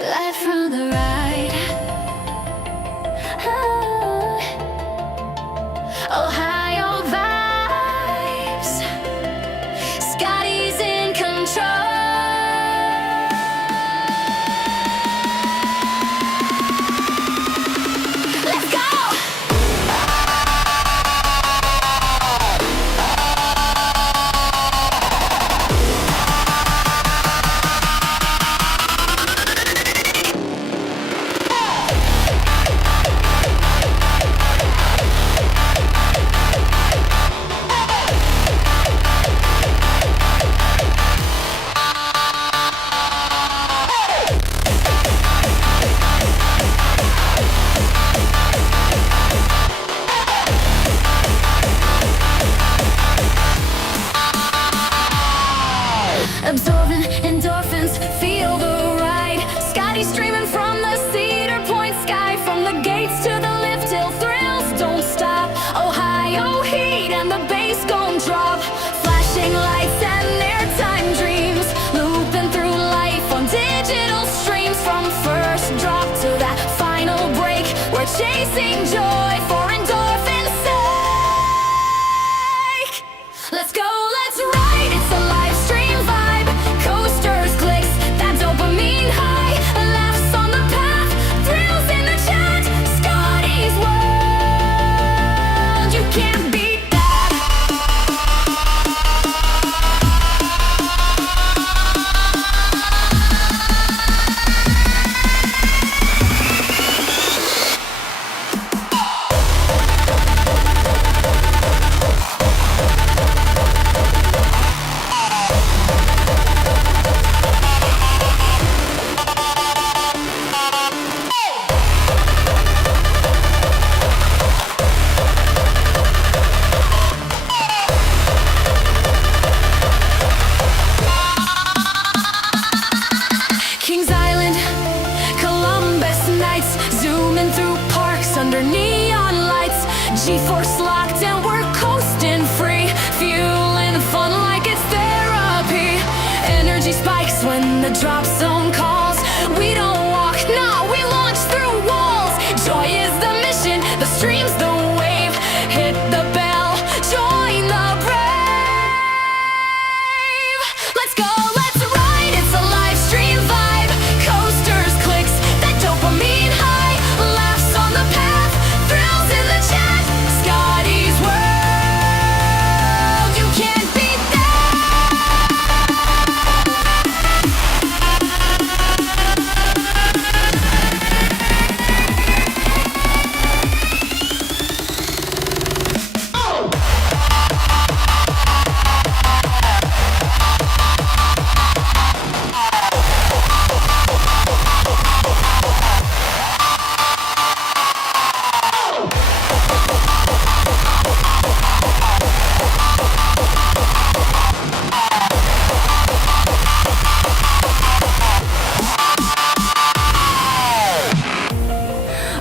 Life from the ride. Ohio vibes. Scotty's in control. Let's go! Absorbing endorphins, feel the ride. Scotty streaming from the Cedar Point sky. From the gates to the lift hill, thrills don't stop. Ohio heat and the bass gon' drop. Flashing lights and airtime dreams, looping through life on digital streams. From first drop to that final break, we're chasing joy for endorphin's sake. Let's go, let's ride, it's a live stream vibe. Coasters, clicks, that dopamine high. Laughs on the path, thrills in the chat. Scotty's world, you can't beat that. Kings Island, Columbus nights, zooming through parks under neon lights. G-force locked and we're coasting free, fueling fun like it's therapy. Energy spikes when the drop zone calls. We don't walk, no, we launch through walls. Joy is the mission, the stream's the wave. Hit the bell, join the brave. Let's go, let's ride, it's a live stream vibe. Coasters, clicks, that dopamine high. Laughs on the path, thrills in the chat. Scotty's world, you can't beat that.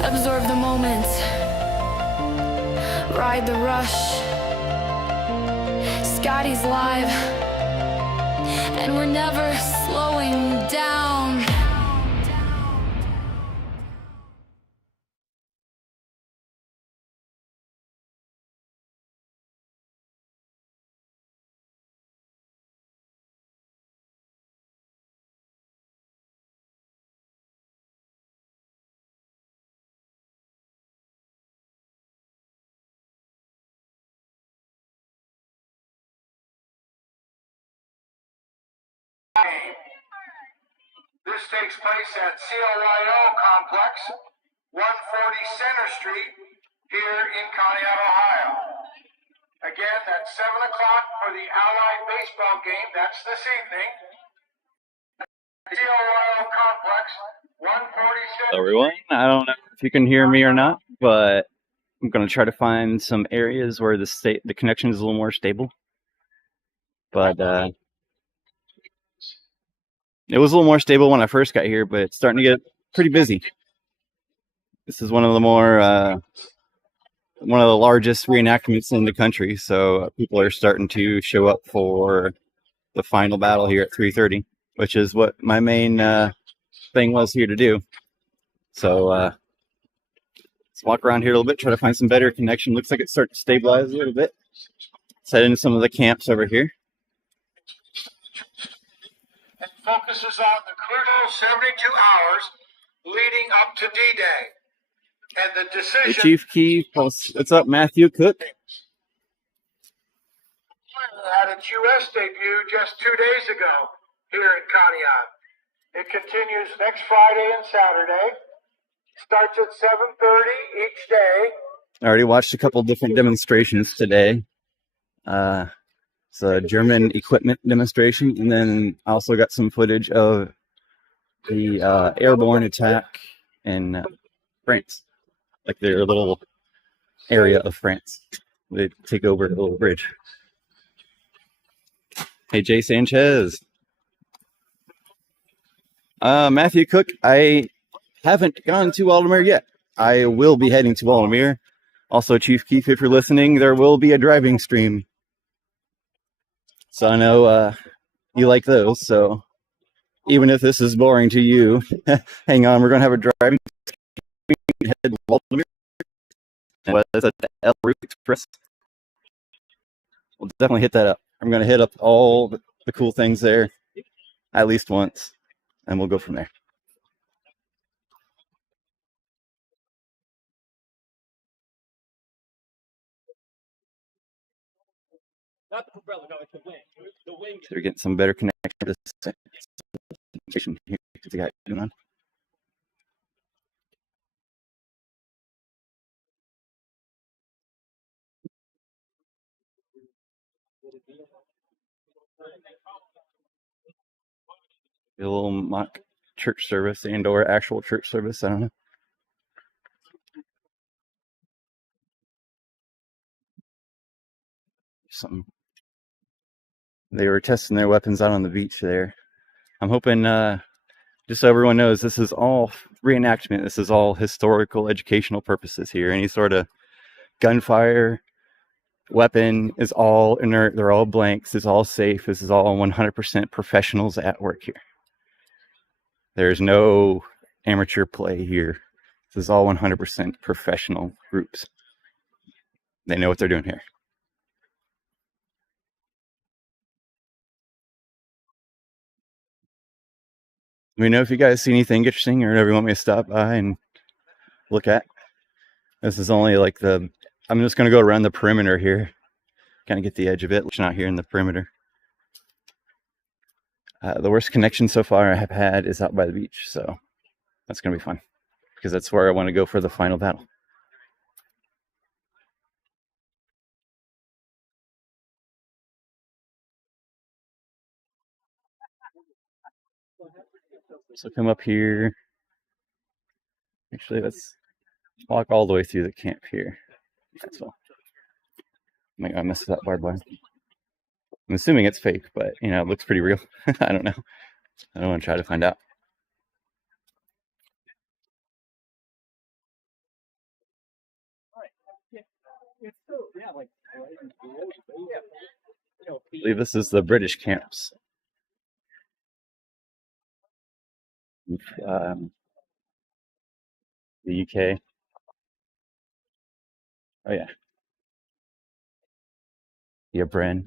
Absorb the moment, ride the rush. Scotty's live, and we're never slowing down. This takes place at CLYO Complex, 140 Center Street, here in Conneaut, Ohio. Again, that's 7 o'clock for the Allied baseball game. That's this evening. CLYO Complex, 140 Center Hello everyone. I don't know if you can hear me or not, but I'm going to try to find some areas where the connection is a little more stable. But it was a little more stable when I first got here, but it's starting to get pretty busy. This is one of the largest reenactments in the country, so people are starting to show up for the final battle here at 3:30, which is what my main thing was here to do. So let's walk around here a little bit, try to find some better connection. Looks like it's starting to stabilize a little bit. Let's head into some of the camps over here. And focuses on the crucial 72 hours leading up to D-Day. And the decision... Hey, Chief Keith. What's up, Matthew Cook? Had its U.S. debut just 2 days ago here in Conneaut. It continues next Friday and Saturday. Starts at 7:30 each day. I already watched a couple different demonstrations today. It's a German equipment demonstration, and then I also got some footage of the airborne attack in France, like their little area of France. They take over a little bridge. Hey, Jay Sanchez. Matthew Cook, I haven't gone to Waldameer yet. I will be heading to Waldameer. Also, Chief Keith, if you're listening, there will be a driving stream. So I know you like those, so even if this is boring to you, hang on, we're going to have a driving stream head to Waldameer. And that's at the El Route Express. We'll definitely hit that up. I'm going to hit up all the cool things there at least once, and we'll go from there. Not the propeller, no, it's the wing. The wing. So we're getting some better connection to this station here to the guy going on. A little mock church service and/or actual church service. I don't know. Something. They were testing their weapons out on the beach there. I'm hoping, just so everyone knows, this is all reenactment. This is all historical, educational purposes here. Any sort of gunfire weapon is all inert. They're all blanks. It's all safe. This is all 100% professionals at work here. There's no amateur play here. This is all 100% professional groups. They know what they're doing here. Let me know if you guys see anything interesting or whatever you want me to stop by and look at. This is only like I'm just going to go around the perimeter here. Kind of get the edge of it. It's not here in the perimeter. The worst connection so far I have had is out by the beach, so that's going to be fun because that's where I want to go for the final battle. So come up here. Actually, let's walk all the way through the camp here. That's all. Oh my God, I messed with that barbed wire. I'm assuming it's fake, but it looks pretty real. I don't know. I don't want to try to find out. I believe this is the British camps. The UK. Oh yeah. Yeah, Bren.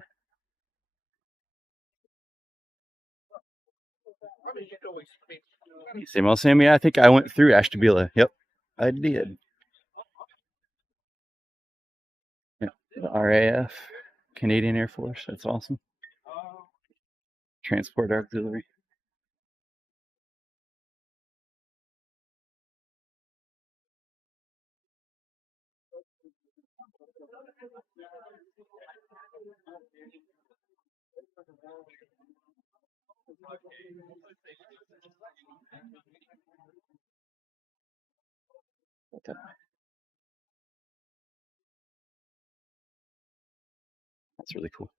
Same old same. Yeah, I think I went through Ashtabula. Yep, I did. Yeah, the RAF, Canadian Air Force. That's awesome. Transport Auxiliary. That's really cool.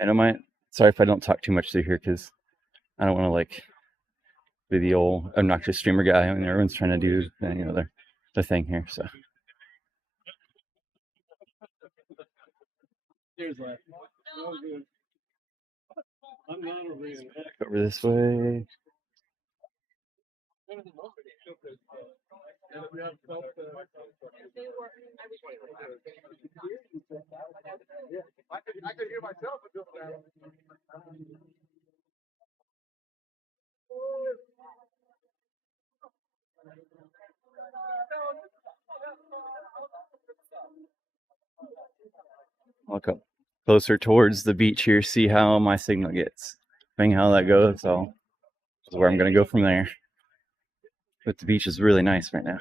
I don't mind. Sorry if I don't talk too much through here because I don't want to be the old obnoxious streamer guy when everyone's trying to do their thing here. So Cheers, lad. Oh, good. I'm not a reenactment. Over this way. I could hear myself doing that. Look up closer towards the beach here, see how my signal gets. Depending how that goes, so is where I'm gonna go from there. But the beach is really nice right now.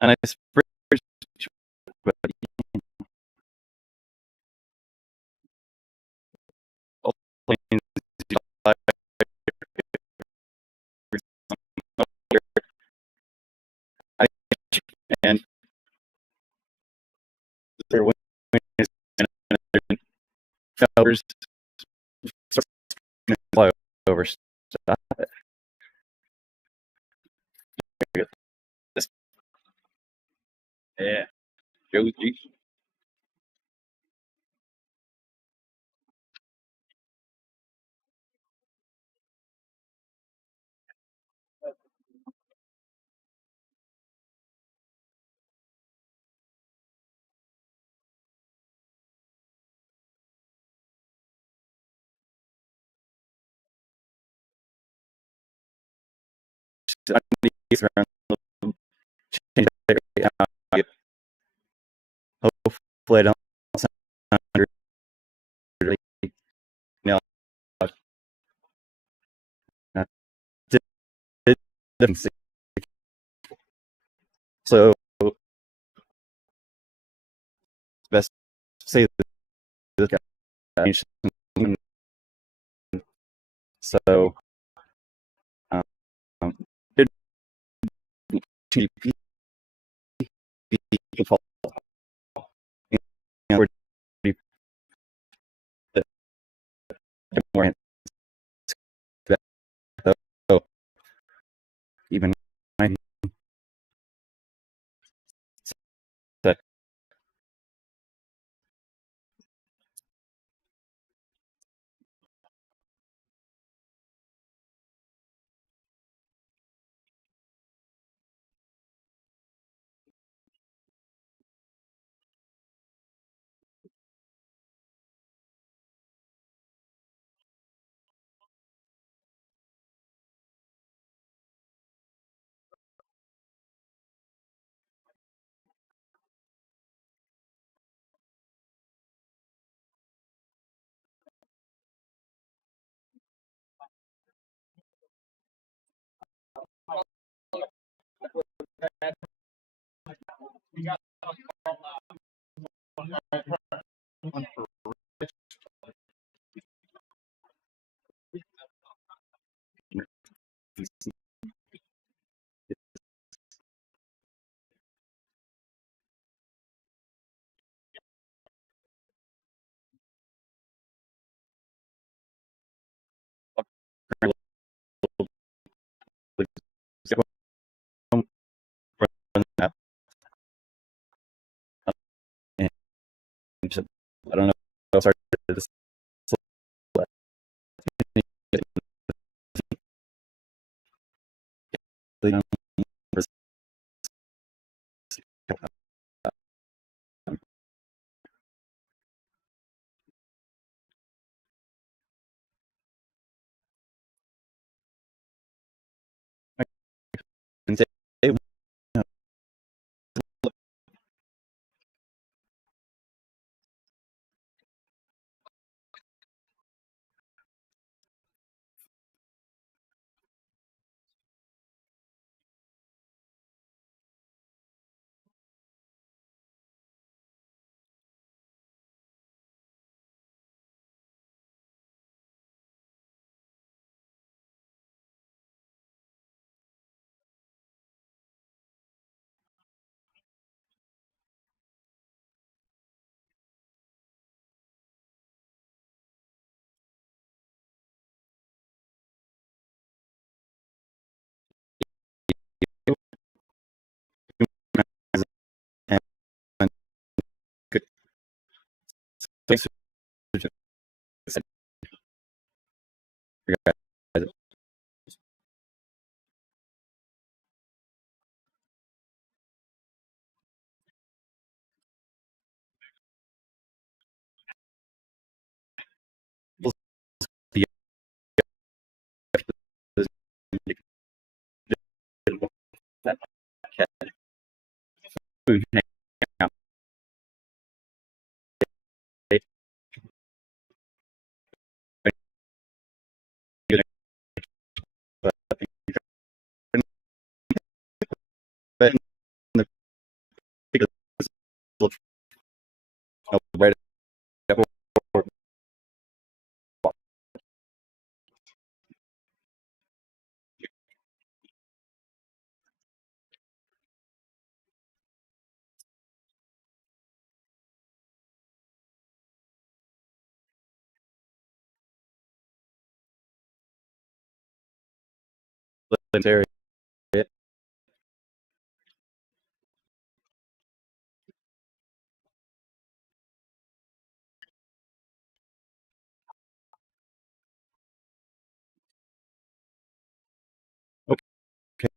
And I bridge, but and their wings and showers fly over. Stop it. Yeah, Joe's Jeep. Underneath around change that right now. Hopefully I don't sound really nailed. So best say this guy. So um, did TDP default or more so even that I don't know. Sorry, this Thanks. area. Okay.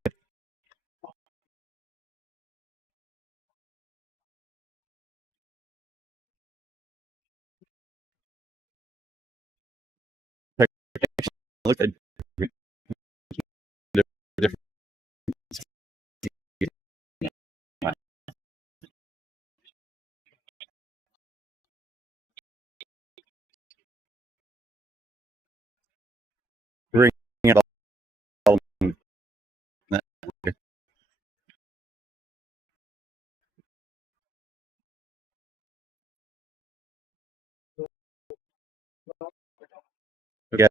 Look at different. Bring it all. Okay.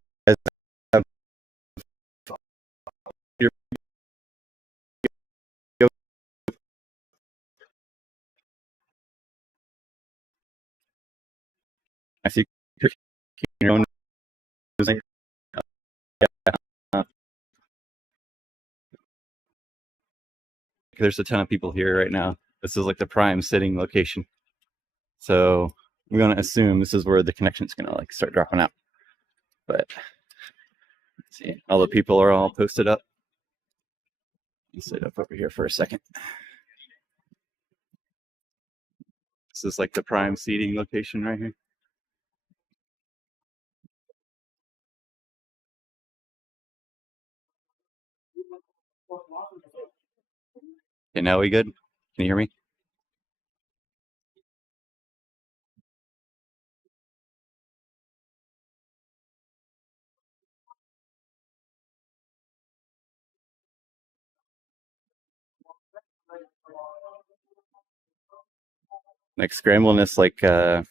I see your own. Uh, there's a ton of people here right now. This is like the prime sitting location. So we're gonna assume this is where the connection's gonna like start dropping out. But let's see, all the people are all posted up. Let's sit up over here for a second. This is like the prime seating location right here. Okay, now we good? Can you hear me? Like scrambling this like a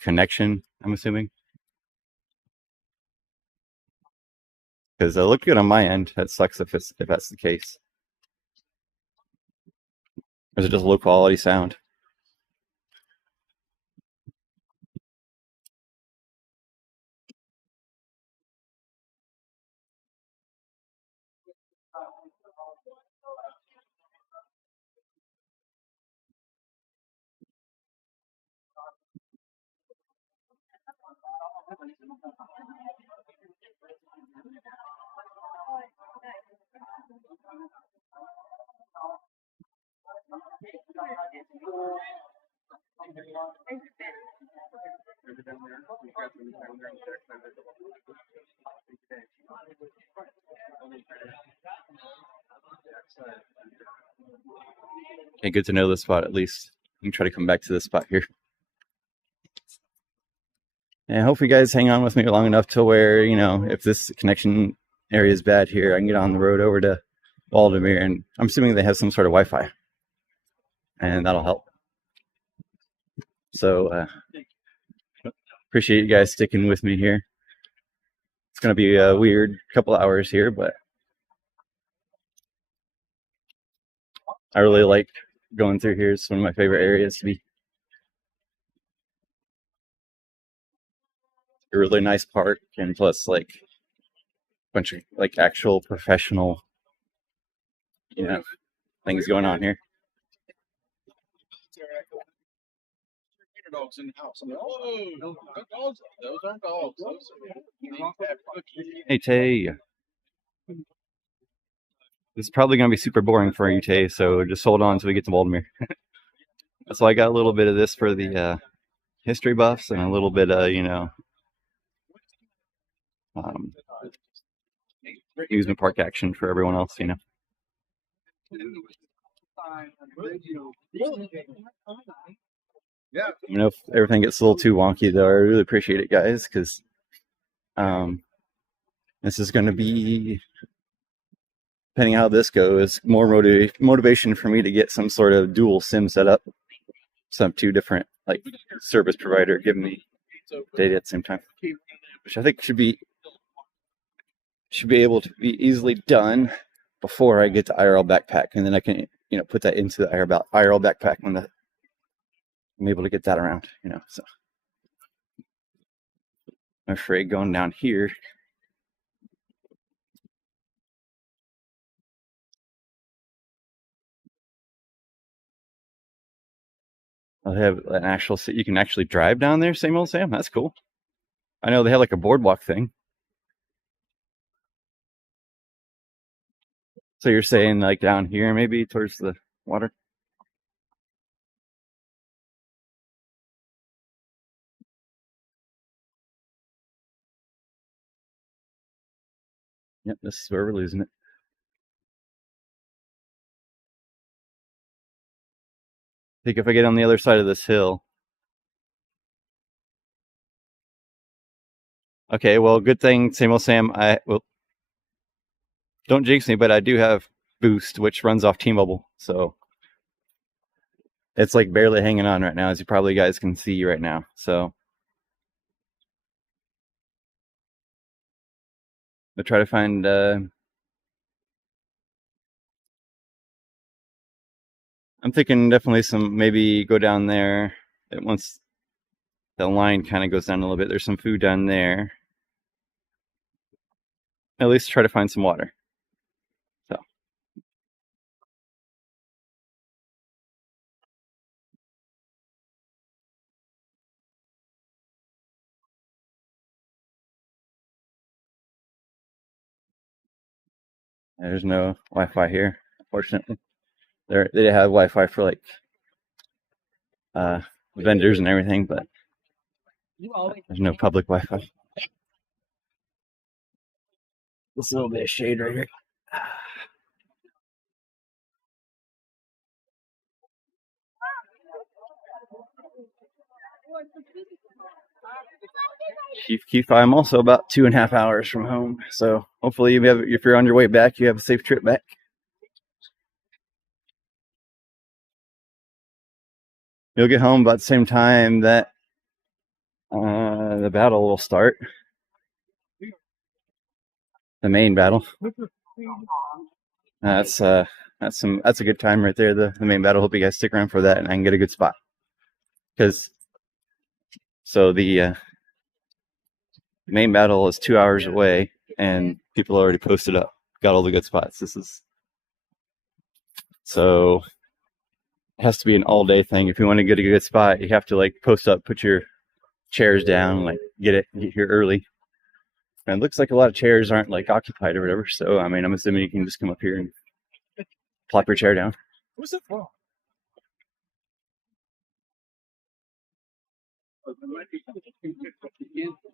connection, I'm assuming. Because it looked good on my end. That sucks if that's the case. Or is it just low quality sound? Okay, good to know this spot at least. You can try to come back to this spot here. And hopefully you guys hang on with me long enough to where, you know, if this connection area is bad here, I can get on the road over to Waldameer, and I'm assuming they have some sort of Wi-Fi. And that'll help. So appreciate you guys sticking with me here. It's going to be a weird couple hours here, but I really like going through here. It's one of my favorite areas to be. A really nice park, and plus like a bunch of like actual professional, you know, things going on here. dogs in the house. I'm like, whoa, no dogs. Those aren't dogs. Those are cookies. Hey Tay, this is probably gonna be super boring for you, Tay. So just hold on until we get to Waldameer. So I got a little bit of this for the history buffs and a little bit of um, amusement park action for everyone else. If everything gets a little too wonky, though, I really appreciate it, guys, because this is going to be, depending on how this goes, more motivation for me to get some sort of dual SIM set up. Some two different service provider giving me data at the same time, which I think should be able to be easily done before I get to IRL backpack, and then I can put that into the IRL backpack when I'm able to get that around. So I'm afraid going down here. I'll have an actual. You can actually drive down there. Same old Sam. That's cool. I know they have a boardwalk thing. So you're saying down here, maybe towards the water? Yep, this is where we're losing it. I think if I get on the other side of this hill. Okay, well, good thing, same old Sam. Don't jinx me, but I do have Boost, which runs off T-Mobile, so it's barely hanging on right now, as you probably guys can see right now. So I'll try to find. I'm thinking definitely maybe go down there. Once the line kind of goes down a little bit, there's some food down there. At least try to find some water. So. There's no Wi-Fi here, unfortunately. They have Wi-Fi for vendors and everything, but there's no public Wi-Fi. This little bit of shade right here. Keith, I'm also about 2.5 hours from home, so hopefully if you're on your way back, you have a safe trip back. You'll get home about the same time that the battle will start. The main battle. That's a good time right there. The main battle. Hope you guys stick around for that, and I can get a good spot. So the main battle is 2 hours away, and people already posted up, got all the good spots. So it has to be an all-day thing. If you want to get a good spot, you have to post up, put your chairs down, get here early. And it looks like a lot of chairs aren't occupied or whatever. So I'm assuming you can just come up here and plop your chair down. Who's it for?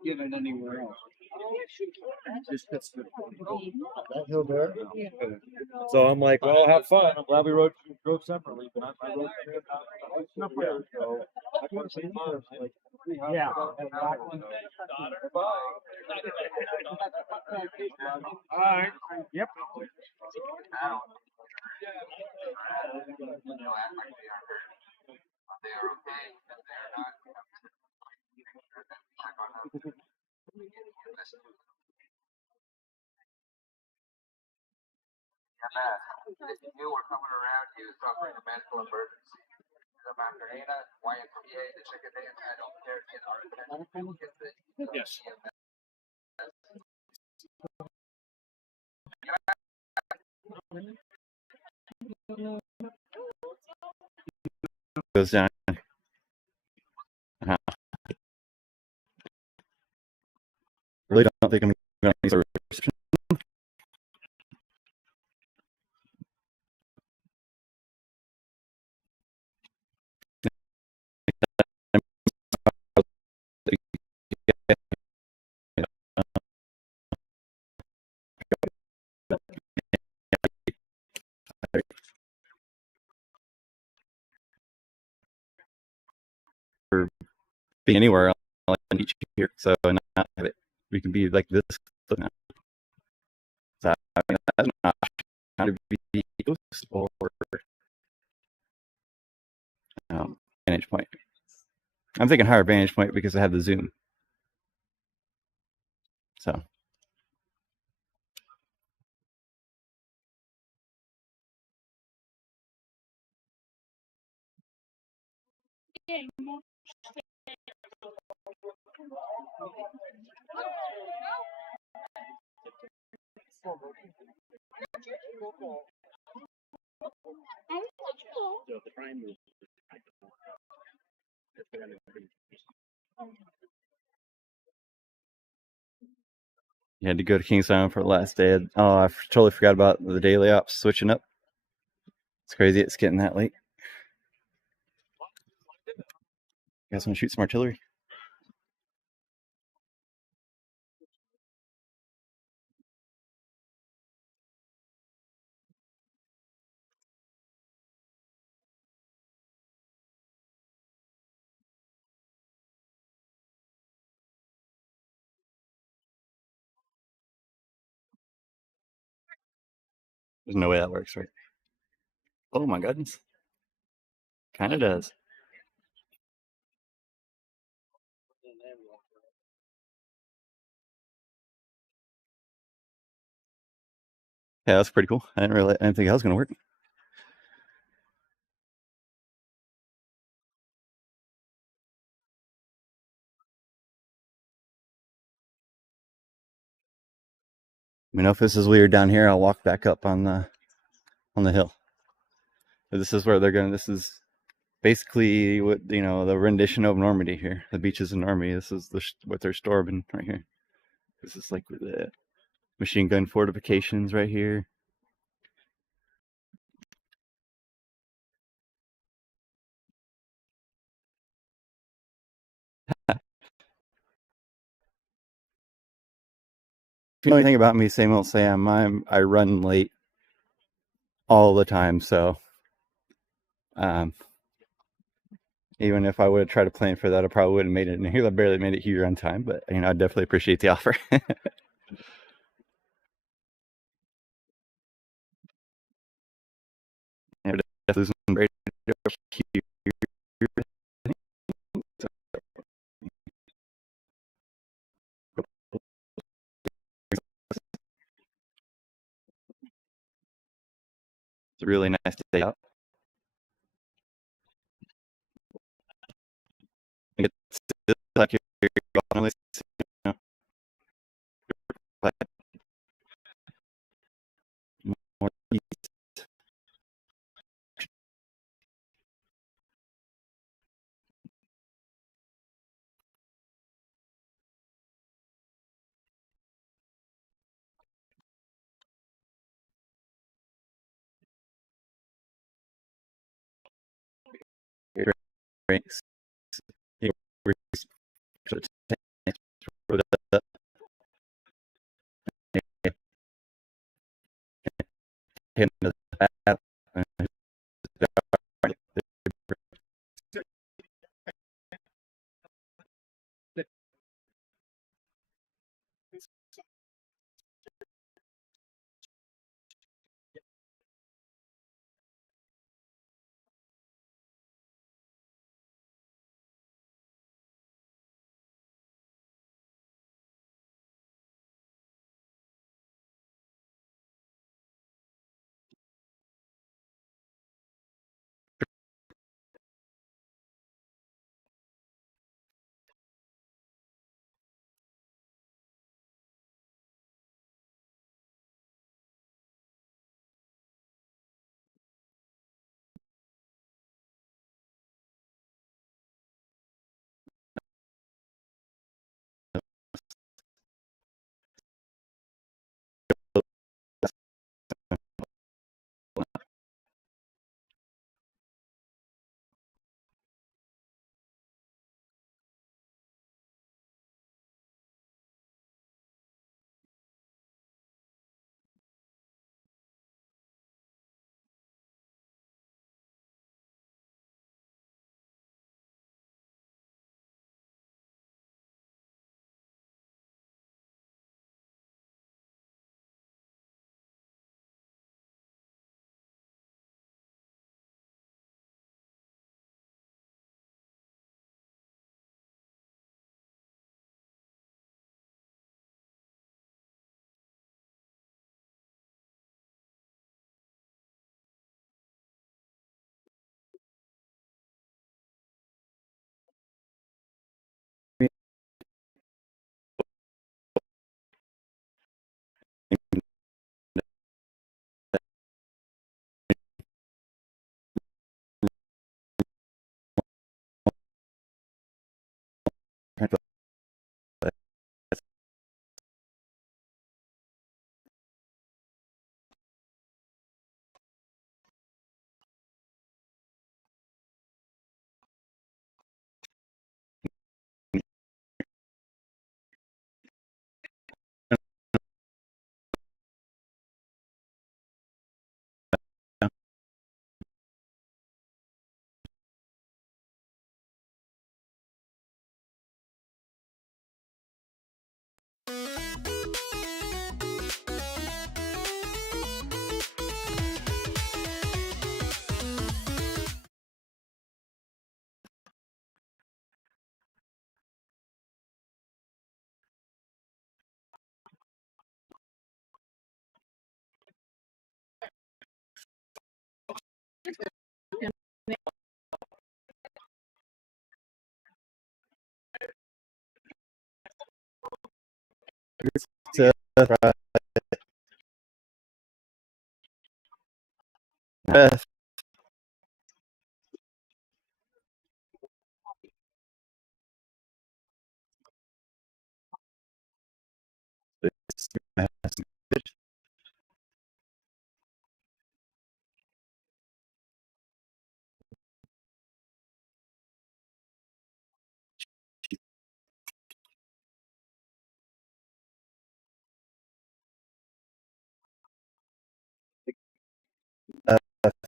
Get it anywhere else. So I'm like, well, have fun. I'm glad we drove separately, but I rode separately. So I want to say, yeah. All right. Yep. If you knew we're coming around, you suffering a medical emergency. The Macarena, YMCA, the chicken dance, I don't care. Get our attention. Get the Yes. Goes down. For being anywhere on the beach here, so not have it. We can be like this. So, I mean, that's not trying to be or vantage point. I'm thinking higher vantage point because I have the zoom. So you had to go to Kings Island for the last day. Oh, I totally forgot about the daily ops switching up. It's crazy. It's getting that late. You guys want to shoot some artillery? There's no way that works, right? Oh my goodness. Kind of does. Yeah, that's pretty cool. I didn't think that was gonna work. Let me know if this is weird down here. I'll walk back up on the hill. This is where they're going. This is basically what the rendition of Normandy here. The beaches in Normandy. This is what they're storming right here. This is like the machine gun fortifications right here. If you know anything about me, same old Sam. I run late all the time, so even if I would have tried to plan for that, I probably wouldn't have made it in here. I barely made it here on time, but I definitely appreciate the offer. Definitely some great here. It's a really nice day out. It's like you're going more east. Ranks.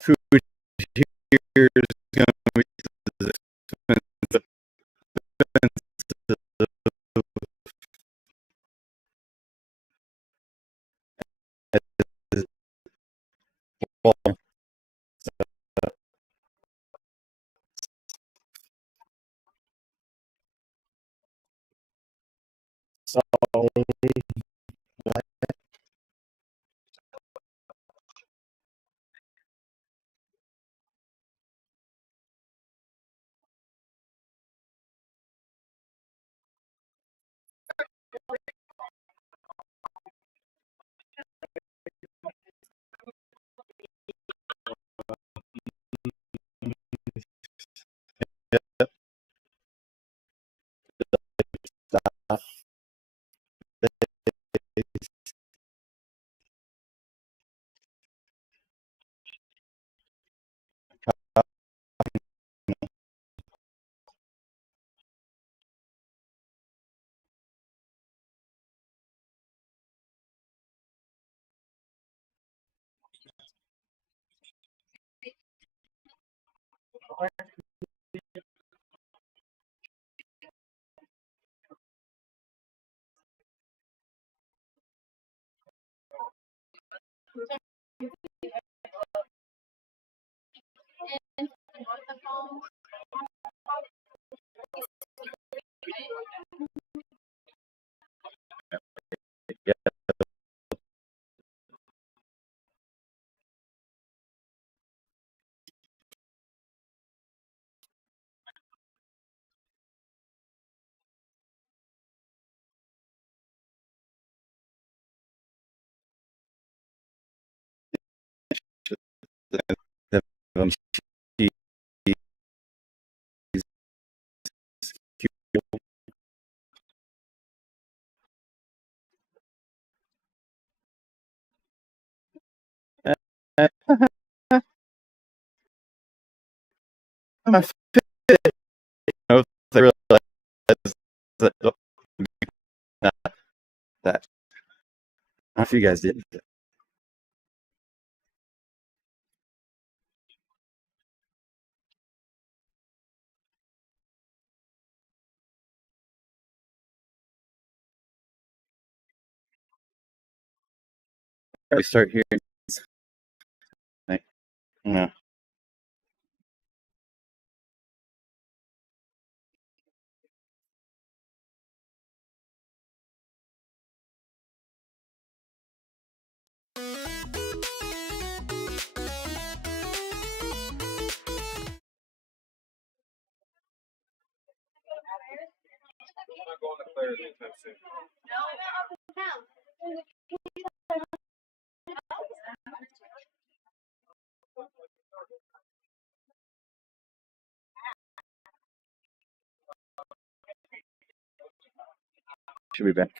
Food here is going to be my know they realize that, that. I don't know if you guys did. We start here. Like, you know. I'm not going to Claire anytime soon. Should be back.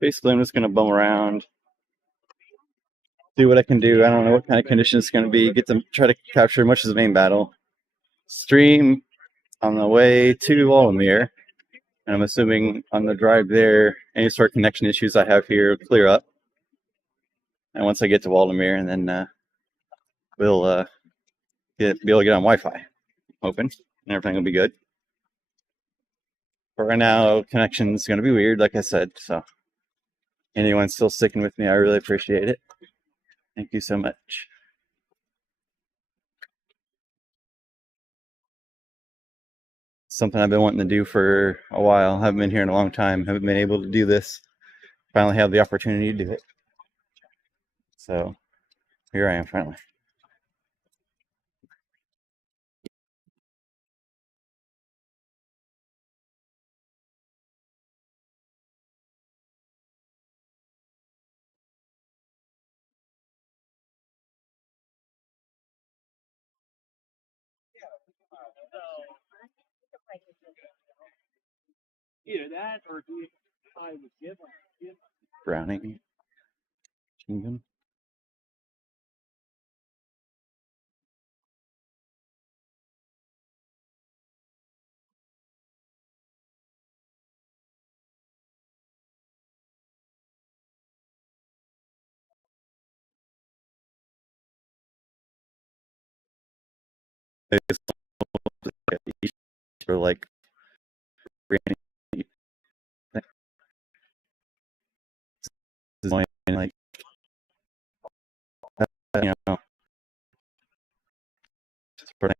Basically, I'm just gonna bum around, do what I can do. I don't know what kind of condition it's gonna be. Get to try to capture as much as the main battle. Stream on the way to Waldameer, and I'm assuming on the drive there, any sort of connection issues I have here will clear up. And once I get to Waldameer, and then we'll be able to get on Wi-Fi. Hoping, and everything will be good. But right now, connection's going to be weird, like I said. So, anyone still sticking with me, I really appreciate it. Thank you so much. Something I've been wanting to do for a while. Haven't been here in a long time. Haven't been able to do this. Finally have the opportunity to do it. So, here I am finally. Either that or do I would give Browning. Kingdom. Or like, like, you know, sort of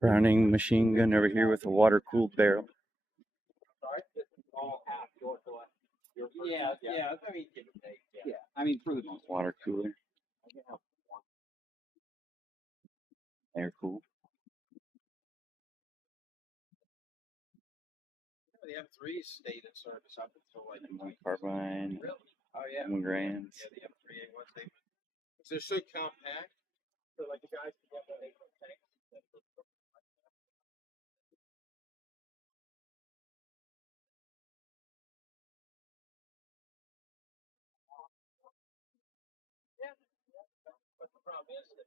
Browning machine gun over here with a water-cooled barrel. Yeah. I mean, give or take. Yeah. I mean, for the most Water cooler. Air cool. The M3 stayed in service up until like M1 carbine. really? Oh yeah. M-Grants. Yeah, the M3A1 statement. They're so compact. So like the guys can get that tank. But the problem is that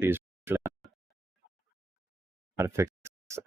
these for that. How to fix it.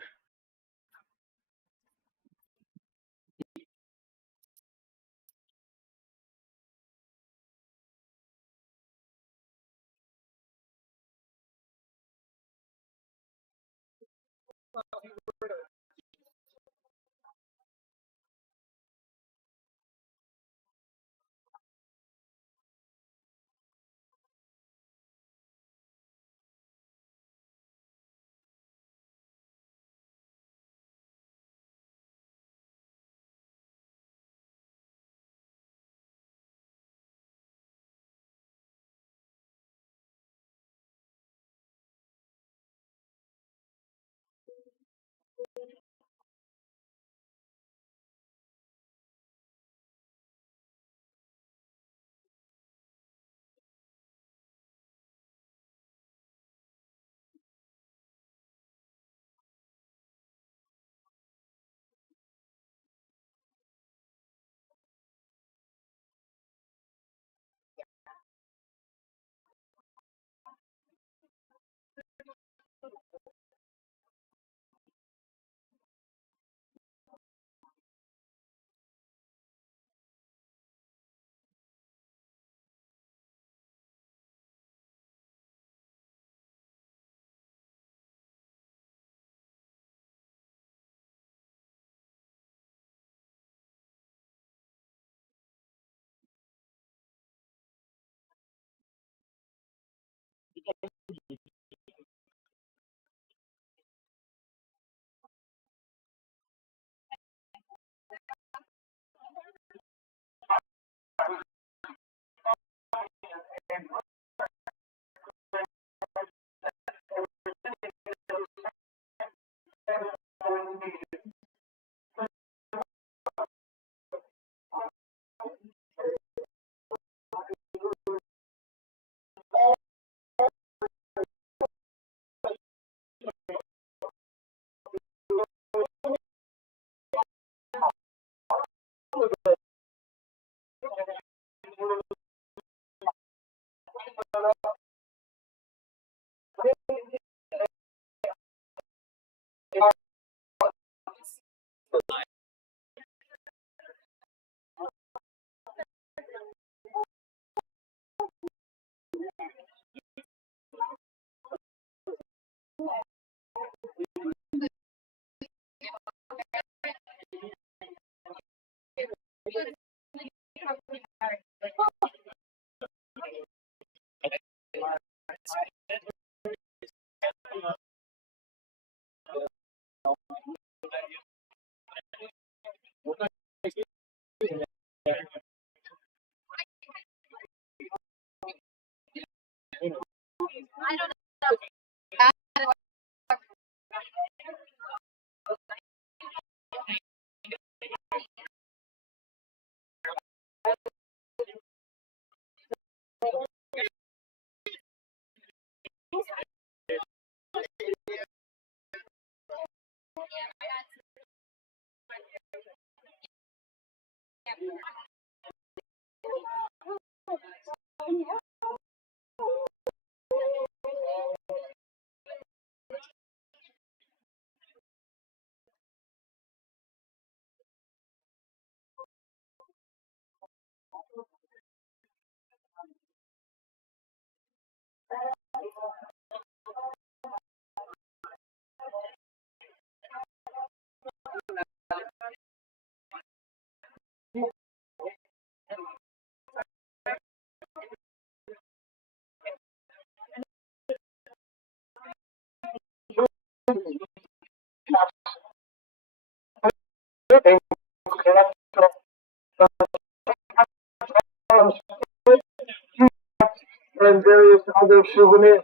And various other souvenirs.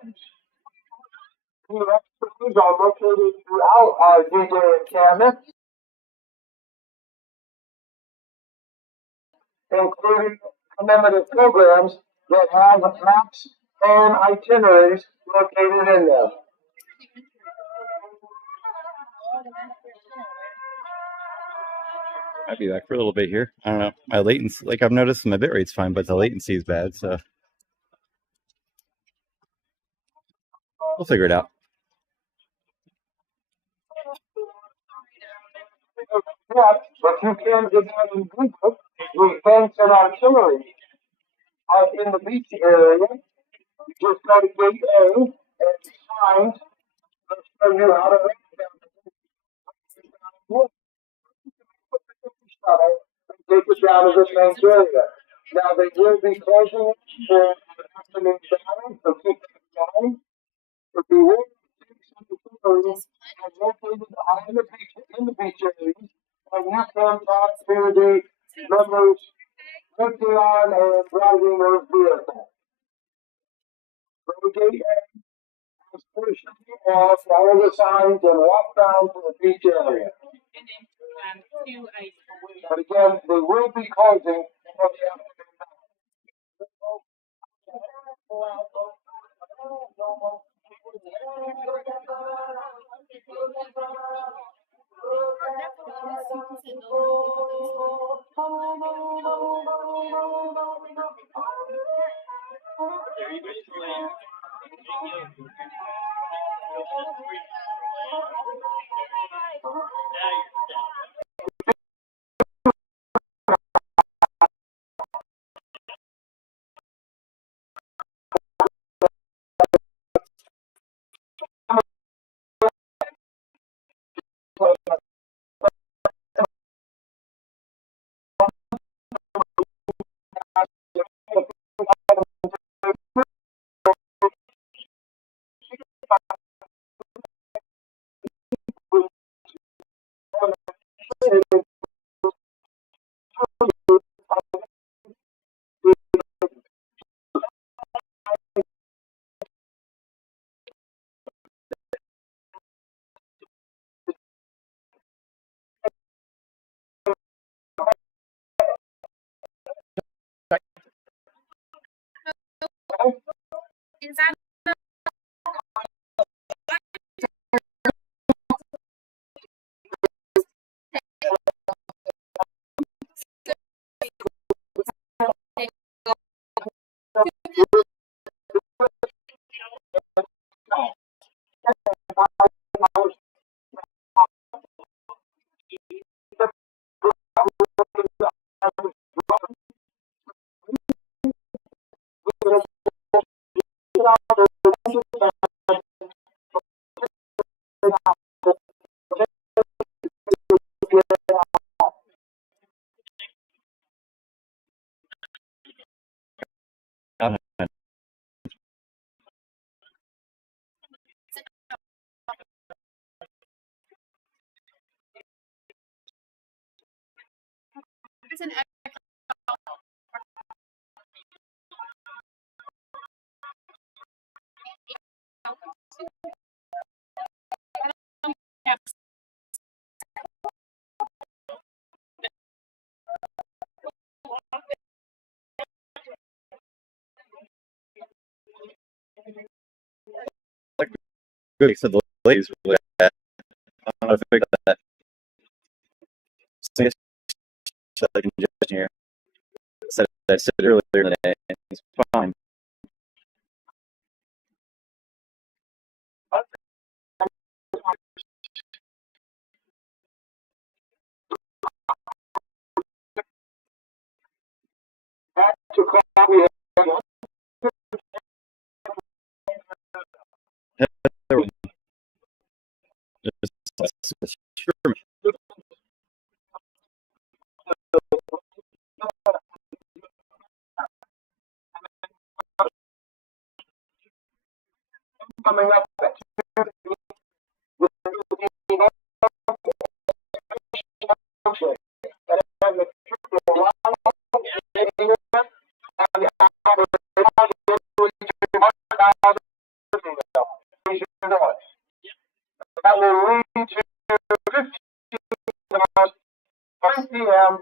These expertise are located throughout our DJ encampment, including commemorative programs that have maps and itineraries located in them. I'll be back for a little bit here. I don't know. My latency, like I've noticed my bitrate's fine, but the latency is bad, so We'll figure it out. Yeah, but you can get down in Google with tanks and artillery in the beach area. You just go to gate A and signs that show you how to make them. Take it down to the tank area. Now they will be closing it for the afternoon showers, so keep that in mind. If you will, located on the beach in the beach area, and you can talk to the members working on and driving those vehicles. Gate A is pushing off all the signs and walk down to the beach area. But again, they will be closing for the afternoon. Good. So the ladies really bad. I don't know if I figured that. So like congestion here. Said I said earlier today. It's fine. Sure. Coming up at that will lead to 5 p.m.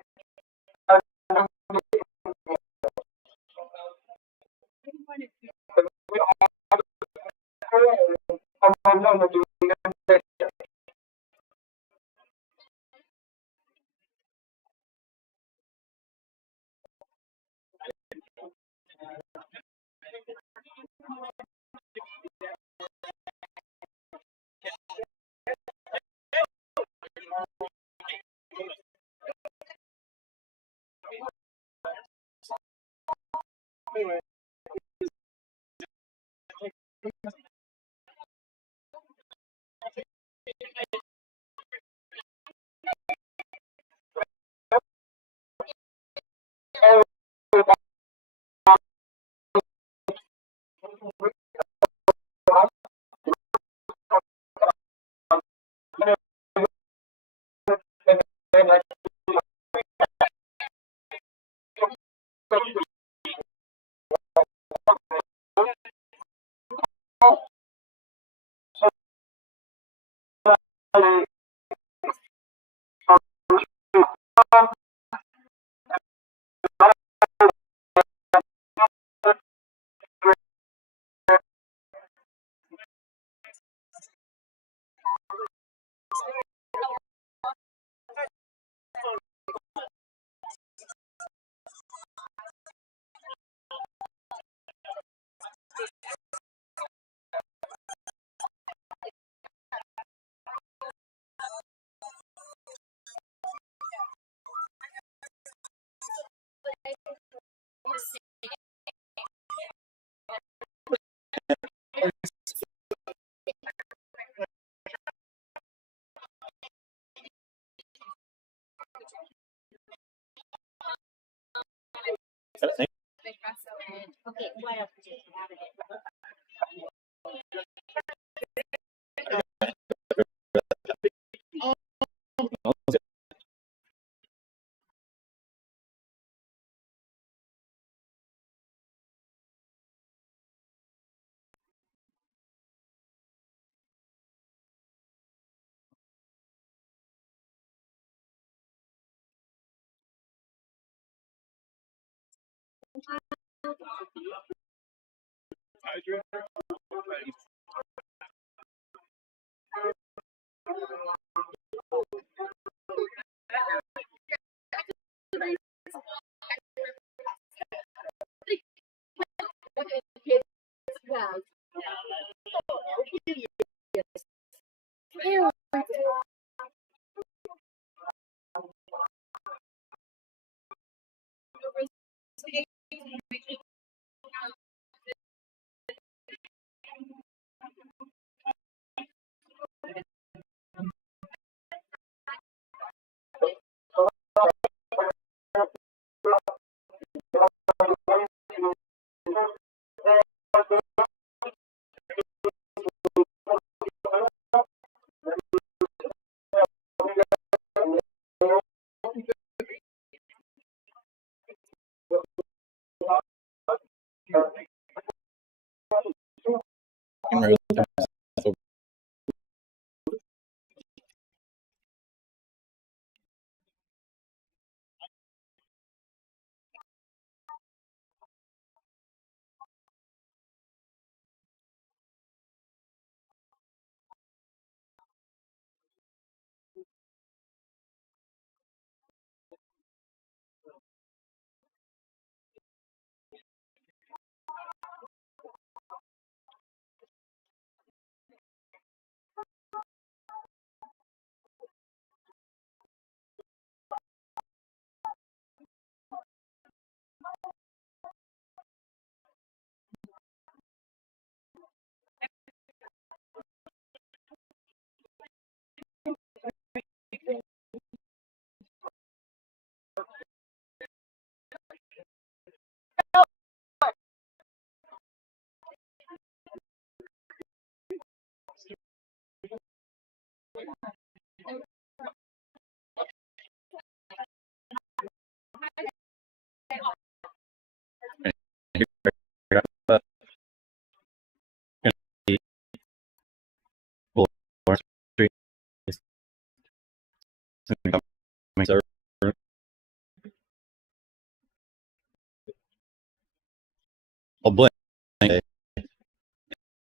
I'll blame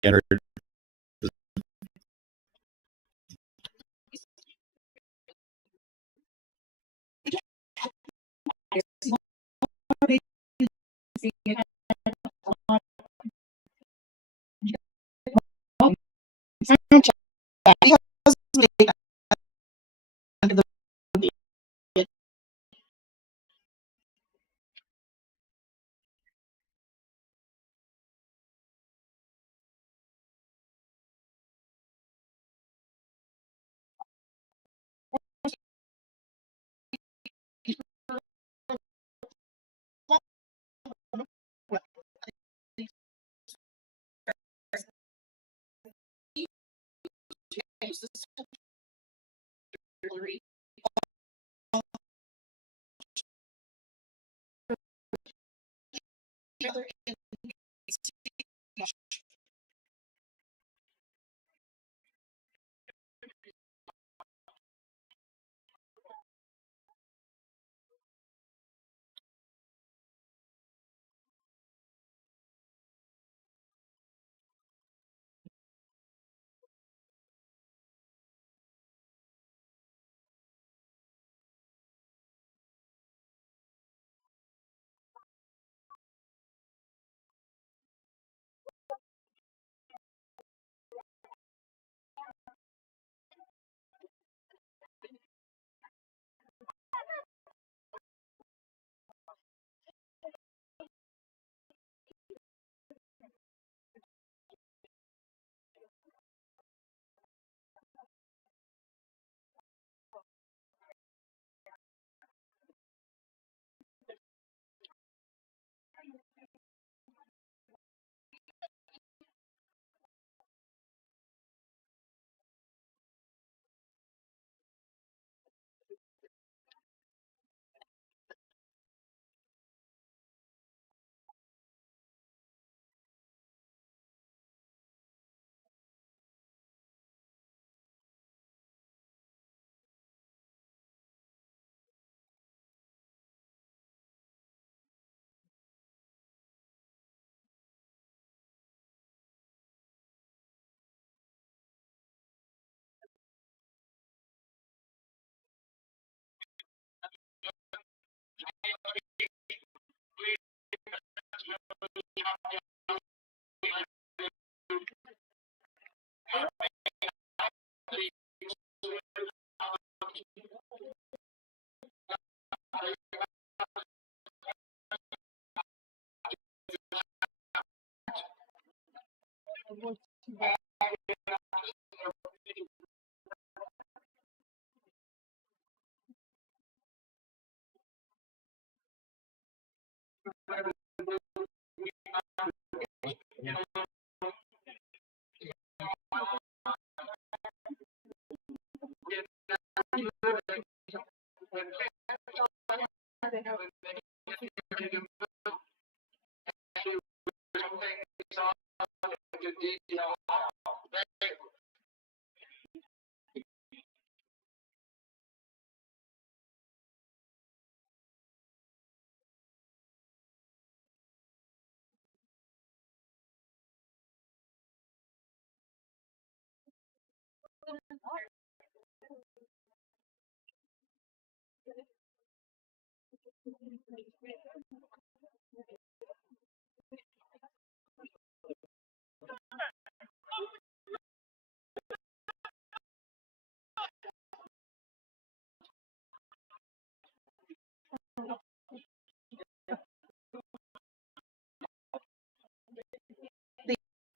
entered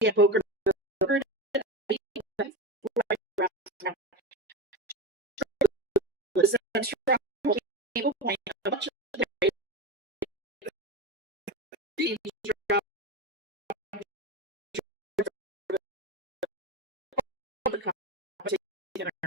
Yeah, poker. Was a strong point of much of the competition.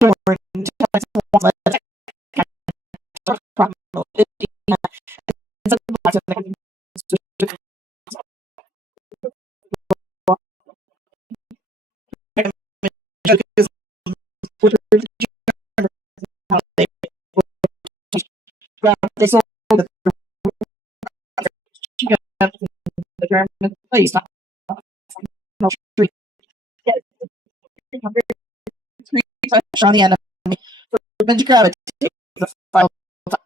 door and telling someone let's approximately 50 and some people like to joke is how they sold the she got the German place on the street. On the enemy for Benji Kravitz the final the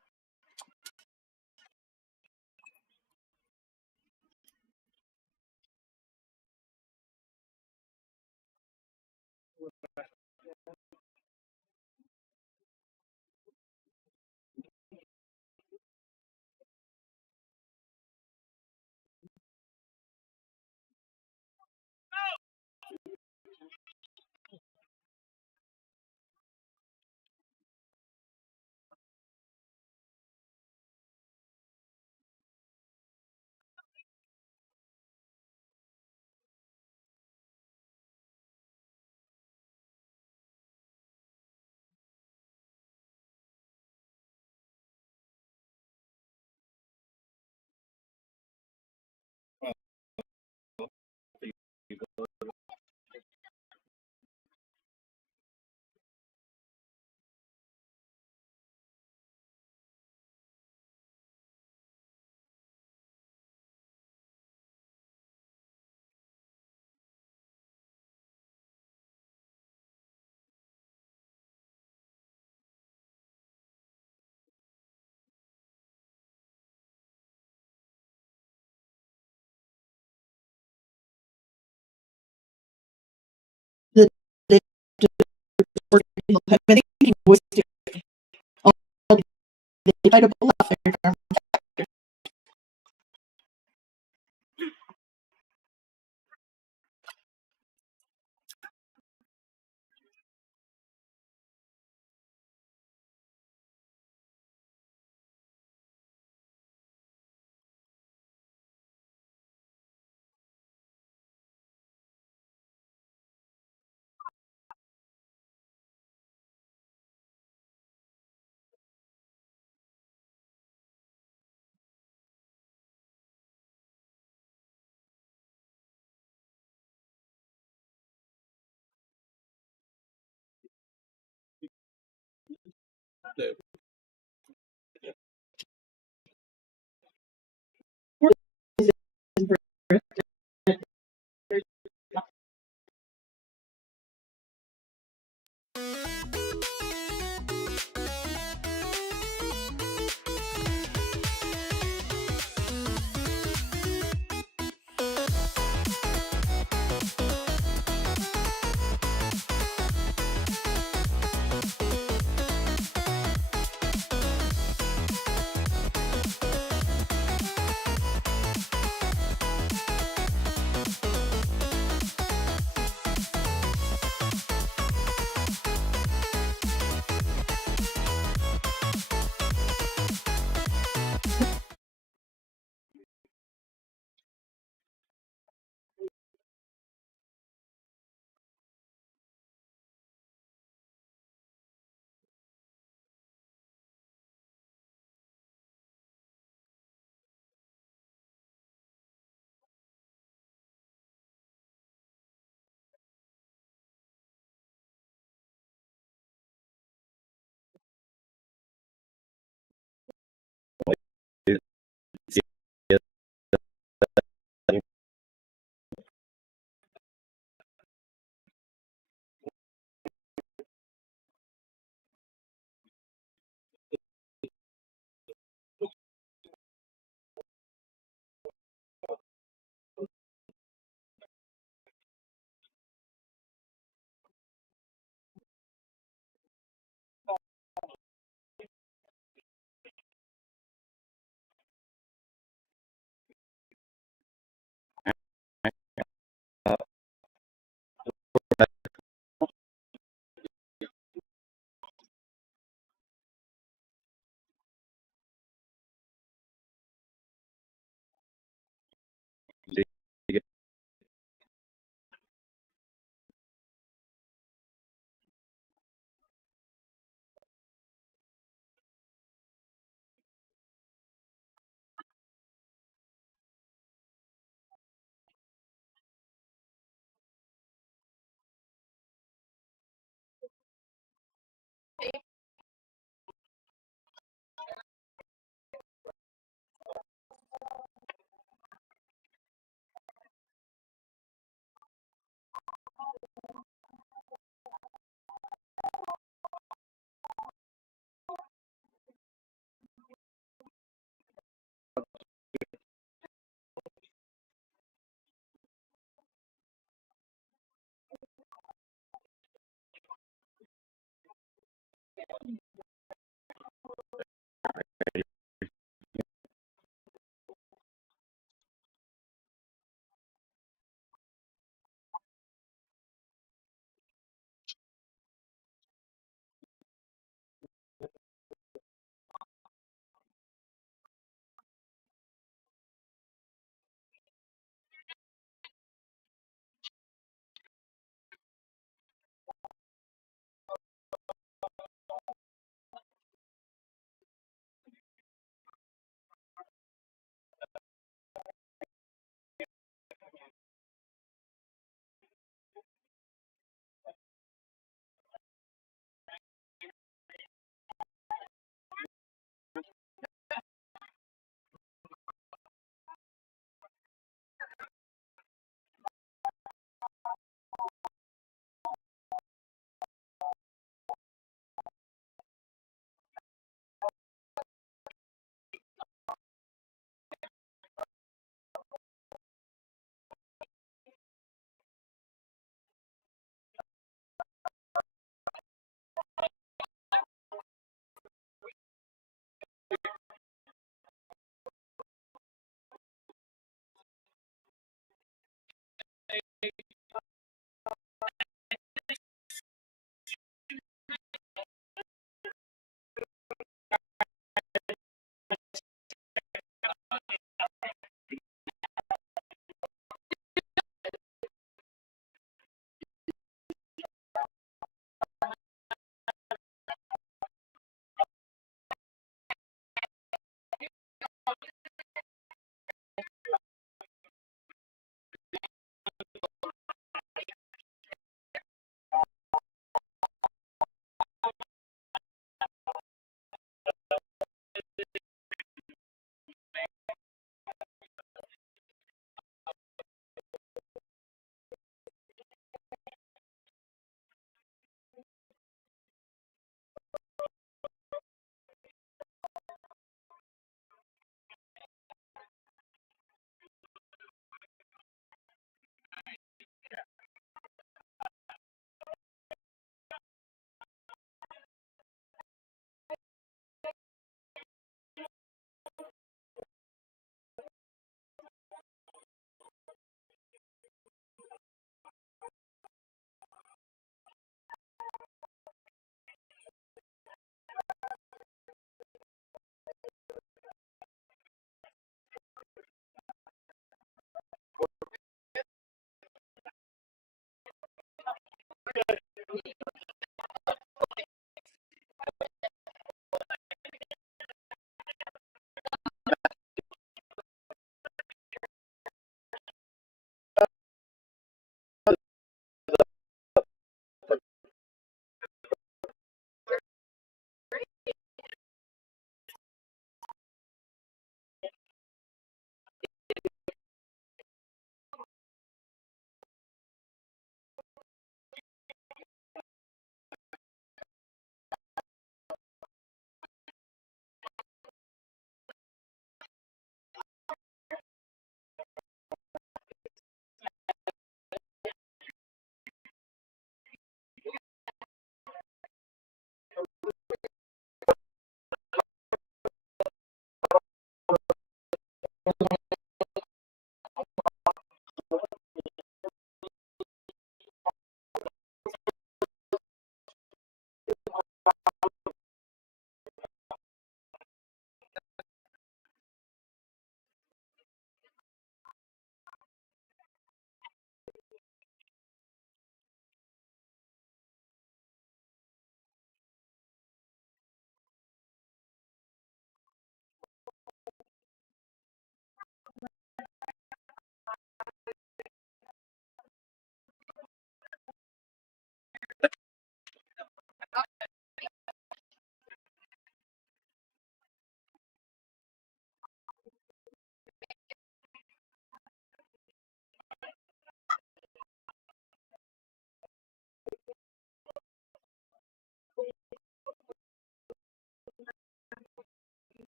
was they tried to pull off their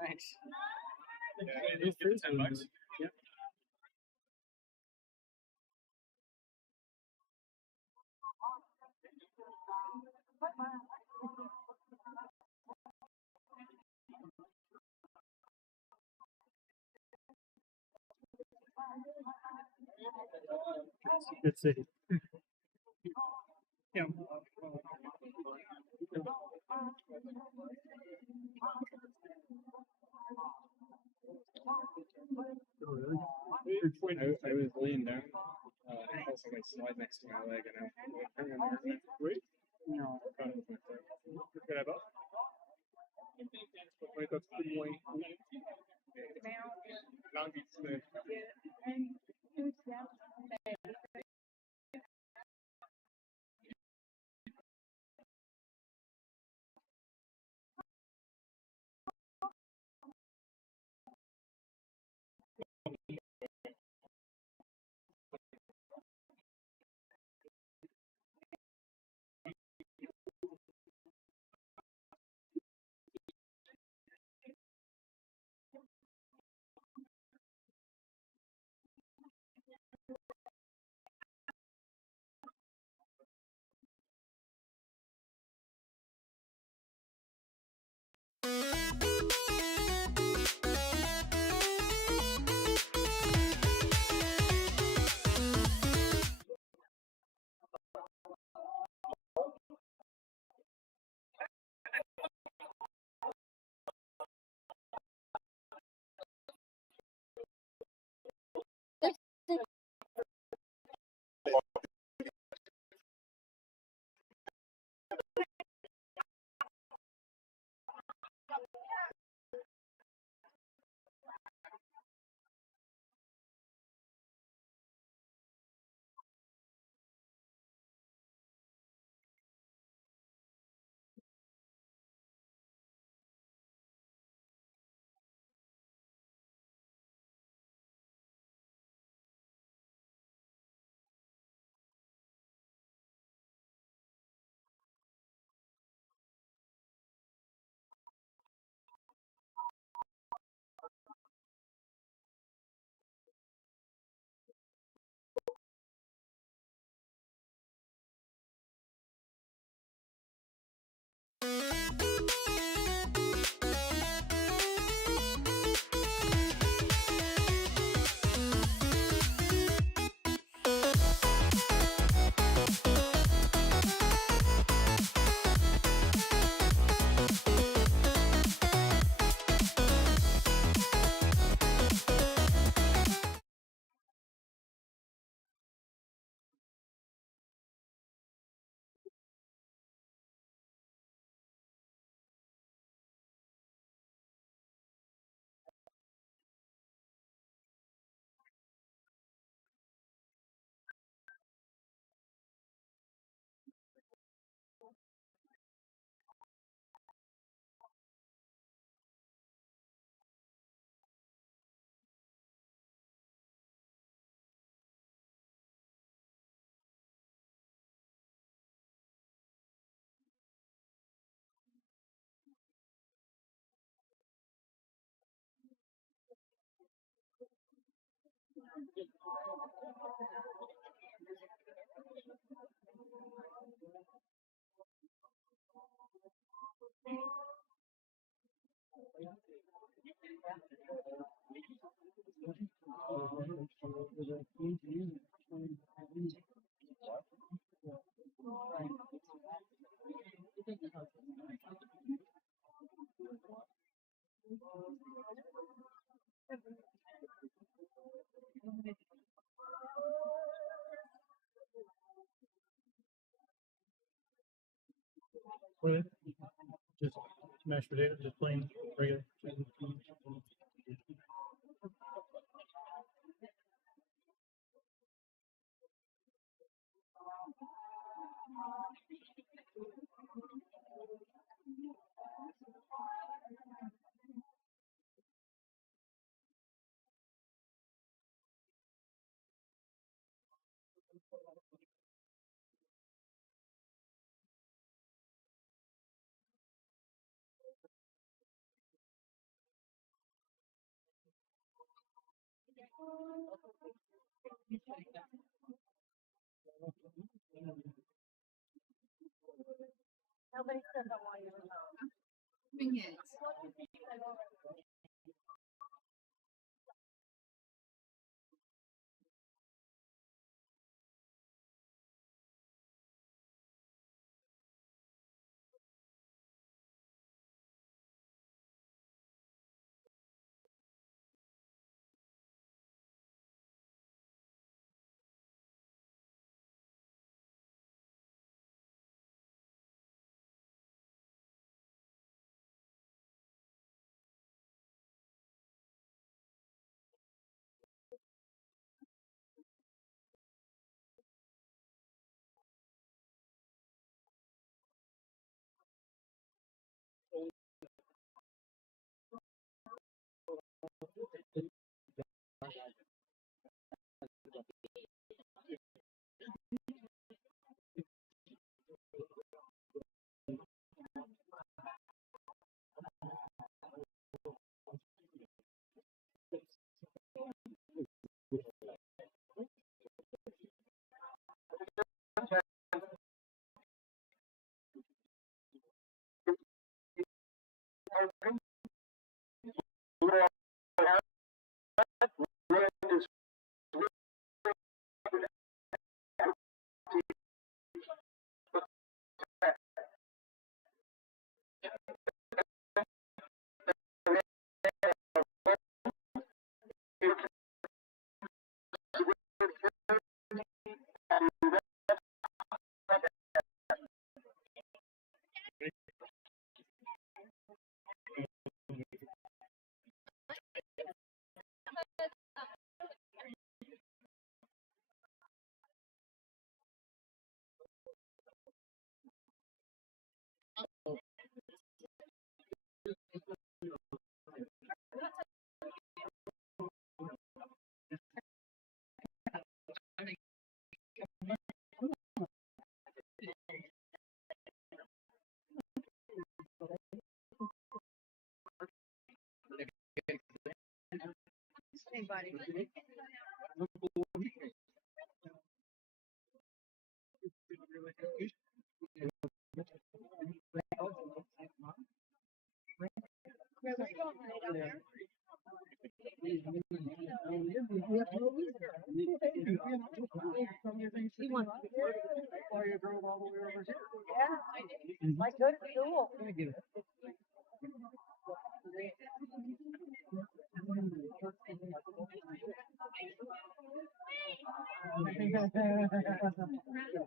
Thanks. Yeah, just give it $10. Yep. Good city. Yeah. Oh, really? I was laying down. I felt something slide next to my leg, and I wait. No. Caught it with my foot. Could I both? Wait, that's the point. Long Beach today. Really? Just mashed potato, just plain regular.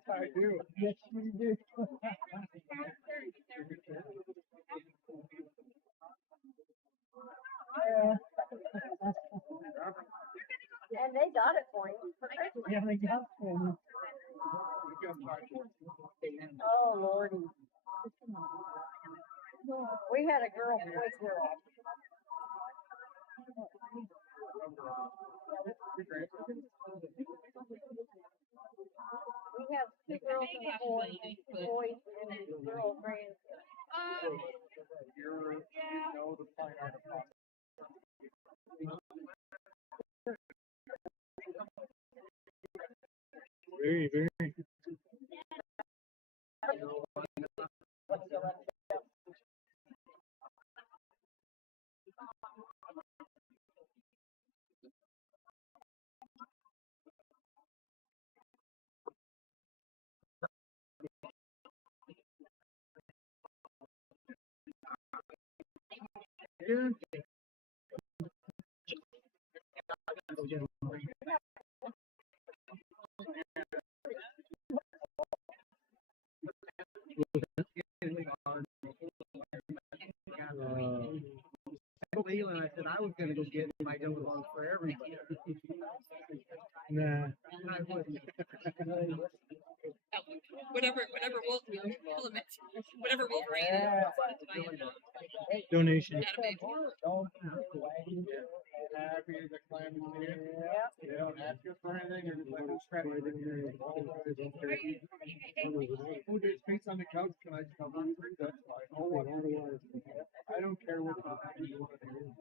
I do. Yes, we do. And they got it for you. Yeah, they got it. Oh, Lordy. We had a girl, boy girl. We have two girls and a boy, and boys and girls raised. You know the fine art of pop. Very, very. And I said I was going to go get my double lunch for everybody. Nah. Whatever Wolverine Donation. Happy as a clam in the air. They don't ask you for anything, you're just like, who's credit? Who did space on the couch? Can I just come on through? That's fine. Oh, what? I don't care what you want to do.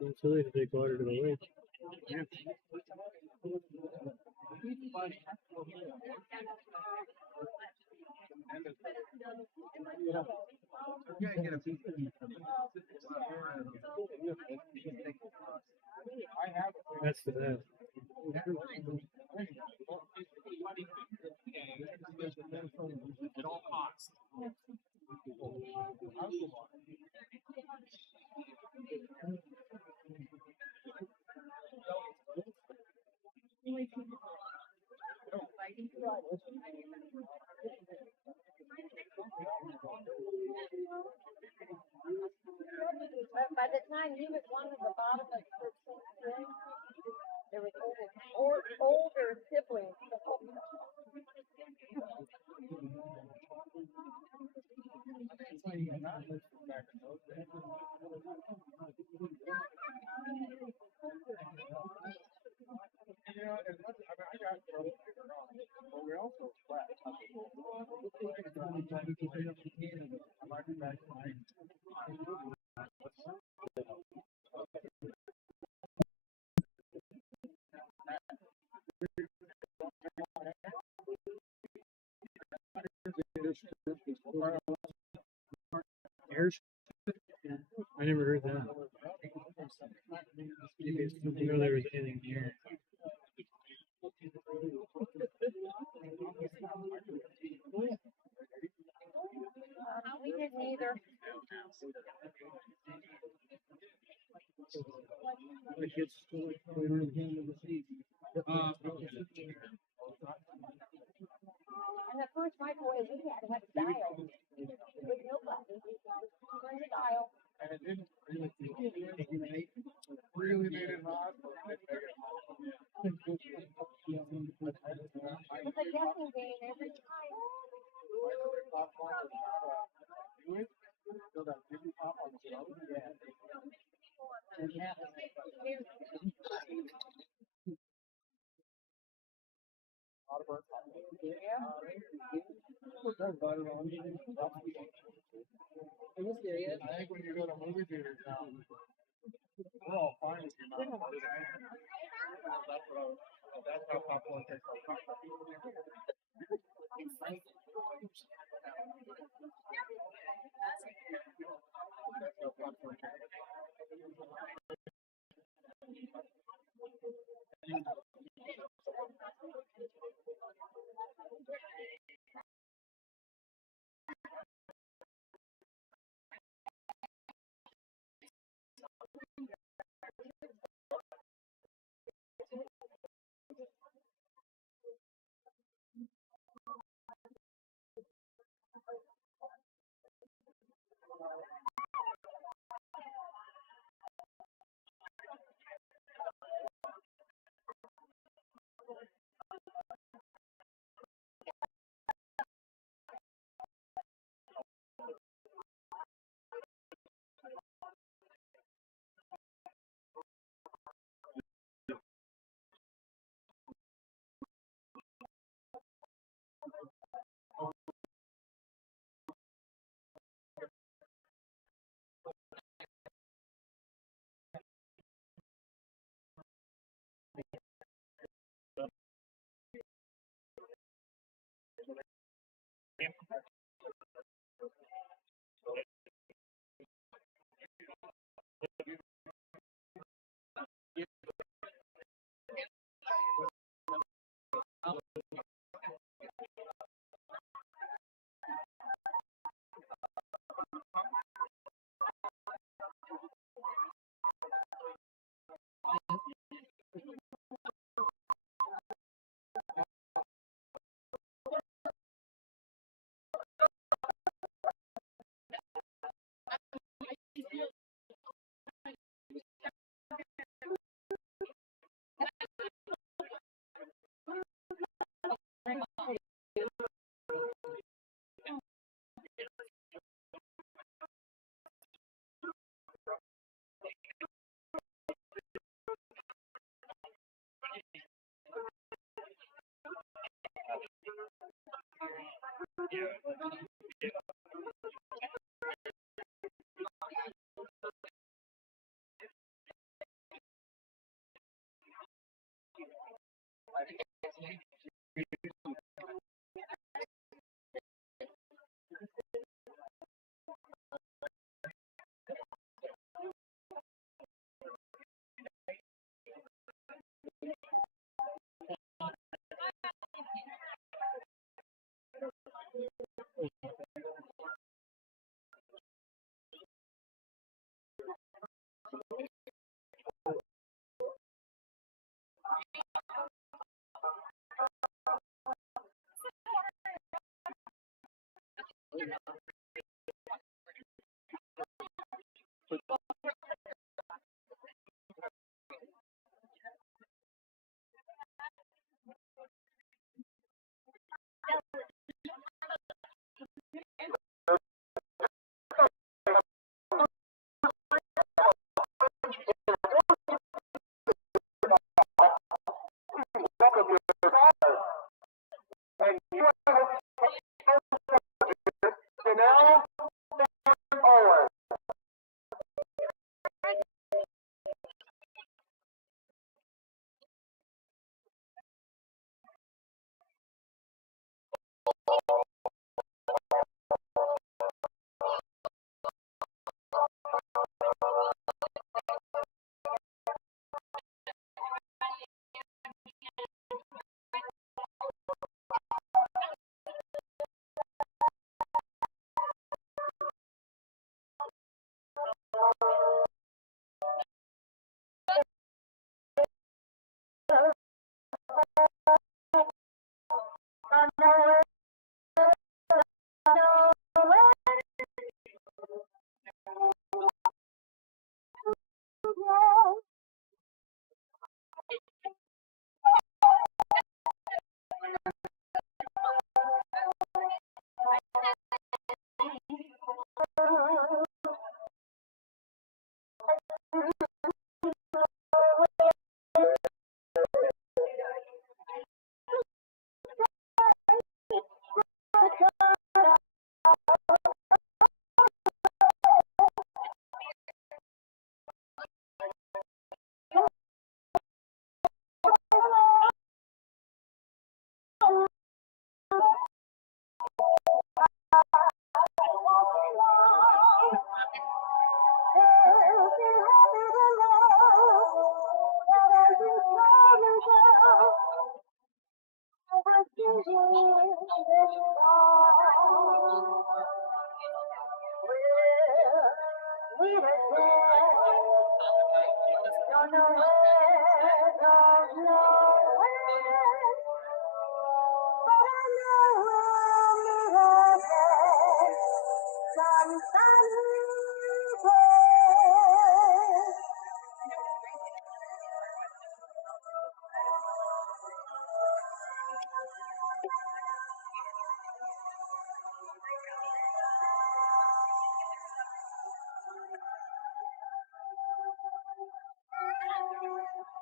It's really the big order to the lake. Yeah, get a piece of meat. I have That's the best. at all costs. By the time he was one of the bottom of the there was older siblings. You know, as much, I mean, I got thrown wrong, but we also flat. I might be back tonight. Airs? I never heard that. I know there was anything here. We didn't either. The kids still playing around the end of the season. And at first, my boy, we had to have a dial. With no button. Turn the dial. And it didn't really made it hot. It's a guessing game every time. I think when you go to movie theaters now, we're all fine with you now. That's how popcorn tastes like popcorn. That's how popcorn tastes.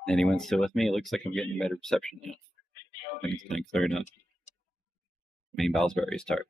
Anyone still with me? It looks like I'm getting better reception now. I think it's kind of cleared up. Main Bellsbury start.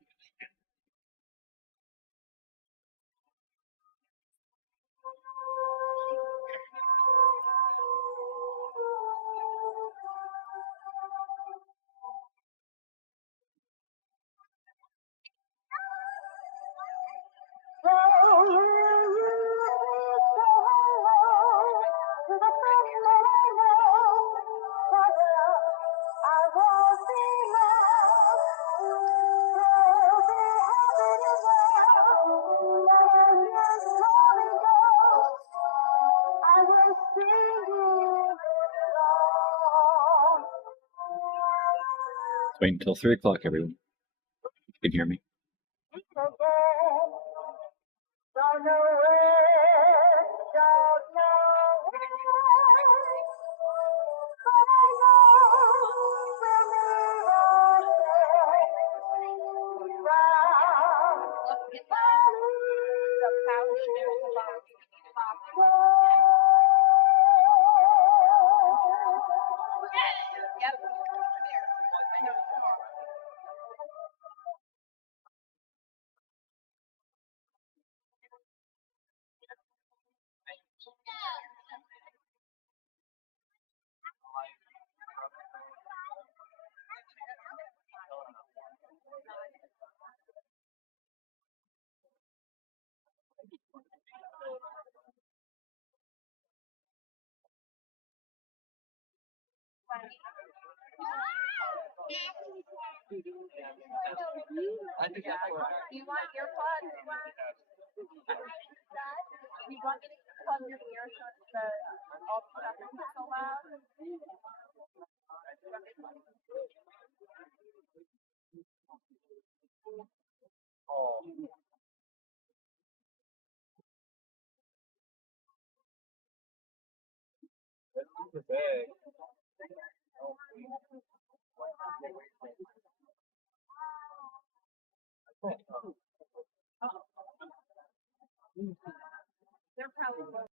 Wait until 3 o'clock, everyone. You can hear me. You want earplugs? You want me to plug your ear so the all the stuff isn't so loud? They're probably both.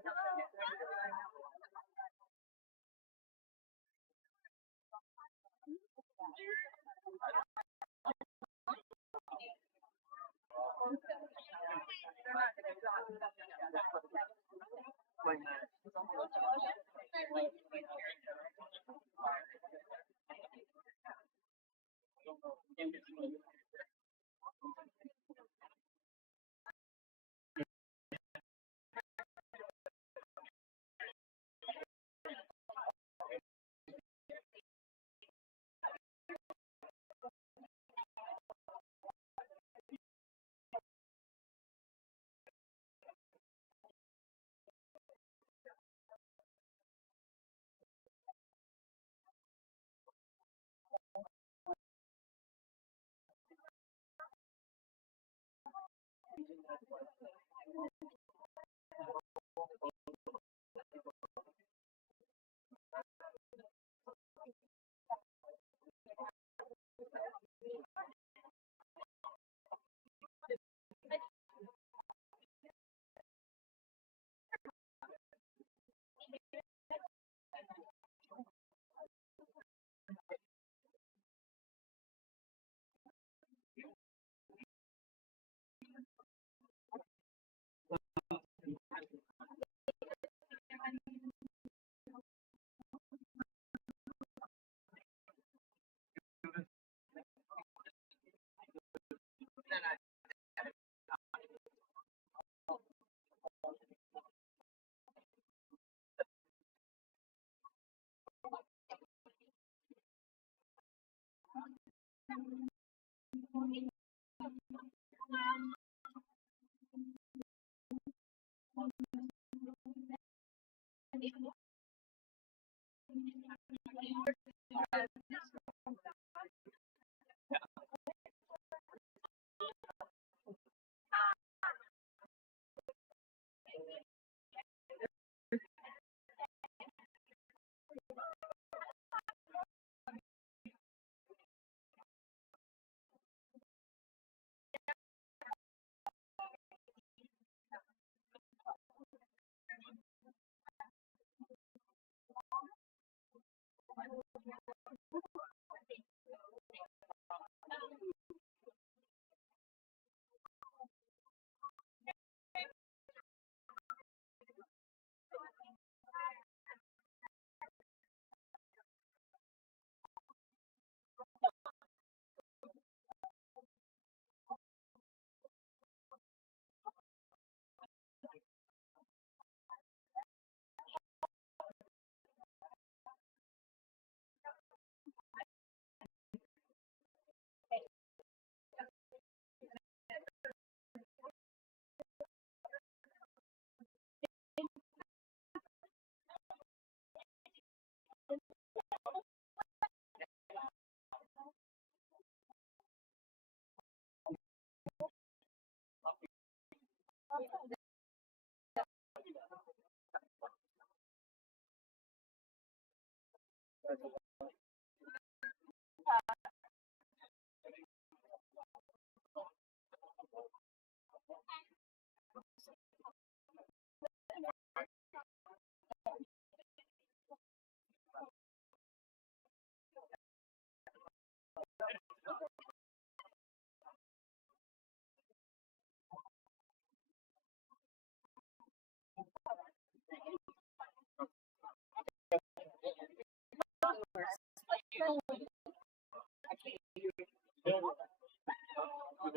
They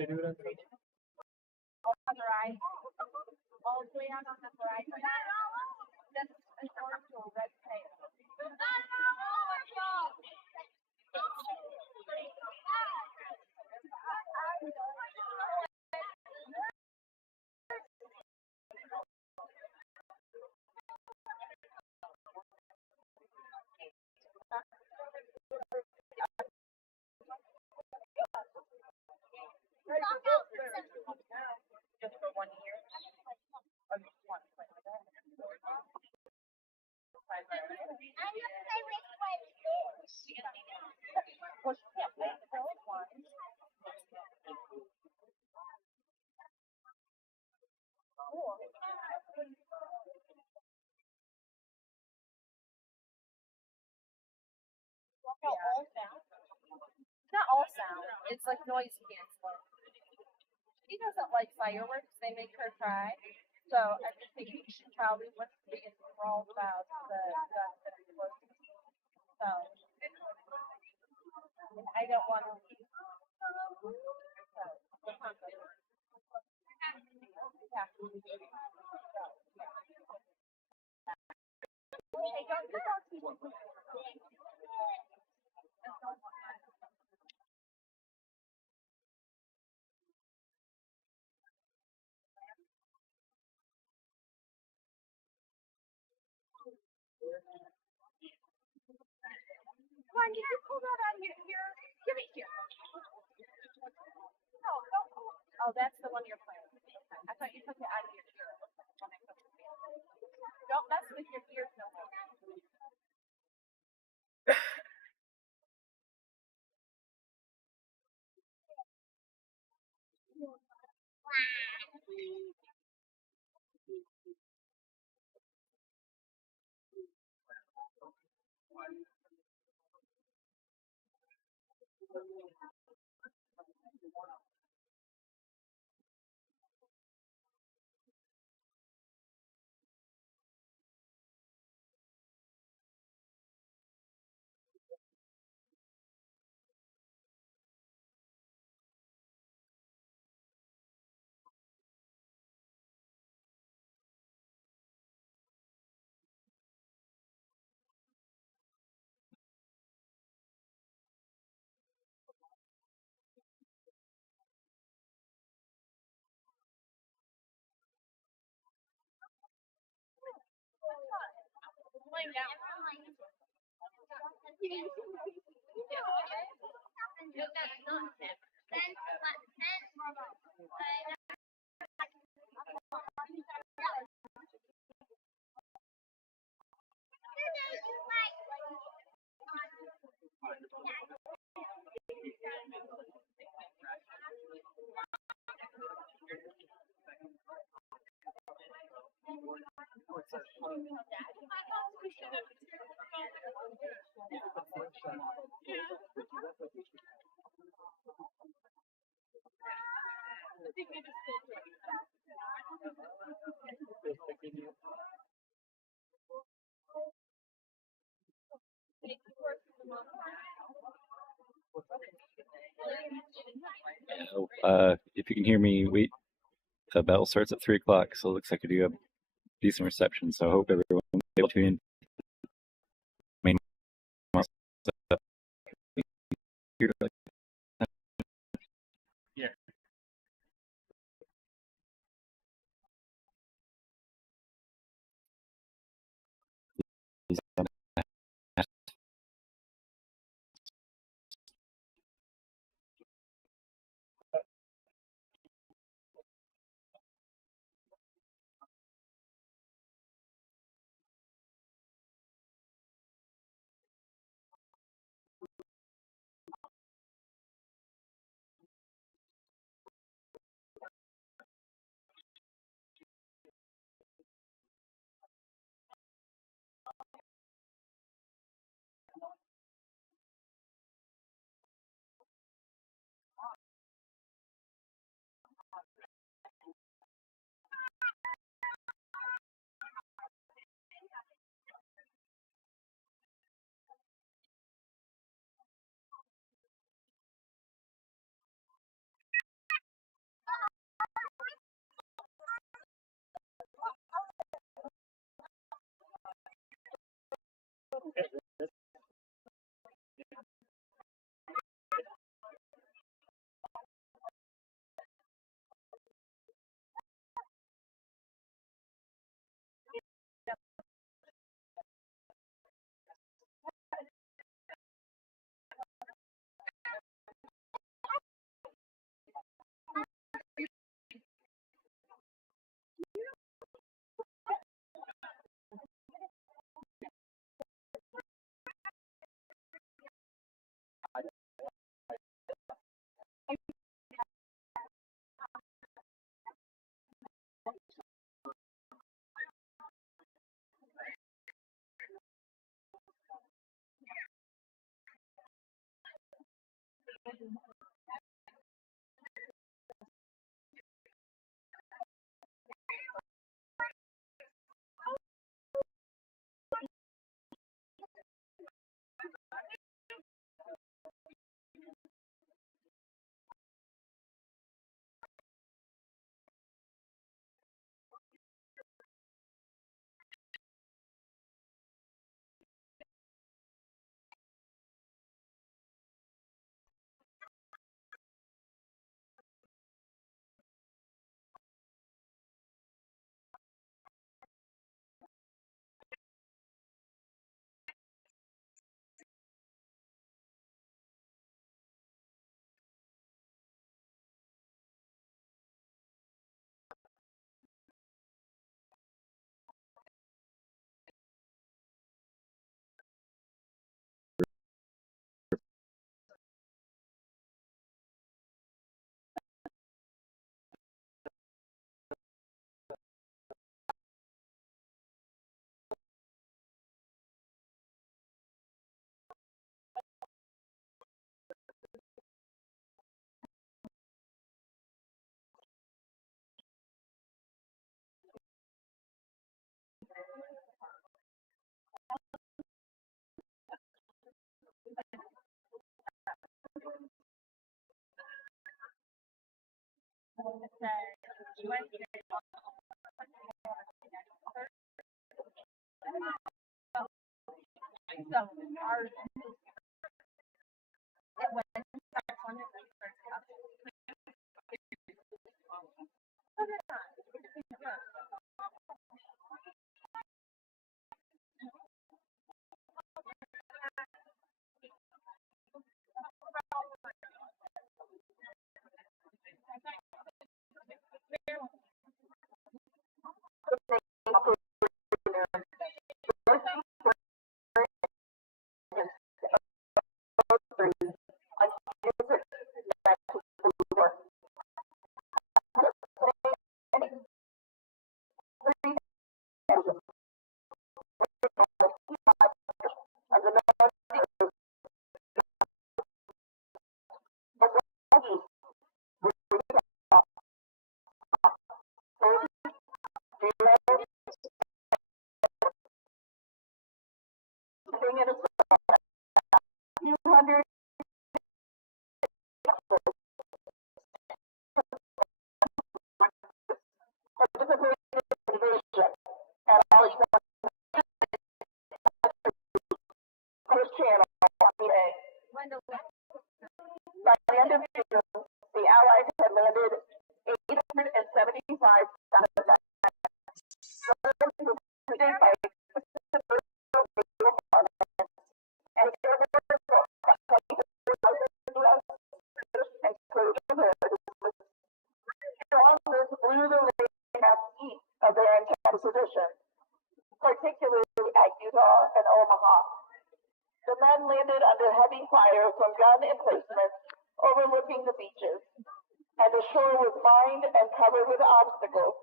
do it on Right. All the way out on the horizon. Then it's orange to a red tail. Just for 1 year. Or just once. Well, yeah, those ones. Cool. No, all sound. Not all sound. It's like noise canceling. She doesn't like fireworks. They make her cry. So I just think she probably wants to be enthralled about the guns and explosives. So I don't want to. Come on, can you pull that out of here? Give it here. No, don't. Oh, that's the one you're playing. I thought you took it out of your ear. Don't mess with your ears no more. Laying down. If you can hear me, the bell starts at 3 o'clock, so it looks like I do have decent reception. So I hope everyone will be able to tune in. Yeah. First channel on the A. By the end of June, the Allies had landed 875 suspects. And strongly blew the rain east of their intended position, particularly at Utah and Omaha. The men landed under heavy fire from gun emplacements overlooking the beaches, and the shore was mined and covered with obstacles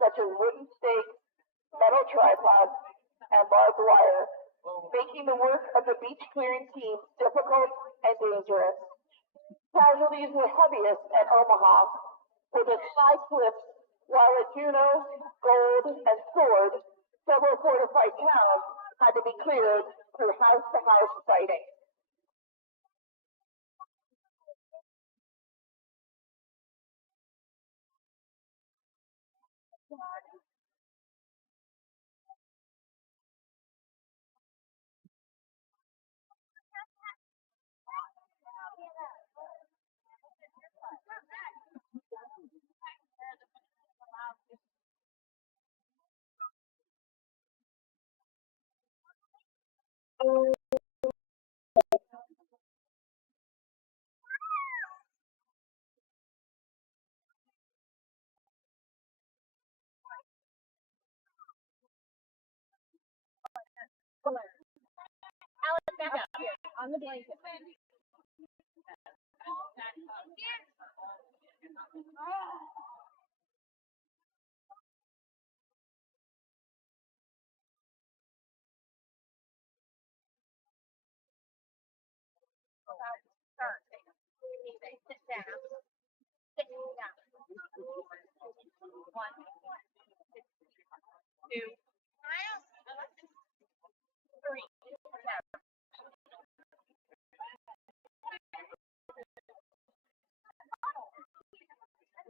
such as wooden stakes, metal tripods, and barbed wire, making the work of the beach clearing team difficult and dangerous. Casualties were heaviest at Omaha, with its high cliffs, while at Juneau, Gold, and Sword, several fortified towns had to be cleared through house-to-house fighting. Alex, back up here on the blanket. Sit down. Sit down. One, two, three.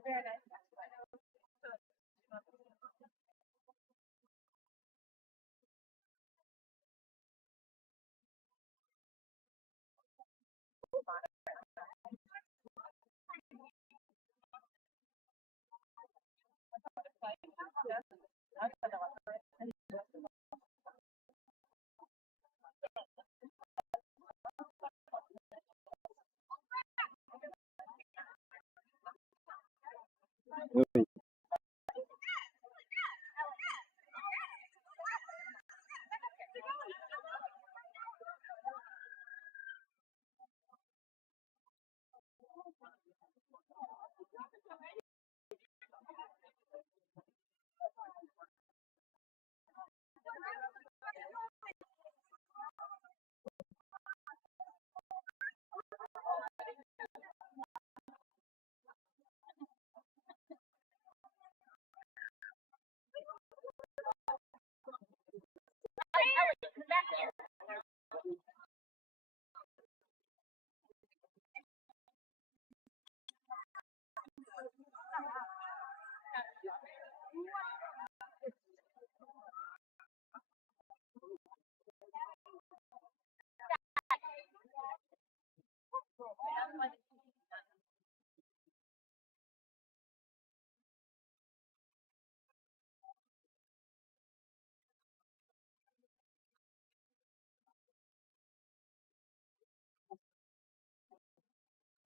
Very nice.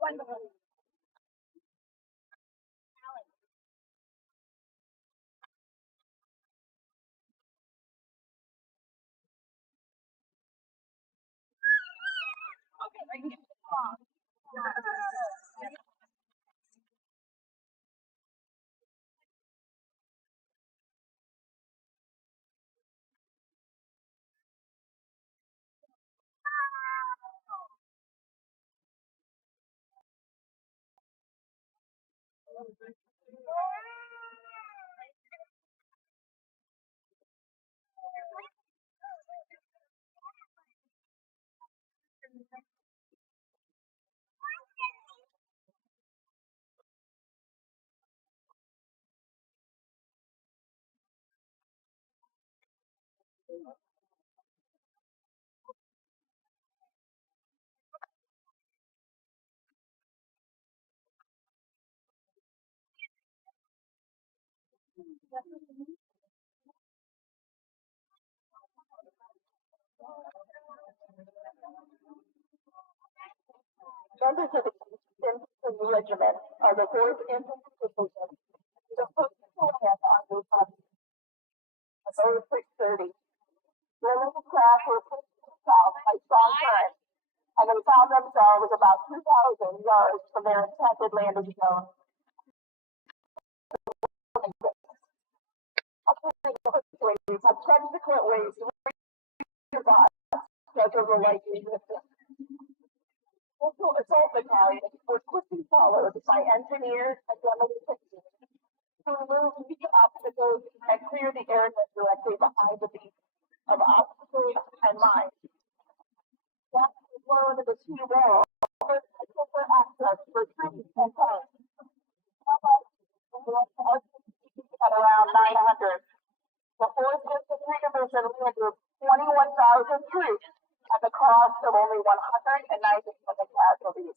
Wonderful. Okay, right here. Members of the Infantry Regiment are the 4th Infantry Division, the 1st Command on Route 630. Their little craft was pushed south by strong currents, and they found themselves about 2,000 yards from their intended landing zone. Subsequent ways to survive, such as a likely distance. Assault battalion was quickly followed by engineers and demolition to remove each obstacles and clear the area directly behind the beach of obstacles and mines. That was one of the two walls for access for troops and tanks. At around 900. The 4th Infantry Division landed 21,000 troops at the cost of only 197 casualties.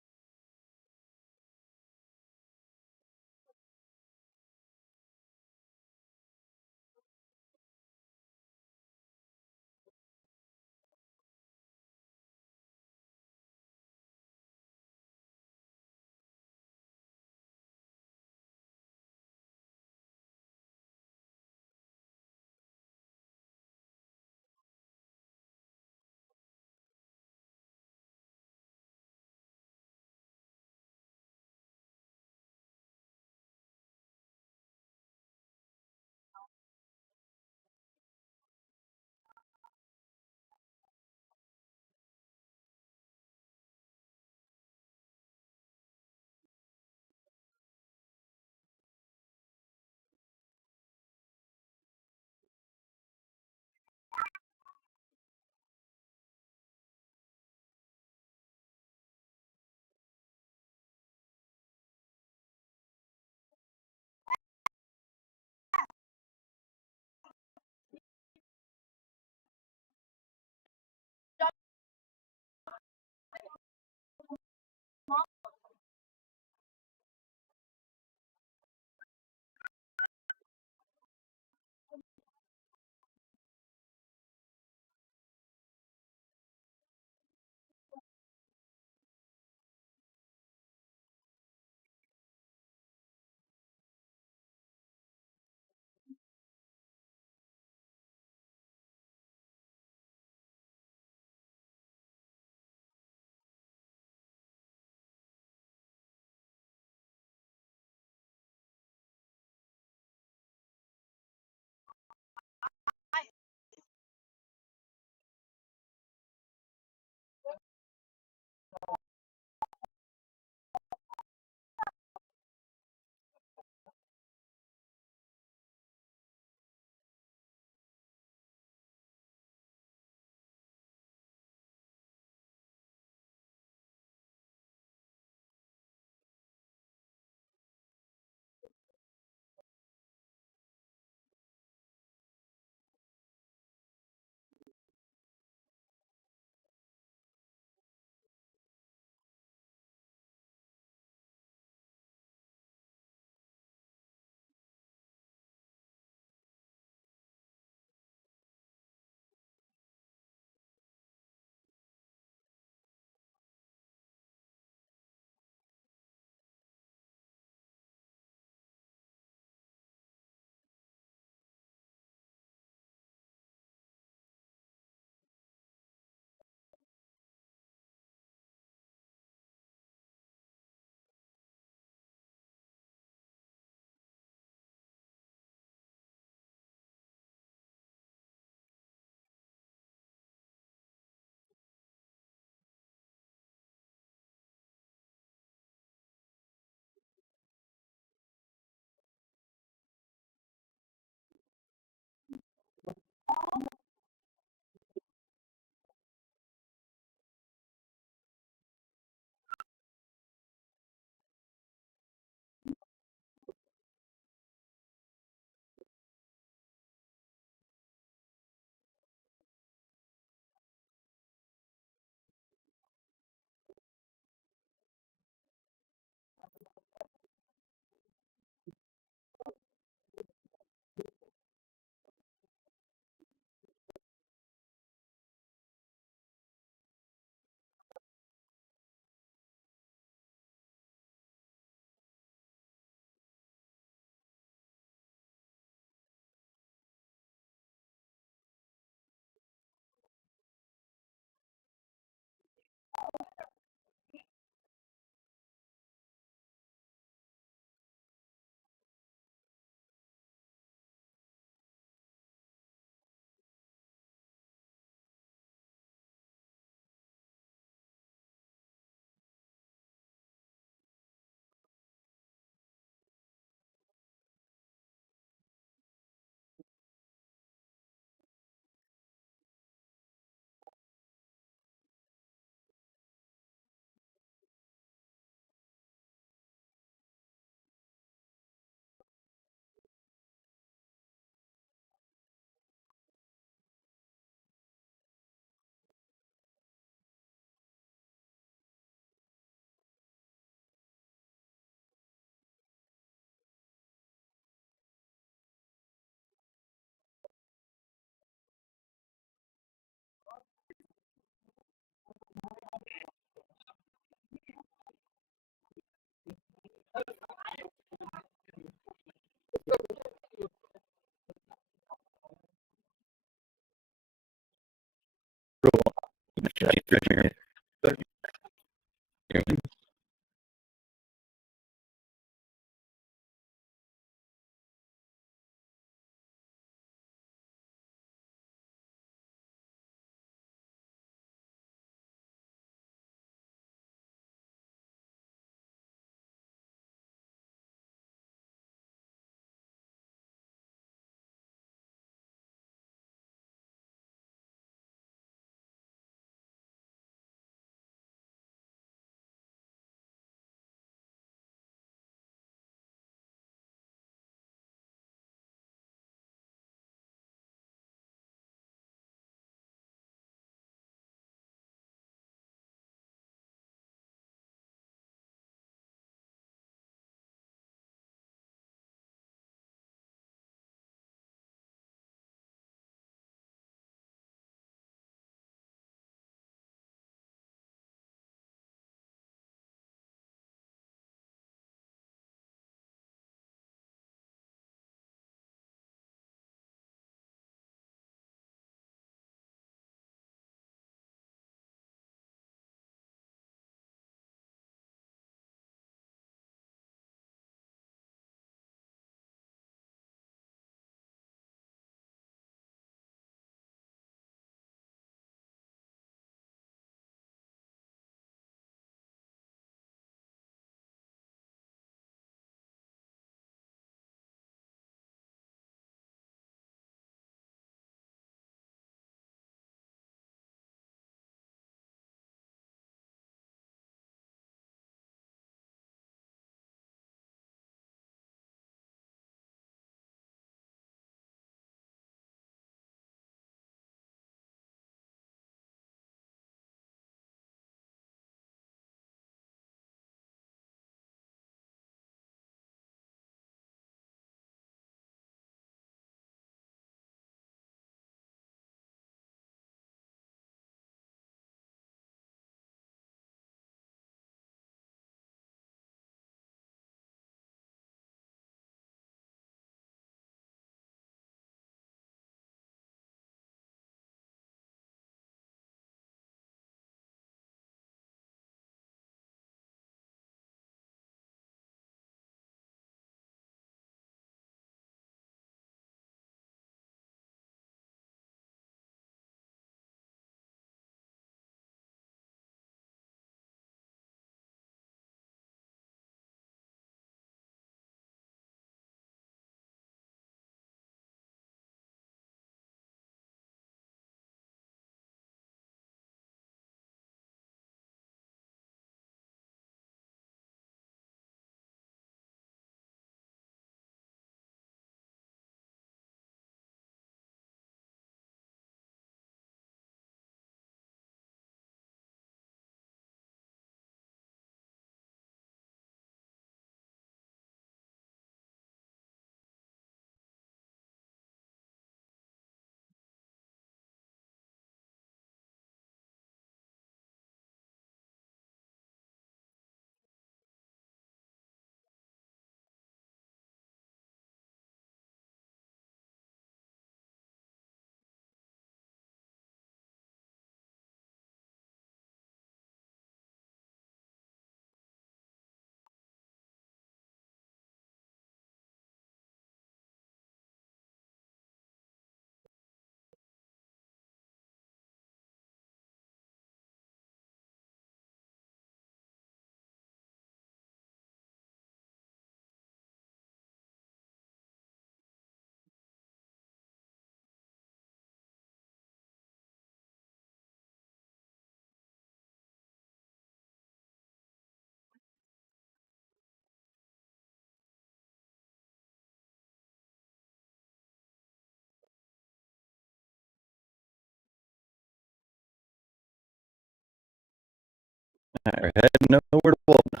We're heading over to Waldameer.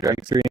Driving through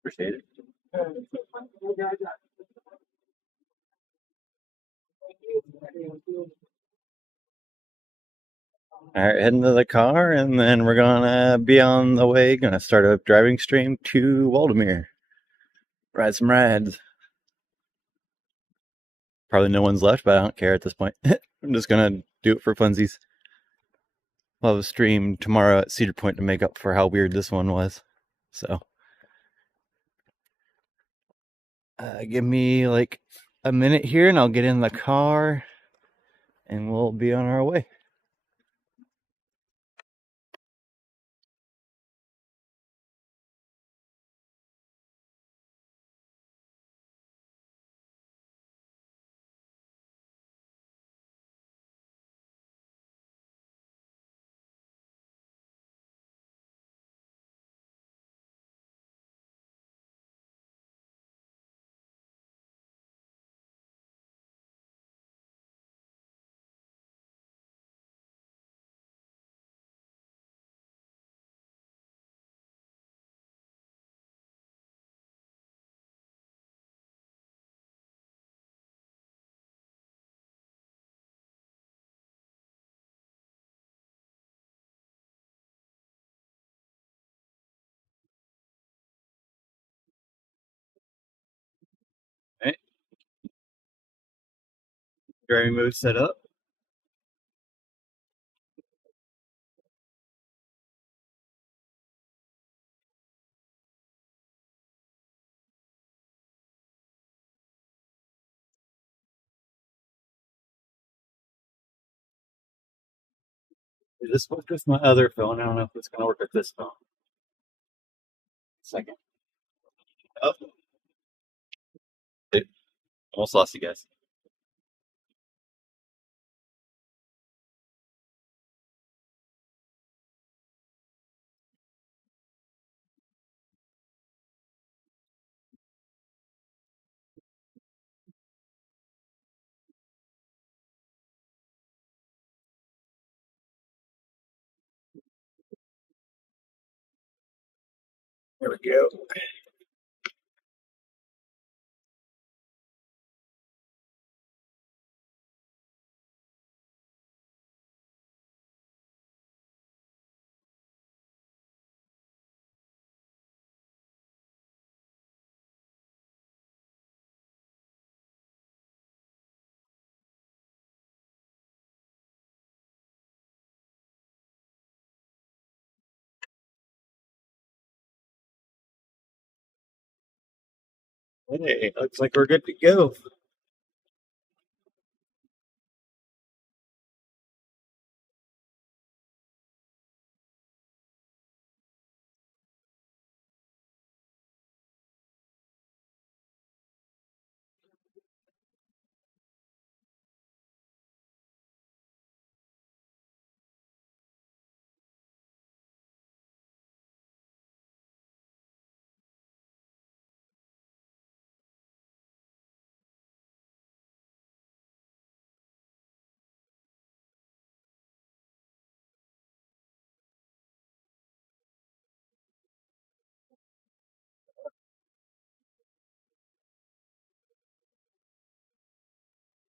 Appreciate it. All right, heading to the car, and then we're gonna be on the way. Gonna start a driving stream to Waldameer. Ride some rides. Probably no one's left, but I don't care at this point. I'm just gonna do it for funsies. We'll have a stream tomorrow at Cedar Point to make up for how weird this one was. So, give me like a minute here, and I'll get in the car, and we'll be on our way. All right, driving mode set up. This worked with my other phone. I don't know if it's gonna work with this phone. Second. Oh, it almost lost you guys. There we go. Hey, looks like we're good to go.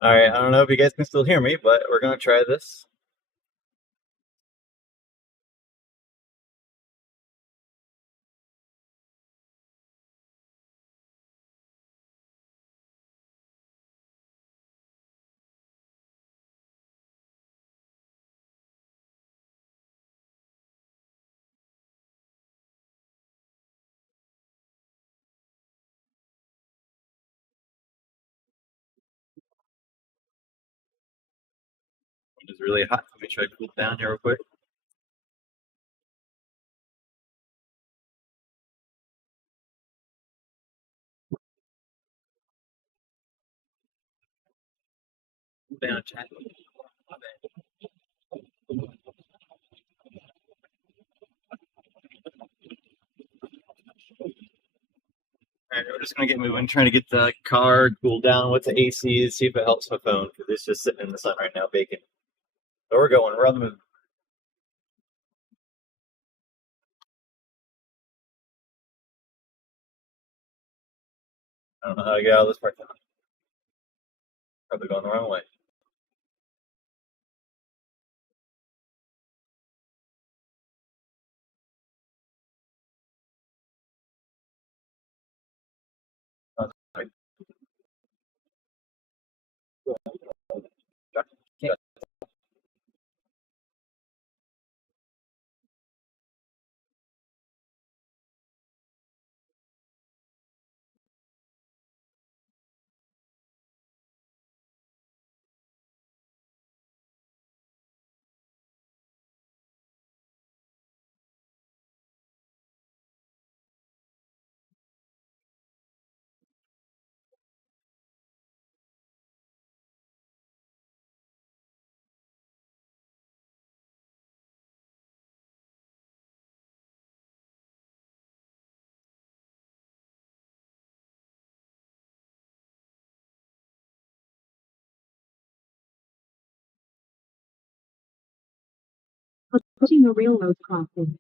All right, I don't know if you guys can still hear me, but we're gonna try this. It is really hot. Let me try to cool down here real quick. Cool down, chat. Alright, we're just gonna get moving, trying to get the car cooled down with the AC, see if it helps my phone, because it's just sitting in the sun right now baking. So we're going, we're on the move. I don't know how to get out of this part now. Probably going the wrong way. Oh, sorry. Can't- Approaching a railroad crossing.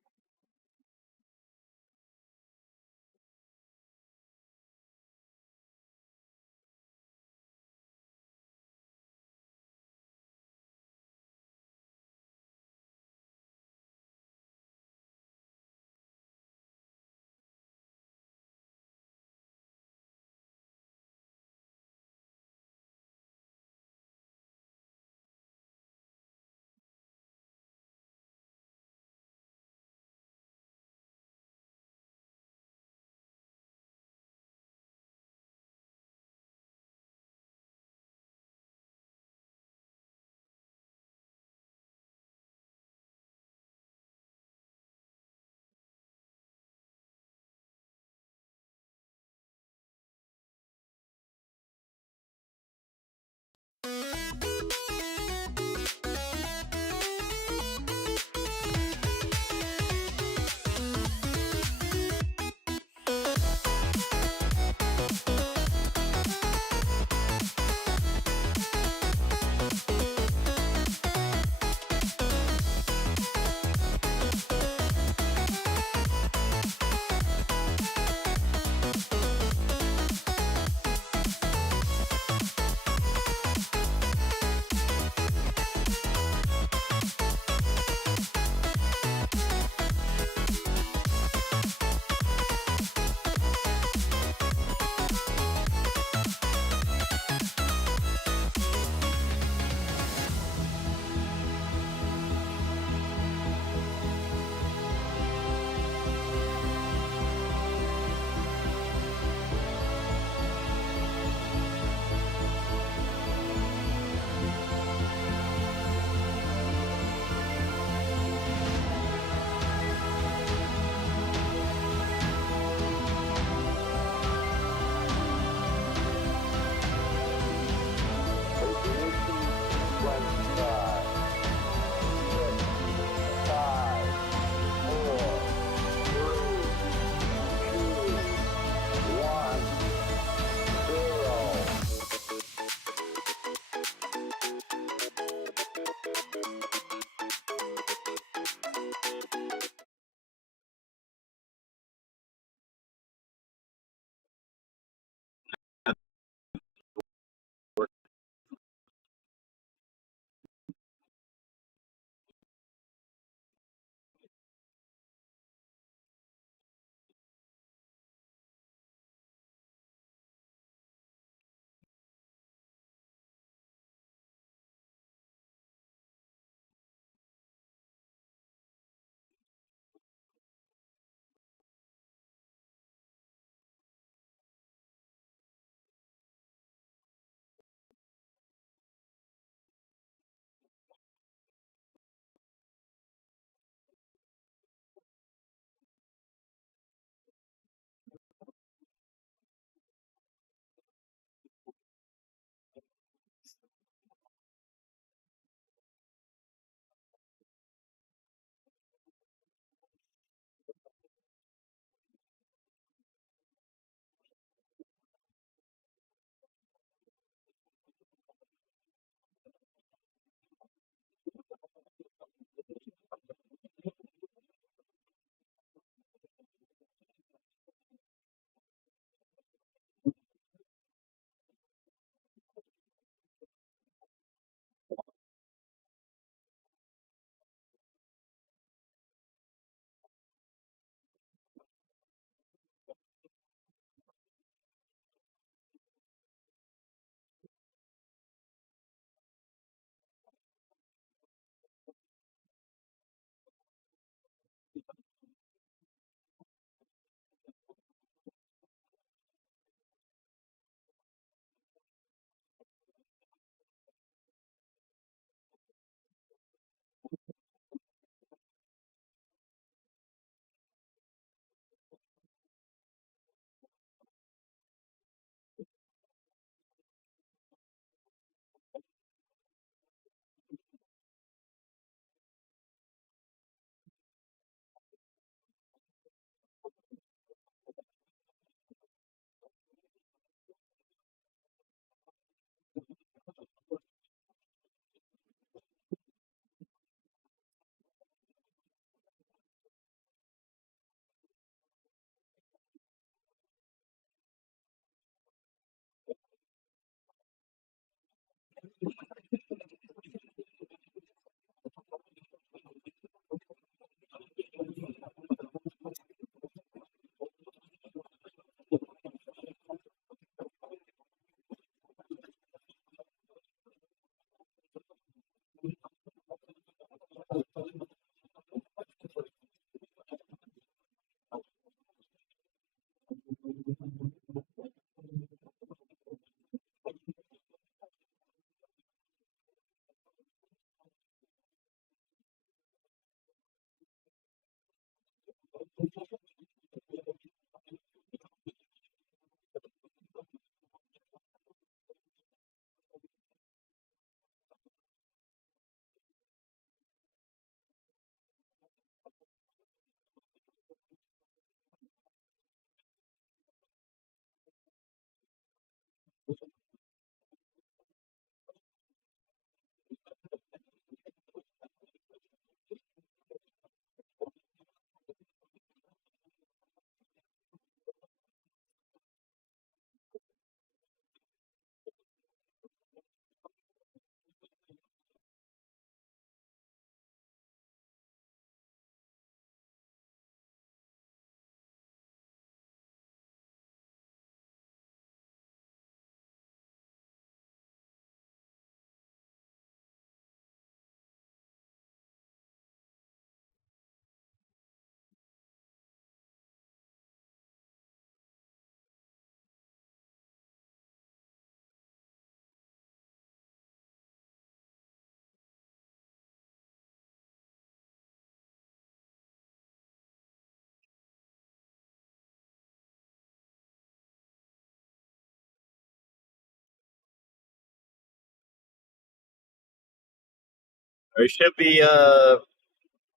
We should be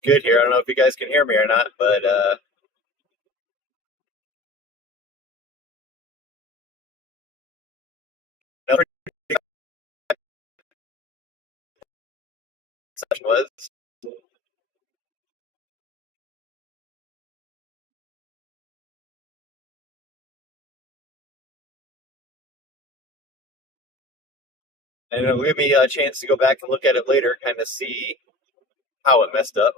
good here. I don't know if you guys can hear me or not, but no session was. And it'll give me a chance to go back and look at it later, kind of see how it messed up,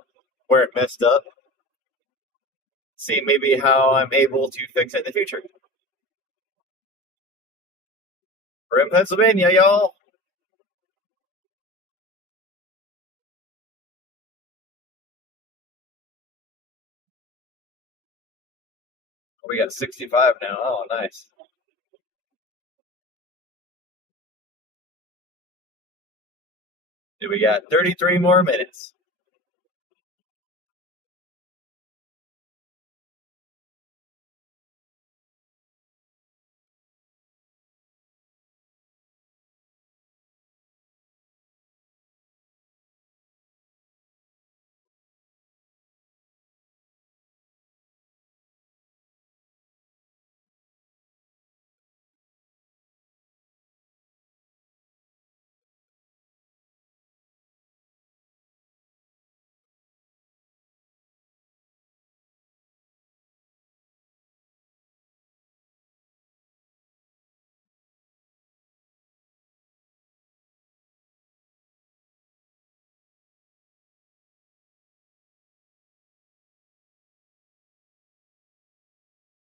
where it messed up, see maybe how I'm able to fix it in the future. We're in Pennsylvania, y'all. We got 65 now. Oh, nice. We got 33 more minutes.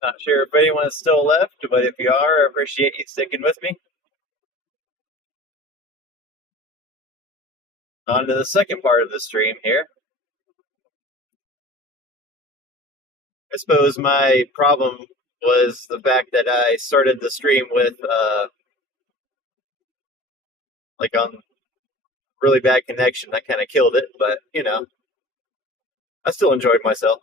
Not sure if anyone's still left, but if you are, I appreciate you sticking with me. On to the second part of the stream here. I suppose my problem was the fact that I started the stream with like on really bad connection. That kind of killed it, but you know, I still enjoyed myself.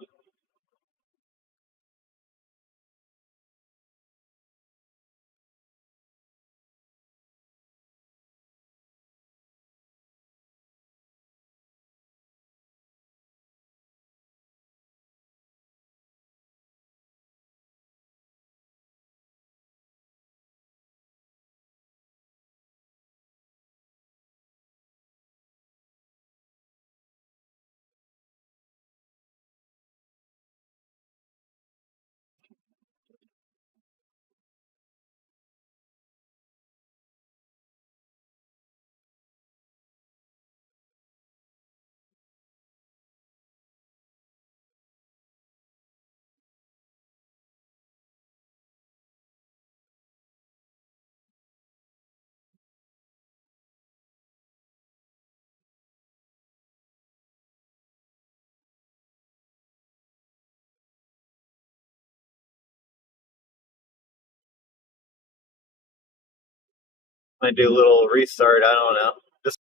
Might do a little restart. I don't know. Just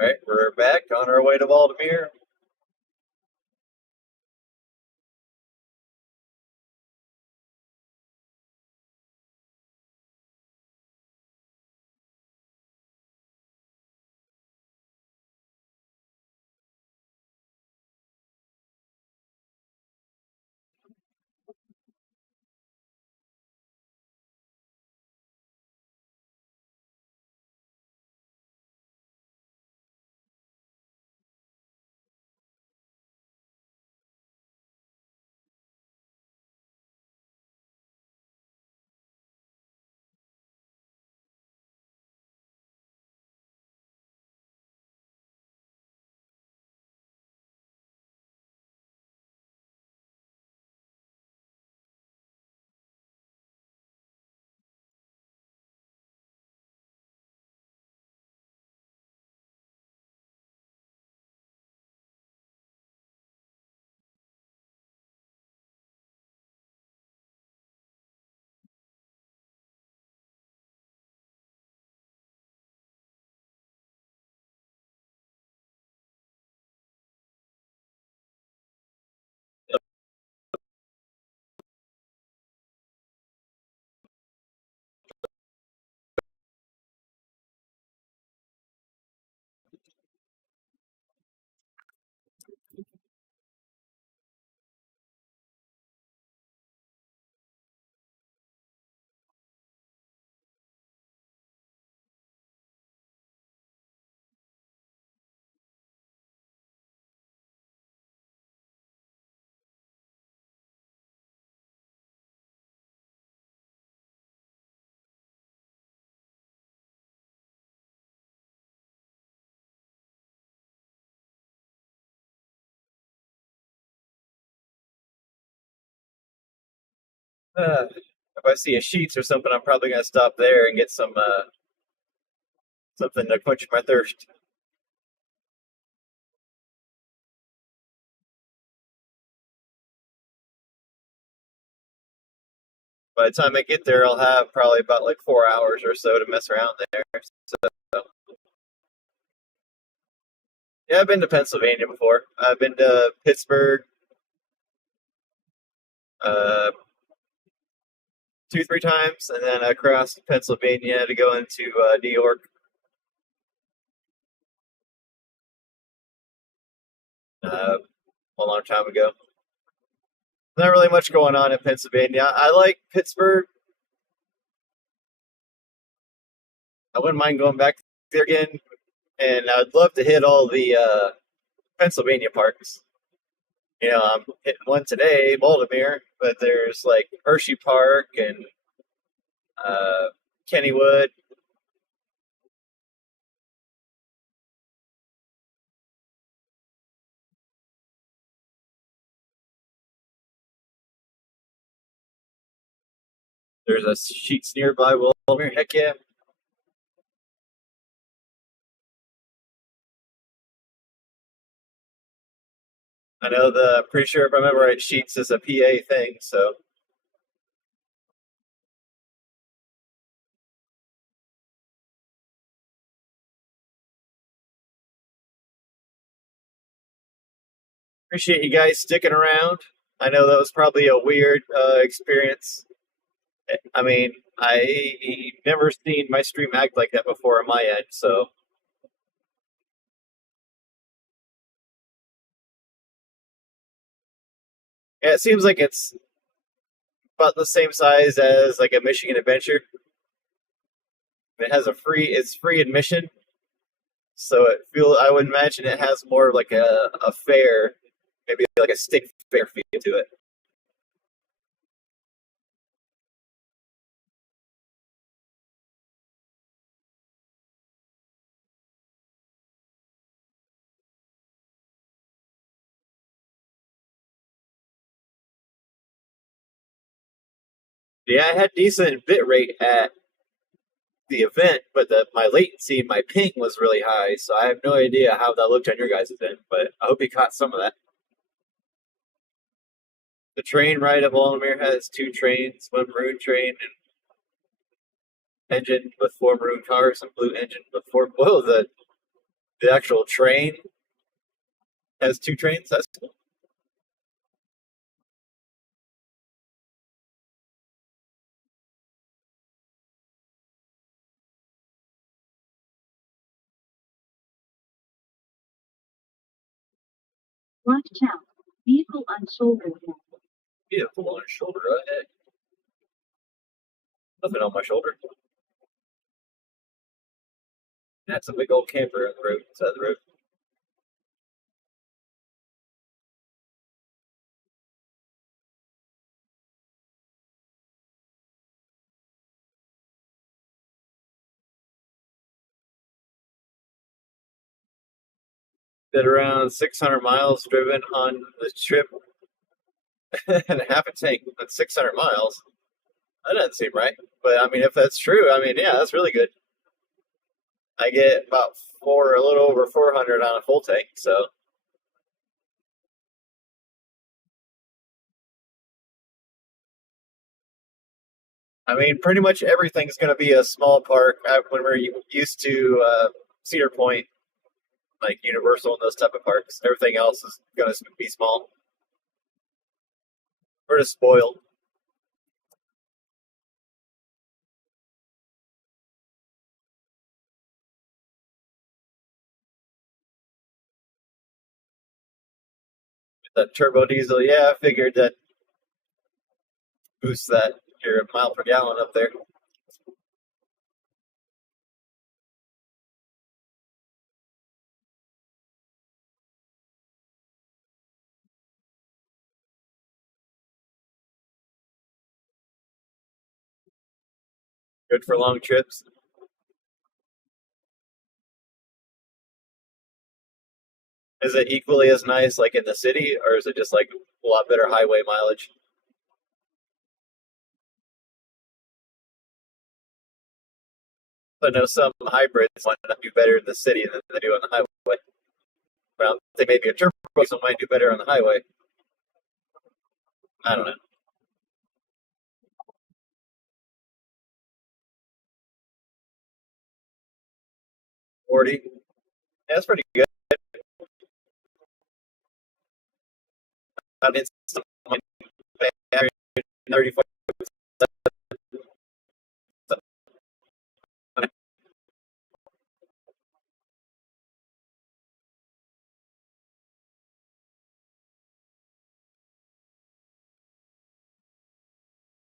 all right. We're back on our way to Waldameer. If I see a Sheets or something, I'm probably gonna stop there and get some something to quench my thirst. By the time I get there, I'll have probably about like 4 hours or so to mess around there. So yeah, I've been to Pennsylvania before. I've been to Pittsburgh, uh, 2, 3 times, and then across Pennsylvania to go into New York. A long time ago. Not really much going on in Pennsylvania. I like Pittsburgh. I wouldn't mind going back there again, and I'd love to hit all the Pennsylvania parks. You know, I'm hitting one today, Waldameer, but there's like Hershey Park and Kennywood. There's a Sheets nearby Waldameer. Heck yeah. I know pretty sure if I remember right, Sheets is a PA thing, so. Appreciate you guys sticking around. I know that was probably a weird experience. I mean, I never seen my stream act like that before on my end, so. Yeah, it seems like it's about the same size as like a Michigan Adventure. It has it's free admission, so I would imagine it has more like a fair, maybe like a stick fair feel to it. Yeah, I had decent bit rate at the event, but my latency, my ping was really high, so I have no idea how that looked on your guys' end, but I hope you caught some of that. The train ride of Waldameer has 2 trains, one maroon train and engine with 4 maroon cars and blue engine with 4. Whoa, the actual train has 2 trains. That's cool. Watch out. Vehicle on shoulder. Vehicle on shoulder ahead. Nothing on my shoulder. That's a big old camper on the road, side of the road. Did around 600 miles driven on the trip and half a tank at 600 miles. That doesn't seem right. But I mean, if that's true, I mean, yeah, that's really good. I get about a little over 400 on a full tank. So I mean, pretty much everything's going to be a small park. When we're used to Cedar Point, like Universal and those type of parks, everything else is going to be small. We're just spoiled. That turbo diesel, yeah, I figured that boosts your mile per gallon up there. Good for long trips. Is it equally as nice like in the city, or is it just like a lot better highway mileage? I know some hybrids might not do better in the city than they do on the highway. Well, they maybe a turbo diesel might do better on the highway. I don't know. 40. Yeah, that's pretty good. I mean, it's 35.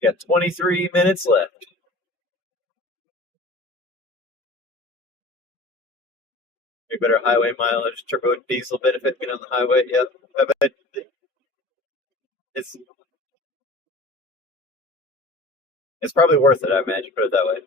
Yeah, 23 minutes left. A better highway mileage, turbo diesel benefit being on the highway. Yep, I bet it's probably worth it. I imagine, put it that way.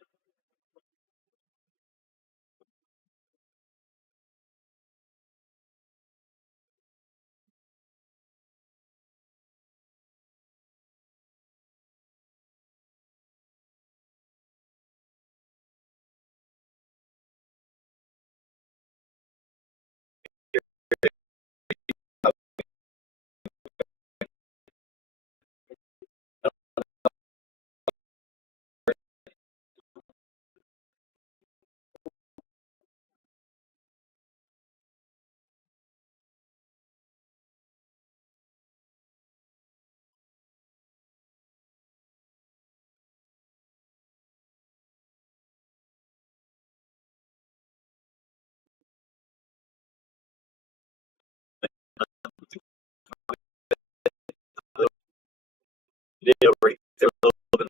They were a little bit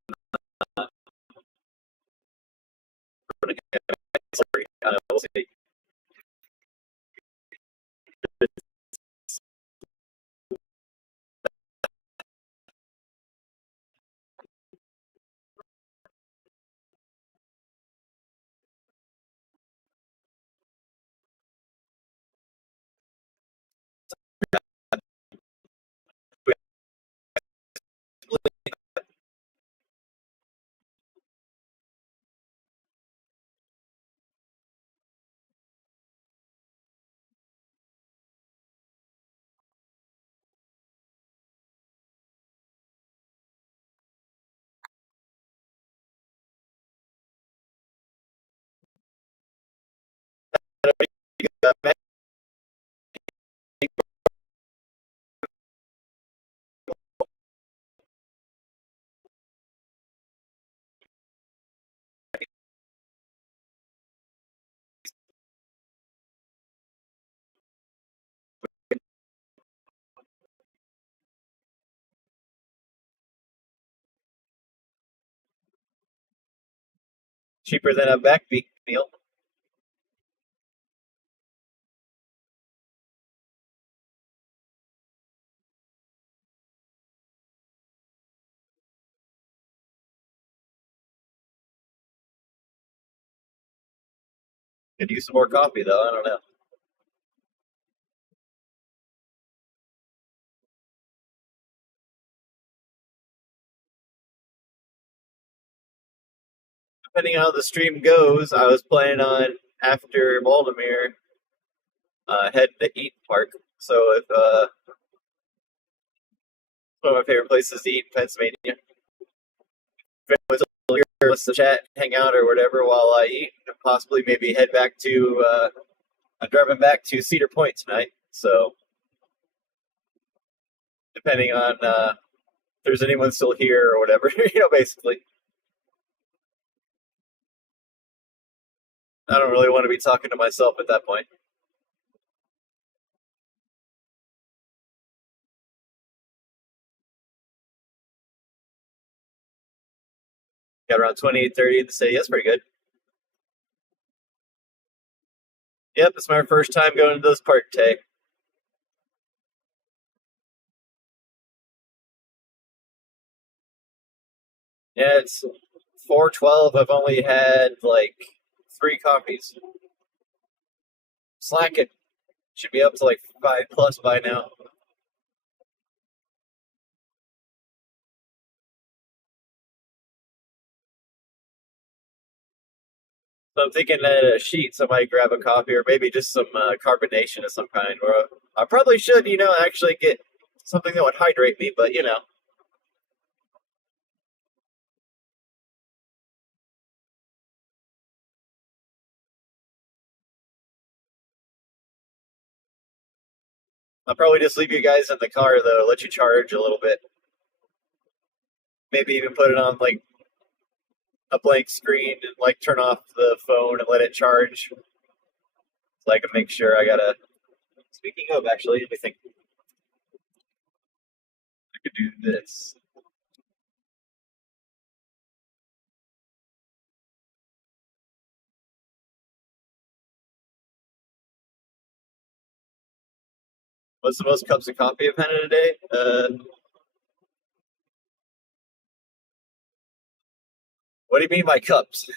We'll see. Cheaper than a backbeat meal. Could use some more coffee though. I don't know. Depending on how the stream goes, I was planning on after Waldameer heading to Eaton Park. So if one of my favorite places to eat in Pennsylvania. If anyone's here, let's chat, hang out, or whatever while I eat, and possibly maybe head back to. I'm driving back to Cedar Point tonight, so depending on if there's anyone still here or whatever, basically. I don't really want to be talking to myself at that point. Got around 28:30 in the city. That's pretty good. Yep, it's my first time going to this park today. Yeah, it's 4:12. I've only had like 3 coffees. Slacking. Should be up to like 5+ by now. So I'm thinking that at Sheets, I might grab a coffee or maybe just some carbonation of some kind. Or I probably should, actually get something that would hydrate me, but I'll probably just leave you guys in the car though, let you charge a little bit. Maybe even put it on like a blank screen and like turn off the phone and let it charge. So I can make sure I gotta. Speaking of, actually, let me think. I could do this. What's the most cups of coffee I've had in a day? What do you mean by cups?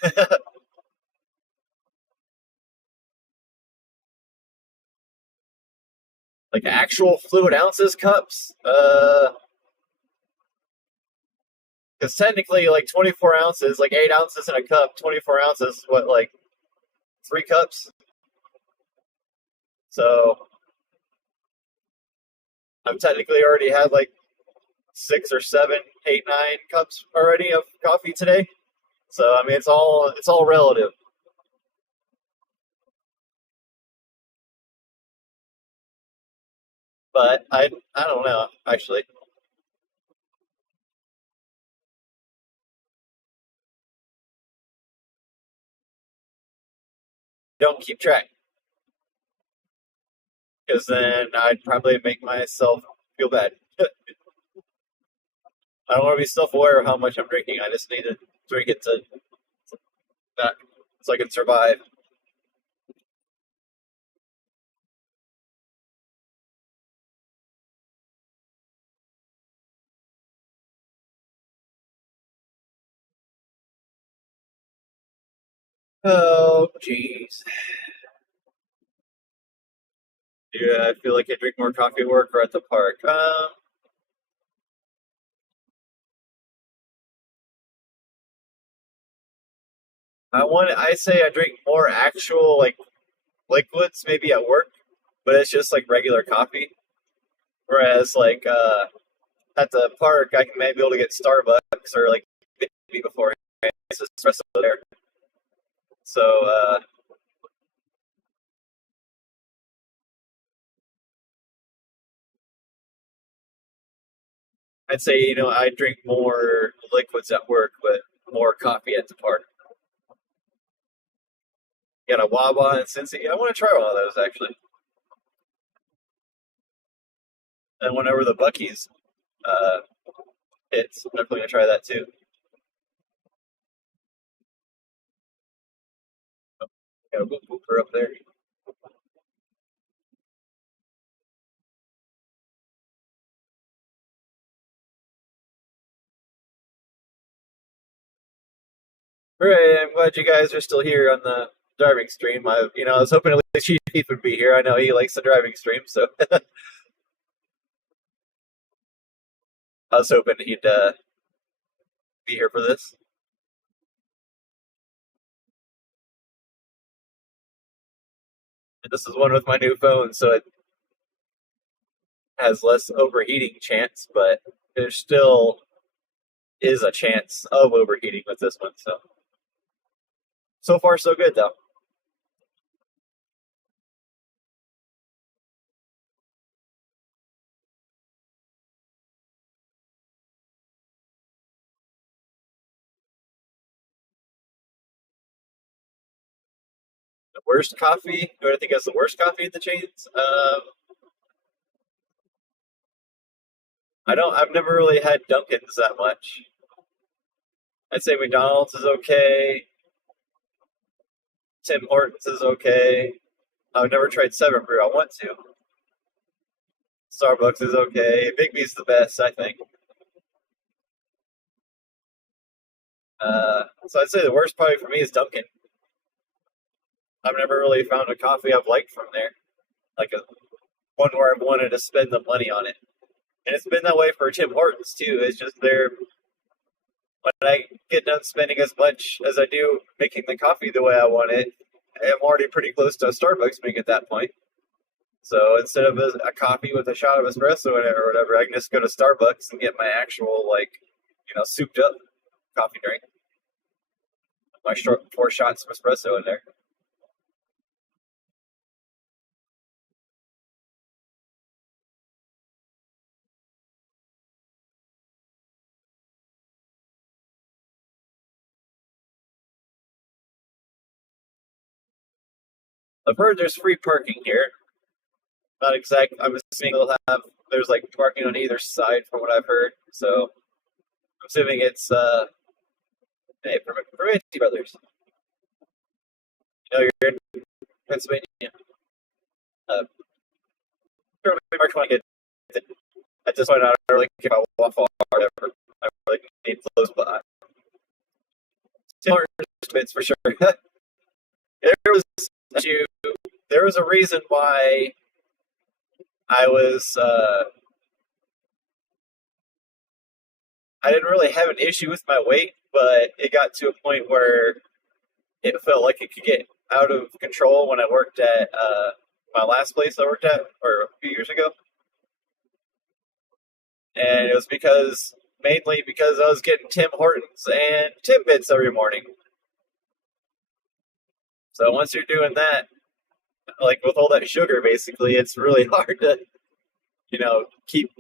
Like actual fluid ounces cups? Because technically, like 24 ounces, like 8 ounces in a cup, 24 ounces, what, like 3 cups? So I've technically already had like 6 or 7, 8, 9 cups already of coffee today. So I mean, it's all relative. But I don't know, actually. Don't keep track. Because then I'd probably make myself feel bad. I don't want to be self-aware of how much I'm drinking. I just need to drink it to not so I can survive. Oh, jeez. Yeah, I feel like I drink more coffee at work or at the park. I say I drink more actual like liquids maybe at work, but it's just like regular coffee. Whereas like at the park, I can maybe be able to get Starbucks or like maybe before it's espresso there. So I'd say I drink more liquids at work, but more coffee at the park. Got a Wawa and Cincy. I want to try one of those actually. And whenever the Buc-ee's hits, I'm definitely gonna try that too. Got a whooper up there. Hooray! I'm glad you guys are still here on the driving stream. I was hoping at least Chief would be here. I know he likes the driving stream, so I was hoping he'd be here for this. And this is one with my new phone, so it has less overheating chance, but there still is a chance of overheating with this one. So far so good though. The worst coffee? Who do I think has the worst coffee in the chains? I've never really had Dunkin's that much. I'd say McDonald's is okay. Tim Hortons is okay. I've never tried 7 Brew. I want to. Starbucks is okay. Big B's the best, I think. So I'd say the worst probably for me is Dunkin'. I've never really found a coffee I've liked from there. Like one where I've wanted to spend the money on it. And it's been that way for Tim Hortons too. It's just when I get done spending as much as I do making the coffee the way I want it, I'm already pretty close to a Starbucks being at that point. So instead of a coffee with a shot of espresso or whatever, I can just go to Starbucks and get my actual souped up coffee drink. My 4 shots of espresso in there. I've heard there's free parking here. Not exact. I'm assuming there's like parking on either side from what I've heard. So I'm assuming it's hey, Permetti Brothers. You're in Pennsylvania. March when I get. At this point, I don't really care about walk far or whatever. I really need close by. Bits for sure. There was a reason why I didn't really have an issue with my weight, but it got to a point where it felt like it could get out of control when I worked at my last place I worked at, or a few years ago. And it was mainly because I was getting Tim Hortons and Timbits every morning. So once you're doing that, like with all that sugar, basically, it's really hard to, keep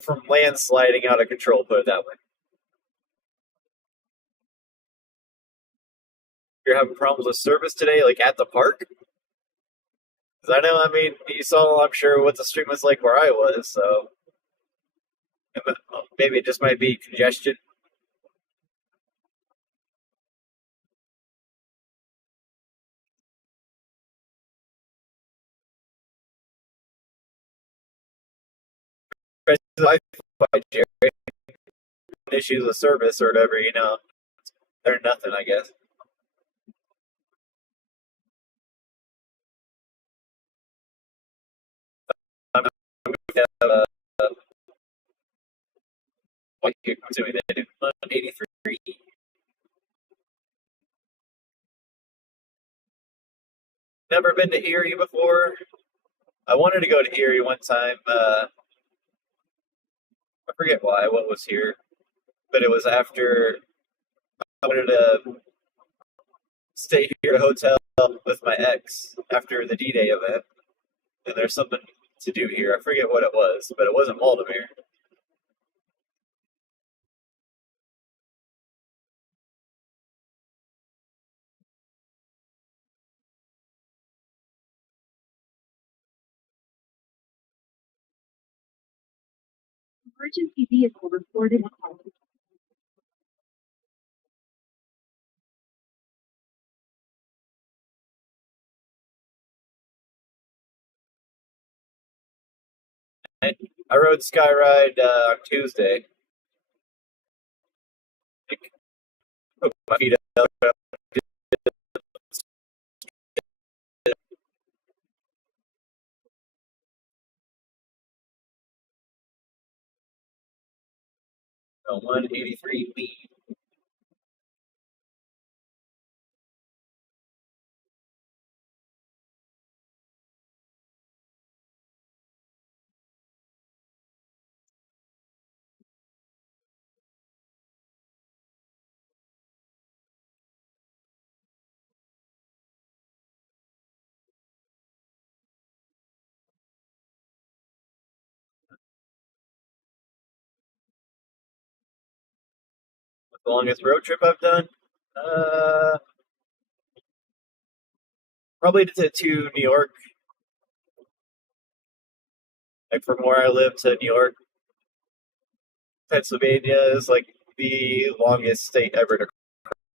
from landsliding out of control, put it that way. You're having problems with service today, like at the park? Because you saw, I'm sure, what the stream was like where I was, so maybe it just might be congestion. Wi-Fi, Jerry. Issues with service or whatever, they're nothing, I guess. What you're doing that in 183. Never been to Erie before. I wanted to go to Erie one time. I forget why. What was here, but it was after I wanted to stay here at a hotel with my ex after the D-Day event, and there's something to do here. I forget what it was, but it wasn't Waldameer. Emergency vehicle reported. I rode Skyride on Tuesday. Put my feet up. 183 lead. The longest road trip I've done? Probably to New York. Like from where I live to New York, Pennsylvania is like the longest state ever to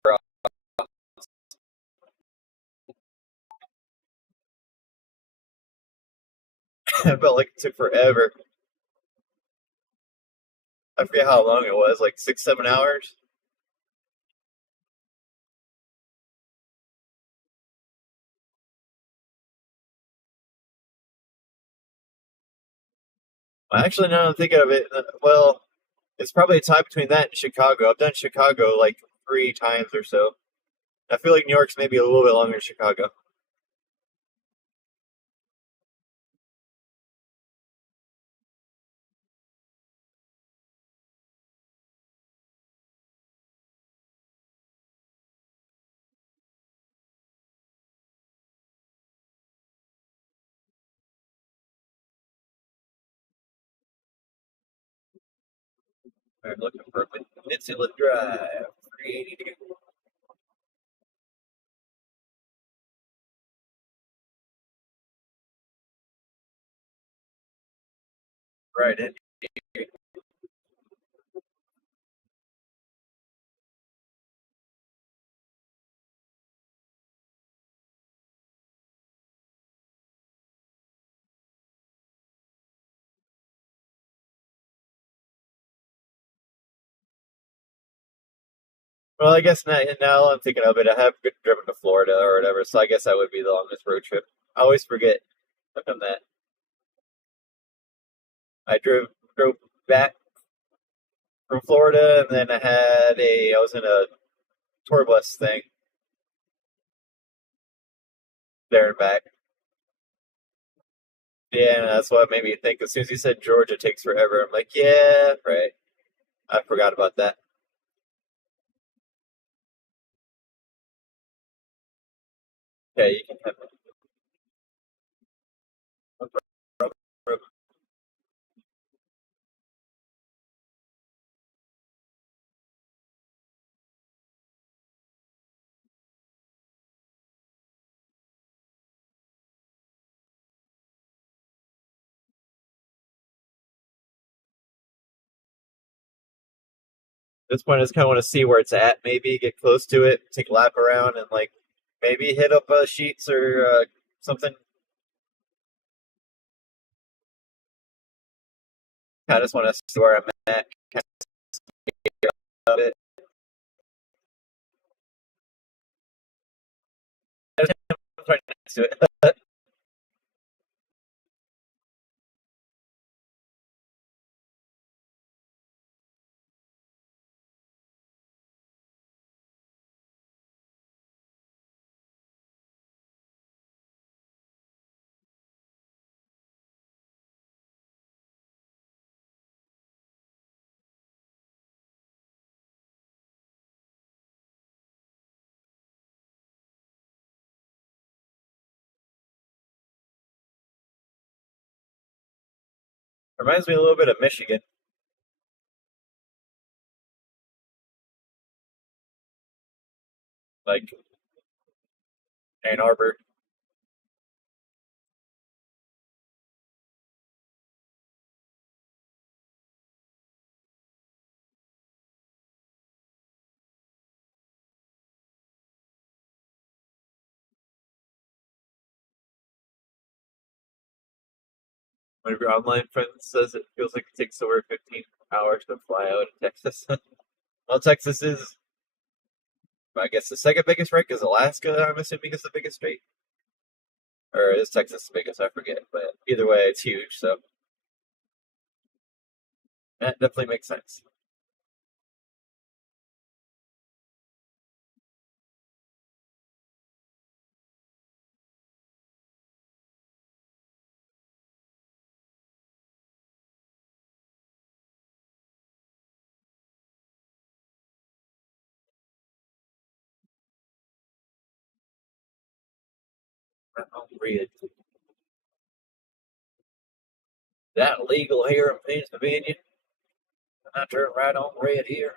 cross. I felt like it took forever. I forget how long it was, like 6, 7 hours. Well, actually, now I'm thinking of it, well, it's probably a tie between that and Chicago. I've done Chicago like 3 times or so. I feel like New York's maybe a little bit longer than Chicago. I'm looking for a Peninsula Drive, 382. Right in. Well, I guess now I'm thinking of it. I have driven to Florida or whatever, so I guess that would be the longest road trip. I always forget from that. I drove back from Florida, and then I was in a tour bus thing there and back. Yeah, and that's what made me think. As soon as you said Georgia takes forever, I'm like, yeah, right. I forgot about that. Yeah, you can have it. At this point, I just kind of want to see where it's at. Maybe get close to it, take a lap around, and like maybe hit up Sheets or something. I just want to see where I'm at. Kind of it. Right next to it. Reminds me a little bit of Michigan, like Ann Arbor. One of your online friends says it feels like it takes over 15 hours to fly out of Texas. Well, Texas is, I guess, the second biggest, right? Because Alaska, I'm assuming, is the biggest state. Or is Texas the biggest? I forget. But either way, it's huge. So that definitely makes sense. I'll read it. That legal here in Pennsylvania? I turn right on red here.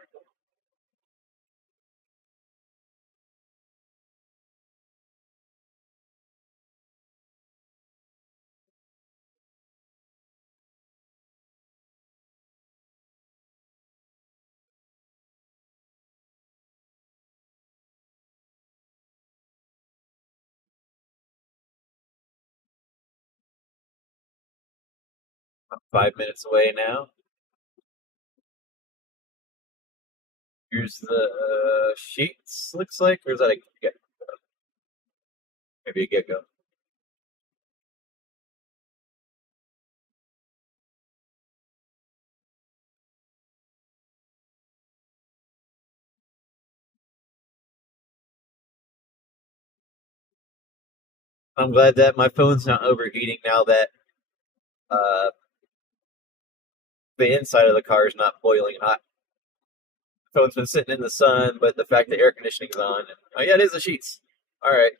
I'm 5 minutes away now. Here's the sheets, looks like. Or is that a get? Maybe a get-go. I'm glad that my phone's not overheating now that uh, the inside of the car is not boiling hot. The phone's been sitting in the sun, but the fact that air conditioning's on. And, oh, yeah, it is the sheets. All right.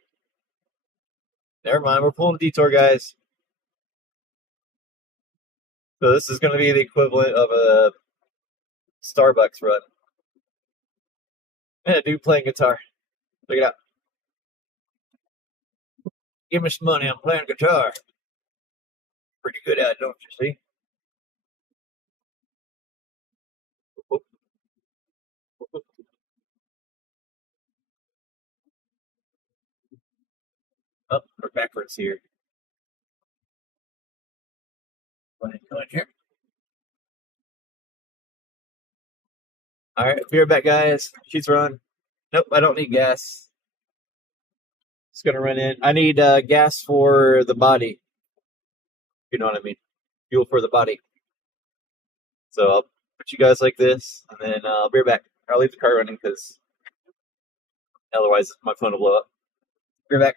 Never mind. We're pulling a detour, guys. So this is going to be the equivalent of a Starbucks run. And a dude playing guitar. Check it out. Give me some money. I'm playing guitar. Pretty good at it, don't you see? Oh, we're backwards here. Go ahead here. All right, be right back, guys. Sheets run. Nope, I don't need gas. It's gonna run in. I need gas for the body. You know what I mean? Fuel for the body. So I'll put you guys like this, and then I'll be right back. I'll leave the car running because otherwise my phone will blow up. Be right back.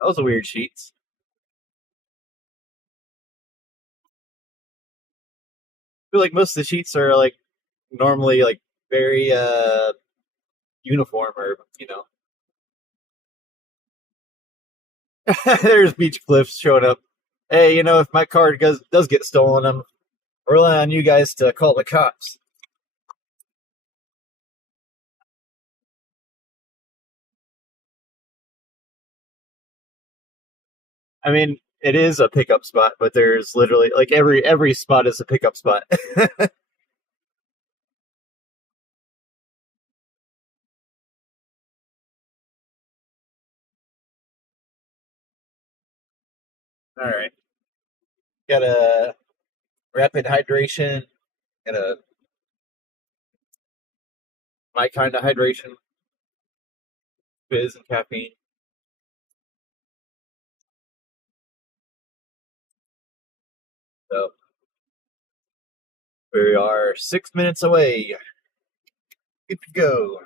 Those are weird sheets. I feel like most of the sheets are like normally like very uniform, or there's Beach Cliffs showing up. Hey, if my card does get stolen, I'm relying on you guys to call the cops. I mean, it is a pickup spot, but there's literally like every spot is a pickup spot. All right, got a rapid hydration, got a my kind of hydration, fizz and caffeine. So we are 6 minutes away. Good to go.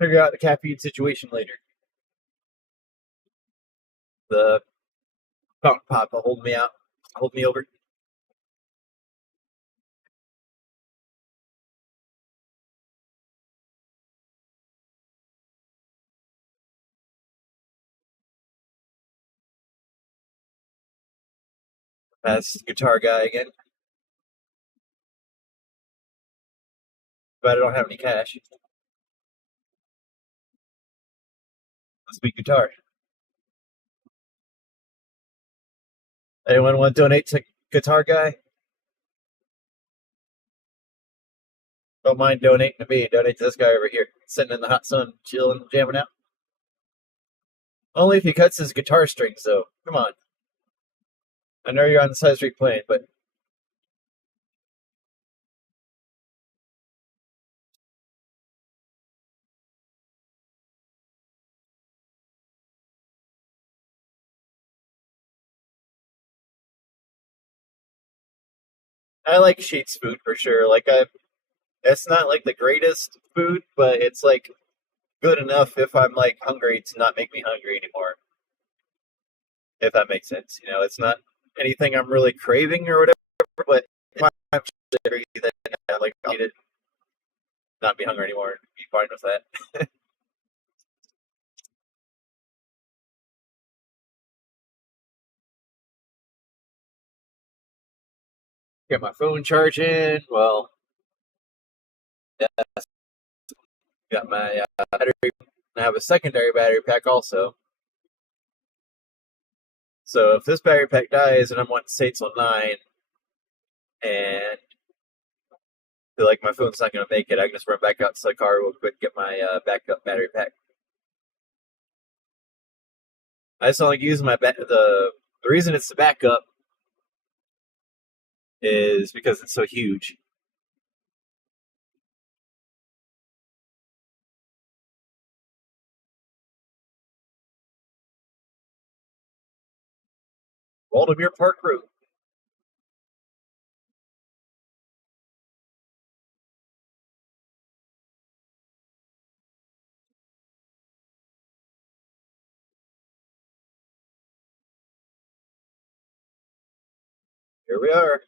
Figure out the caffeine situation later. The fountain pop will hold me over. That's guitar guy again. But I don't have any cash. Let's be guitar. Anyone want to donate to guitar guy? Don't mind donating to me. Donate to this guy over here, sitting in the hot sun, chilling, jamming out. Only if he cuts his guitar strings, though. Come on. I know you're on the side of the street playing, but I like Sheet's food for sure. It's not like the greatest food, but it's like good enough if I'm like hungry to not make me hungry anymore. If that makes sense, it's not anything I'm really craving or whatever. But if I'm hungry, then like I'll eat it, not be hungry anymore, and be fine with that. Get my phone charging. Well, yeah, got my battery. I have a secondary battery pack also. So if this battery pack dies and I'm wanting to stay till 9, and feel like my phone's not going to make it, I can just run back out to the car real quick, get my backup battery pack. I just don't like using the reason it's the backup is because it's so huge. Waldameer Park Road. Here we are.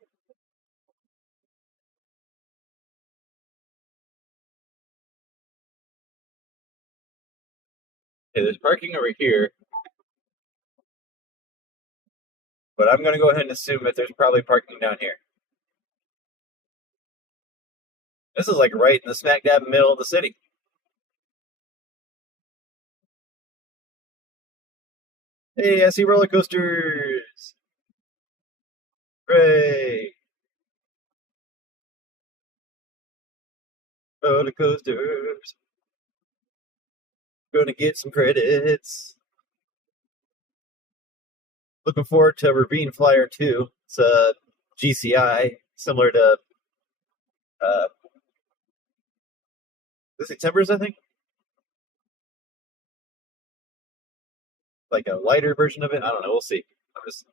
Okay, there's parking over here, but I'm going to go ahead and assume that there's probably parking down here. This is like right in the smack dab middle of the city. Hey, I see roller coasters. Hooray! Roller coasters. Gonna get some credits. Looking forward to Ravine Flyer 2. It's a GCI, similar to is it Timbers, I think? Like a lighter version of it. I don't know. We'll see. I'm just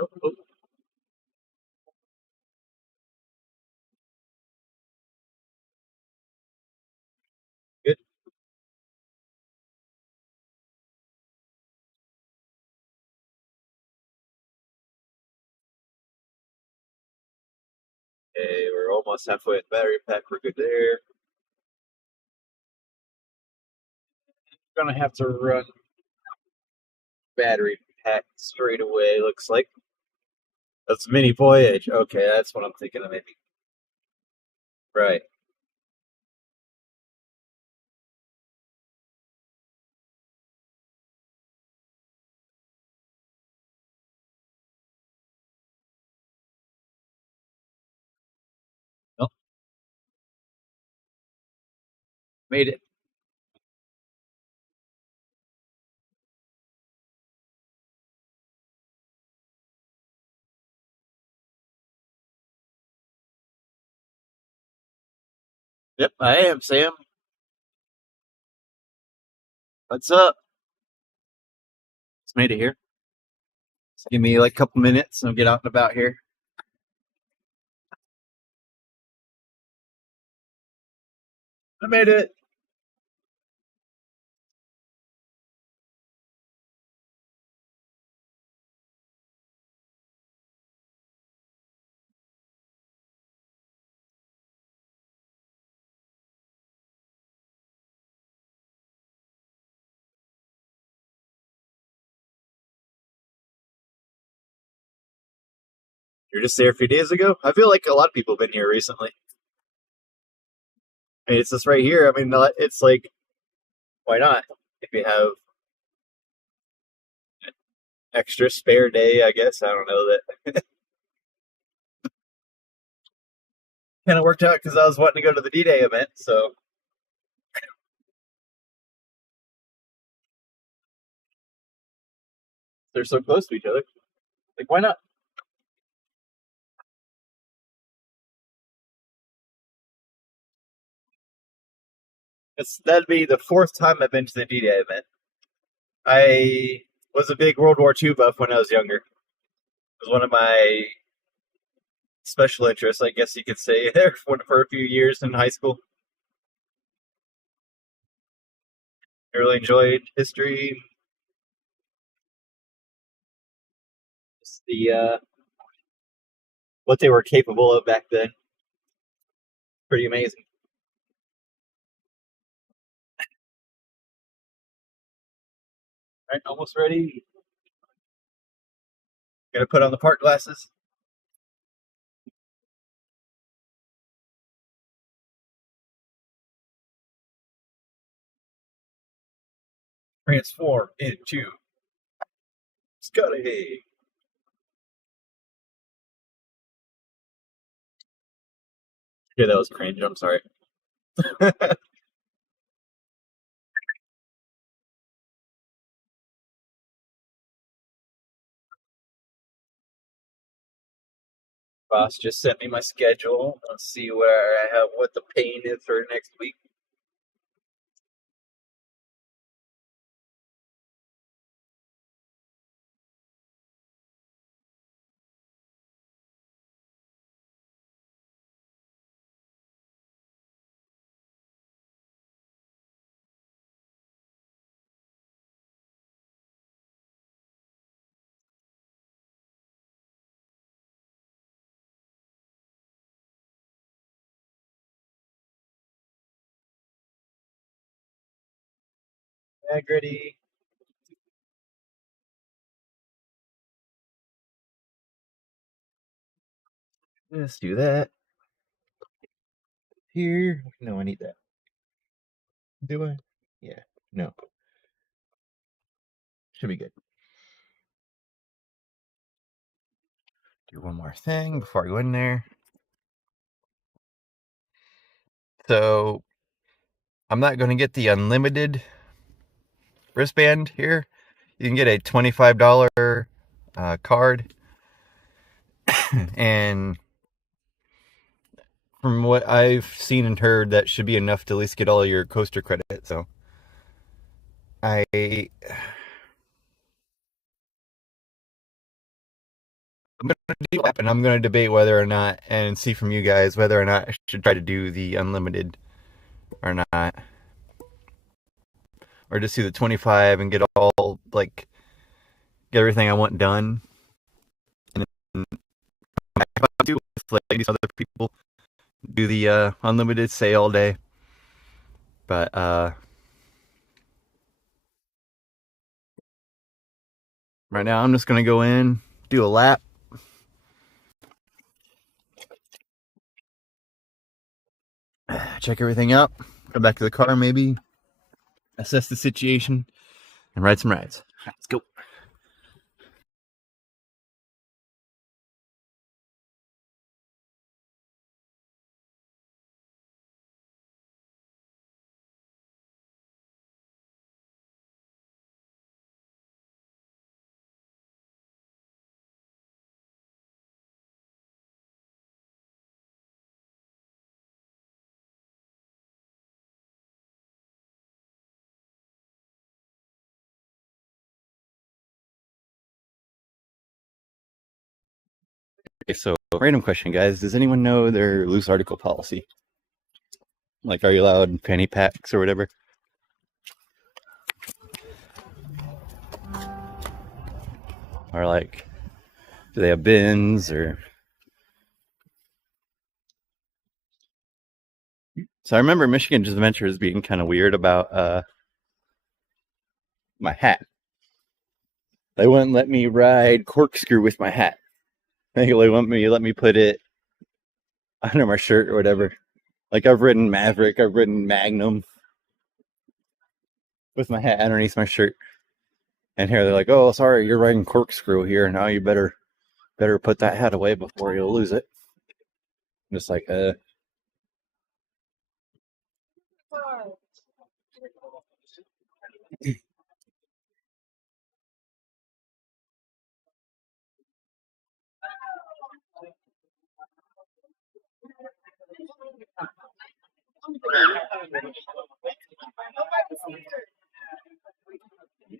Oh, oh. Good. Okay, we're almost halfway at battery pack. We're good there. Gonna have to run battery pack straight away, looks like. That's mini voyage. Okay, that's what I'm thinking of maybe. Right. Well, made it. Yep, I am, Sam. What's up? Just made it here. Just give me like a couple minutes and I'll get out and about here. I made it. You're just there a few days ago? I feel like a lot of people have been here recently. I mean, it's just right here. I mean, it's like, why not? If you have extra spare day, I guess. I don't know that. Kind of worked out because I was wanting to go to the D-Day event, so they're so close to each other. Like, why not? That'd be the fourth time I've been to the D-Day event. I was a big World War II buff when I was younger. It was one of my special interests, I guess you could say, there for a few years in high school. I really enjoyed history. Just the what they were capable of back then. Pretty amazing. All right, almost ready. Gotta put on the park glasses. Transform into Scotty. Yeah, that was cringe. I'm sorry. Boss just sent me my schedule. Let's see where I have what the pain is for next week. Bag ready. Let's do that. Here. No, I need that. Do I? Yeah. No. Should be good. Do one more thing before I go in there. So, I'm not going to get the unlimited wristband here. You can get a $25 card. And from what I've seen and heard, that should be enough to at least get all your coaster credit. So, I I'm gonna do that, and I'm gonna debate whether or not, and see from you guys whether or not I should try to do the unlimited or not, or just do the 25 and get all like get everything I want done, and then do with like these other people do the unlimited, stay all day. But right now I'm just gonna go in, do a lap, check everything out, go back to the car, maybe assess the situation, and ride some rides. Let's go. Okay, so random question, guys. Does anyone know their loose article policy? Like, are you allowed fanny packs or whatever? Or like, do they have bins or? So I remember Michigan Adventures being kind of weird about my hat. They wouldn't let me ride corkscrew with my hat. I think they let me put it under my shirt or whatever. Like I've ridden Maverick, I've ridden Magnum with my hat underneath my shirt. And here they're like, "Oh, sorry, you're riding corkscrew here. Now you better put that hat away before you'll lose it." I'm just like,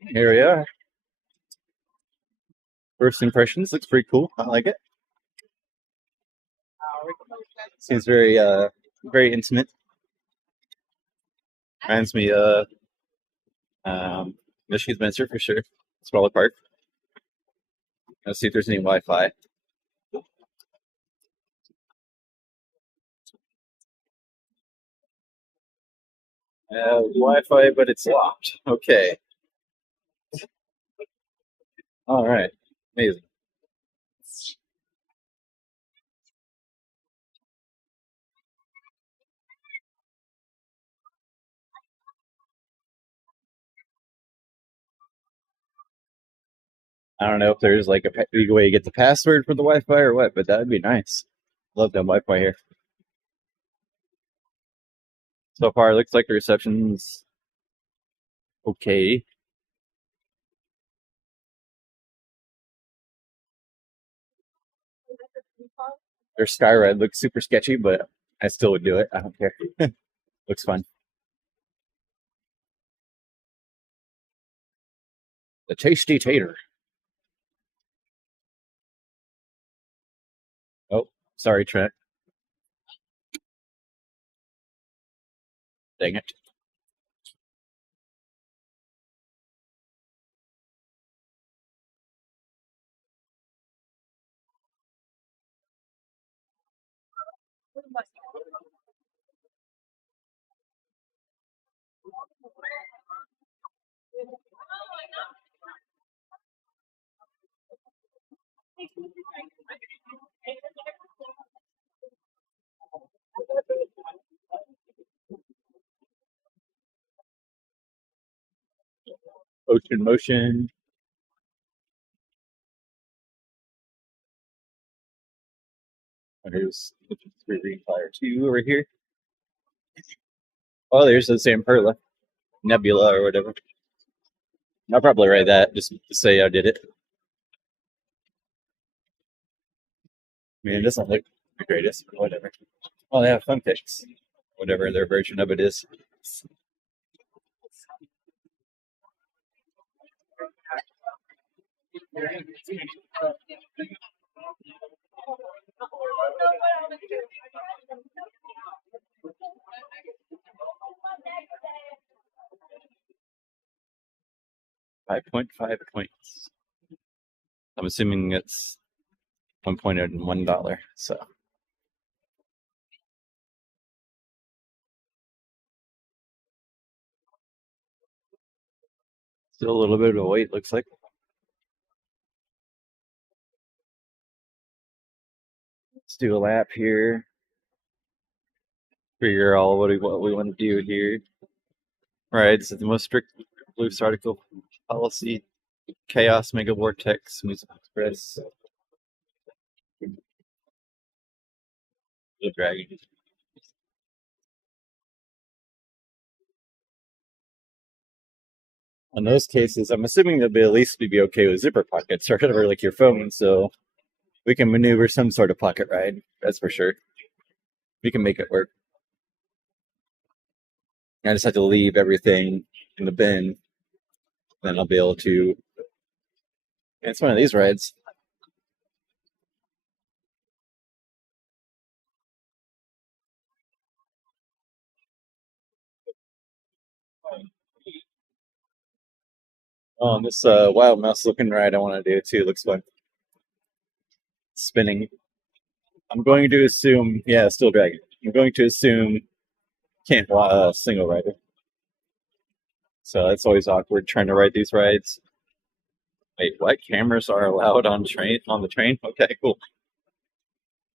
Here we are. First impressions, looks pretty cool. I like it. Seems very intimate. Reminds me of Michigan Adventure for sure. Smaller park. Let's see if there's any Wi-Fi. Wi-Fi, but it's locked. Okay. All right. Amazing. I don't know if there's like a legal way to get the password for the Wi-Fi or what, but that would be nice. Love that Wi-Fi here. So far, it looks like the reception's okay. Their Skyride looks super sketchy, but I still would do it. I don't care. Looks fun. The Tasty Tater. Oh, sorry, Trent. Dang it. Ocean Motion. There's 53 Green Fire 2 over here. Oh, there's the San Perla. Nebula or whatever. I'll probably write that just to say I did it. I mean, it doesn't look the greatest, but whatever. Oh, they have fun picks. Whatever their version of it is. $5.5 points. I'm assuming it's 1 point and $1. So still a little bit of a wait, looks like. Let's do a lap here. Figure out what we want to do here. Right, this is the most strict loose article policy. Chaos, Mega Vortex, Music Express. The Dragon. In those cases, I'm assuming they'll at least be okay with zipper pockets or whatever, like your phone, so we can maneuver some sort of pocket ride, that's for sure. We can make it work. I just have to leave everything in the bin, then I'll be able to. And it's one of these rides. Oh, and this wild mouse looking ride I want to do too looks fun. Spinning. I'm going to assume, yeah, still dragon. I'm going to assume can't single rider. So that's always awkward trying to ride these rides. Wait, what? Cameras are allowed on the train? Okay, cool.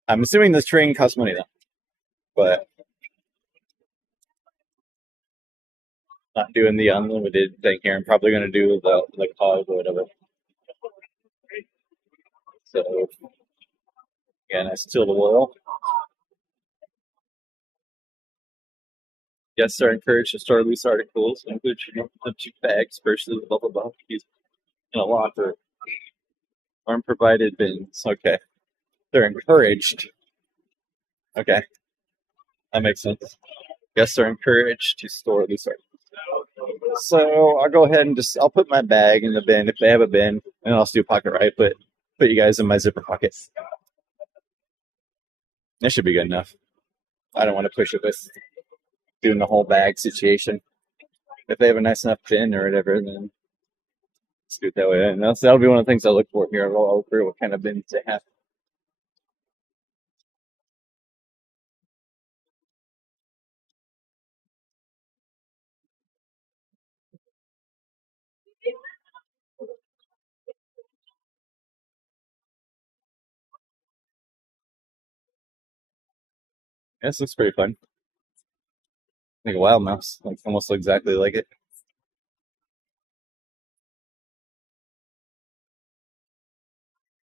I'm assuming this train costs money though, but not doing the unlimited thing here. I'm probably going to do the cause or whatever. So again, I steal the world. Guests are encouraged to store loose articles, include cheap bags, purses, blah blah blah, in a locker. Unprovided bins. Okay, they're encouraged. Okay, that makes sense. Guests are encouraged to store loose articles. So I'll go ahead and I'll put my bag in the bin if they have a bin, and I'll do a pocket ride. Put you guys in my zipper pocket. That should be good enough. I don't want to push it with doing the whole bag situation. If they have a nice enough bin or whatever, then let's do it that way. And that'll be one of the things I look for here. I'll look for what kind of bins they have. Yeah, this looks pretty fun. Like a wild mouse, like almost exactly like it.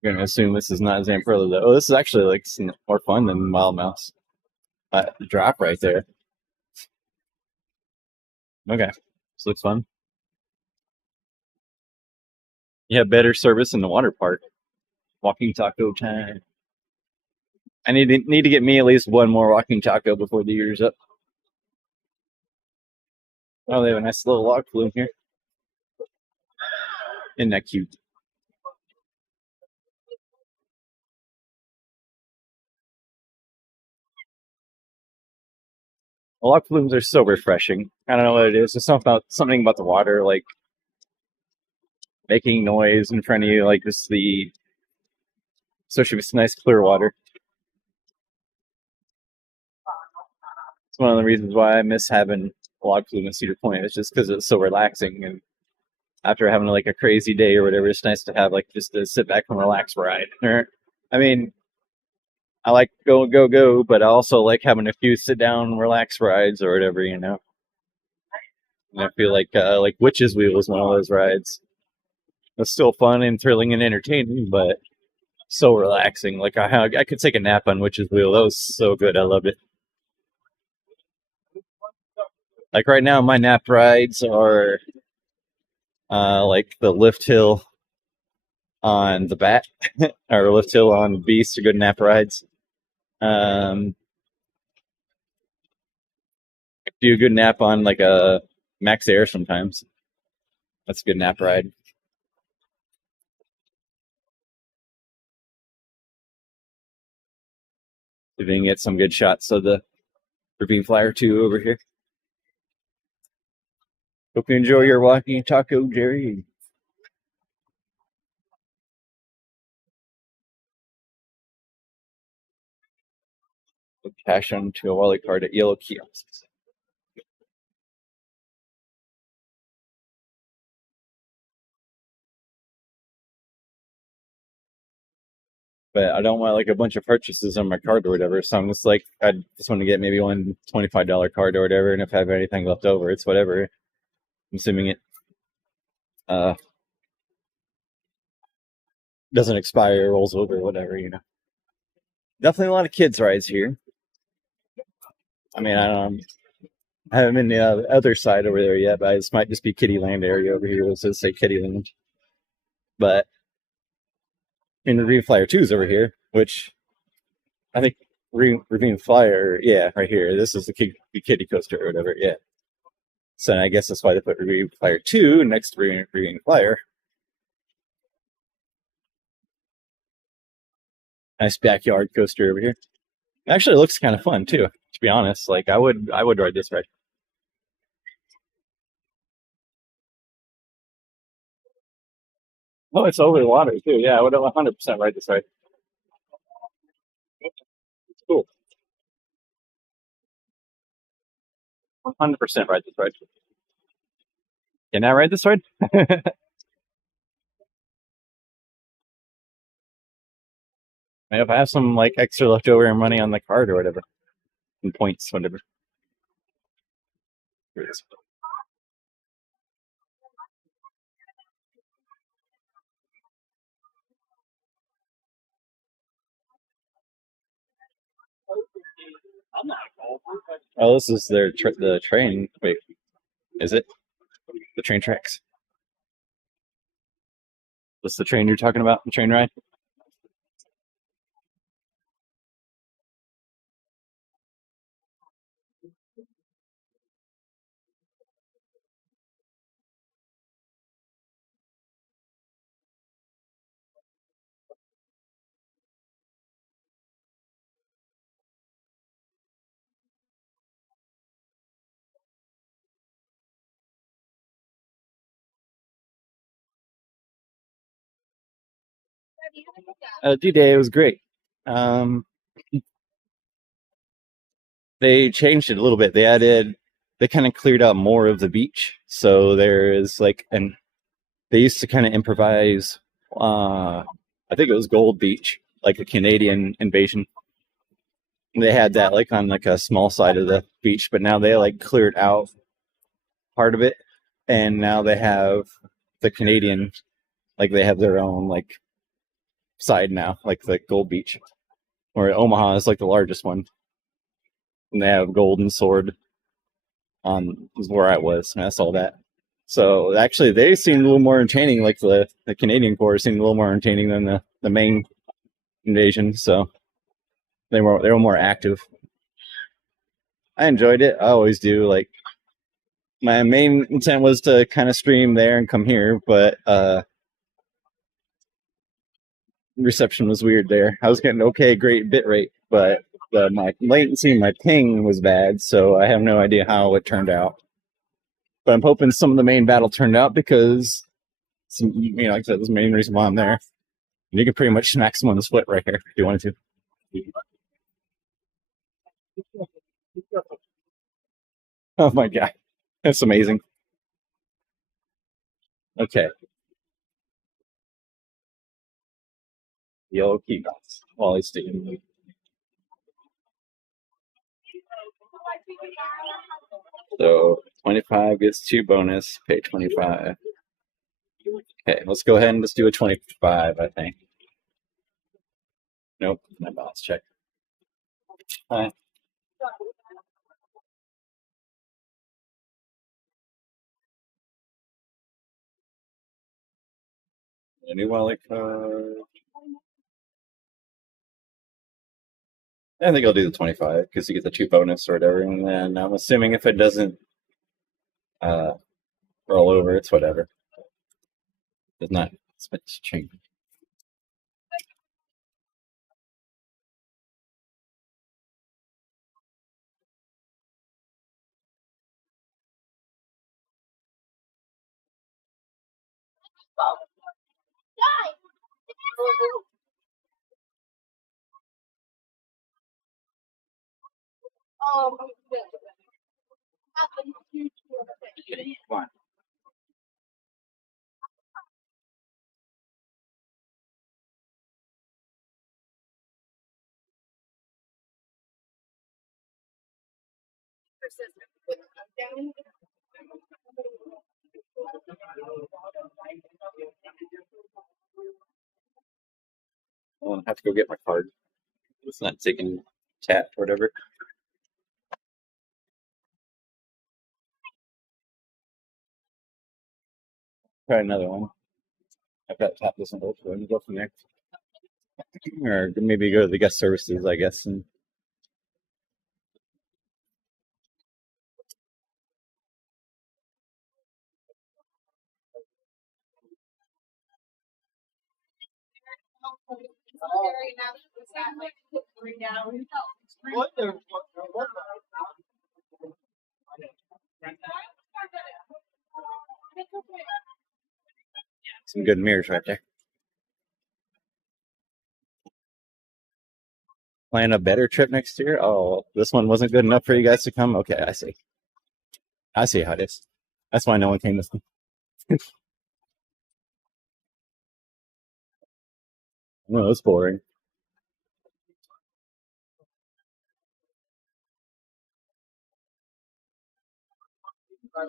I'm gonna assume this is not Zamperla though. Oh, this is actually like more fun than wild mouse. The drop right there. Okay, this looks fun. You have better service in the water park. Walking taco time. I need to get me at least one more walking taco before the year's up. Oh, they have a nice little log flume here. Isn't that cute? Log flumes are so refreshing. I don't know what it is. There's something about the water, like making noise in front of you, like just especially if it's nice clear water. It's one of the reasons why I miss having a log flume at Cedar Point. It's just because it's so relaxing, and after having like a crazy day or whatever, it's nice to have like just to sit back and relax ride. I mean, I like go, but I also like having a few sit down, relax rides or whatever, you know. And I feel like Witch's Wheel is one of those rides. It's still fun and thrilling and entertaining, but so relaxing. Like I could take a nap on Witch's Wheel. That was so good. I loved it. Like right now, my nap rides are like the lift hill on the Bat or lift hill on Beast are good nap rides. Do a good nap on like a Max Air sometimes. That's a good nap ride. if we can get some good shots of the Ravine Flyer 2 over here. Hope you enjoy your walkie taco, Jerry. Cash onto a wallet card at yellow kiosks. But I don't want like a bunch of purchases on my card or whatever. So I'm just like, I just want to get maybe one $25 card or whatever. And if I have anything left over, it's whatever. I'm assuming it doesn't expire, rolls over, or whatever, you know. Definitely a lot of kids' rides here. I mean, I haven't been the other side over there yet, but this might just be Kittyland area over here. Let's just say Kittyland. But in the Ravine Flyer 2 is over here, which I think Ravine Flyer, yeah, right here. This is the kiddie coaster or whatever, yeah. So I guess that's why they put Ravine Flyer 2 next to Ravine Flyer. Nice backyard coaster over here. Actually, it looks kind of fun too, to be honest. Like I would ride this ride. Oh, it's over the water too. Yeah, I would 100% ride this ride. It's cool. 100% ride this ride. Can I ride this ride? And if I have some like extra leftover money on the card or whatever, and points, whatever. Here it is. Oh, this is their the train. Wait, is it the train tracks? What's the train you're talking about? The train ride? D-Day was great. They changed it a little bit. They kind of cleared out more of the beach. So there is like, and they used to kind of improvise. I think it was Gold Beach, like a Canadian invasion. They had that like on like a small side of the beach, but now they like cleared out part of it, and now they have the Canadian, like they have their own like side now, like the Gold Beach, or Omaha is like the largest one, and they have Golden Sword on is where I was, and I saw that. So actually, they seemed a little more entertaining. Like the Canadian Corps seemed a little more entertaining than the main invasion. So they were more active. I enjoyed it. I always do. Like my main intent was to kind of stream there and come here, but reception was weird there. I was getting okay, great bit rate, but my latency, my ping was bad. So I have no idea how it turned out. But I'm hoping some of the main battle turned out because, like I said, that's the main reason why I'm there. And you can pretty much smack someone in the split right here if you wanted to. Oh my god, that's amazing. Okay. Yellow key box. Wally Steve. So 25 gets 2 bonus, pay 25. Okay, let's go ahead and just do a 25, I think. Nope, my balance check. Hi. A new wallet card. I think I'll do the 25 because you get the 2 bonus or whatever, and then I'm assuming if it doesn't roll over, it's whatever. It's not change. Come on. I'll have to go get my card. It's not taking tap or whatever. Try another one. I've got tap this one. We're gonna go from there. Or maybe go to the guest services, I guess. And some good mirrors right there. Plan a better trip next year? Oh, this one wasn't good enough for you guys to come? Okay, I see. I see how it is. That's why no one came this time. Well, it's boring.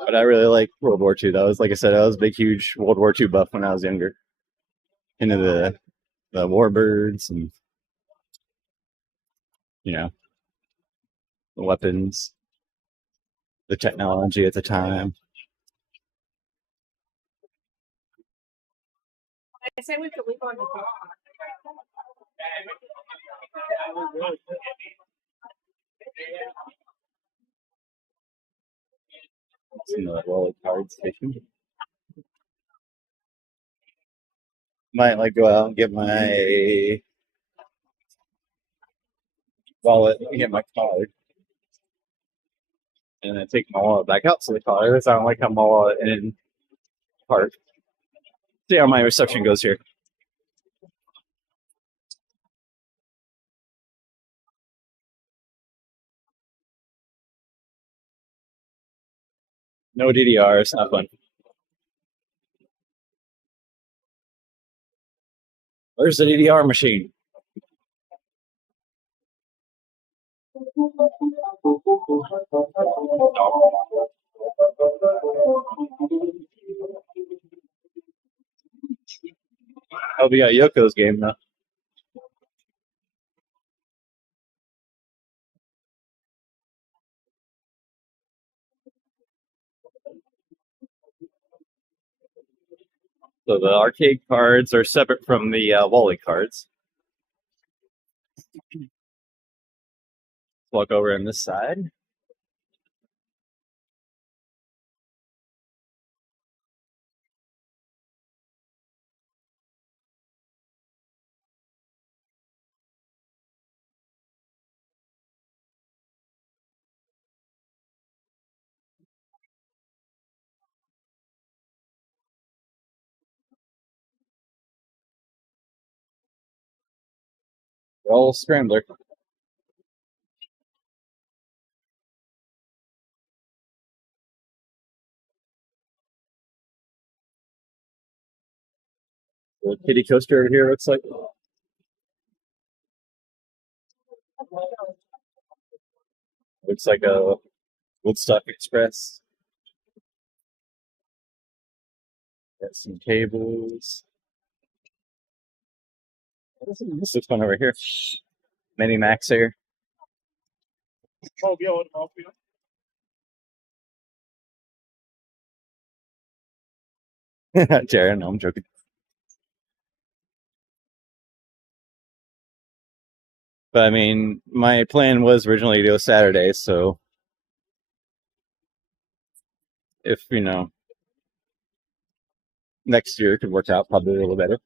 But I really like World War II. That was, like I said, I was a big, huge World War II buff when I was younger. Into the warbirds and, you know, the weapons, the technology at the time. I say we could leave on the Some of the Wally card station. Might like go out and get my wallet and get my card. And then take my wallet back out to the car. So I don't like have my wallet in park. See how my reception goes here. No DDR, it's not fun. Where's the DDR machine? Oh, we got Yoko's game though. So the arcade cards are separate from the Wally cards. Walk over on this side. Roll Scrambler. The kitty coaster over here looks like. Looks like a Woodstock Express. Got some tables. This one over here. Mini Max here. Jared, no, I'm joking. But I mean, my plan was originally to go Saturday, so if next year could work out probably a little better.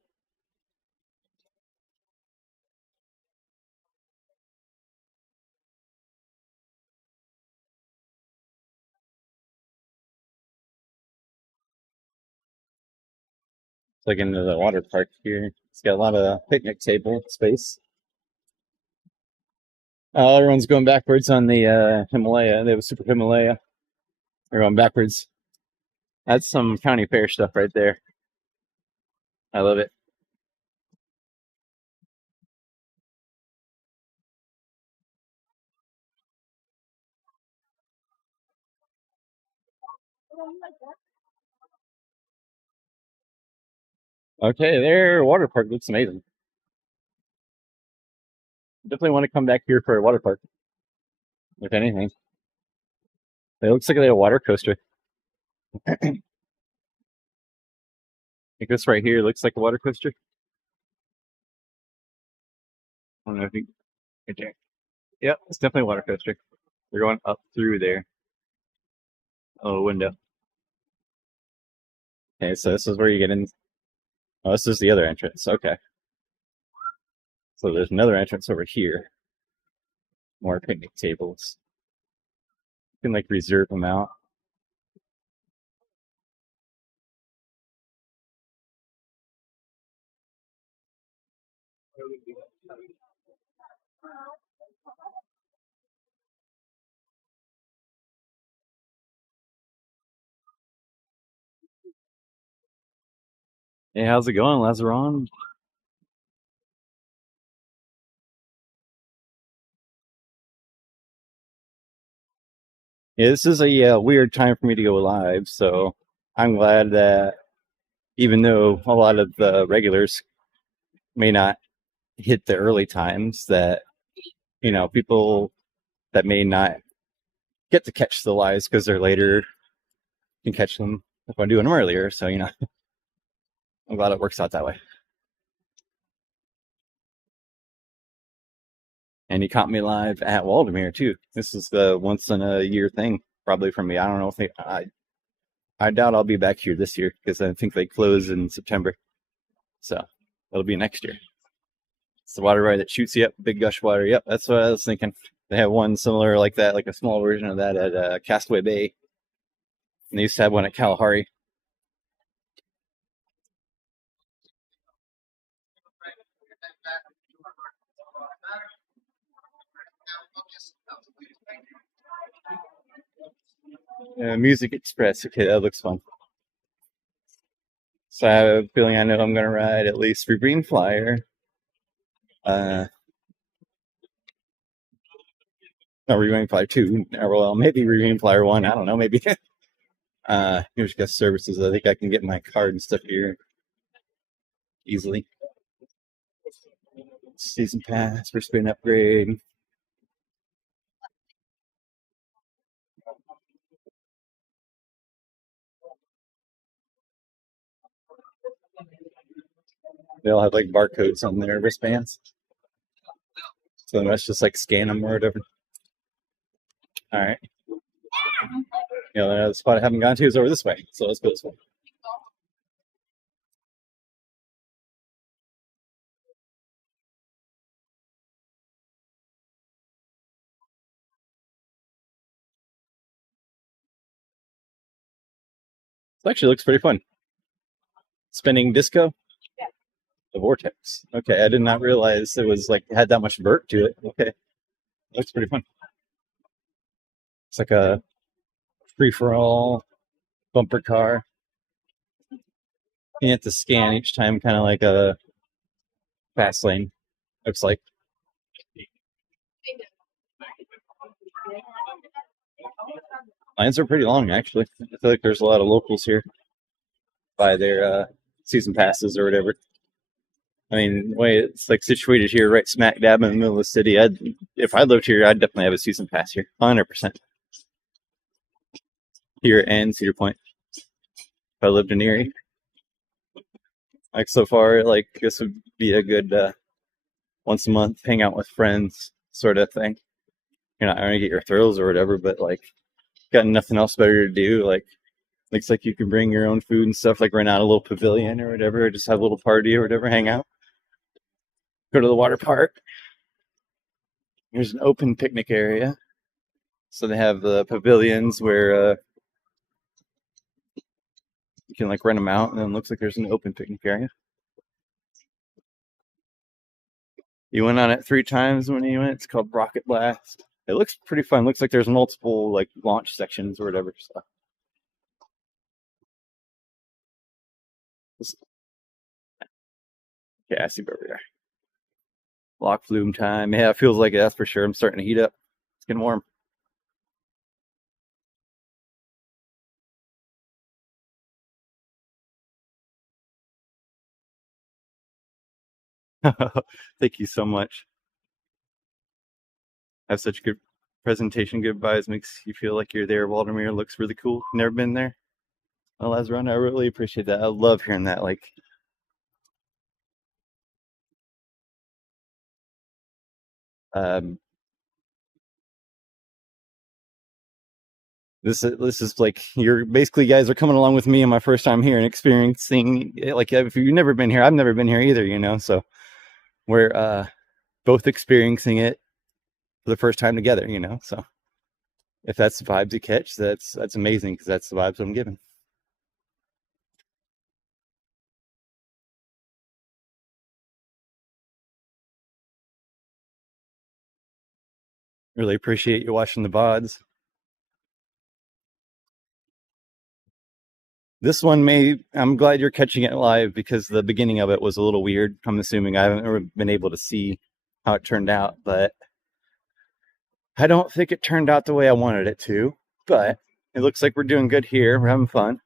It's like into the water park here. It's got a lot of picnic table space. Everyone's going backwards on the Himalaya. They have a Super Himalaya. They're going backwards. That's some county fair stuff right there. I love it. Okay, their water park looks amazing. Definitely want to come back here for a water park, if anything. It looks like they have a water coaster. Like this right here looks like a water coaster. I don't know if you right there. Yep, it's definitely a water coaster. We're going up through there. Oh, window. Okay, so this is where you get in. Oh, this is the other entrance. Okay. So there's another entrance over here. More picnic tables. You can like reserve them out. Hey, how's it going, Lazaron? Yeah, this is a weird time for me to go live, so I'm glad that even though a lot of the regulars may not hit the early times, that people that may not get to catch the lives because they're later can catch them if I'm doing them earlier. So I'm glad it works out that way. And he caught me live at Waldameer too. This is the once in a year thing, probably for me. I don't know if I doubt I'll be back here this year because I think they close in September. So it'll be next year. It's the water ride that shoots you up, big gush water. Yep, that's what I was thinking. They have one similar like that, like a small version of that at Castaway Bay. And they used to have one at Kalahari. Music Express. Okay, that looks fun. So I have a feeling I know I'm going to ride at least for Green Flyer. No, Green Flyer 2. Or, well, maybe Green Flyer 1. I don't know. Maybe. Here's guest services. I think I can get my card and stuff here easily. Season pass for spin upgrade. They all have like barcodes on their wristbands. So let's just like scan them or whatever. All right. The spot I haven't gone to is over this way. So let's go this way. It actually looks pretty fun. Spinning disco? The vortex. Okay, I did not realize it was like had that much vert to it. Okay. Looks pretty fun. It's like a free for all bumper car. You have to scan each time, kind of like a fast lane. Looks like. Lines are pretty long, actually. I feel like there's a lot of locals here buy their season passes or whatever. I mean, the way it's like situated here, right smack dab in the middle of the city. If I lived here, I'd definitely have a season pass here, 100%. Here and Cedar Point. If I lived in Erie, like so far, like this would be a good once a month hang out with friends sort of thing. You're not gonna get your thrills or whatever, but like got nothing else better to do. Like looks like you can bring your own food and stuff, like rent out a little pavilion or whatever, or just have a little party or whatever, hang out. Go to the water park. There's an open picnic area. So they have the pavilions where You can like rent them out, and then it looks like there's an open picnic area. You went on it 3 times when you went. It's called Rocket Blast. It looks pretty fun. Looks like there's multiple like launch sections or whatever. So. Yeah, I see over there. Lock flume time. Yeah, it feels like it, that's for sure. I'm starting to heat up. It's getting warm. Thank you so much. Have such good presentation. Good vibes. Makes you feel like you're there. Waldameer looks really cool. Never been there. Well, Lazarone, I really appreciate that. I love hearing that. Like, this is like you're basically guys are coming along with me on my first time here and experiencing it. Like if you've never been here, I've never been here either. You know, so we're both experiencing it for the first time together. You know, so if that's the vibes you catch, that's amazing because that's the vibes I'm giving. Really appreciate you watching the VODs. This one I'm glad you're catching it live because the beginning of it was a little weird. I'm assuming I haven't ever been able to see how it turned out, but I don't think it turned out the way I wanted it to. But it looks like we're doing good here. We're having fun.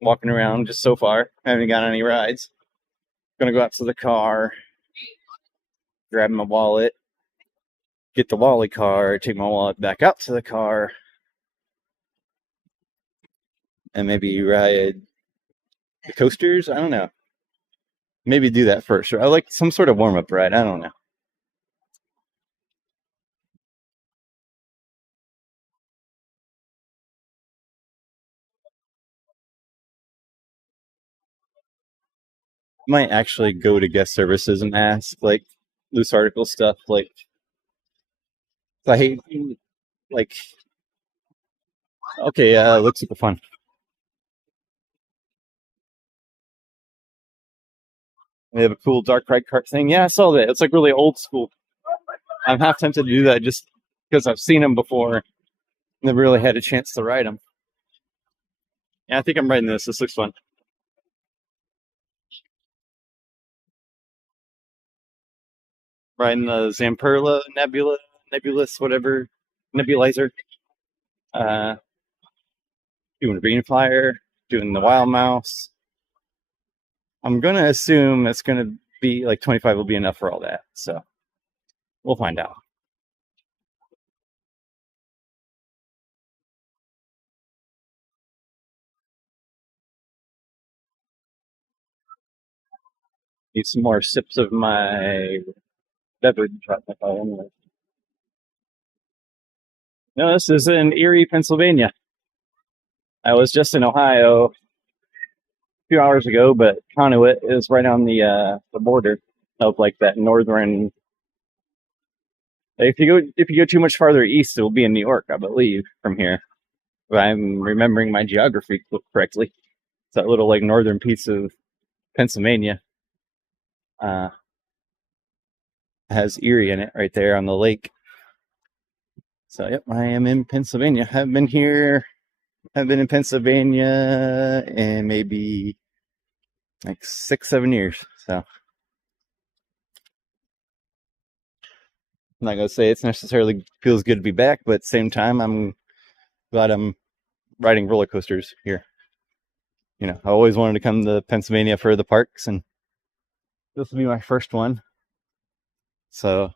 Walking around just so far. I haven't got any rides. Gonna go out to the car, grab my wallet, get the Wally car, take my wallet back out to the car, and maybe ride the coasters. I don't know. Maybe do that first. Or I like some sort of warm-up ride. I don't know. Might actually go to guest services and ask like loose article stuff. Like I hate like okay, it looks super fun. They have a cool dark ride cart thing. Yeah, I saw that. It's like really old school. I'm half tempted to do that just because I've seen them before. Never really had a chance to ride them. Yeah, I think I'm riding this. This looks fun. Riding the Zamperla Nebulous, whatever, nebulizer. Doing Green Flyer, doing the Wild Mouse. I'm gonna assume it's gonna be like 25 will be enough for all that. So we'll find out. Need some more sips of my beverage. No, this is in Erie, Pennsylvania. I was just in Ohio a few hours ago, but Conneaut is right on the border of like that northern. If you go too much farther east, it will be in New York, I believe, from here. If I'm remembering my geography correctly. It's that little like northern piece of Pennsylvania. Has Erie in it right there on the lake. So yep, I am in Pennsylvania. I've been in Pennsylvania in maybe like 6-7 years. So I'm not gonna say it's necessarily feels good to be back, but at the same time I'm glad I'm riding roller coasters here. You know, I always wanted to come to Pennsylvania for the parks, and this will be my first one. So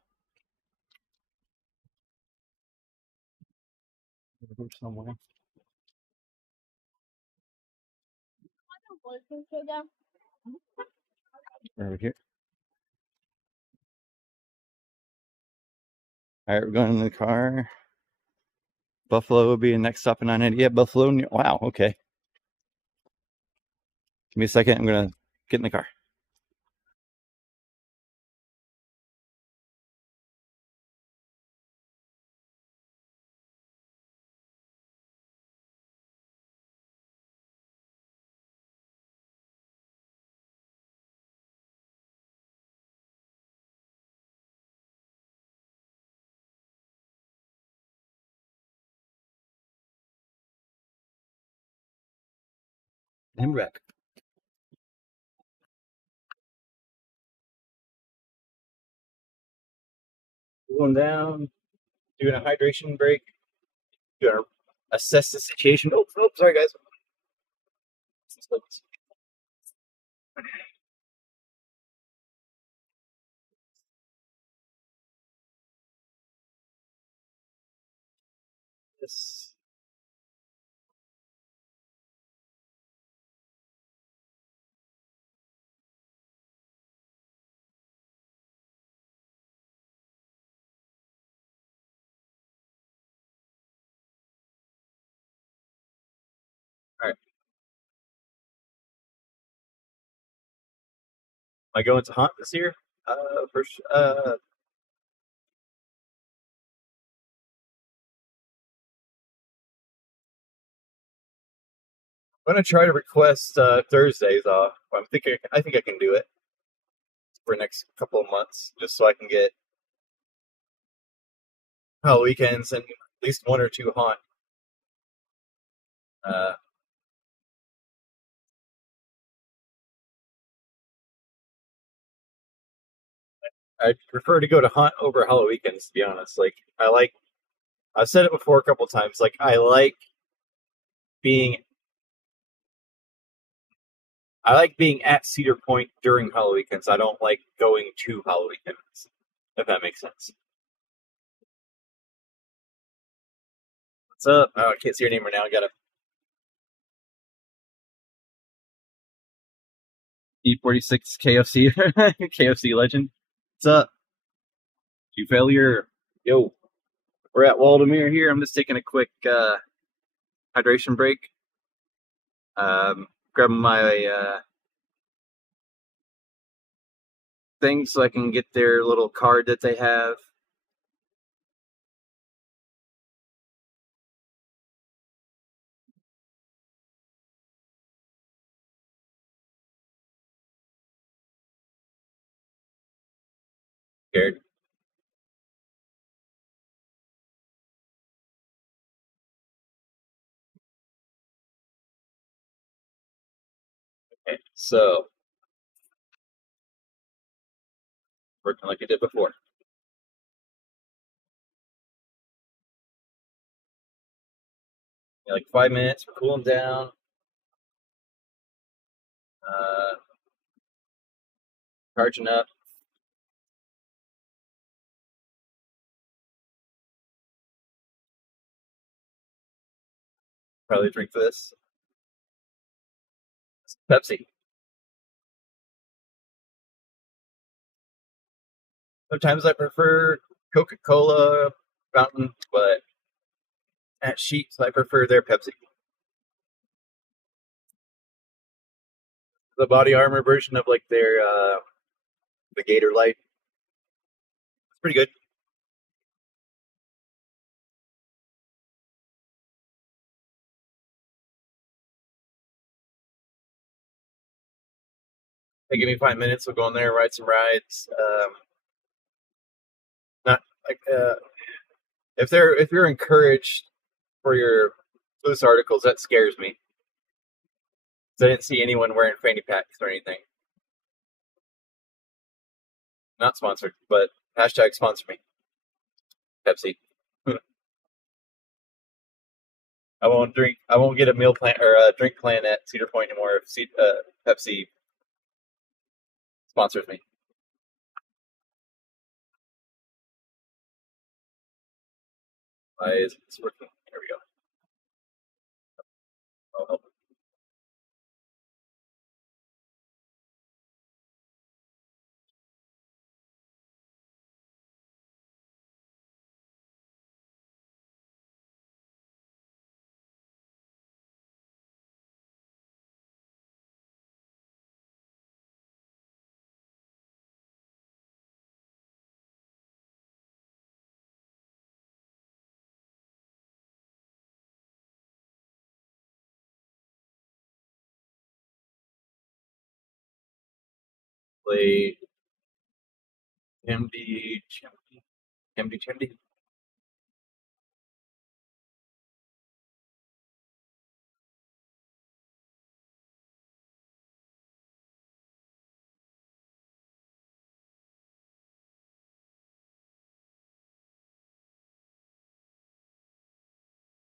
somewhere over here. All right, we're going in the car. Buffalo will be the next stop in 990. Yeah, Buffalo. Wow, okay. Give me a second. I'm going to get in the car. And wreck. Cooling down, doing a hydration break, gonna assess the situation. Oh, sorry guys. This. All right. Am I going to hunt this year? First, I'm gonna try to request Thursdays off. I think I can do it for next couple of months, just so I can get weekends and at least one or two hunt. Uh, I prefer to go to hunt over Halloween weekends, to be honest. Like I've said it before a couple times. Like being I like being at Cedar Point during Halloween weekends. I don't like going to Halloween weekends, if that makes sense. What's up? Oh, I can't see your name right now. I got a E46 KFC KFC legend. What's up? You failure. Yo, we're at Waldameer here. I'm just taking a quick hydration break. Grabbing my thing so I can get their little card that they have. Scared. Okay, so working like I did before. Yeah, like 5 minutes for cooling down. Charging up. Probably drink this. Pepsi. Sometimes I prefer Coca-Cola fountain, but at Sheetz I prefer their Pepsi. The body armor version of like their the Gator Light. It's pretty good. They give me 5 minutes. We'll go in there, ride some rides. Not like if you're encouraged for your loose articles, that scares me. I didn't see anyone wearing fanny packs or anything. Not sponsored, but hashtag sponsor me. Pepsi. I won't drink. I won't get a meal plan or a drink plan at Cedar Point anymore if Pepsi sponsors me. Why is this working? Here we go. I'll help. Play Chimdy.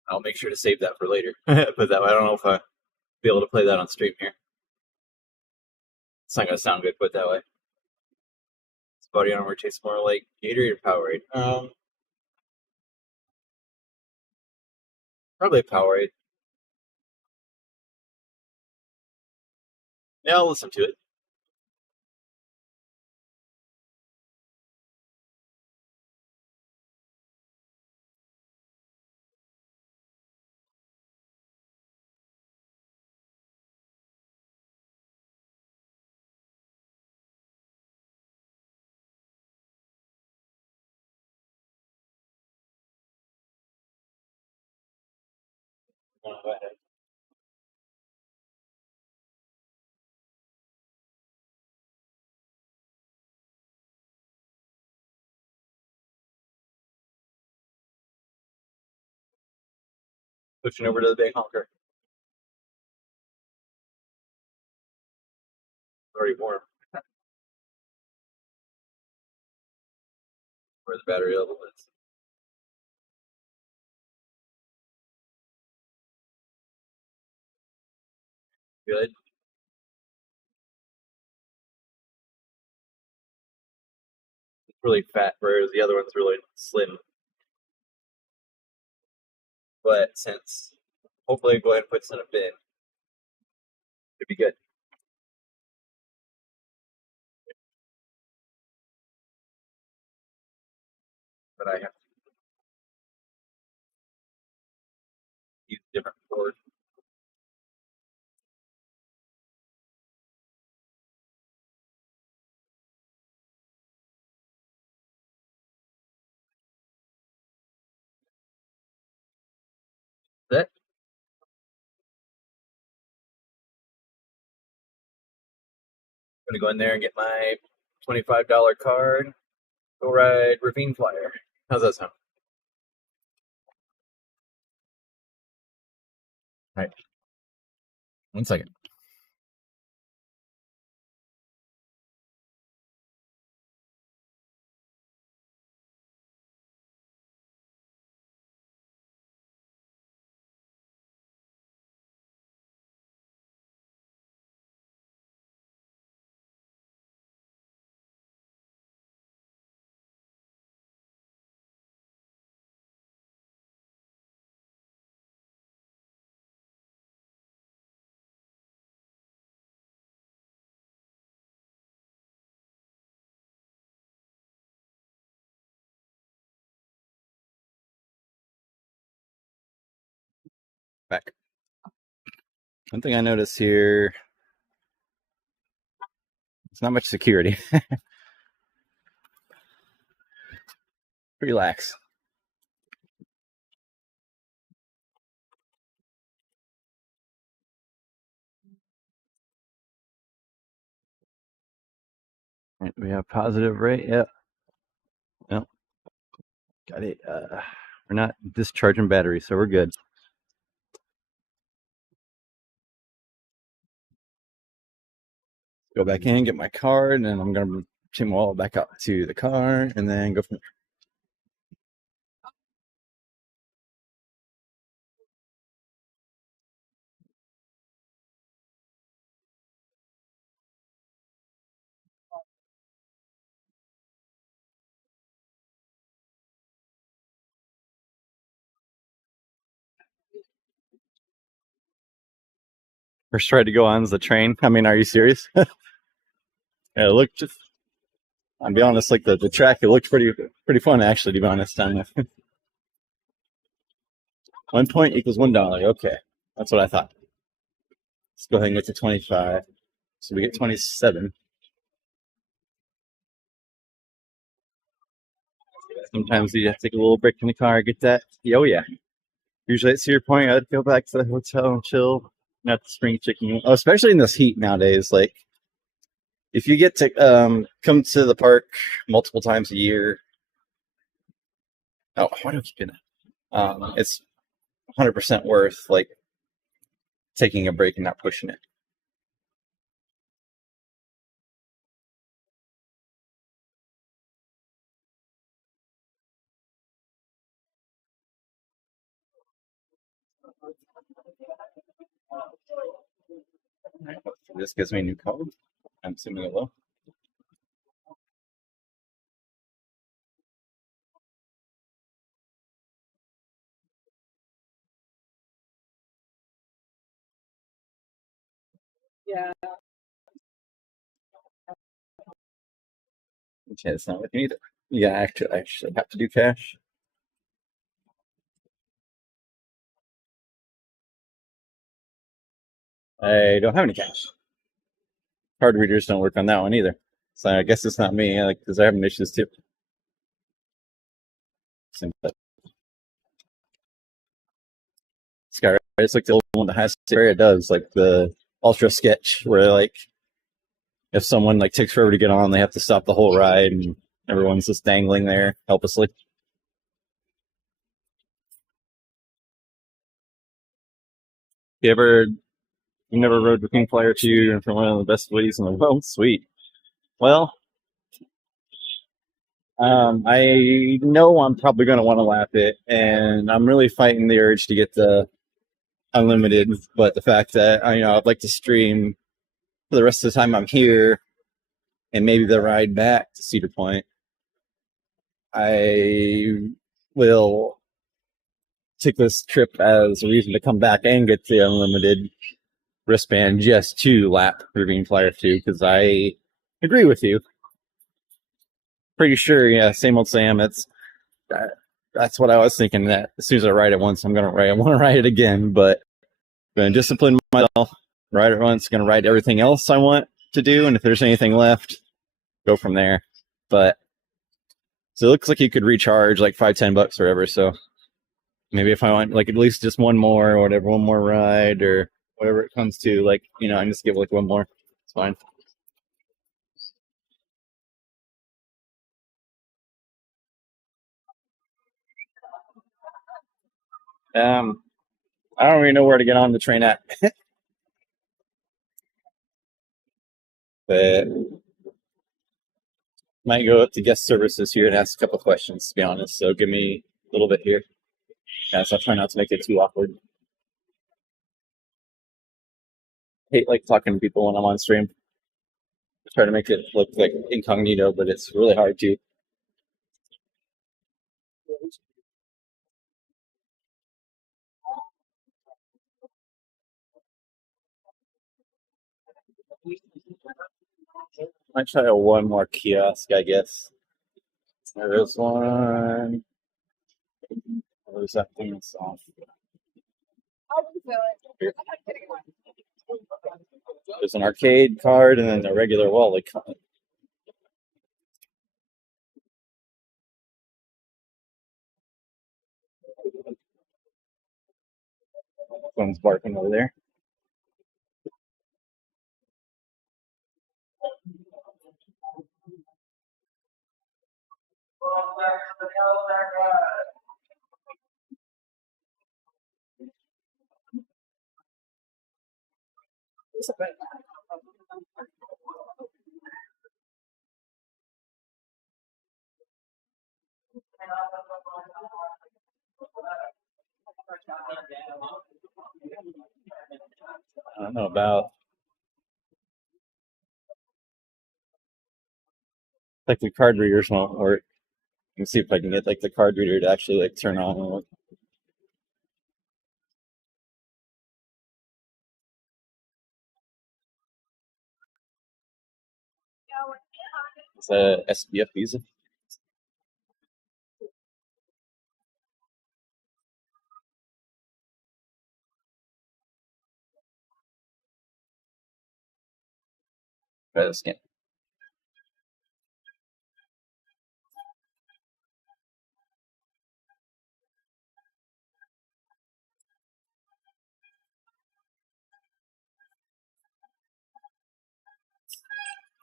I'll make sure to save that for later. But that way, I don't know if I'll be able to play that on stream here. It's not gonna sound good, put that way. This body armor tastes more like Gatorade or Powerade. Probably Powerade. Yeah, I'll listen to it. Go ahead. Pushing over to the big honker. Already warm. Where the battery level is. Good. It's really fat, whereas the other one's really slim. But since hopefully go ahead and put this in a bin, it'd be good. But I have to use different boards. That I'm gonna go in there and get my $25 card. Go ride Ravine Flyer. How's that sound? All right. 1 second. Back. One thing I notice here, it's not much security. Relax. Right, we have positive rate. Yep. Yep. Got it. We're not discharging batteries, so we're good. Go back in, get my card, and I'm gonna take my wallet back out to the car, and then go from there. First try to go on is the train. I mean, are you serious? Yeah, it looked just. I'll be honest, like the track, it looked pretty fun actually. To be honest, on 1 point equals $1. Okay, that's what I thought. Let's go ahead and get to 25. So we get 27. Sometimes you have to take a little break in the car, get that. Oh yeah. Usually at Cedar Point, I'd go back to the hotel and chill. Not the spring chicken. Oh, especially in this heat nowadays. Like, if you get to come to the park multiple times a year, why do I keep doing that? It's 100% worth like taking a break and not pushing it. This gives me a new code. I'm assuming it will. Yeah. Okay, it's not working either. Yeah, actually have to do cash. I don't have any cash. Card readers don't work on that one either. So I guess it's not me, like, because I have issues too. But Sky, it's like the old one that has area does, like the ultra sketch, where like if someone like takes forever to get on, they have to stop the whole ride, and everyone's just dangling there helplessly. You never rode the King Flyer 2 from one of the best fleets in the world? Sweet. Well, I know I'm probably going to want to lap it, and I'm really fighting the urge to get the unlimited. But the fact that I'd like to stream for the rest of the time I'm here, and maybe the ride back to Cedar Point, I will take this trip as a reason to come back and get the unlimited wristband just to lap Ravine Flyer 2, because I agree with you. Pretty sure, yeah, same old Sam. That's what I was thinking. That as soon as I ride it once, I want to ride it again. But I'm going to discipline myself, ride it once, going to ride everything else I want to do, and if there's anything left, go from there. But so it looks like you could recharge like $5-10 or whatever. So maybe if I want like at least just one more or whatever, one more ride or whatever it comes to, like I just give like one more. It's fine. I don't really know where to get on the train at. But might go up to guest services here and ask a couple questions, to be honest. So give me a little bit here. Yeah, so I'll try not to make it too awkward. Hate like talking to people when I'm on stream. Try to make it look like incognito, but it's really hard to. Might try one more kiosk, I guess. There is one. Where's that thing that's off? There's an arcade card and then a regular wallet card. Someone's barking over there. I don't know about like the card readers won't work. Let me see if I can get like the card reader to actually like turn on. It's a SBF Visa. Try this again.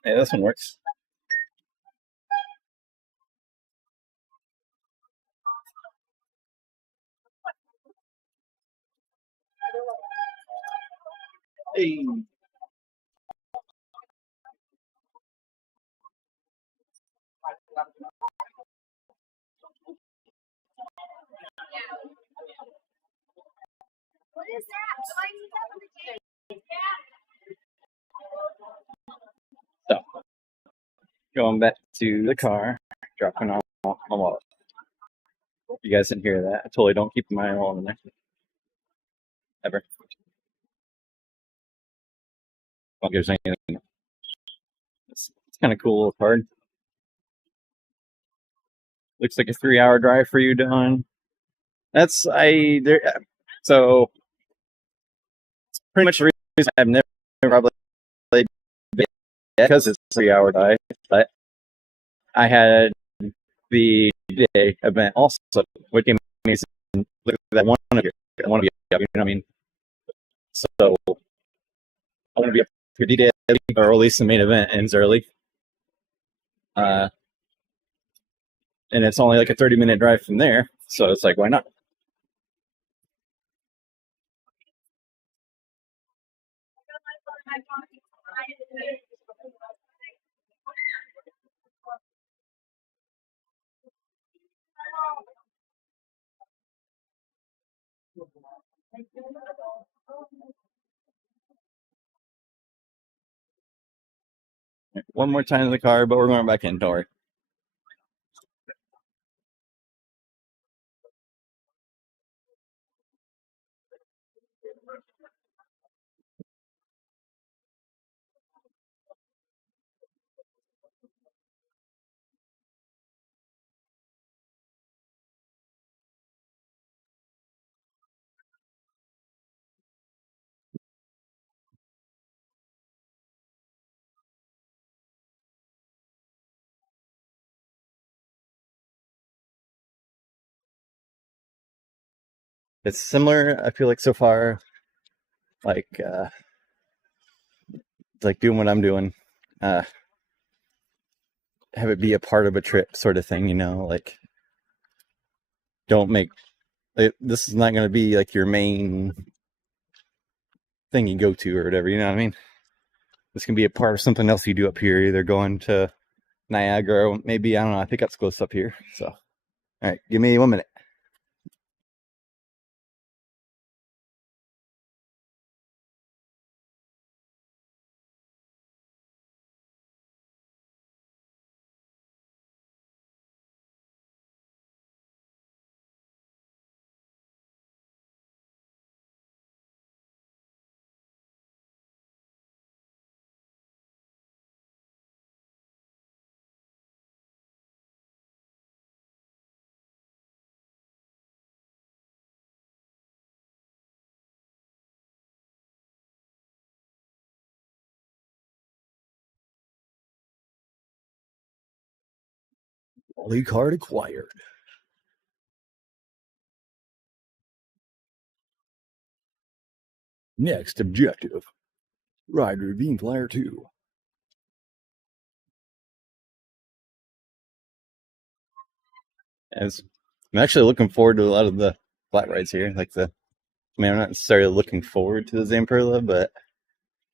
Hey, this one works. Hey. What is that? Why do you have a Going back to the car, dropping off my wallet. You guys didn't hear that. I totally don't keep my wallet in there. Ever. Don't give us anything. It's kind of cool little card. Looks like a 3-hour drive for you, Don. That's so pretty much the reason I've never probably played because it's a 3-hour drive. But I had the D-Day event also, which gave me look at that one of you, you know what I mean? So I want to be up for D-Day, or at least the main event ends early. And it's only like a 30-minute drive from there, so it's like, why not? One more time in the car, but we're going back in, don't worry. It's similar, I feel like, so far, like doing what I'm doing, have it be a part of a trip sort of thing, like don't make this is not going to be like your main thing you go to or whatever, you know what I mean? This can be a part of something else you do up here, either going to Niagara, or maybe, I don't know, I think that's close up here. So, all right, give me 1 minute. Holy card acquired. Next objective. Ride Ravine Flyer 2. As I'm actually looking forward to a lot of the flat rides here. I'm not necessarily looking forward to the Zamperla, but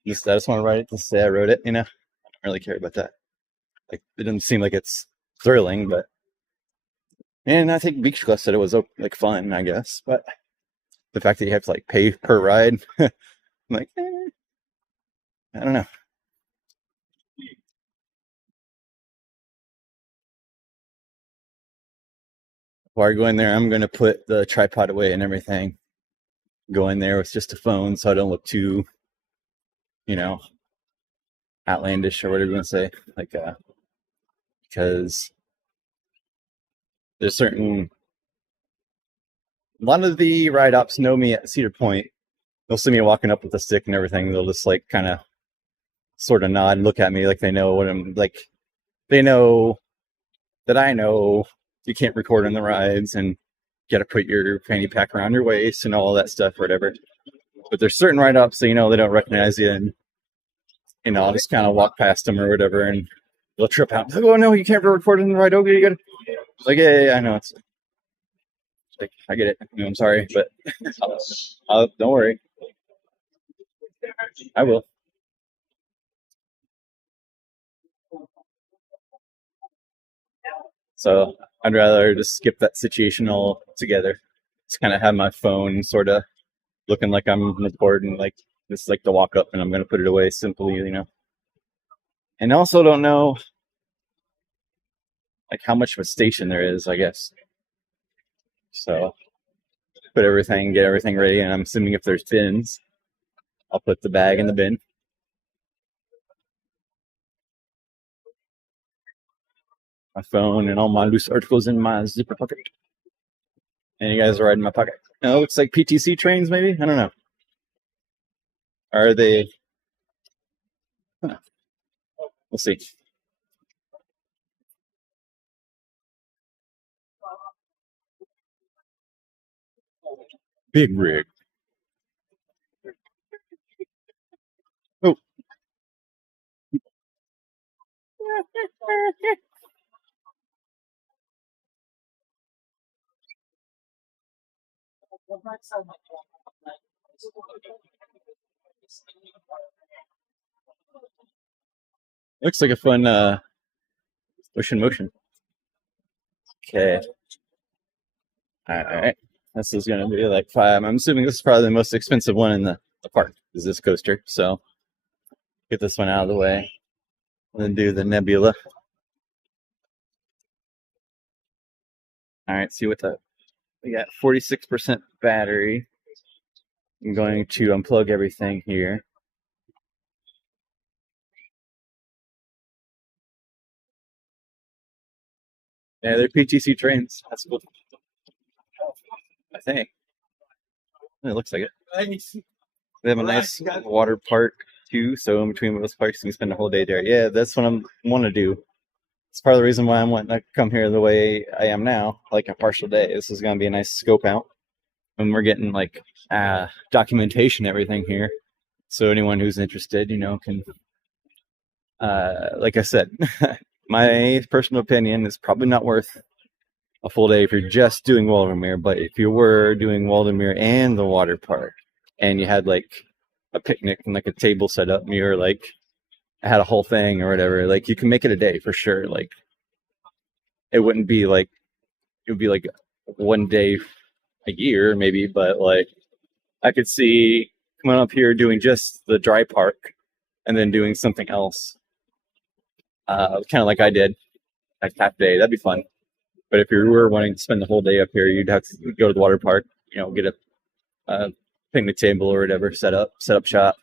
I just want to ride it to say I rode it, I don't really care about that. Like, it doesn't seem like it's thrilling, but and I think Beach Club said it was like fun, I guess, but the fact that you have to like pay per ride, I'm like, I don't know. Before I go in there, I'm gonna put the tripod away and everything. Go in there with just a phone, so I don't look too, outlandish or whatever you want to say. Like, because there's a lot of the ride ops know me at Cedar Point. They'll see me walking up with a stick and everything. They'll just like kind of sort of nod and look at me like they know what I'm like. They know that I know you can't record on the rides and you got to put your fanny pack around your waist and all that stuff or whatever. But there's certain ride ups that, they don't recognize you, and I'll just kind of walk past them or whatever, and they'll trip out. Like, oh no, you can't record on the ride. Okay, you got to. Like, yeah, I know. It's like, I get it. I'm sorry, but don't worry. I will. So I'd rather just skip that situation altogether. Just kind of have my phone sort of looking like I'm recording, like just like to walk up and I'm going to put it away simply, And I also don't know like how much of a station there is, I guess. So put everything, get everything ready, and I'm assuming if there's bins, I'll put the bag in the bin. My phone and all my loose articles in my zipper pocket. And you guys are riding my pocket. No, it looks like PTC trains, maybe? I don't know. Are they? Huh. We'll see. Big rig. Oh. Looks like a fun motion. Okay. Alright. This is gonna be like 5. I'm assuming this is probably the most expensive one in the park, is this coaster. So get this one out of the way. And then do the Nebula. Alright, see what we got 46% battery. I'm going to unplug everything here. Yeah, they're PTC trains. That's cool. I think. It looks like it. They have a nice water park too, so in between those parks you can spend a whole day there. Yeah, that's what I want to do. It's part of the reason why I'm wanting to come here the way I am now, like a partial day. This is going to be a nice scope out. And we're getting like documentation, everything here. So anyone who's interested, can, like I said, my personal opinion is probably not worth a full day if you're just doing Waldameer. But if you were doing Waldameer and the water park, and you had like a picnic and like a table set up, and you were like had a whole thing or whatever, like you can make it a day for sure. Like it would be like 1 day a year maybe, but like I could see coming up here doing just the dry park and then doing something else, kind of like I did, like half day. That'd be fun. But if you were wanting to spend the whole day up here, you'd have to go to the water park, get a picnic table or whatever, set up shop.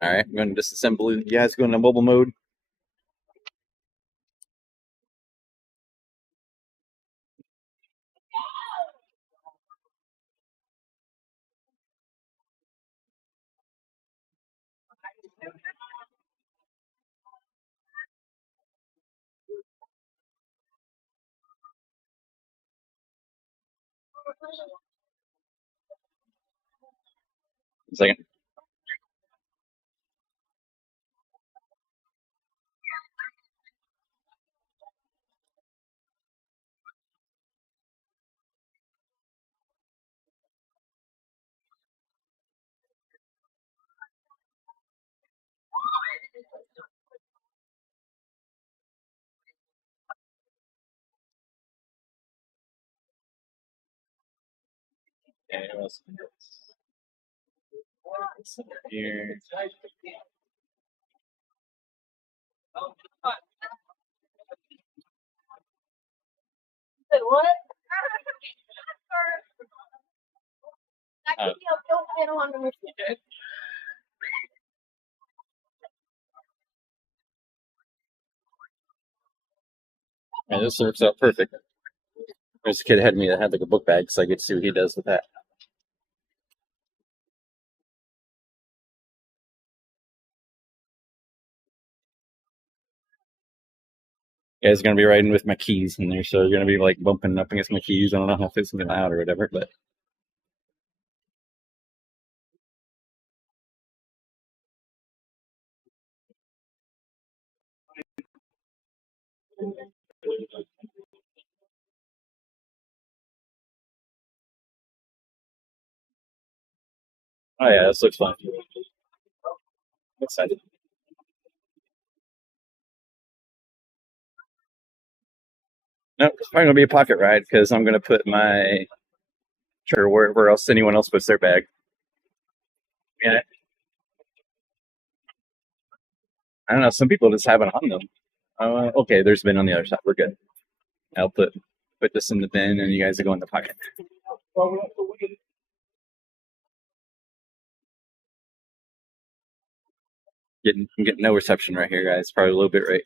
All right, I'm going to disassemble you guys, go into mobile mode. A second. Okay, what else? Here. Yeah, this works out perfect. There's a kid ahead of me that had like a book bag, so I get to see what he does with that. Yeah, he's gonna be riding with my keys in there, so they're gonna be like bumping up against my keys. I don't know if it's something loud or whatever, but oh yeah, this looks fun. I'm excited. Nope, it's probably gonna be a pocket ride because I'm gonna put my sure wherever else anyone else puts their bag in it. I don't know. Some people just have it on them. Okay, there's a bin on the other side. We're good. I'll put this in the bin, and you guys will go in the pocket. I'm getting no reception right here, guys. Probably a little bit right.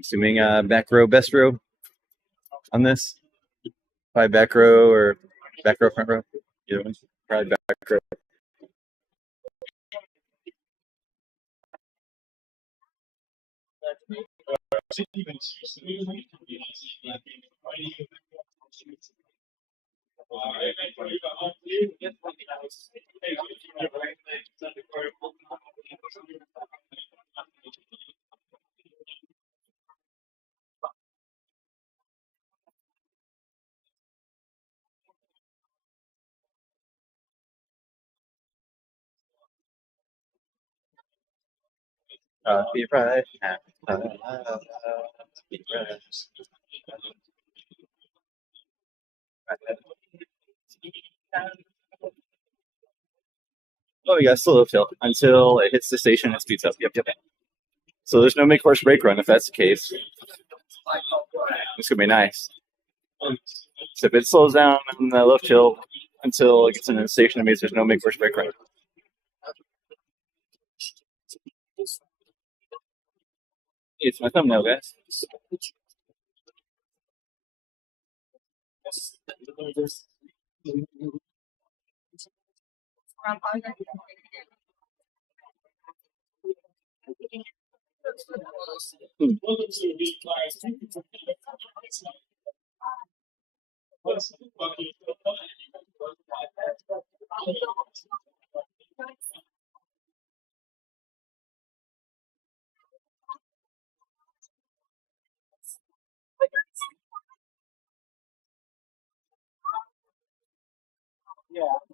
Assuming back row, best row on this. Probably back row or back row, front row. Either one. Probably back row. Be right. Be right. Oh, yeah, slow tilt until it hits the station and speeds up. Yep, yep. So there's no make horse brake run if that's the case. It's gonna be nice. So if it slows down on the low tilt until it gets into the station, it means there's no make horse brake run. It's my thumbnail, guys.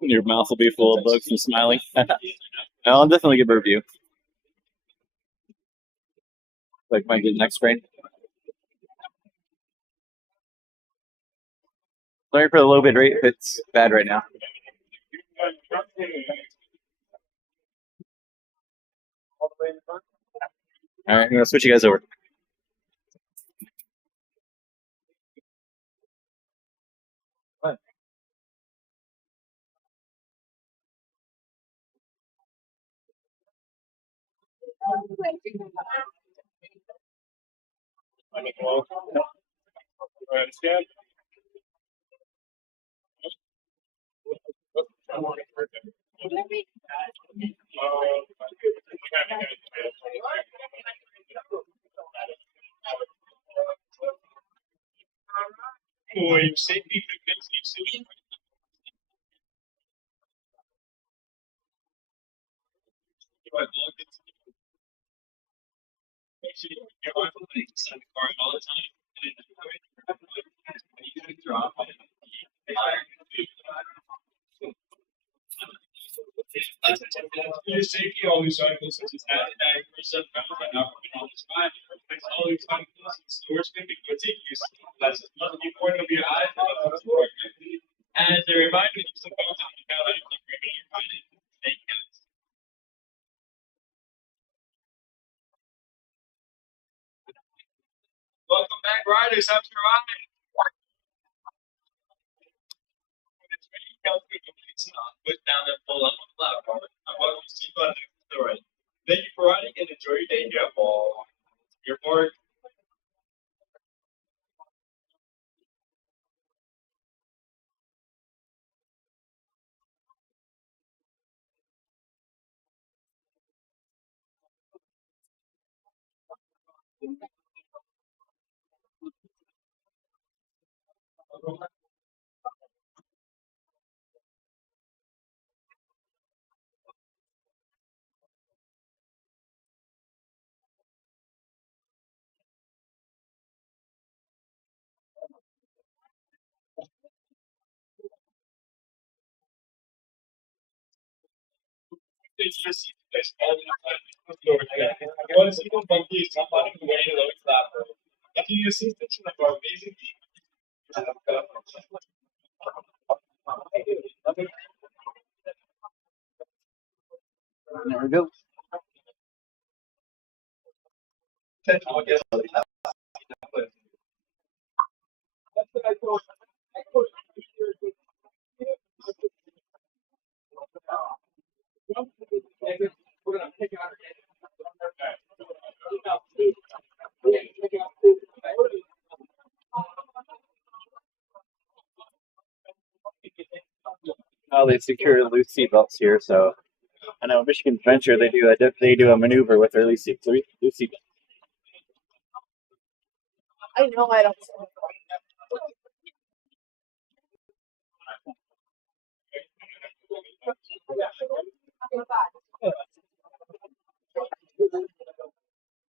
Your mouth will be full of bugs from smiling. I'll definitely give a review. Like, might get next sprain. Sorry for the low bit rate if it's bad right now. All right, I'm gonna switch you guys over. Welcome back, riders. After a ride. Put down and pull up on the platform. I'm welcome to see button to the right. Thank you for riding and enjoy your day here. Your board. Buenos días, somebody who made a low platform. If you use this, amazing Oh, they secure loose seatbelts here, so I know Michigan Adventure they do a maneuver with their loose seatbelt. I know I don't.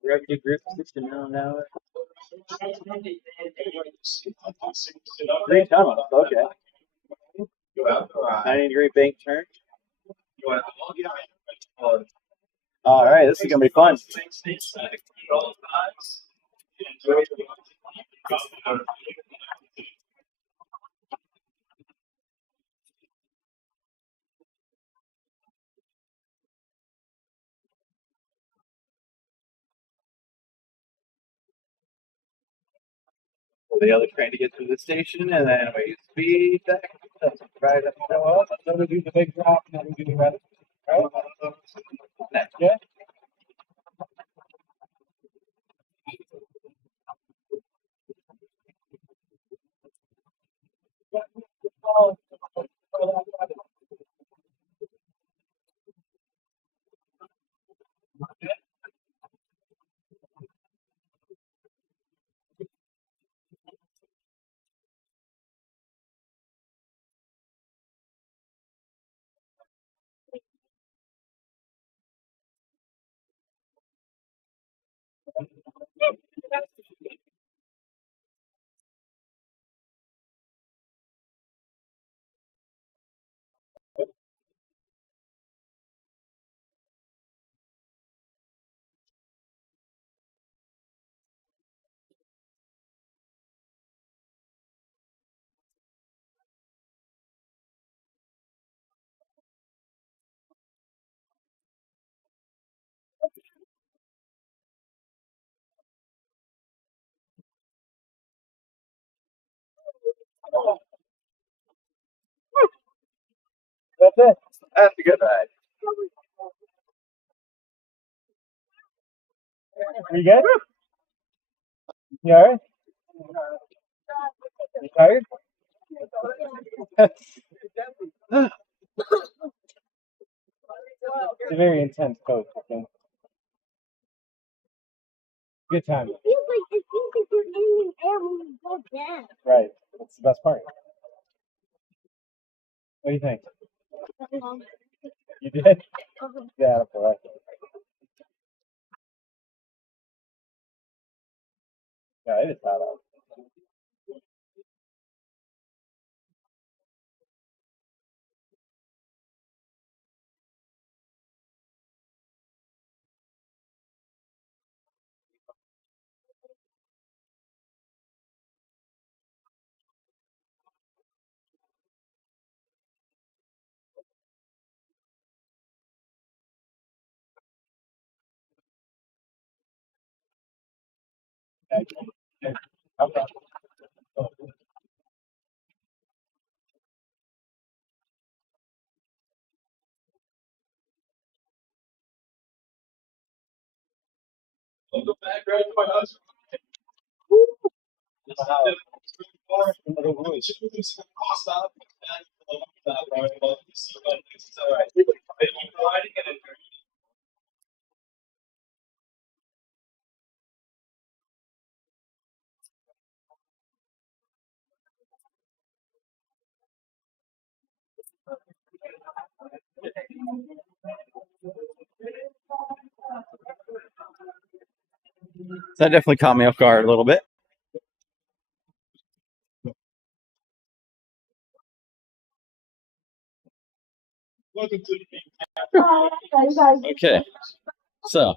Revenue group 60 mile an hour. 3 tunnels, okay. 90-degree bank turn. All right, this is gonna be fun. The other train to get to the station, and then we speed back. Right up. Then we do the big drop, and then we do the rest. Right? Next. Yeah. That's it. That's a good ride. Are you good? You alright? You tired? It's a very intense coach, I think. Good time. Right. That's the best part. What do you think? You did? Yeah, boy. Yeah, it is hot out. Okay. So that definitely caught me off guard a little bit. Okay, so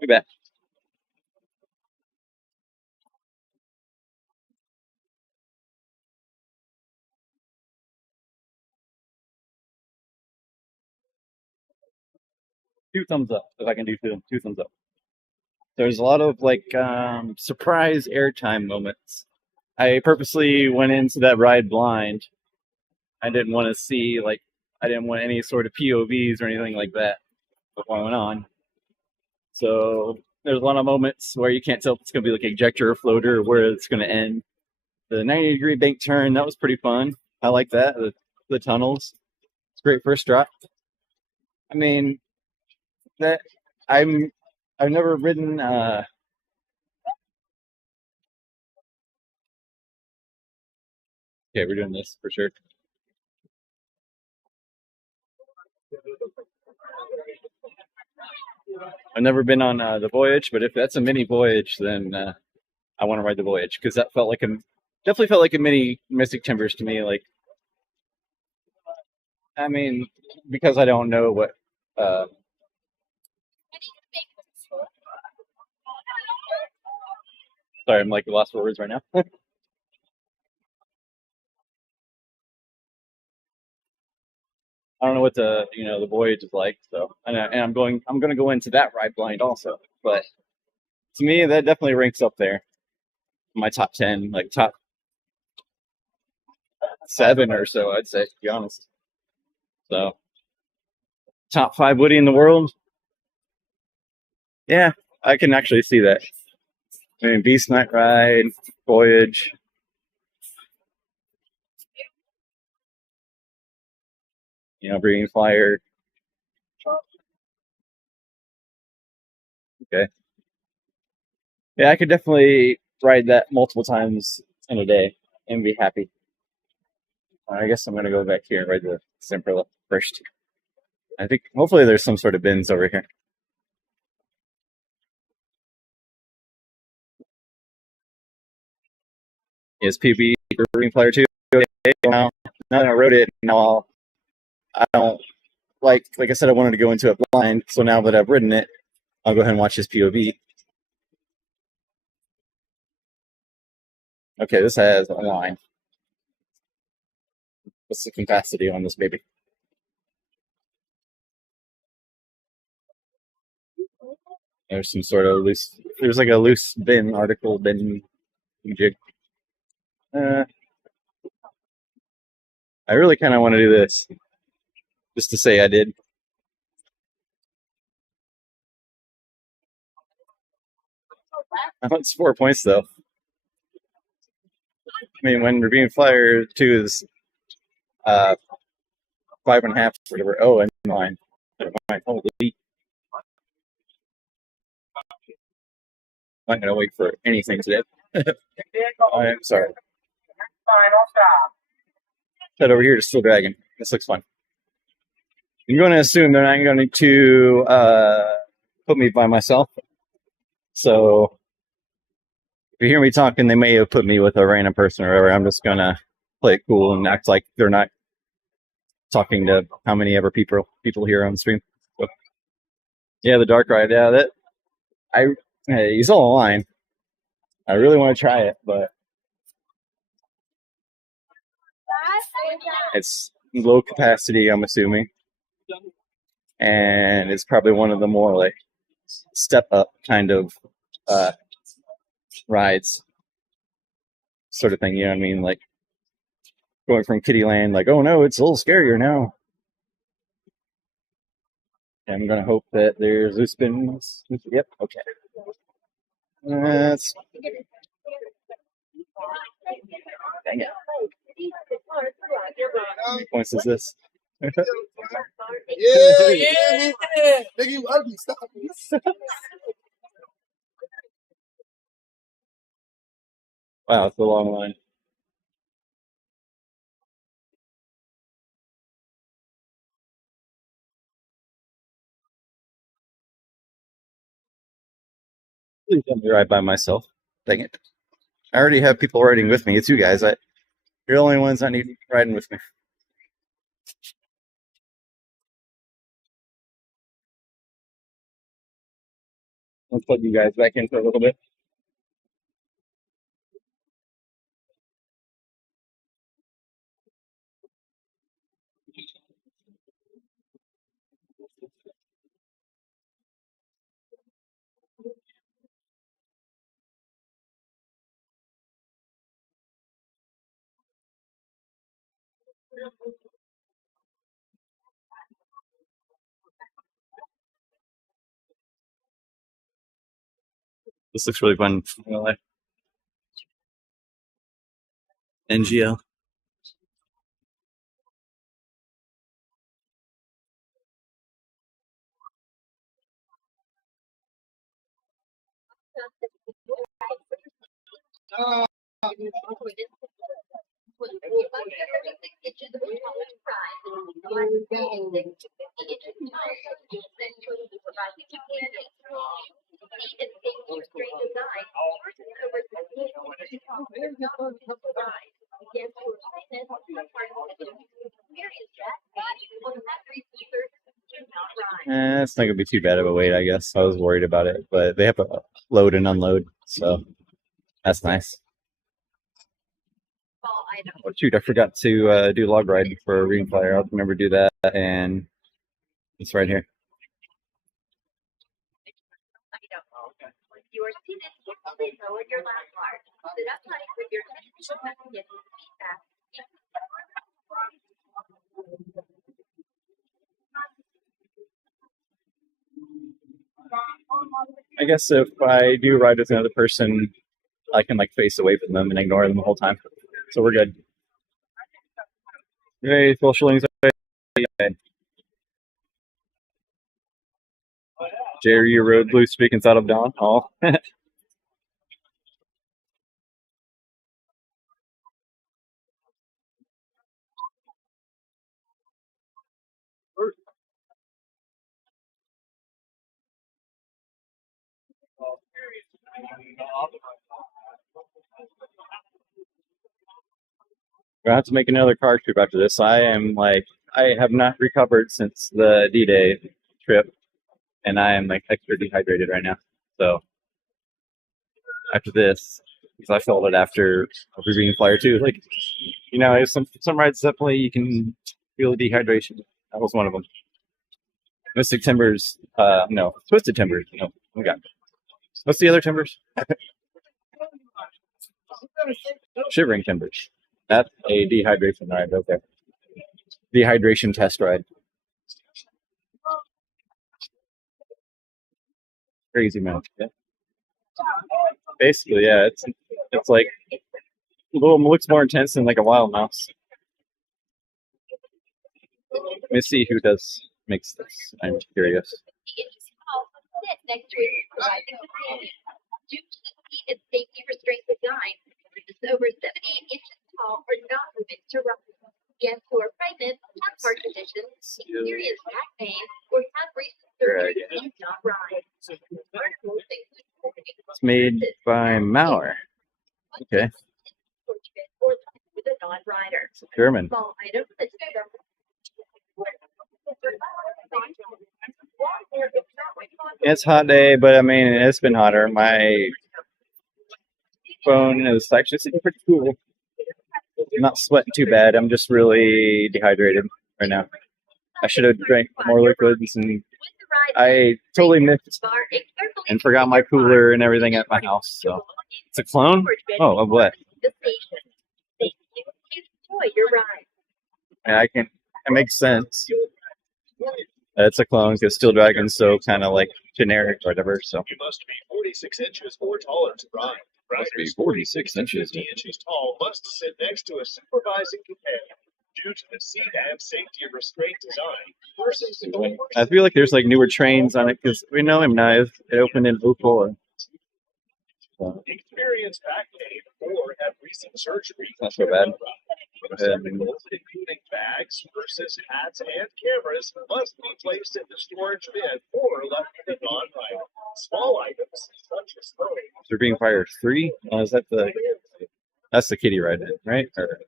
we're back. Two thumbs up if I can do two thumbs up. There's a lot of like surprise airtime moments. I purposely went into that ride blind. I didn't want to see like I didn't want any sort of POVs or anything like that before I went on. So there's a lot of moments where you can't tell if it's gonna be like ejector or floater or where it's gonna end. The 90-degree bank turn, that was pretty fun. I like that. The tunnels. It's great first drop. I mean that I've never ridden okay, we're doing this for sure. I've never been on the Voyage, but if that's a mini Voyage, then I want to ride the Voyage because that felt like definitely felt like a mini Mystic Timbers to me. Like, I mean, because I don't know what. Sorry, I'm like lost for words right now. I don't know what the Voyage is like. So, and I'm gonna go into that ride blind also. But to me, that definitely ranks up there. My top 10, like top 7 or so, I'd say, to be honest. So, top 5 Woody in the world. Yeah, I can actually see that. I mean, Beast Night Ride, Voyage. Breeding Flyer. Okay. Yeah, I could definitely ride that multiple times in a day and be happy. I guess I'm gonna go back here and ride the Simperla first. I think hopefully there's some sort of bins over here. Is PB for Breeding Flyer 2? Now that I rode it, now I don't like I said, I wanted to go into it blind. So now that I've ridden it, I'll go ahead and watch his POV. Okay, this has a line. What's the capacity on this baby? There's some sort of loose. There's like a loose bin article bin jig. I really kind of want to do this, just to say I did. It's 4 points though. I mean, when Ravine Flyer 2 is 5.5 or whatever. Oh, and 9. Never mind. Holy. I'm not gonna wait for anything today. I am sorry. Head over here to Steel Dragon. This looks fun. I'm going to assume they're not going to put me by myself. So if you hear me talking, they may have put me with a random person or whatever. I'm just going to play it cool and act like they're not talking to how many ever people here on the stream. So, yeah, the Dark Ride. Yeah, he's all online. I really want to try it, but it's low capacity, I'm assuming. And it's probably one of the more like step up kind of rides sort of thing, you know what I mean? Like going from Kittyland, like, oh no, it's a little scarier now. And I'm gonna hope that there's loose bins. Yep, okay. That's dang it. How many points is this? Yeah. Nigga, you ugly. Stop. Wow, it's a long line. Please let me ride by myself. Dang it. I already have people riding with me. It's you guys. You're the only ones that need riding with me. Let's plug you guys back in for a little bit. This looks really fun. NGO. It's not gonna be too bad of a wait, I guess. I was worried about it, but they have to load and unload, so that's nice. Oh shoot, I forgot to do log ride for a Reen Flyer. I'll remember to do that, and it's right here. You are seated, please lower your lap bar. Sit up tight with your head and get feedback. I guess if I do ride with another person, I can like face away from them and ignore them the whole time. So we're good. Hey, social anxiety. Jerry Road Blue speaking out of Dawn. Oh. I have to make another car trip after this. I have not recovered since the D-Day trip, and I am like extra dehydrated right now. So after this, because I felt it after Green Flyer too. Like, you know, some rides definitely you can feel the dehydration. That was one of them. Mystic Timbers, no, Twisted Timbers. No, we got. What's the other timbers? Shivering Timbers. That's a dehydration ride right there. Dehydration test ride. Crazy man. Yeah. Basically, yeah, it's like a little looks more intense than like a wild mouse. Let me see who makes this. I'm curious. Sit next to a supervising companion. Due to the speed and safety restraint design, riders over 78 inches tall are not permitted to ride. Guests who are pregnant, have heart conditions, experience back pain, or have recent surgery do not ride. It's made by Mauer. Okay. With a non-rider. German. Small items that It's a hot day, but I mean, it's been hotter. My phone is actually sitting pretty cool. I'm not sweating too bad. I'm just really dehydrated right now. I should have drank more liquids, and I totally missed and forgot my cooler and everything at my house. So it's a clone? Oh, of what? And it makes sense. It's a clone because Steel Dragon's so kind of like generic or whatever. So you must be 46 inches or taller to ride. Must be 46 inches. 50 inches tall must sit next to a supervising companion. Due to the seat and safety restraint design, persons who I feel like there's like newer trains on it because we know him now. It opened in 04. So. experience back pain or have recent surgery. Not so bad. Receptacles, including bags, purses, hats, and cameras, must be placed in the storage bin or left in the non-rider. Small items such as clothing. They're being fired 3? Is that that's the kiddie ride, right? Or,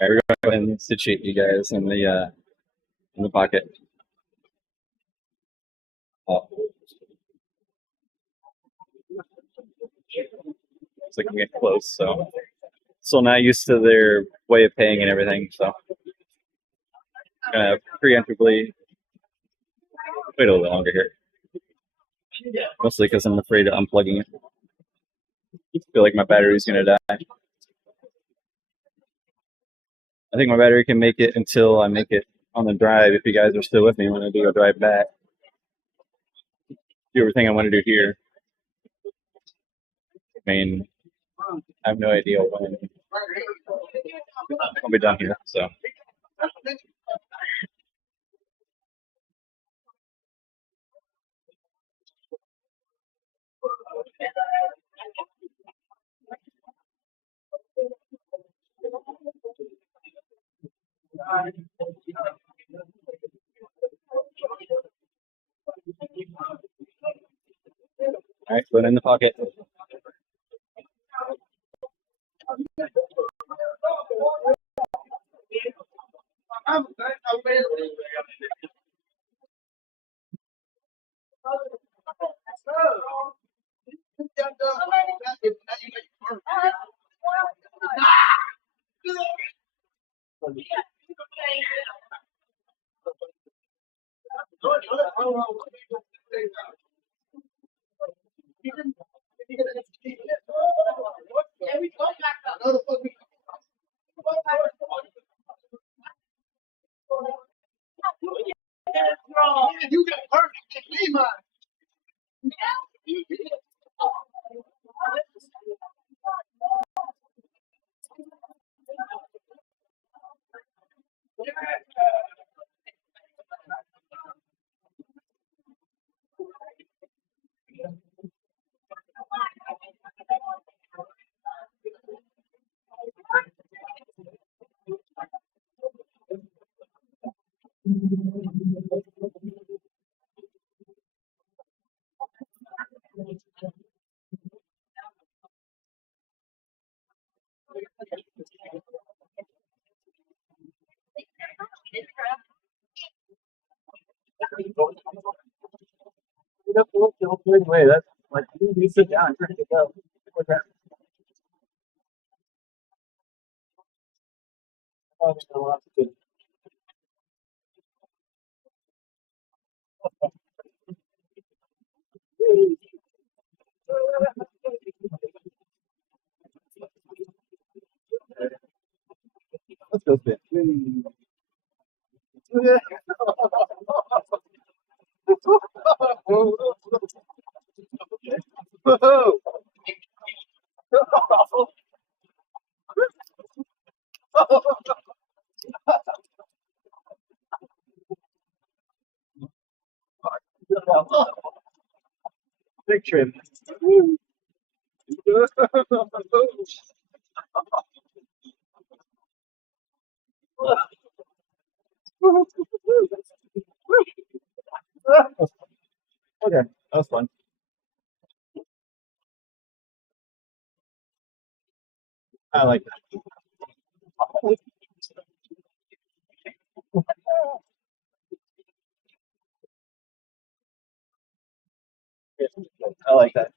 Alright, we're gonna go ahead and situate you guys in the pocket. Oh. It's like I'm getting close, so still not used to their way of paying and everything. So I'm gonna preemptively wait a little bit longer here. Mostly because I'm afraid of unplugging it. I feel like my battery's gonna die. I think my battery can make it until I make it on the drive. If you guys are still with me when I do a drive back, do everything I want to do here. I mean, I have no idea when I'll be done here. So. All right, put it in the pocket. You got perfect Lima. You have to look the whole way. That's like you sit down, you're ready to go. Okay. Let's go spin. Big trim. Okay, that was fun. I like that. I like that.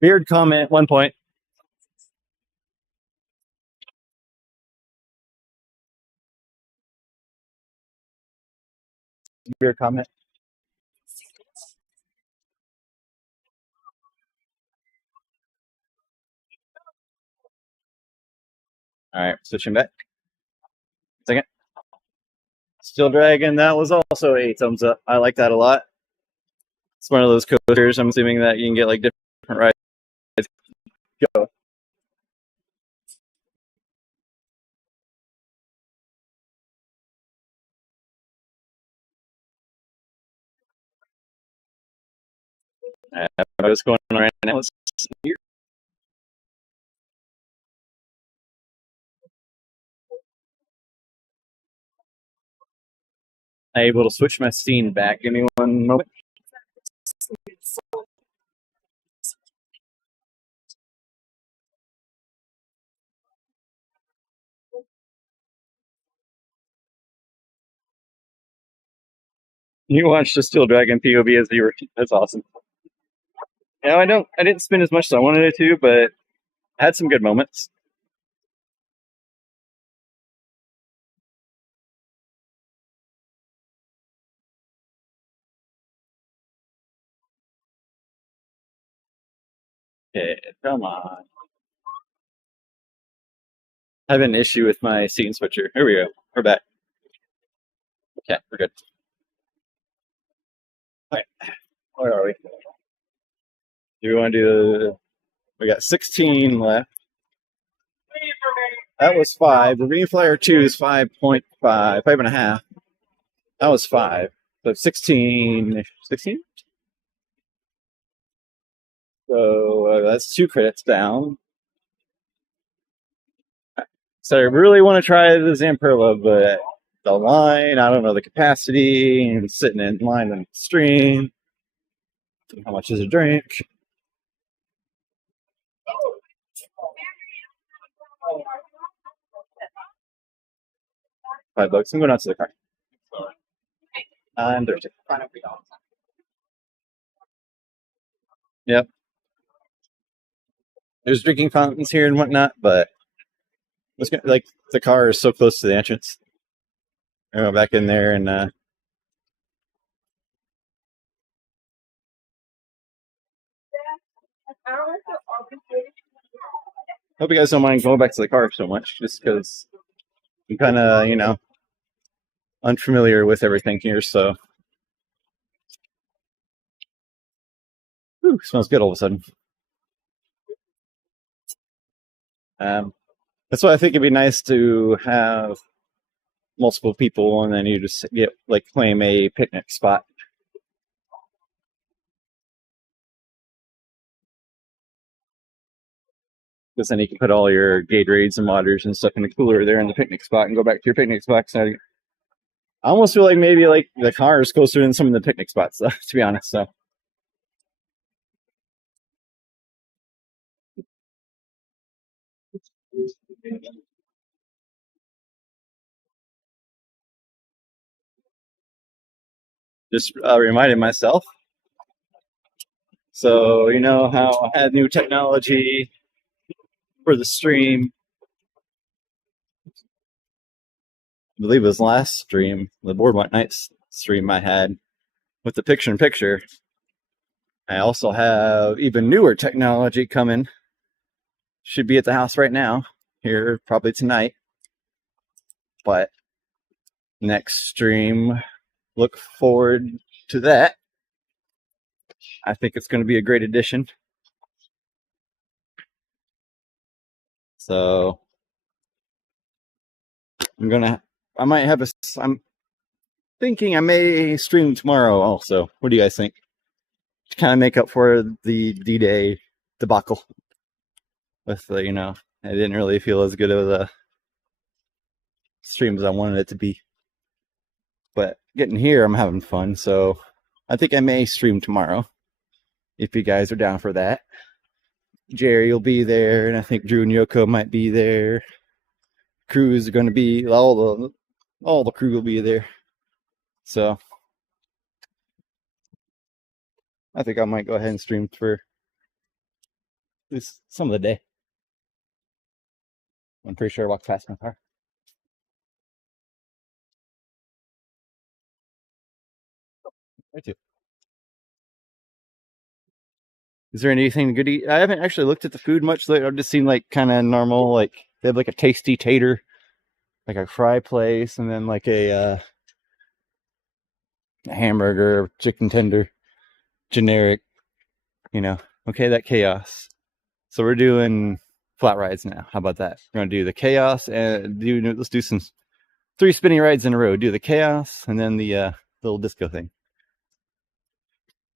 Beard comment 1 point. Beard comment. All right, switching back. Second. Still dragging. That was also a thumbs up. I like that a lot. It's one of those coasters. I'm assuming that you can get like different rides. Go. What's going on right now? It's here. I'm able to switch my scene back. Give me one moment. You watched the Steel Dragon POV as you were. That's awesome. Yeah, I didn't spend as much as I wanted it to, but I had some good moments. Okay, come on. I have an issue with my scene switcher. Here we go. We're back. Okay, we're good. All right, where are we? Do we want to do? We got 16 left. That was 5. The Green Flyer 2 is 5.5, 5.5. That was 5. So 16. 16? So that's 2 credits down. So I really want to try the Zamperla, but the line, I don't know the capacity, and sitting in line on the stream. How much is a drink? $5. I'm going out to the car. I'm thirsty. Yep. There's drinking fountains here and whatnot, but like the car is so close to the entrance. I go back in there and hope you guys don't mind going back to the car so much, just because I'm kind of, unfamiliar with everything here, so. Ooh, smells good all of a sudden. That's why I think it'd be nice to have multiple people, and then you just claim a picnic spot. Because then you can put all your Gatorades and waters and stuff in the cooler there in the picnic spot and go back to your picnic spot. So I almost feel like maybe like the car is closer than some of the picnic spots, though, to be honest. So. Just reminded myself. So, you know how I had new technology for the stream. I believe it was last stream, the Boardwalk Nights stream I had with the picture-in-picture. I also have even newer technology coming. Should be at the house right now, here probably tonight. But next stream, look forward to that. I think it's going to be a great addition. So I'm thinking I may stream tomorrow also. What do you guys think? To kind of make up for the D-Day debacle. With the, I didn't really feel as good of a stream as I wanted it to be. But getting here, I'm having fun, so I think I may stream tomorrow. If you guys are down for that. Jerry will be there, and I think Drew and Yoko might be there. Crews are going to be, all the crew will be there. So I think I might go ahead and stream for at least some of the day. I'm pretty sure I walked past my car. Right too. Is there anything good to eat? I haven't actually looked at the food much lately. I've just seen like kind of normal, like they have like a tasty tater, like a fry place, and then like a hamburger, chicken tender, generic, okay, that chaos. So we're doing flat rides now. How about that? We're gonna do the chaos and let's do some 3 spinning rides in a row. Do the chaos and then the little disco thing.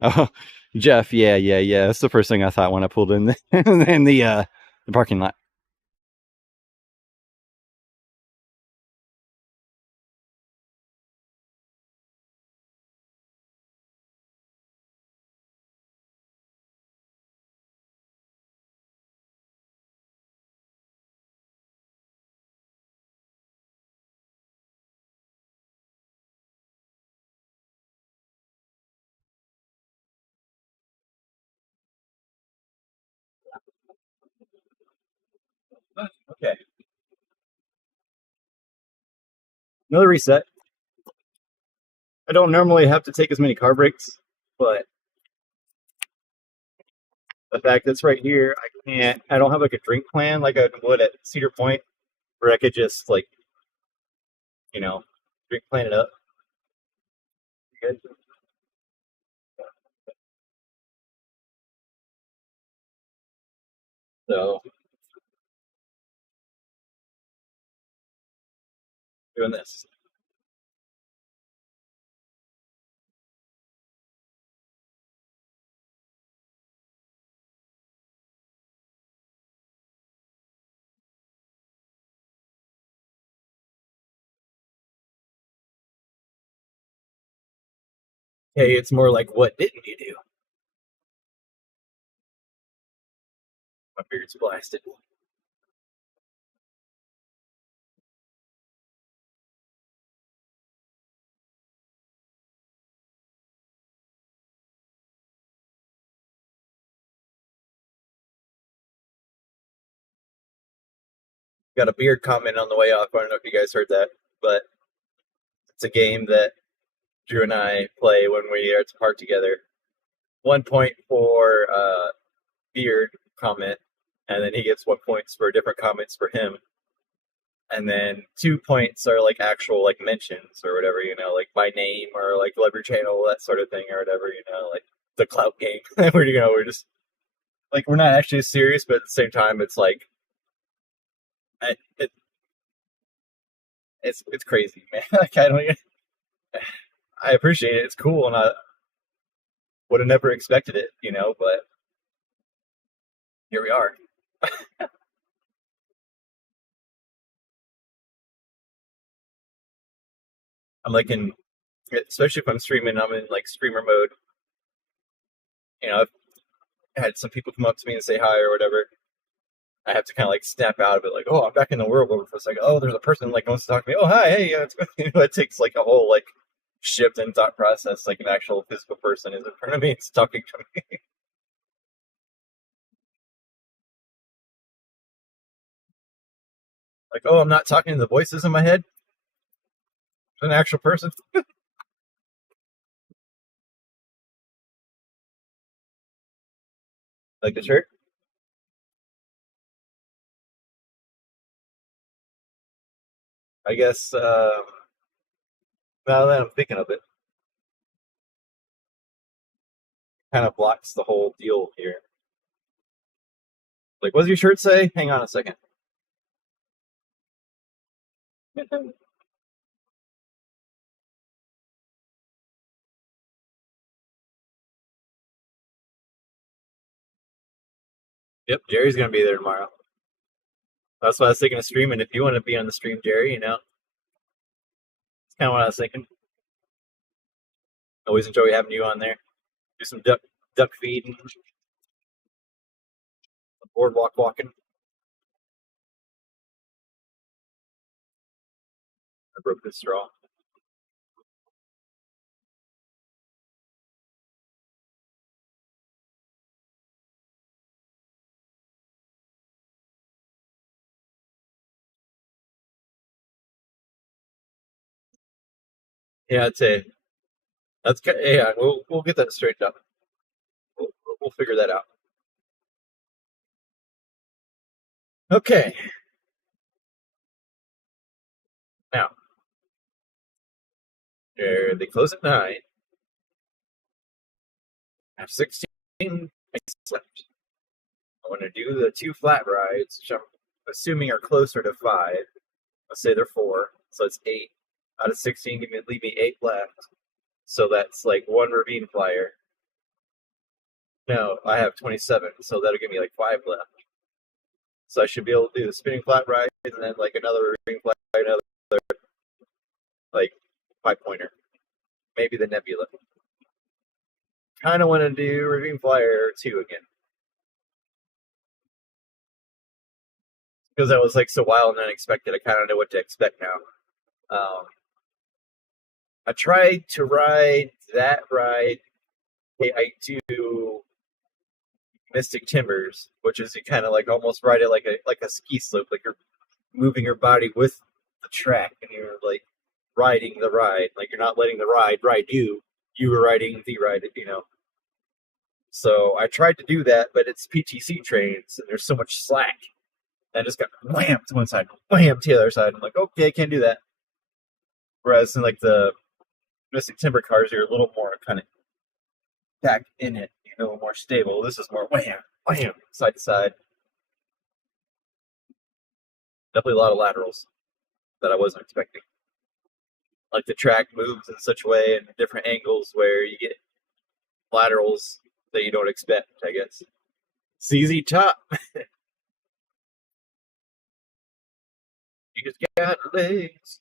Oh, Jeff, yeah. That's the first thing I thought when I pulled in the parking lot. Okay. Another reset. I don't normally have to take as many car breaks, but the fact that's right here, I don't have like a drink plan like I would at Cedar Point, where I could just like, you know, drink plan it up. Good. So, doing this. Hey, it's more like, what didn't you do? My beard's blasted. Got a beard comment on the way off. I don't know if you guys heard that, but it's a game that Drew and I play when we are at the park together. 1 point for beard comment, and then he gets 1 point for different comments for him. And then 2 points are like actual like mentions or whatever, like by name or like love your channel, that sort of thing or whatever, like the clout game. We're just like, we're not actually serious, but at the same time, it's like it's crazy, man. Like I appreciate it. It's cool, and I would have never expected it, but here we are. I'm like especially if I'm streaming, I'm in like streamer mode. I've had some people come up to me and say hi or whatever. I have to kind of like snap out of it, like, oh, I'm back in the world for a second. Oh, there's a person like wants to talk to me. Oh, hi, hey, it's it takes like a whole like shift in thought process, like an actual physical person is in front of me, it's talking to me. Like, oh, I'm not talking to the voices in my head. It's an actual person. Like the shirt. I guess now that I'm thinking of it, kind of blocks the whole deal here. Like, what does your shirt say? Hang on a second. Yep, Jerry's gonna be there tomorrow. That's why I was thinking of streaming. If you want to be on the stream, Jerry, it's kind of what I was thinking. Always enjoy having you on there. Do some duck feeding, boardwalk walking. I broke this straw. Yeah, I'd say that's yeah. We'll get that straightened up. We'll figure that out. Okay. Now, they close at 9. I have 16 minutes left. I want to do the 2 flat rides, which I'm assuming are closer to 5. Let's say they're 4, so it's 8 out of 16. Leave me 8 left. So that's like 1 ravine flyer. No, I have 27, so that'll give me like 5 left. So I should be able to do the spinning flat ride and then like another ravine flyer, another like 5-pointer. Maybe the nebula. Kind of want to do ravine flyer 2 again. Because that was like so wild and unexpected, I kind of know what to expect now. I tried to ride that ride. I do Mystic Timbers, which is you kind of like almost ride it like a ski slope, like you're moving your body with the track, and you're like riding the ride. Like you're not letting the ride you. You were riding the ride, you know. So I tried to do that, but it's PTC trains, and there's so much slack. And I just got whammed to one side, whammed to the other side. I'm like, okay, I can't do that. Whereas in like the Mystic Timber cars, you're a little more kind of back in it, a little more stable. This is more wham, wham, side to side. Definitely a lot of laterals that I wasn't expecting. Like the track moves in such a way and different angles where you get laterals that you don't expect, I guess. ZZ Top. You just got legs.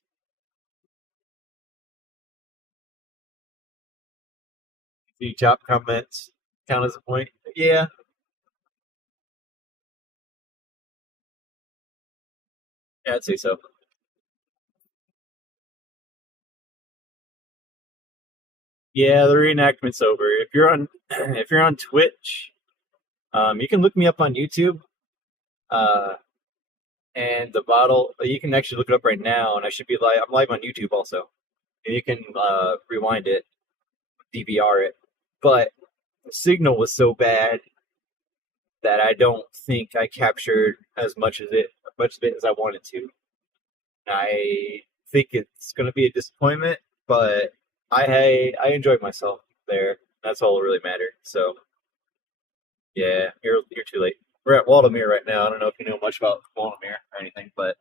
ZZ Top comments count as a point. Yeah. Yeah, I'd say so. Yeah, the reenactment's over. If you're on Twitch, you can look me up on YouTube. And the bottle, you can actually look it up right now, and I should be live. I'm live on YouTube also, and you can rewind it, DVR it. But the signal was so bad that I don't think I captured as much of it as I wanted to. I think it's going to be a disappointment, but I enjoyed myself there. That's all that really mattered. So, yeah, you're too late. We're at Waldameer right now. I don't know if you know much about Waldameer or anything, but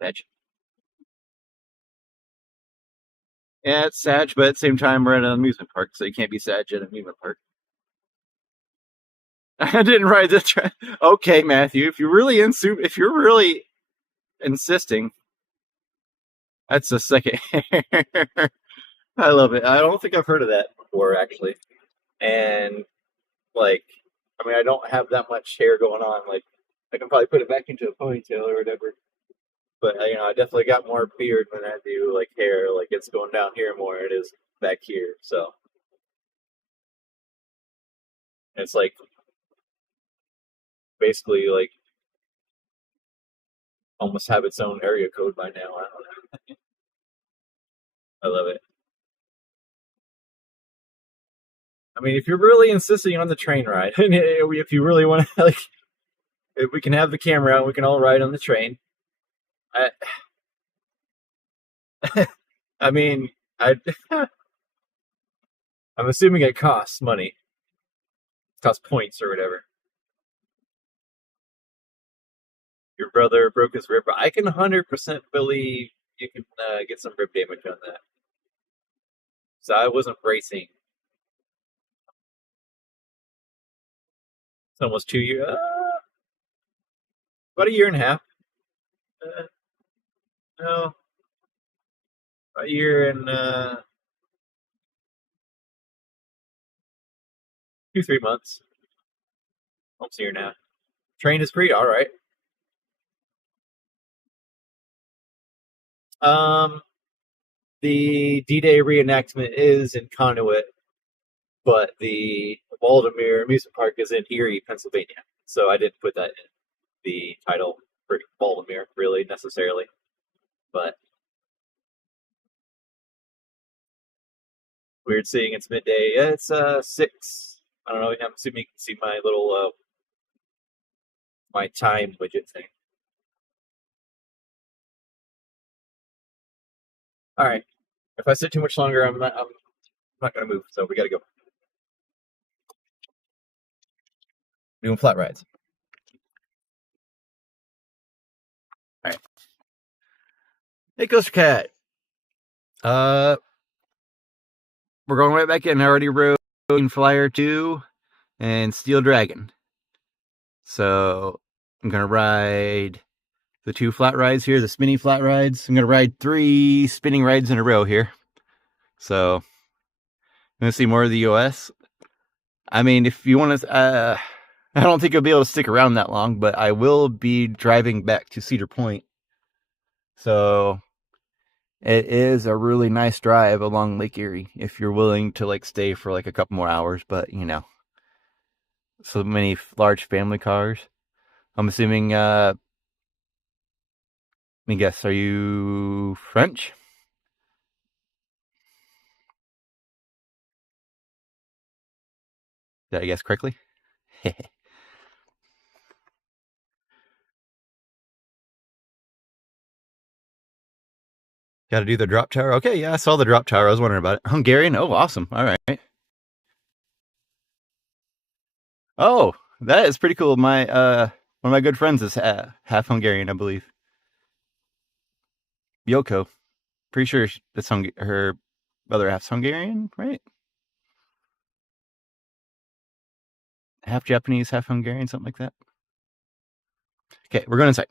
Sag. Yeah, it's Sag, but at the same time, we're at an amusement park, so you can't be Sag at an amusement park. I didn't ride the train. Okay, Matthew, if you're really insisting, that's the second. I love it. I don't think I've heard of that before, actually. And like, I mean, I don't have that much hair going on. Like, I can probably put it back into a ponytail or whatever. But I definitely got more beard than I do like hair. Like it's going down here more than it is back here. So it's like basically like almost have its own area code by now. I don't know. I love it. I mean, if you're really insisting on the train ride, if you really want to, like, if we can have the camera out, we can all ride on the train. I mean, I'm assuming it costs money. It costs points or whatever. Your brother broke his rib. I can 100% believe you can get some rib damage on that. So I wasn't racing. It's almost 2 years. About a year and a half. No. A year and 2-3 months. Almost a year and a half. Train is free, all right. The D-Day reenactment is in Conneaut, but the Waldameer amusement park is in Erie, Pennsylvania. So I didn't put that in the title for Waldameer, really, necessarily. But weird seeing it's midday. Yeah, it's 6. I don't know. I'm assuming you can see my little my time widget thing. All right. If I sit too much longer, I'm not going to move. So we got to go. Doing flat rides. All right. Hey, Coaster Cat. We're going right back in. I already rode Flyer 2 and Steel Dragon. So I'm going to ride the 2 flat rides here, the spinny flat rides. I'm going to ride 3 spinning rides in a row here. So I'm going to see more of the US. I mean, if you want to, I don't think I'll be able to stick around that long, but I will be driving back to Cedar Point. So, It is a really nice drive along Lake Erie if you're willing to like stay for like a couple more hours, but you know, so many large family cars. I'm assuming, let me guess, are you French? Did I guess correctly? Got to do the drop tower. Okay, yeah, I saw the drop tower. I was wondering about it. Hungarian. Oh, awesome. All right. Oh, that is pretty cool. My one of my good friends is half Hungarian, I believe. Yoko. Pretty sure that's her other half's Hungarian, right? Half Japanese, half Hungarian, something like that. Okay, we're going inside.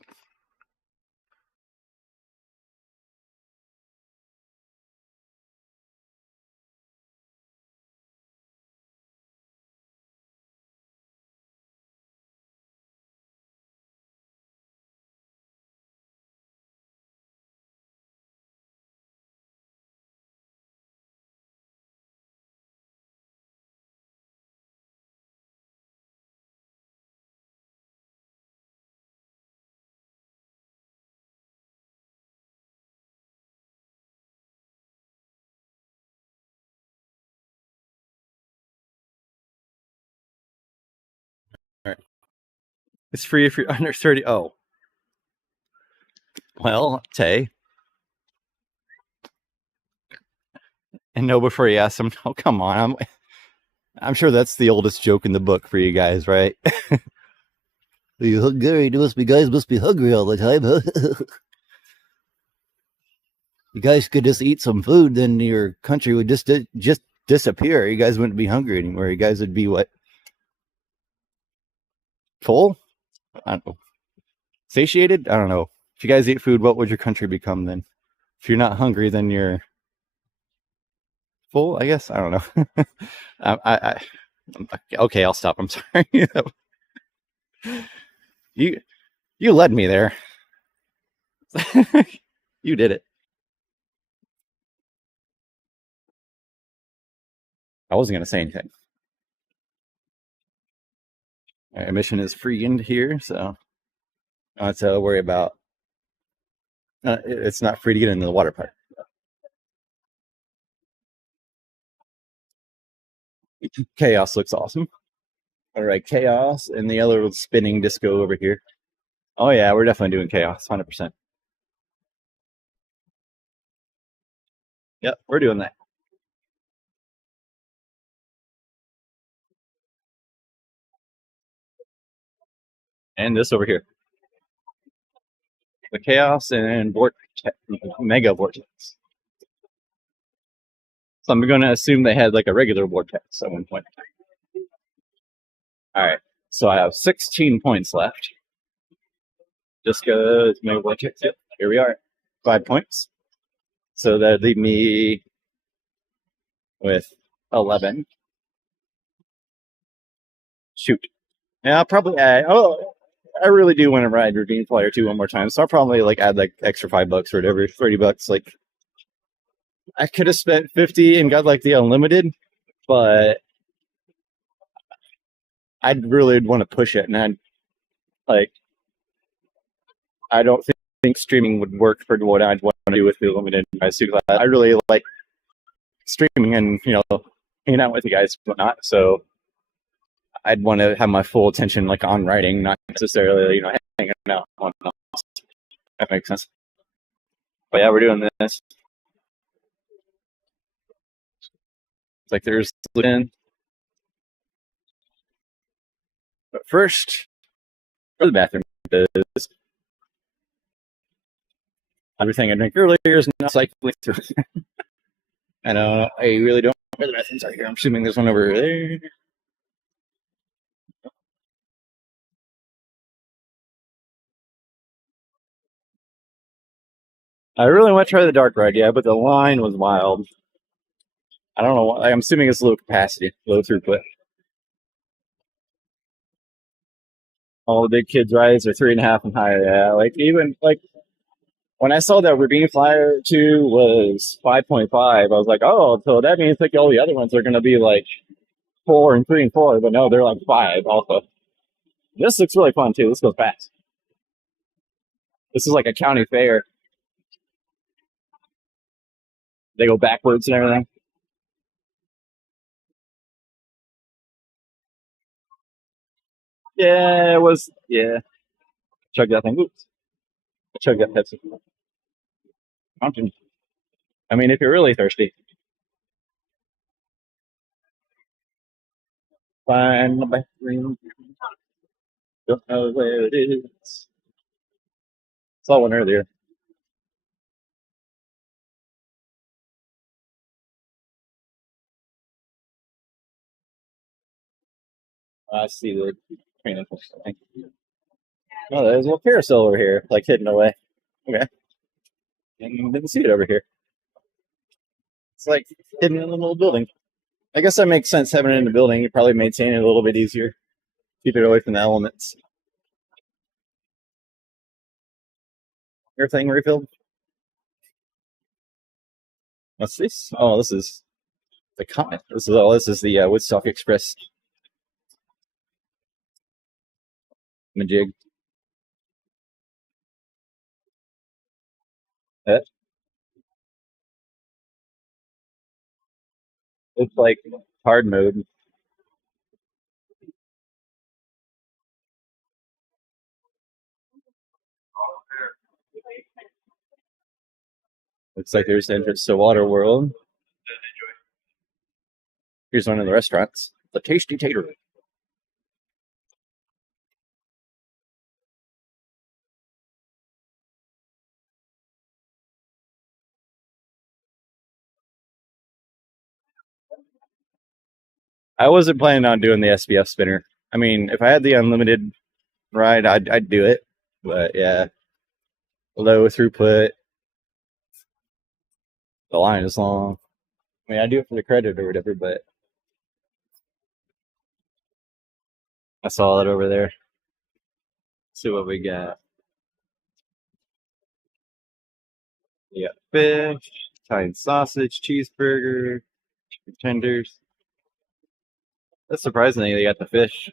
All right. It's free if you're under 30. Oh. Well, Tay. And no, before you ask him, oh, come on. I'm sure that's the oldest joke in the book for you guys, right? You hungry? Guys must be hungry all the time, huh? You guys could just eat some food, then your country would just disappear. You guys wouldn't be hungry anymore. You guys would be what? Full? I don't know. Satiated? I don't know. If you guys eat food, what would your country become then? If you're not hungry, then you're full, I guess. I don't know. Okay, I'll stop. I'm sorry. You led me there. You did it. I wasn't going to say anything. Admission is free in here, so I don't have to worry about. It's not free to get into the water park. Chaos looks awesome. All right, Chaos and the other spinning disco over here. Oh yeah, we're definitely doing Chaos, 100%. Yep, we're doing that. And this over here. The Chaos and Mega Vortex. So I'm going to assume they had like a regular Vortex at one point. All right, so I have 16 points left. Disco, Mega Vortex. Yep, here we are. 5 points. So that'd leave me with 11. Shoot. Yeah, I'll probably add. Oh, I really do want to ride Ravine Flyer 2 one more time, so I'll probably like add like extra $5 or whatever, $30. Like, I could have spent 50 and got like the unlimited, but I'd really want to push it, and I don't think streaming would work for what I'd want to do with the limited. I really like streaming and hanging out with you guys and whatnot. So I'd want to have my full attention like on writing, not necessarily hanging out on else. That makes sense. But yeah, we're doing this. It's like there's in. But first, for the bathroom, is everything I drank earlier is not cycling through. And I really don't know where the bathrooms are here. I'm assuming there's one over there. I really want to try the dark ride, yeah, but the line was wild. I don't know why. I'm assuming it's low capacity, low throughput. All the big kids rides are 3.5 and higher. Yeah, like even like When I saw that Ravine Flyer 2 was 5.5, I was like, oh, so that means like all the other ones are going to be like 4 and 3 and 4, but no, they're like 5 also. This looks really fun too. This goes fast. This is like a county fair. They go backwards and everything. Yeah, it was. Yeah. Chug that thing. Oops. Chug that Pepsi. Mountain. I mean, if you're really thirsty. Find the bathroom. Don't know where it is. Saw one earlier. I see the train. Oh, there's a little carousel over here, like hidden away. Okay. And didn't see it over here. It's like hidden in a little building. I guess that makes sense having it in the building. You probably maintain it a little bit easier. Keep it away from the elements. Everything refilled? What's this? Oh, this is the Comet. This is the Woodstock Express majig. Uh, It's like hard mode. Looks like there's the entrance to Waterworld. Here's one of the restaurants. The Tasty Tater. I wasn't planning on doing the SBF spinner. I mean, if I had the unlimited ride, I'd do it. But yeah, low throughput. The line is long. I mean, I do it for the credit or whatever, but I saw it over there. Let's see what we got. You got fish, Italian sausage, cheeseburger, tenders. That's surprising they got the fish.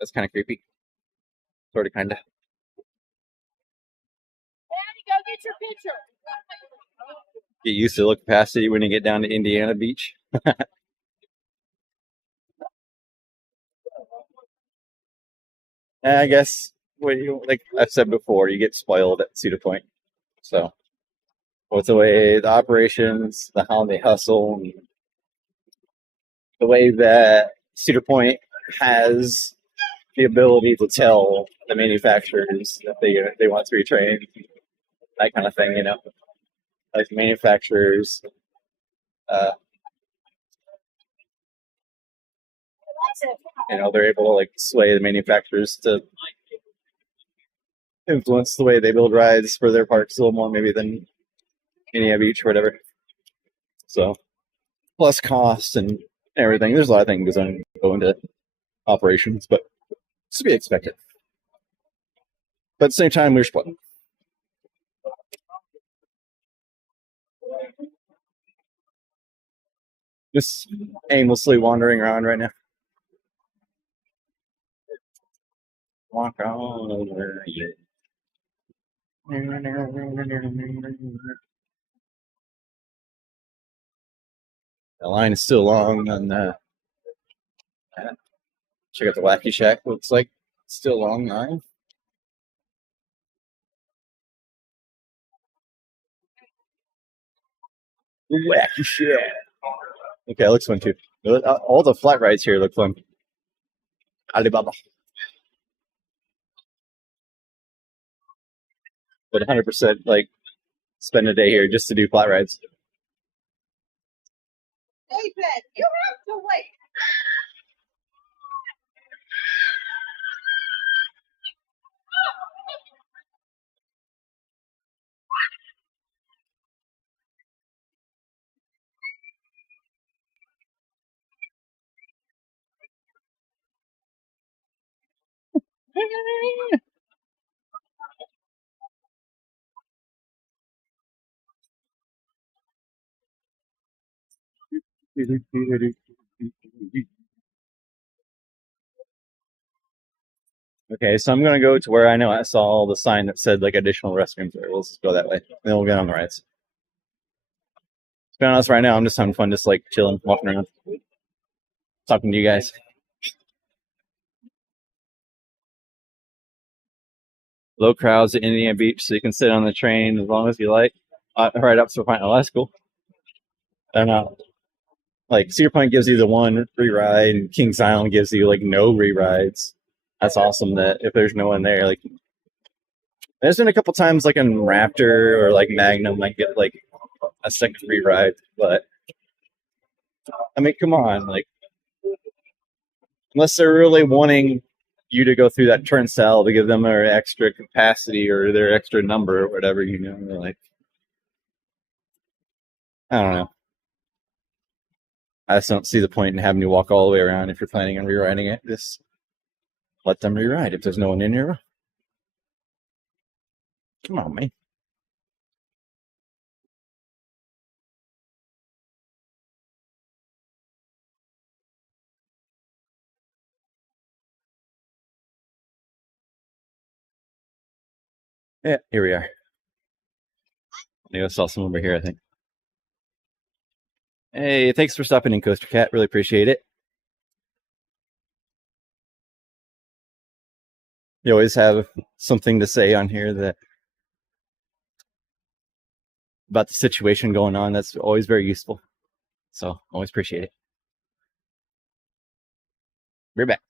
That's kind of creepy. Sort of, kind of. Daddy, go get your picture. Get used to the capacity when you get down to Indiana Beach. And I guess, like I've said before, you get spoiled at Cedar Point. So, with the way the operations, how they hustle, and the way that Cedar Point has the ability to tell the manufacturers that they want to retrain, that kind of thing, like manufacturers. They're able to like sway the manufacturers to influence the way they build rides for their parks a little more maybe than Indiana Beach or whatever. So, plus cost and everything. There's a lot of things that go into operations, but it's to be expected. But at the same time, we're split. Just aimlessly wandering around right now. Walk on over here. The line is still long on check out the Wacky Shack. Looks like it's still long line. Wacky Shack. Okay, it looks fun too. All the flat rides here look fun. Alibaba. But 100% like spend a day here just to do flat rides. David, you have to wait. Okay, so I'm gonna go to where I know I saw the sign that said like additional restrooms. There, let's just go that way. And then we'll get on the rides. To be honest, right now I'm just having fun, just like chilling, walking around, talking to you guys. Low crowds at Indiana Beach, so you can sit on the train as long as you like. Right up to Point. Oh, that's cool. And like Cedar Point gives you the one free ride, and Kings Island gives you like no re-rides. That's awesome. That if there's no one there, like there's been a couple times like in Raptor or like Magnum, might get like a second free ride, but I mean, come on, like unless they're really wanting you to go through that turnstile to give them their extra capacity or their extra number or whatever, you know, like I don't know. I just don't see the point in having you walk all the way around if you're planning on rewriting it. Just let them rewrite if there's no one in here. Come on, man. Yeah, here we are. I saw some over here, I think. Hey, thanks for stopping in, Coaster Cat. Really appreciate it. You always have something to say on here that about the situation going on. That's always very useful. So always appreciate it. We're back.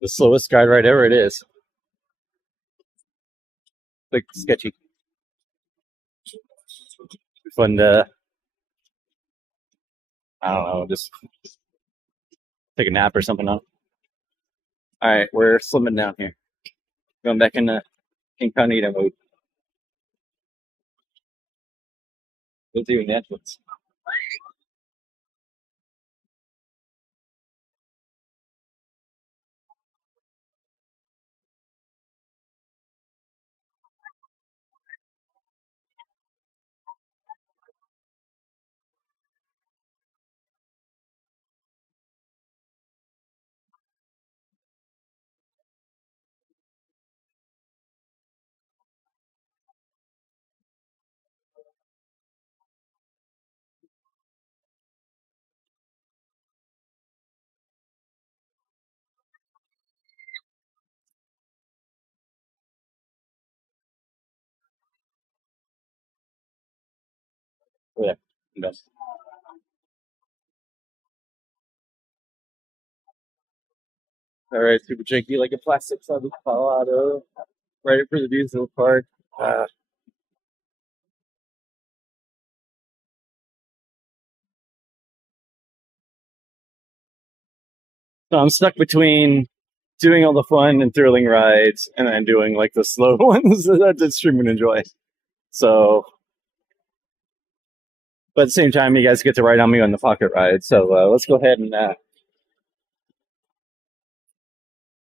The slowest guide ride ever it is. Like sketchy. Fun to, I don't know, just take a nap or something on. All right, we're slimming down here. Going back into incognito mode. We'll do Netflix. Oh, yeah. I'm done. All right, super janky like a plastic sub Colorado. Right for the views of the park. So I'm stuck between doing all the fun and thrilling rides and then doing like the slow ones that I did stream and enjoy. So, but at the same time, you guys get to ride on me on the pocket ride. So let's go ahead and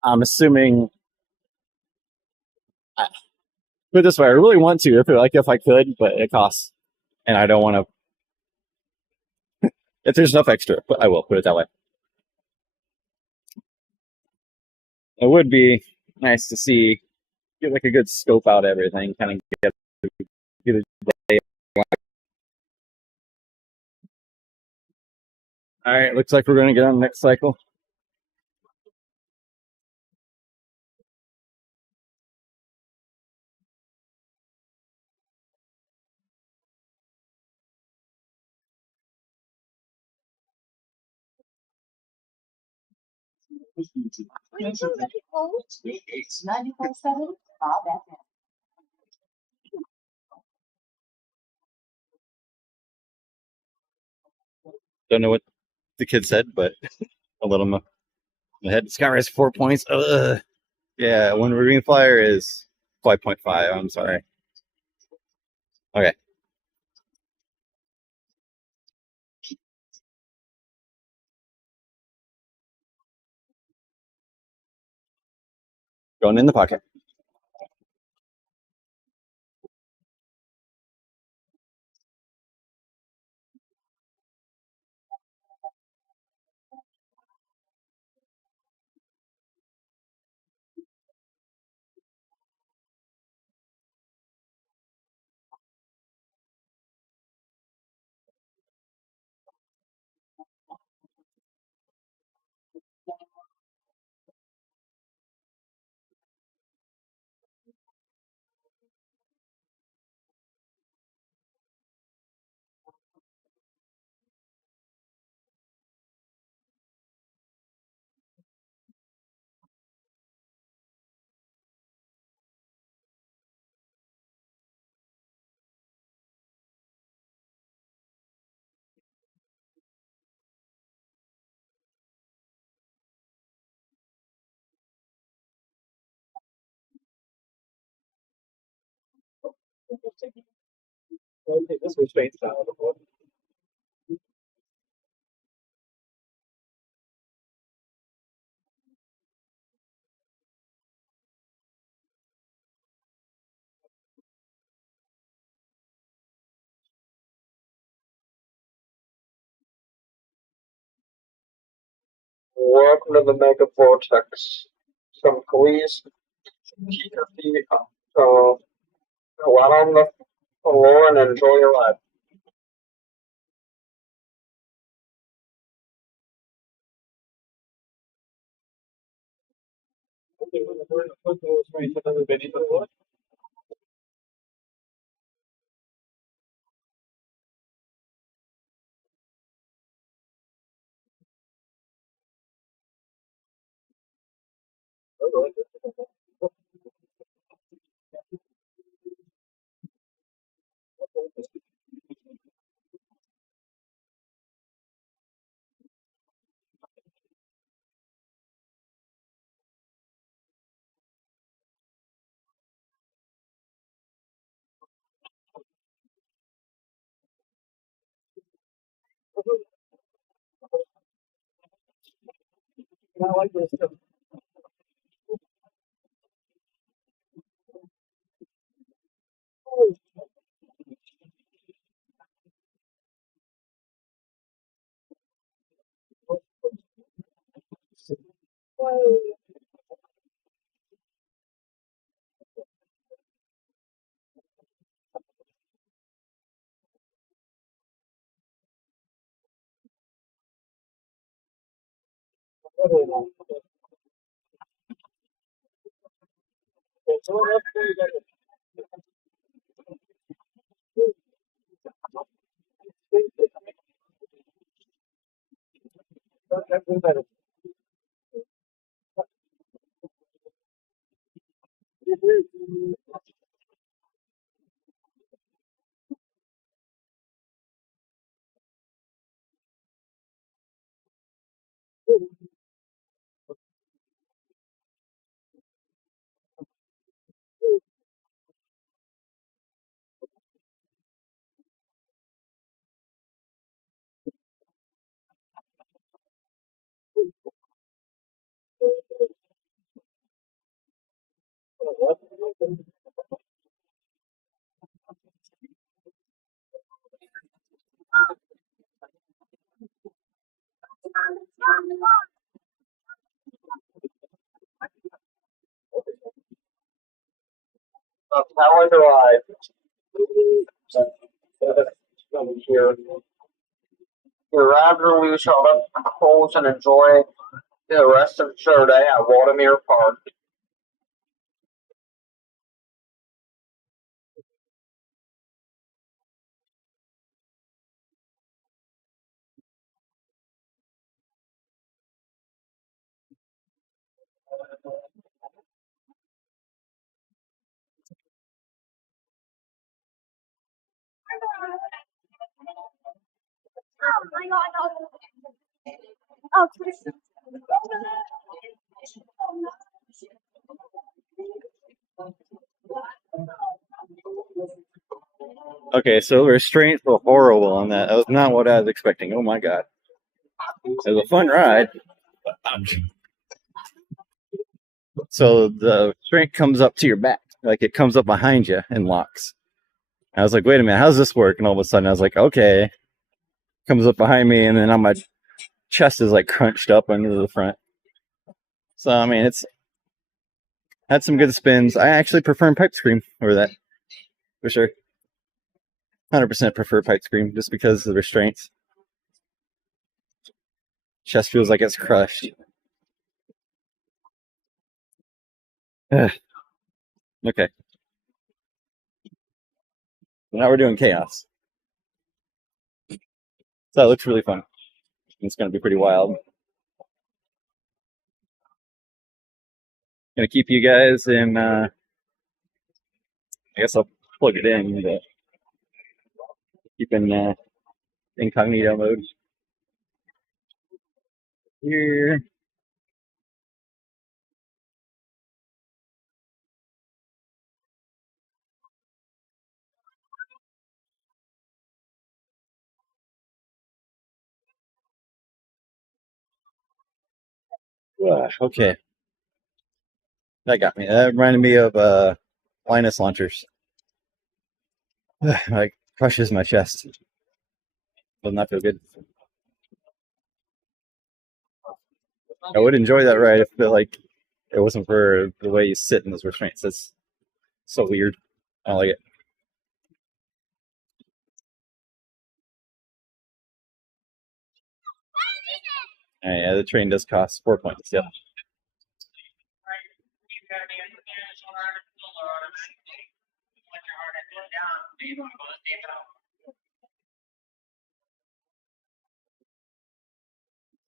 I'm assuming. Put it this way, I really want to, if I could, but it costs, and I don't want to. If there's enough extra, but I will put it that way. It would be nice to see get like a good scope out of everything, kind of get a day. All right, looks like we're going to get on the next cycle. Don't know what the kid said, but I'll let him ahead. Skyrise 4 points. Yeah, one Marine Flyer is 5.5. I'm sorry. Okay. Going in the pocket. Okay, this was strange. Welcome to the Mega Vortex. So please keep your feet up. So go out on the floor and enjoy your ride. I like this stuff. Power Drive. Here. Hereafter we shall let close and enjoy the rest of the day at Waldameer Park. Oh my god, oh, Okay, so the restraints were horrible on that. That was not what I was expecting. Oh my god. It was a fun ride. Ouch. So the restraint comes up to your back. Like it comes up behind you and locks. I was like, wait a minute, how does this work? And all of a sudden I was like, okay. Comes up behind me and then on my chest is like crunched up under the front. So I mean it's had some good spins. I actually prefer pipe scream over that. For sure. 100% prefer pipe scream just because of the restraints. Chest feels like it's crushed. Okay. Now we're doing chaos. So that looks really fun. It's going to be pretty wild. Going to keep you guys in, I guess I'll plug it in, but keep in incognito mode. Here. Okay. That got me. That reminded me of Linus launchers. Like crushes my chest. Does not feel good. I would enjoy that ride if it wasn't for the way you sit in those restraints. That's so weird. I don't like it. Yeah, the train does cost 4 points. Yep.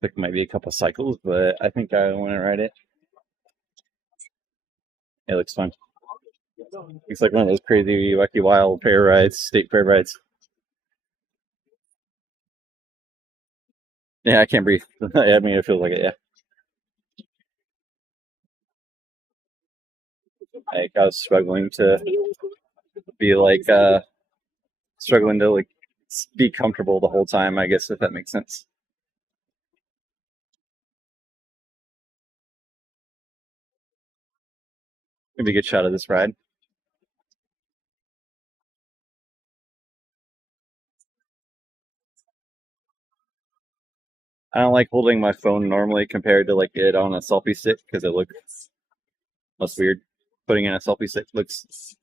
I think it might be a couple cycles, but I think I want to ride it. It looks fun. Looks like one of those crazy, wacky, wild fair rides, state fair rides. Yeah, I can't breathe. I mean, it feels like it, yeah. Like, I was struggling to be struggling to be comfortable the whole time, I guess, if that makes sense. Maybe a good shot of this ride. I don't like holding my phone normally compared to it on a selfie stick because it looks less weird. Putting in a selfie stick looks,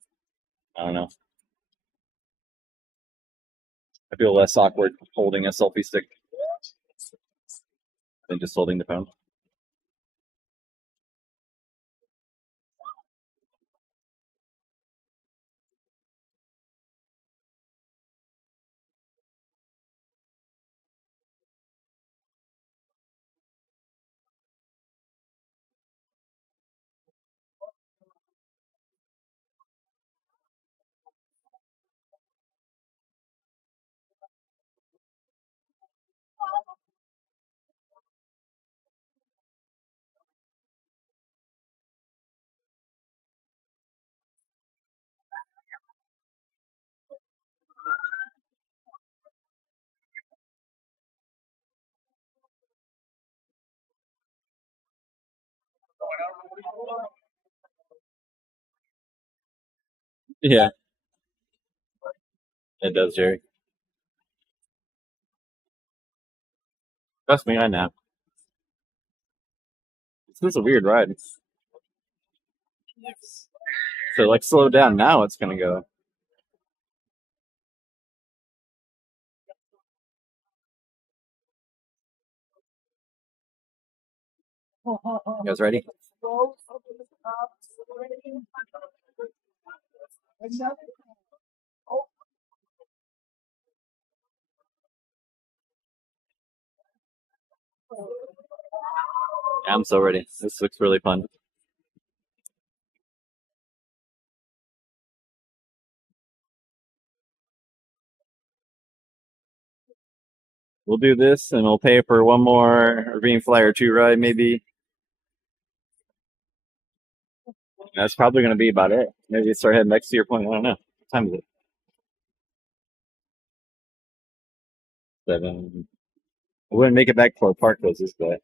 I don't know. I feel less awkward holding a selfie stick than just holding the phone. Yeah, it does, Jerry. Trust me, I know. This is a weird ride. So like slow down now, it's gonna go. You guys ready? Yeah, I'm so ready. This looks really fun. We'll do this, and we'll pay for one more Ravine Flyer 2 ride, maybe. That's probably going to be about it. Maybe start heading back to your point. I don't know. What time is it? 7. I wouldn't make it back before park closes, but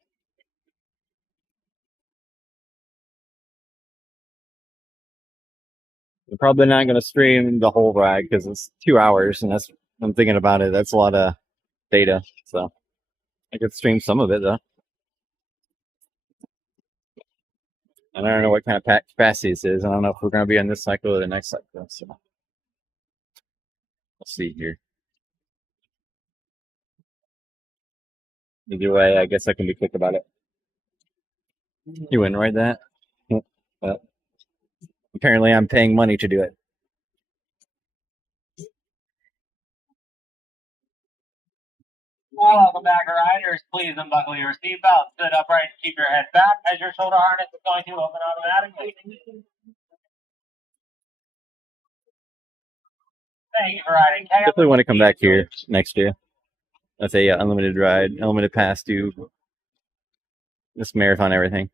I'm probably not going to stream the whole ride because it's 2 hours, and that's I'm thinking about it. That's a lot of data, so I could stream some of it though. And I don't know what kind of capacity this is. I don't know if we're going to be on this cycle or the next cycle. So we'll see here. Either way, I guess I can be quick about it. You wouldn't write that? But apparently I'm paying money to do it. Welcome back, riders. Please unbuckle your seatbelt. Sit upright and keep your head back as your shoulder harness is going to open automatically. Thank you for riding. Definitely want to come back here next year. That's a unlimited ride, unlimited pass to this marathon, everything.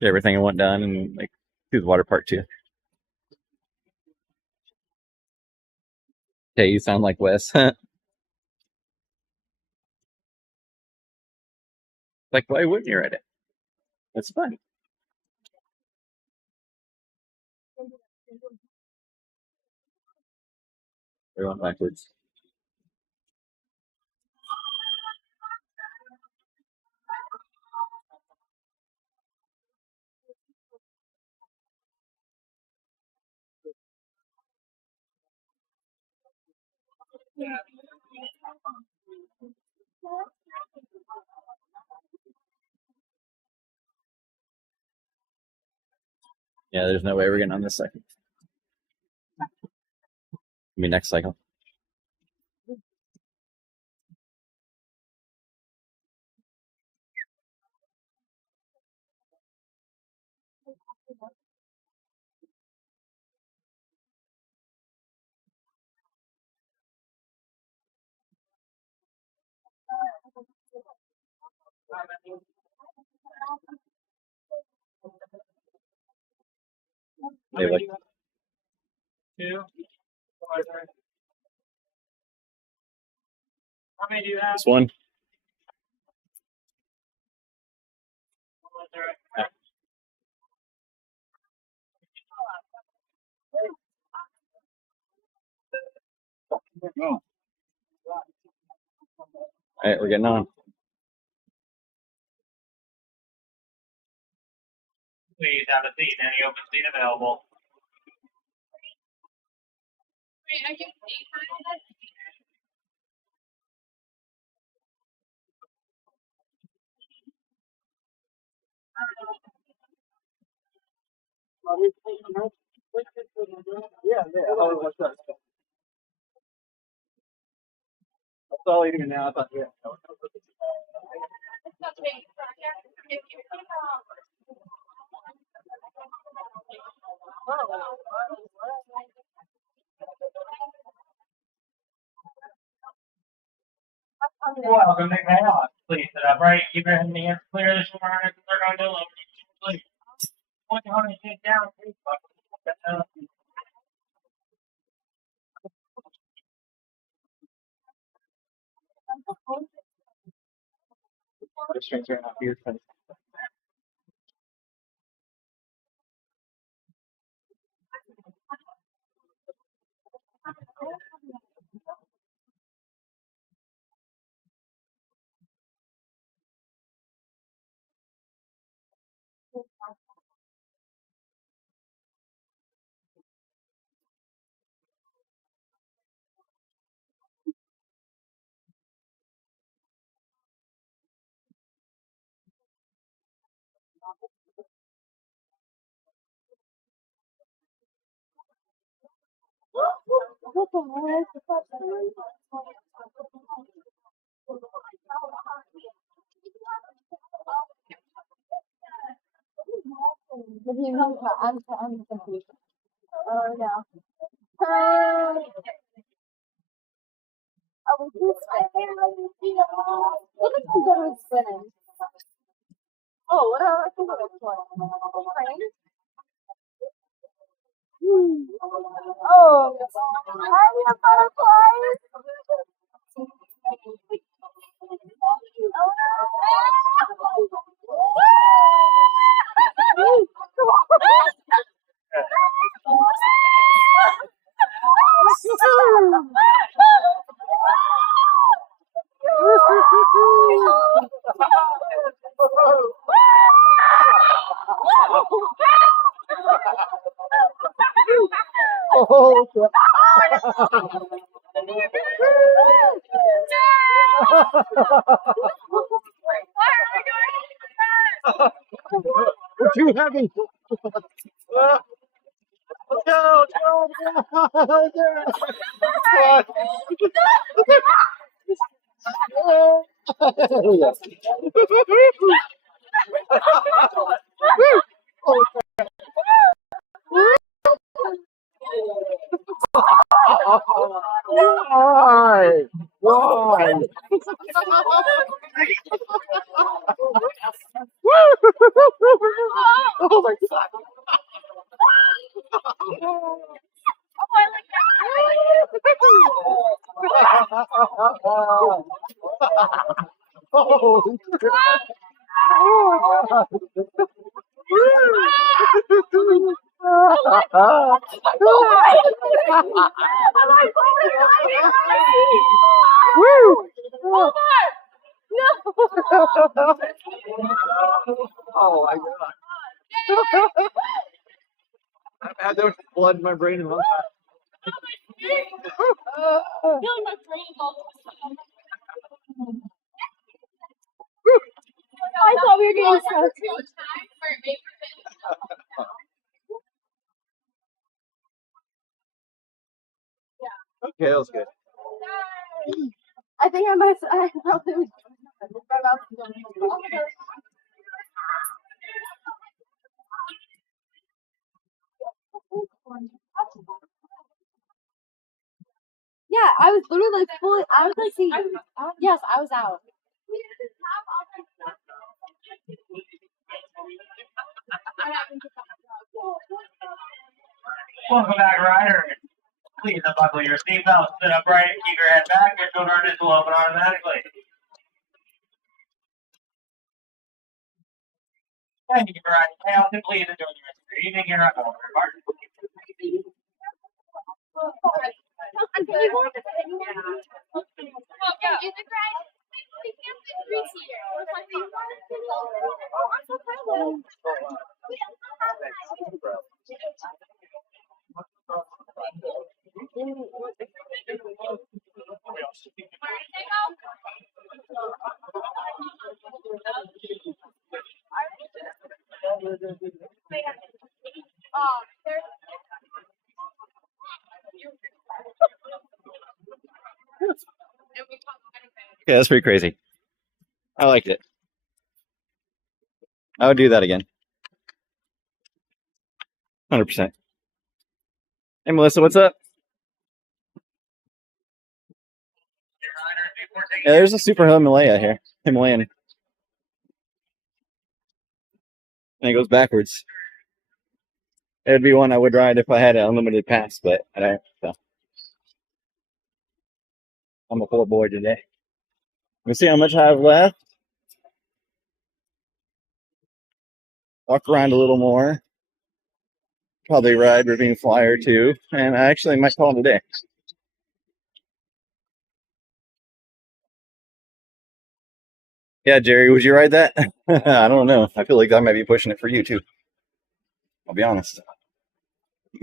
Get everything I want done, and like do the water park too. Hey, you sound like Wes. Like, why wouldn't you write it? It's fun. We went backwards. Yeah, there's no way we're getting on this cycle. I mean, next cycle. Hey, like, 2. How many do you have? this one. All right, we're getting on. Please have a seat in any open seat available. That's all eating now. I thought, yeah. Welcome to Conneaut. Please sit upright. Keep your hands clear. The shoulder harnesses are going to lower you smoothly. Point your harness down. Please buckle. Restraints right now. Here, What the heck? I'm confused. Oh no. Oh, we just I can't let you see it all. Look at the that was spinning. Oh, what are the this one? Train? Oh, are you a butterfly? Oh, we're too heavy. Let's go. Why? Why? Oh my god. Oh, oh my god. I've had that much blood in my brain in a long time. I thought we were getting stuck. Okay, that was good. I think I must. I probably was. My mouth is going. Yeah, I was literally like fully. I was like, see, yes, I was out. Welcome back, rider. Please unbuckle your seatbelt, sit upright, keep your head back, your door harness will open automatically. Thank you for riding tail. Please enjoy the rest of your evening here at Waldameer Park. Yeah, that's pretty crazy. I liked it. I would do that again. 100%. Hey, Melissa, what's up? Yeah, there's a Super Himalaya here. Himalayan. And it goes backwards. It would be one I would ride if I had an unlimited pass, but I don't. So. I'm a poor boy today. Let me see how much I have left. Walk around a little more. Probably ride Ravine Flyer too. And I actually might call it a day. Yeah, Jerry, would you ride that? I don't know. I feel like I might be pushing it for you too. I'll be honest.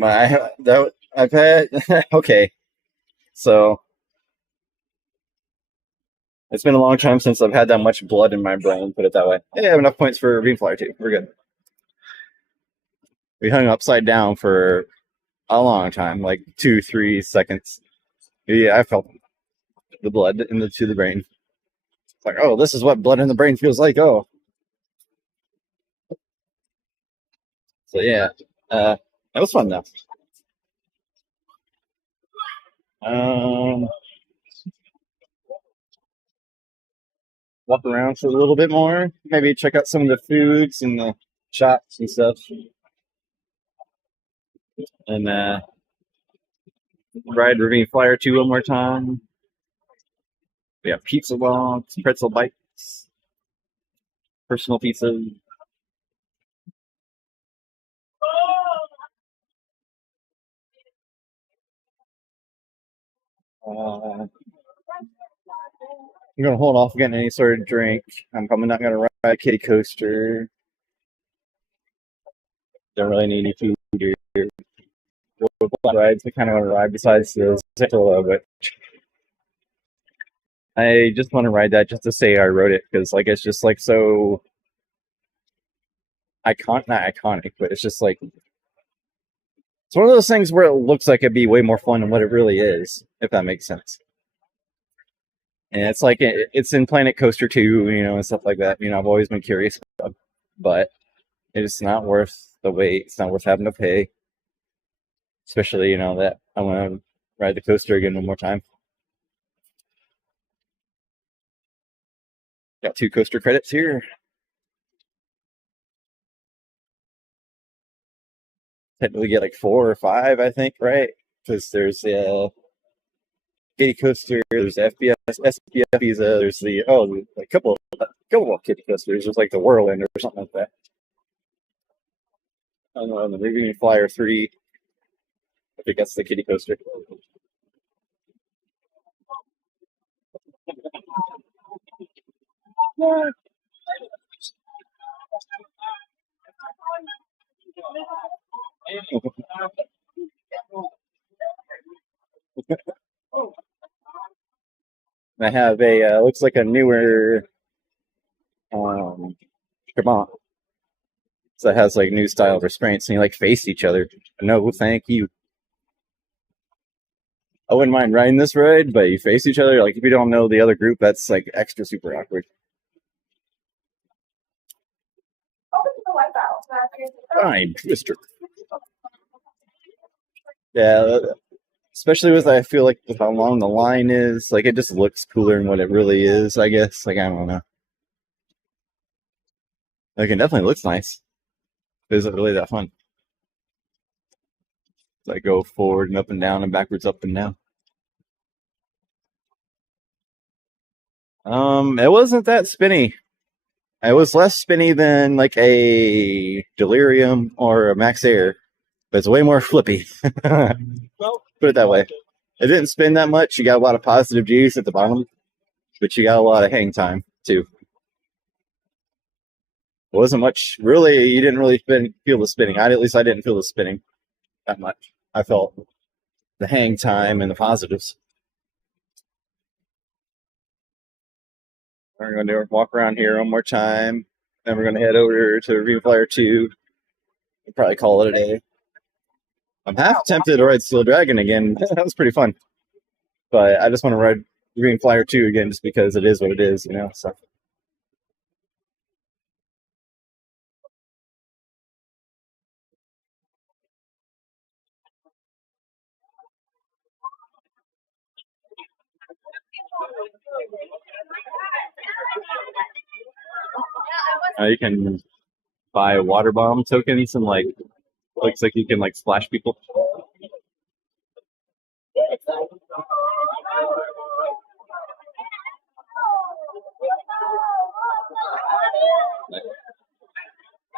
I've had okay. So it's been a long time since I've had that much blood in my brain, put it that way. Hey, I have enough points for Ravine Flyer too. We're good. We hung upside down for a long time, like 2-3 seconds. Yeah, I felt the blood to the brain. It's like, oh, this is what blood in the brain feels like. Oh, so yeah, it was fun though. Walk around for a little bit more. Maybe check out some of the foods and the shops and stuff. And ride Ravine Flyer 2 one more time. We have pizza walks, pretzel bites, personal pizza. I'm gonna hold off getting any sort of drink. I'm probably not gonna ride a kiddie coaster. Don't really need any food here. Rides I kind of want to ride besides the Zipperla, but I just want to ride that just to say I rode it because like it's just like so not iconic, but it's just like it's one of those things where it looks like it'd be way more fun than what it really is, if that makes sense. And it's like it's in Planet Coaster 2, and stuff like that. I've always been curious about, but it's not worth the wait. It's not worth having to pay, especially that I want to ride the coaster again one more time. Got 2 coaster credits here. Technically get like 4 or 5, I think, right? Because there's kiddie coaster, there's FBS, SPF visa, there's the a couple of kiddie coasters. There's like the Whirlwind or something like that. I don't know, the Ravine Flyer 3. I think that's the kiddie coaster. I have a looks like a newer Trabant. So it has like new style restraints, and you like face each other. No, thank you. I wouldn't mind riding this ride, but you face each other. Like if you don't know the other group, that's like extra super awkward. Fine, Twister. Yeah, especially with I feel like with how long the line is, like it just looks cooler than what it really is. I guess. Like I don't know. Like it definitely looks nice. But is it really that fun? Like go forward and up and down and backwards up and down. It wasn't that spinny. It was less spinny than like a Delirium or a Max Air, but it's way more flippy. Put it that way. It didn't spin that much. You got a lot of positive G's at the bottom, but you got a lot of hang time too. It wasn't much. Really, you didn't really feel the spinning. At least I didn't feel the spinning that much. I felt the hang time and the positives. We're going to walk around here one more time. Then we're going to head over to Reenactment Flyer 2. We'll probably call it a day. I'm half tempted to ride Steel Dragon again. That was pretty fun. But I just want to ride Reenactment Flyer 2 again just because it is what it is, so. You can buy water bomb tokens and looks like you can splash people.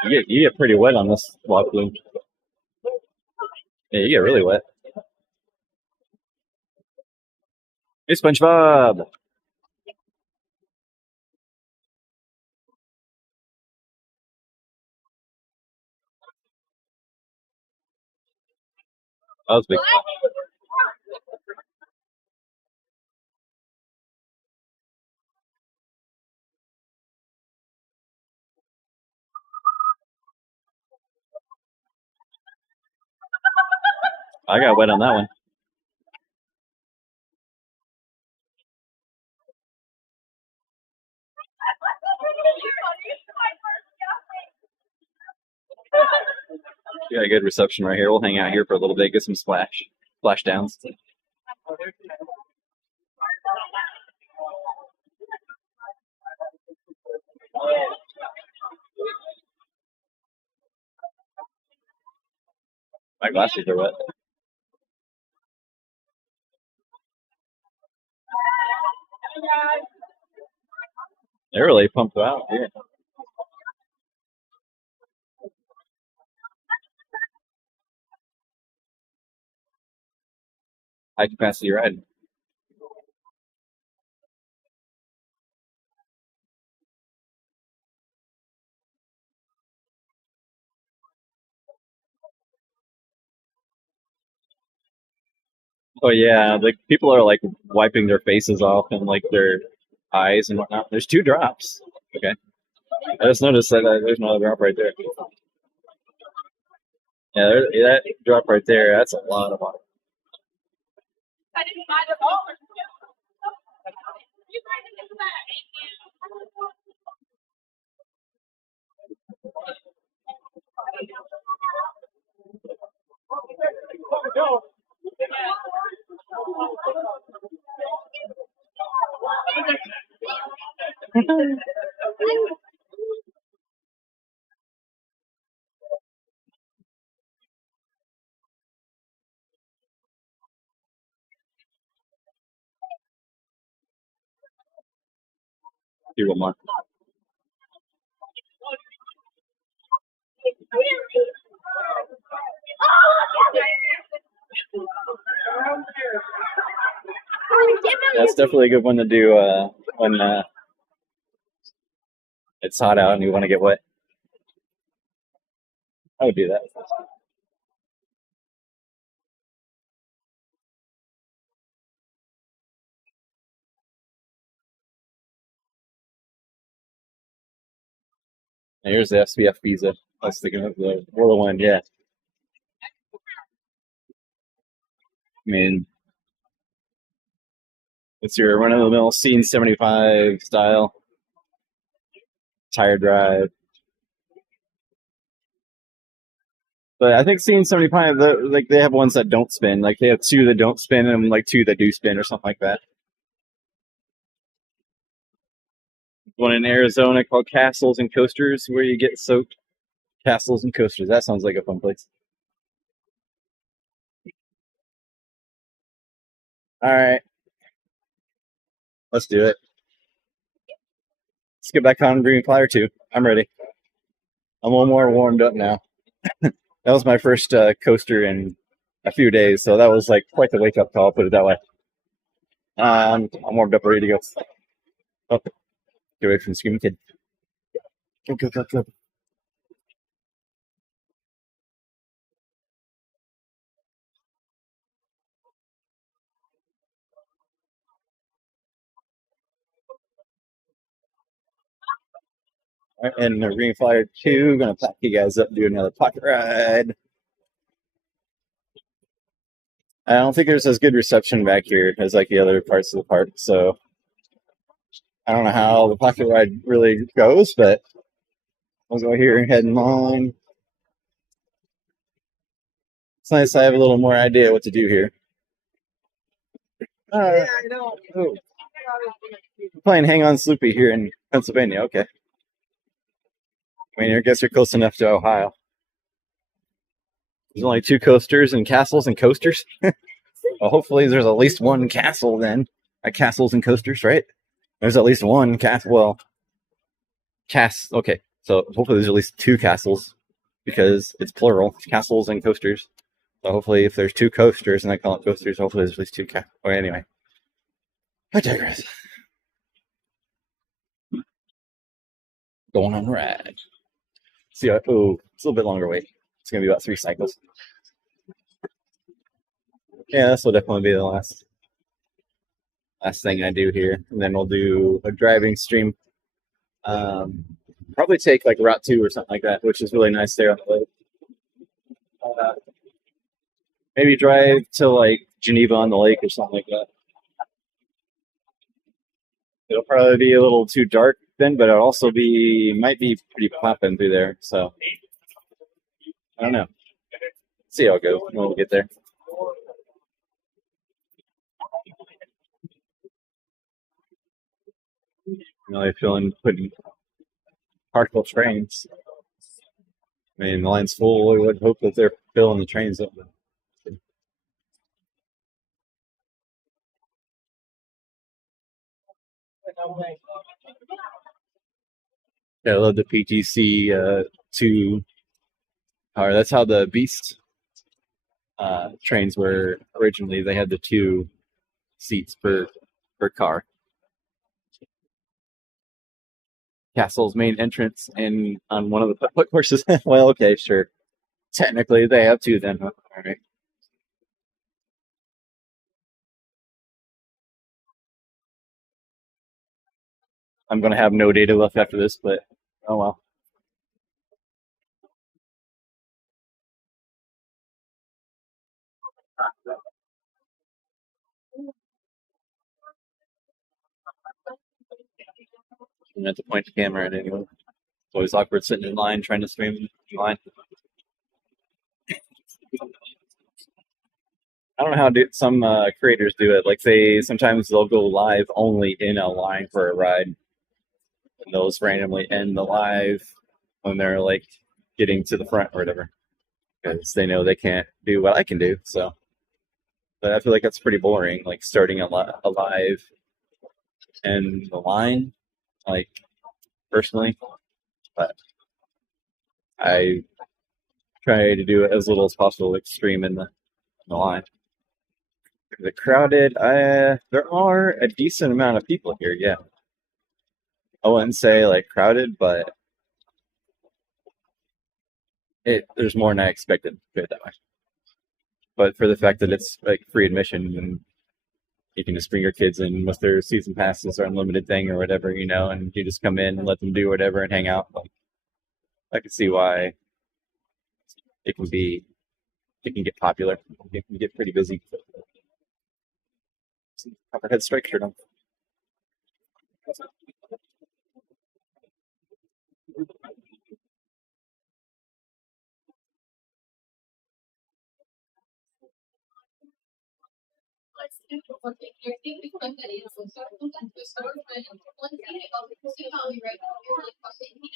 You get pretty wet on this walk bloom. Yeah, you get really wet. Hey, SpongeBob! That was big fun. I got wet on that one. We got a good reception right here. We'll hang out here for a little bit, get some splash downs. My glasses are wet. They're really pumped out here. High capacity ride. Oh yeah, like people are like wiping their faces off and like their eyes and whatnot. There's 2 drops. Okay, I just noticed that there's another drop right there. Yeah, that drop right there. That's a lot of water. Do one more. That's definitely a good one to do when it's hot out and you want to get wet. I would do that. And here's the SPF visa. I was thinking of the Whirlwind, yeah. I mean, it's your run-of-the-mill Scene 75 style tire drive. But I think Scene 75, like they have ones that don't spin. Like they have 2 that don't spin and like 2 that do spin or something like that. One in Arizona called Castles and Coasters, where you get soaked. Castles and Coasters. That sounds like a fun place. All right, let's do it. Let's get back on Green Flyer 2. I'm ready. I'm a little more warmed up now. That was my first coaster in a few days, so that was like quite the wake-up call, put it that way. I'm warmed up, ready to go. Oh, get away from the screaming kid. Go. All right, and the Green Flyer 2, gonna pack you guys up, do another pocket ride. I don't think there's as good reception back here as like the other parts of the park, so I don't know how the pocket ride really goes, but I'll go here and head in line. It's nice I have a little more idea what to do here. Yeah, I know. Oh. Playing Hang On Sloopy here in Pennsylvania, okay. I mean, I guess you're close enough to Ohio. There's only 2 coasters and Castles and Coasters. Well, hopefully there's at least 1 castle then at Castles and Coasters, right? There's at least 1 castle. Well, okay. So hopefully there's at least 2 castles because it's plural, Castles and Coasters. So hopefully if there's 2 coasters and I call it coasters, hopefully there's at least 2 castles. Okay, anyway, I digress. Going on a ride. See, it's a little bit longer wait. It's gonna be about 3 cycles. Yeah, this will definitely be the last thing I do here, and then we'll do a driving stream. Probably take like Route 2 or something like that, which is really nice there on the lake. Maybe drive to like Geneva on the Lake or something like that. It'll probably be a little too dark then, but it'll also might be pretty popping through there. So I don't know. See how it goes when we'll get there. Really feeling putting partial trains. I mean, the line's full. We would hope that they're filling the trains up. Yeah, I love the PTC 2 power. That's how the Beast trains were originally. They had the 2 seats per car. Castle's main entrance and on one of the foot courses. Well, okay, sure. Technically, they have 2 then. Huh? All right. I'm gonna have no data left after this, but oh well. I'm at the point the camera at anyway. It's always awkward sitting in line trying to stream line. I don't know how some creators do it. Like sometimes they'll go live only in a line for a ride, and those randomly end the live when they're like getting to the front or whatever, because they know they can't do what I can do. So, but I feel like that's pretty boring. Like starting a live and the line, like personally, but I try to do as little as possible, like stream in the line. The crowded, there are a decent amount of people here. Yeah, I wouldn't say like crowded, but there's more than I expected. Put it that way. But for the fact that it's like free admission and you can just bring your kids in with their season passes or unlimited thing or whatever, and you just come in and let them do whatever and hang out. Like, I can see why it can get popular. It can get pretty busy. Copperhead strike shirt on.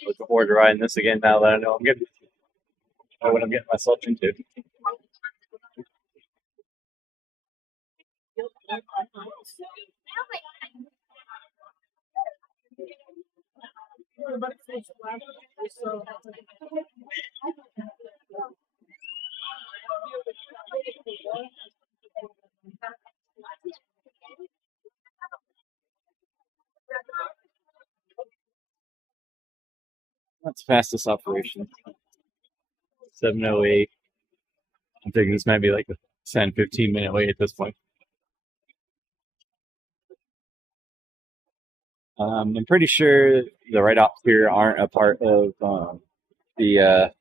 Looking forward to riding this again now that I know what I'm getting myself into. That's fastest operation. 7:08. I'm thinking this might be like a 10-15 minute wait at this point. I'm pretty sure the write-offs here aren't a part of the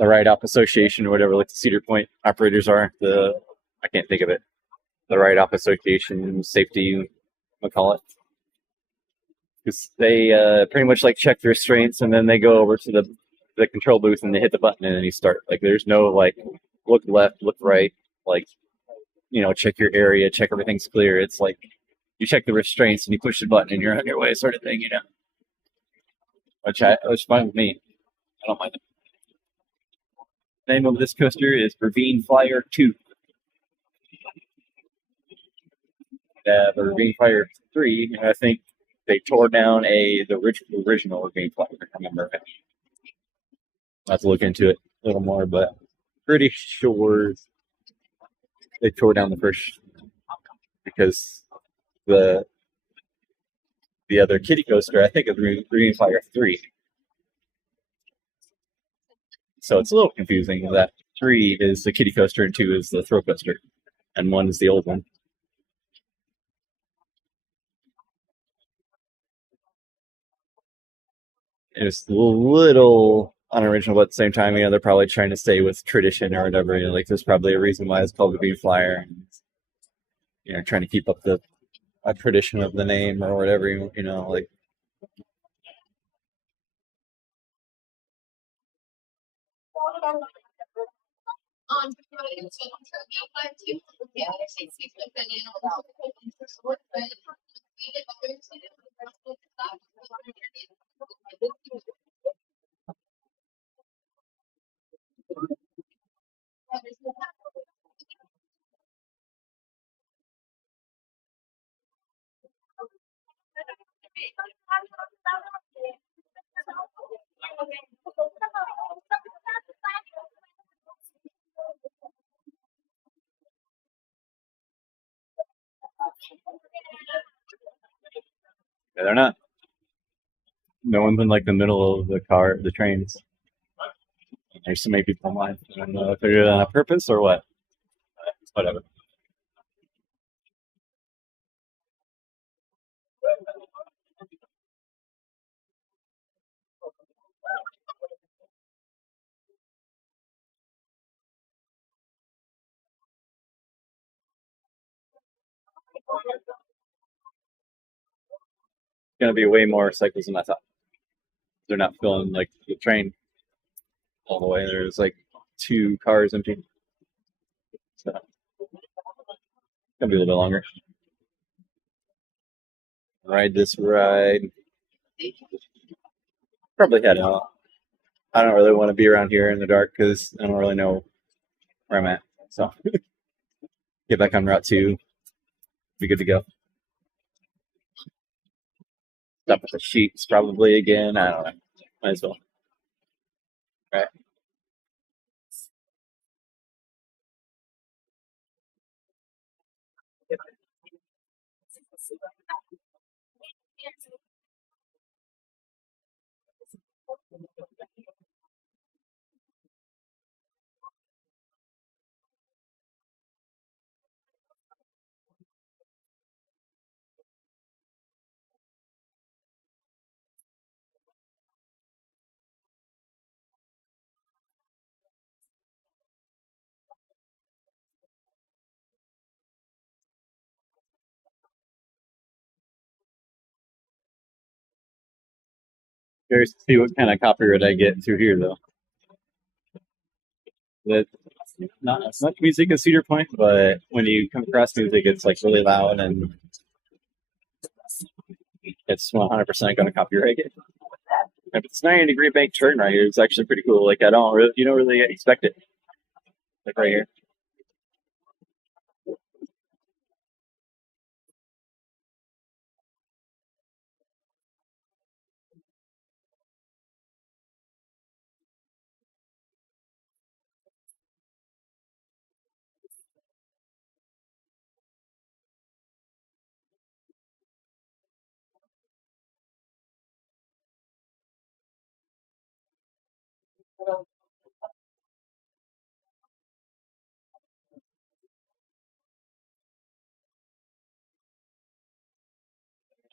write-off association or whatever, like the Cedar Point operators are. I can't think of it. The write-off association safety, we'll call it. Because they pretty much like check the restraints and then they go over to the control booth and they hit the button and then you start. Like there's no like look left, look right, like check your area, check everything's clear. It's like you check the restraints and you push the button and you're on your way, sort of thing, Which is fine with me. I don't mind it. The name of this coaster is Ravine Flyer 2. The Ravine Flyer 3, I think they tore down the original Ravine Flyer. I remember. I'll have to look into it a little more, but pretty sure they tore down the first because the other kiddie coaster, I think, is Ravine Flyer 3. So it's a little confusing that 3 is the kiddie coaster and 2 is the thrill coaster, and 1 is the old one. It's a little unoriginal, but at the same time, they're probably trying to stay with tradition or whatever. Like there's probably a reason why it's called the Bean Flyer. Trying to keep up a tradition of the name or whatever. Like. Yeah, they're not. No one's in like the middle of the trains. There's so many people in line. I don't know if they're doing it on purpose or what. Whatever. It's gonna be way more cycles than I thought. They're not filling like the train all the way. There's like 2 cars empty. So it's gonna be a little bit longer. Ride this ride. Probably head out. I don't really want to be around here in the dark because I don't really know where I'm at. So get back on Route 2. Be good to go. Stop at the sheets probably again. I don't know. Might as well. All right. Curious to see what kind of copyright I get through here, though. That not as much music as Cedar Point, but when you come across music, it's like really loud and it's 100% going to copyright it. If it's 90-degree bank turn right here, it's actually pretty cool. Like you don't really expect it. Like right here.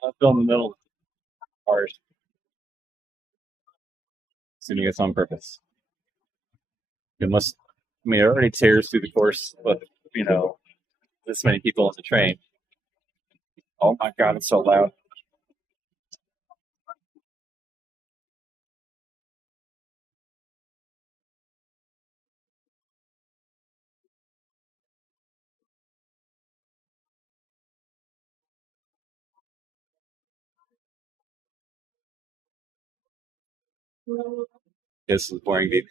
I'll fill in the middle cars. Assuming it's on purpose. It must. I mean, it already tears through the course, but this many people on the train. Oh my god, it's so loud. This is boring, dude.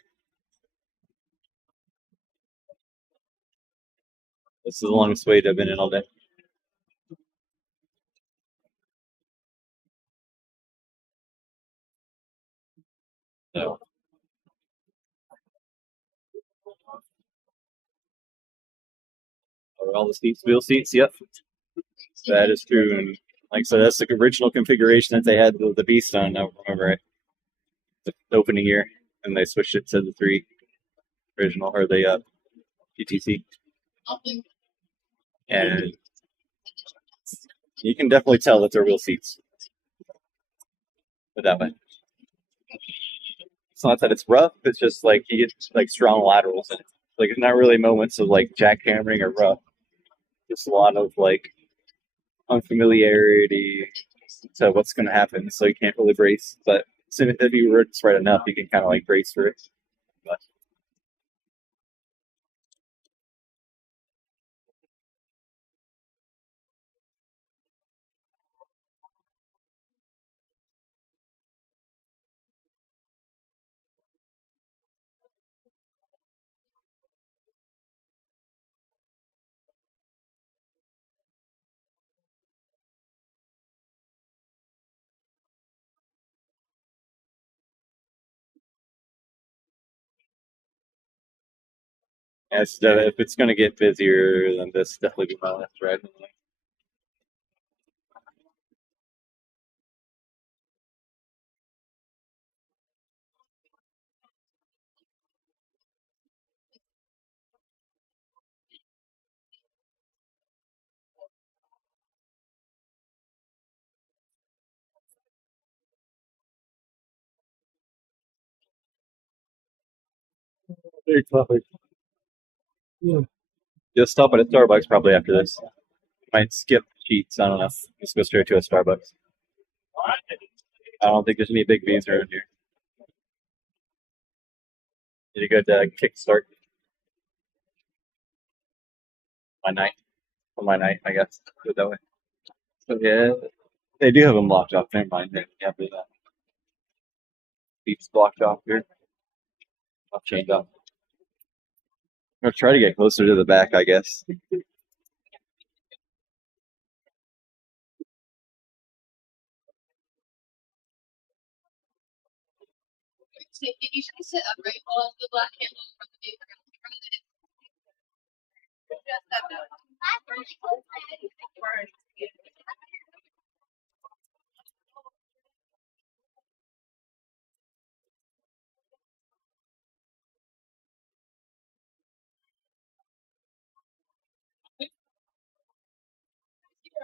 This is the longest wait I've been in all day. So, are all the seats wheel seats? Yep, that is true. And like I said, that's the original configuration that they had the Beast on. I remember it. The opening year, and they switched it to the 3 original or the GTC. And you can definitely tell that they're wheel seats. Put that way. It's not that it's rough. It's just like you get like strong laterals in it. Like it's not really moments of like jackhammering or rough. Just a lot of like unfamiliarity to what's going to happen. So you can't really brace. But as soon as if you were right enough, you can kind of like brace for it. But yeah, if it's going to get busier, then this definitely be my last ride. Very topic. Yeah. Just stop at a Starbucks probably after this. Might skip Sheets. I don't know. Just go straight to a Starbucks. I don't think there's any big V's around here. Need a good kickstart my night. For my night, I guess. Put it that way. So yeah, they do have them blocked off. Never mind. Yeah, but Beats blocked off here. I'll change up. I'm gonna try to get closer to the back, I guess. You should sit upright while the black handle from the paper.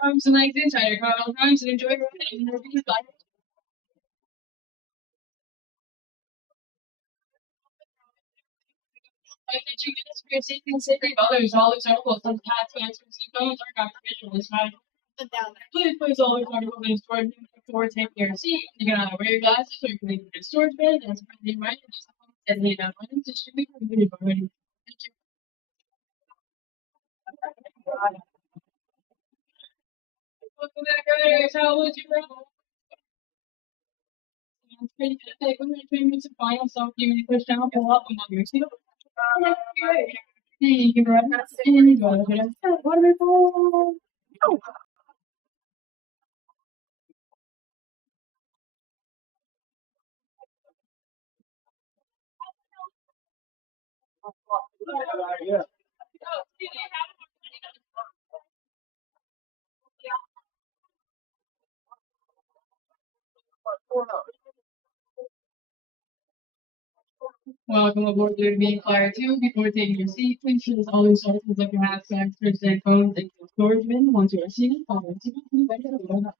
Arms and legs inside your car all times and enjoy riding your life. Like that you get for your safety and safety of others, all examples of past answers and phones are not official this time. Please place all your articles in storage before taking your seat. You can either wear your glasses or you can leave it in storage bin and it's friendly right and just designated on items distributed from the already. Thank you. Welcome back, guys. How was your ride? It's pretty good. Take 20 minutes to find yourself. You can push down, pull up, and love your seat. Thank you very much. Wonderful. Yeah. Welcome aboard the being Flyer 2. Before taking your seat, please ensure that all your articles like your hats, bags, purses, and phones into the storage bin. Once you are seated, follow the seatbelt and bend it over.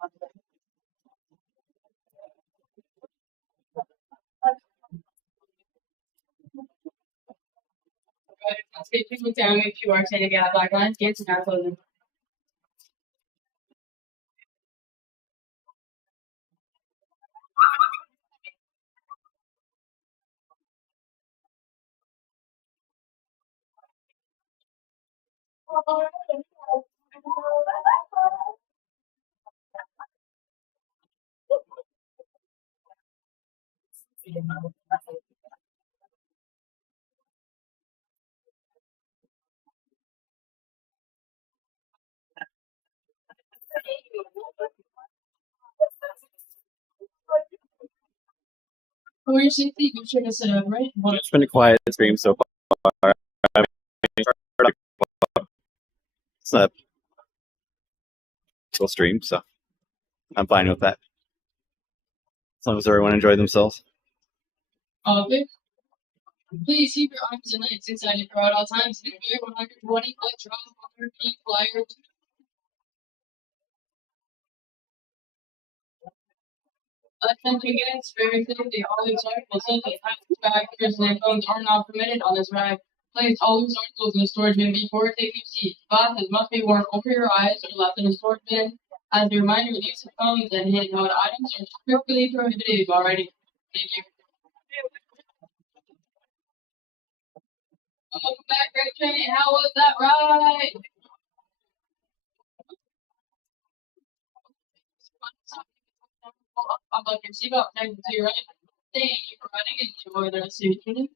Let's take people down if you are sitting at black lines, gates are now closing. For your safety, be sure to sit upright. It's been a quiet stream so far. I mean, it's not a full stream, so I'm fine with that. As long as everyone enjoyed themselves. Okay. Please keep your arms and legs inside your car at all times. And enjoy 120 foot drop 100 feet Flyer 2. Attention guests, very safety. All loose articles such as hats, bags, purses, and phones are not permitted on this ride. Place all loose articles in the storage bin before taking your seat. Glasses must be worn over your eyes or left in the storage bin. As a reminder, the use of phones and handheld items are strictly prohibited already. Thank you. Welcome back, Great Train. How was that ride? I'm like your seatbelt connected to you, right? Thank you for running. Enjoy the rest of your trip.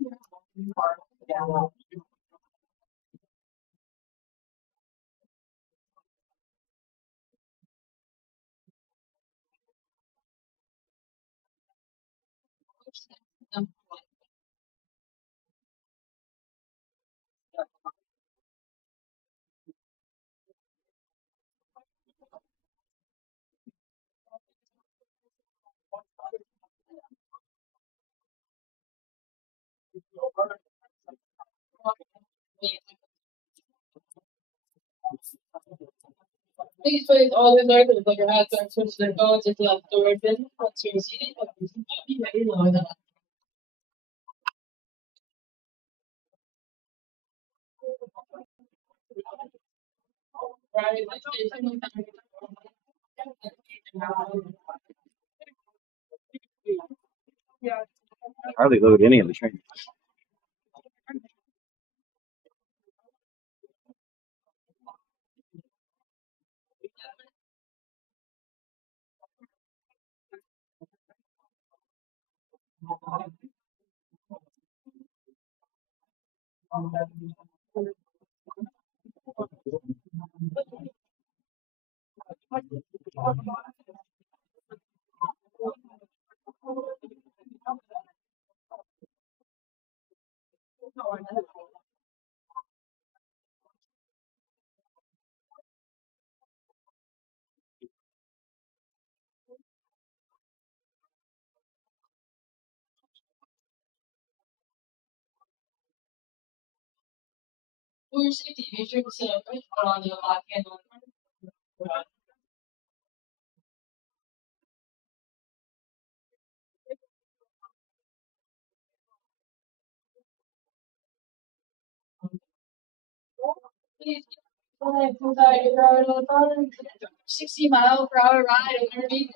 Please place all your items like your hats, bags, switches, and phones into that storage bin. Once you're seated, be ready to load them. Right, let's say something Hardly load any of the trains. for your safety. Be sure to sit up right on the lock handle. Please keep inside your ride on the phone. 60-mile-per-hour ride underneath.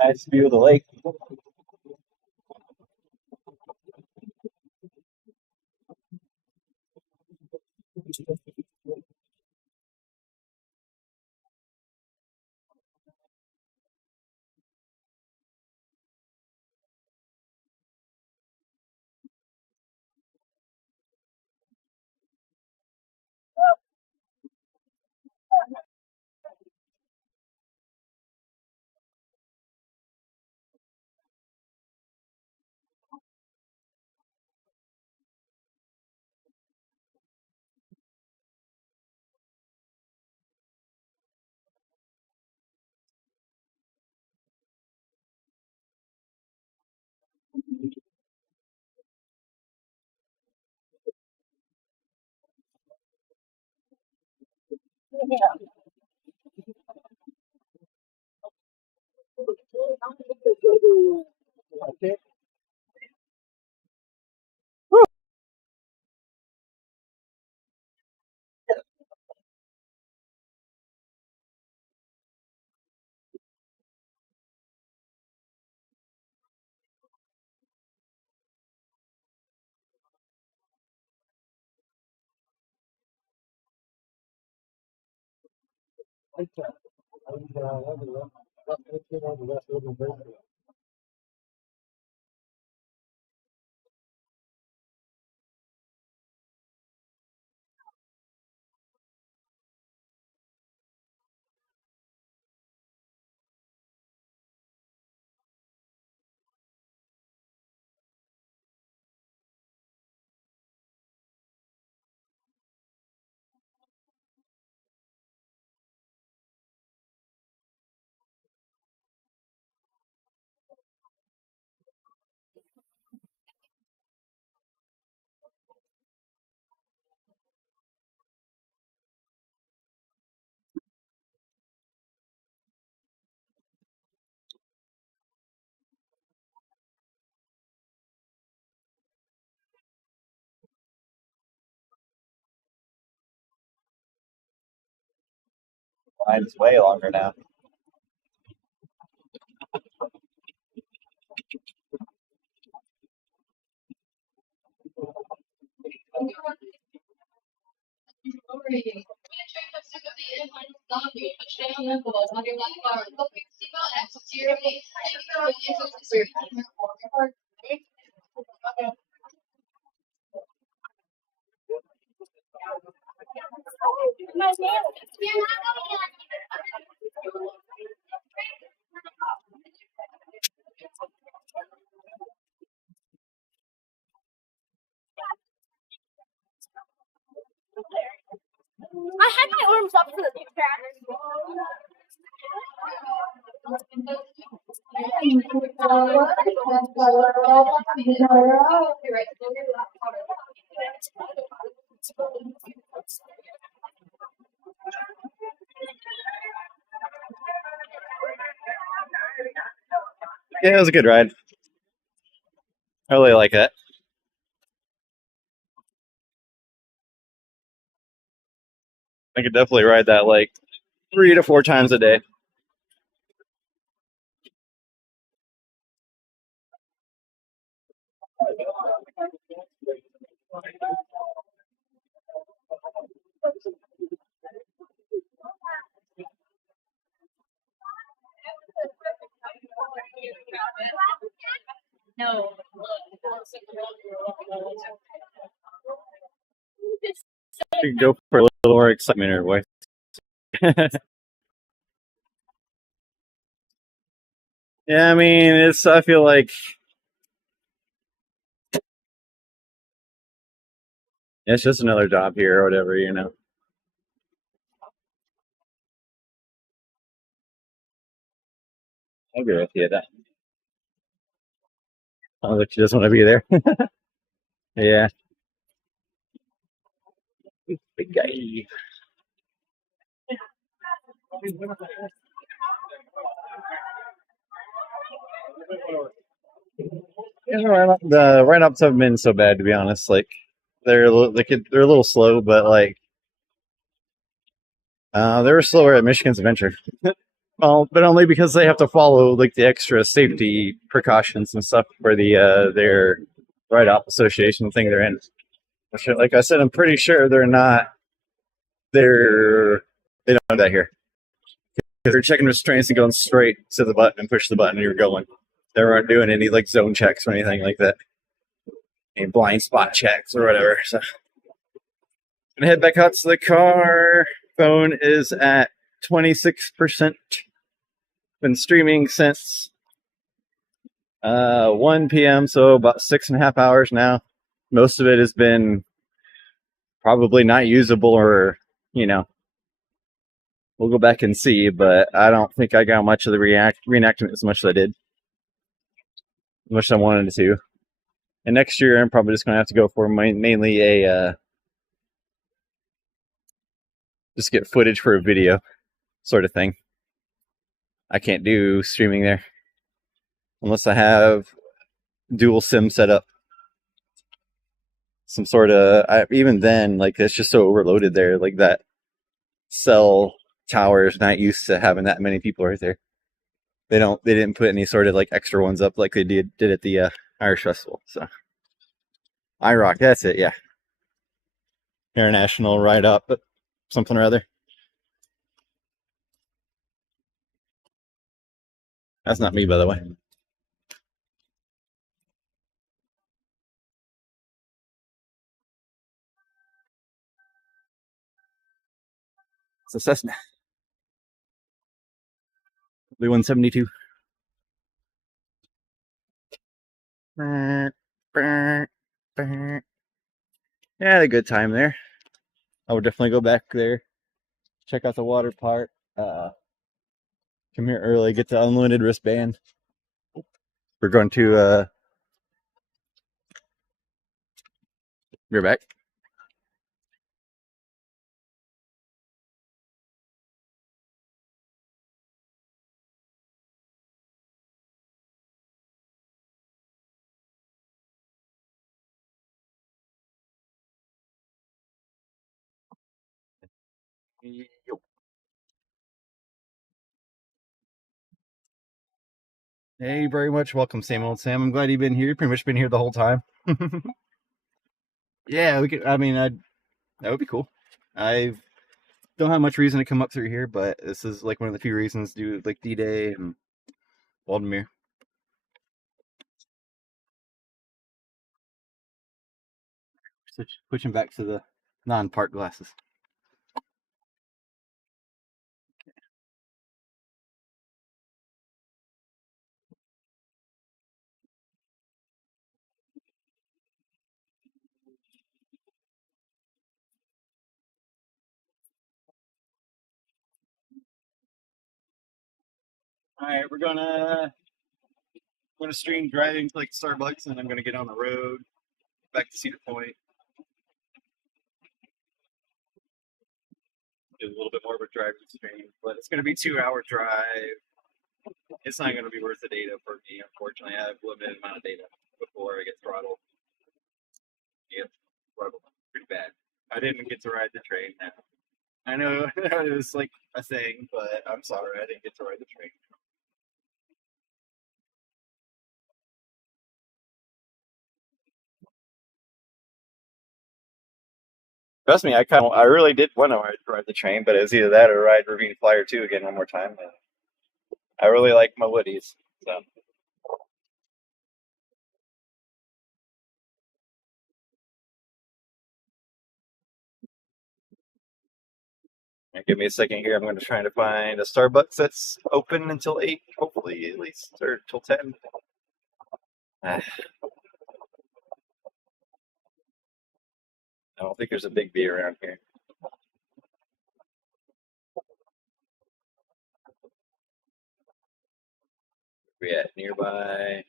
A nice view of the lake. Line is way longer now. I had my arms up for the picture. Yeah, it was a good ride. I really like it. I could definitely ride that like 3 to 4 times a day. No. You could go for a little more excitement or what? Yeah, I mean, it's. I feel like it's just another job here or whatever, you know. I agree with you. That. Sounds like she doesn't want to be there. Yeah, big guy. Yeah, the write-ups haven't been so bad, to be honest. Like they're they're a little slow, but like they were slower at Michigan's Adventure. Well, but only because they have to follow like the extra safety precautions and stuff for the their write-up association thing they're in. Which, like I said, I'm pretty sure they're not. They don't do that here. Because they're checking restraints and going straight to the button and push the button and you're going. They weren't doing any like zone checks or anything like that. Any blind spot checks or whatever. So gonna head back out to the car. Phone is at 26%. Been streaming since 1 p.m. so about 6.5 hours now. Most of it has been probably not usable, or you know, we'll go back and see. But I don't think I got much of the reenactment as much as I did, as much as I wanted to. And next year, I'm probably just gonna have to go for mainly a just get footage for a video sort of thing. I can't do streaming there unless I have dual sim set up. Some sort of, even then, like it's just so overloaded there. Like that cell tower is not used to having that many people right there. They didn't put any sort of like extra ones up like they did at the Irish Festival. So IROC, that's it, yeah. International Ride Up, but something or other. That's not me, by the way. It's a Cessna. B-172. Yeah, had a good time there. I would definitely go back there, check out the water park. Come here early, get the unlimited wristband. We're going to we're back. Hey, very much welcome, same old Sam. I'm glad you've been here. Pretty much been here the whole time. Yeah, we could. I mean, that would be cool. I don't have much reason to come up through here, but this is like one of the few reasons to do like D-Day and Waldameer. Switching back to the non-park glasses. All right, we're gonna stream driving to like Starbucks, and I'm gonna get on the road back to Cedar Point. Do a little bit more of a driving stream, but it's gonna be 2 hour drive. It's not gonna be worth the data for me, unfortunately. I have a limited amount of data before I get throttled. Yep, throttled pretty bad. I didn't get to ride the train now. I know it was like a thing, but I'm sorry, I didn't get to ride the train. Trust me, I really did want to ride the train, but it was either that or ride Ravine Flyer 2 again one more time. And I really like my Woodies, so. Give me a second here. I'm going to try to find a Starbucks that's open until 8, hopefully at least, or till 10. I don't think there's a Big B around here. Where we at nearby?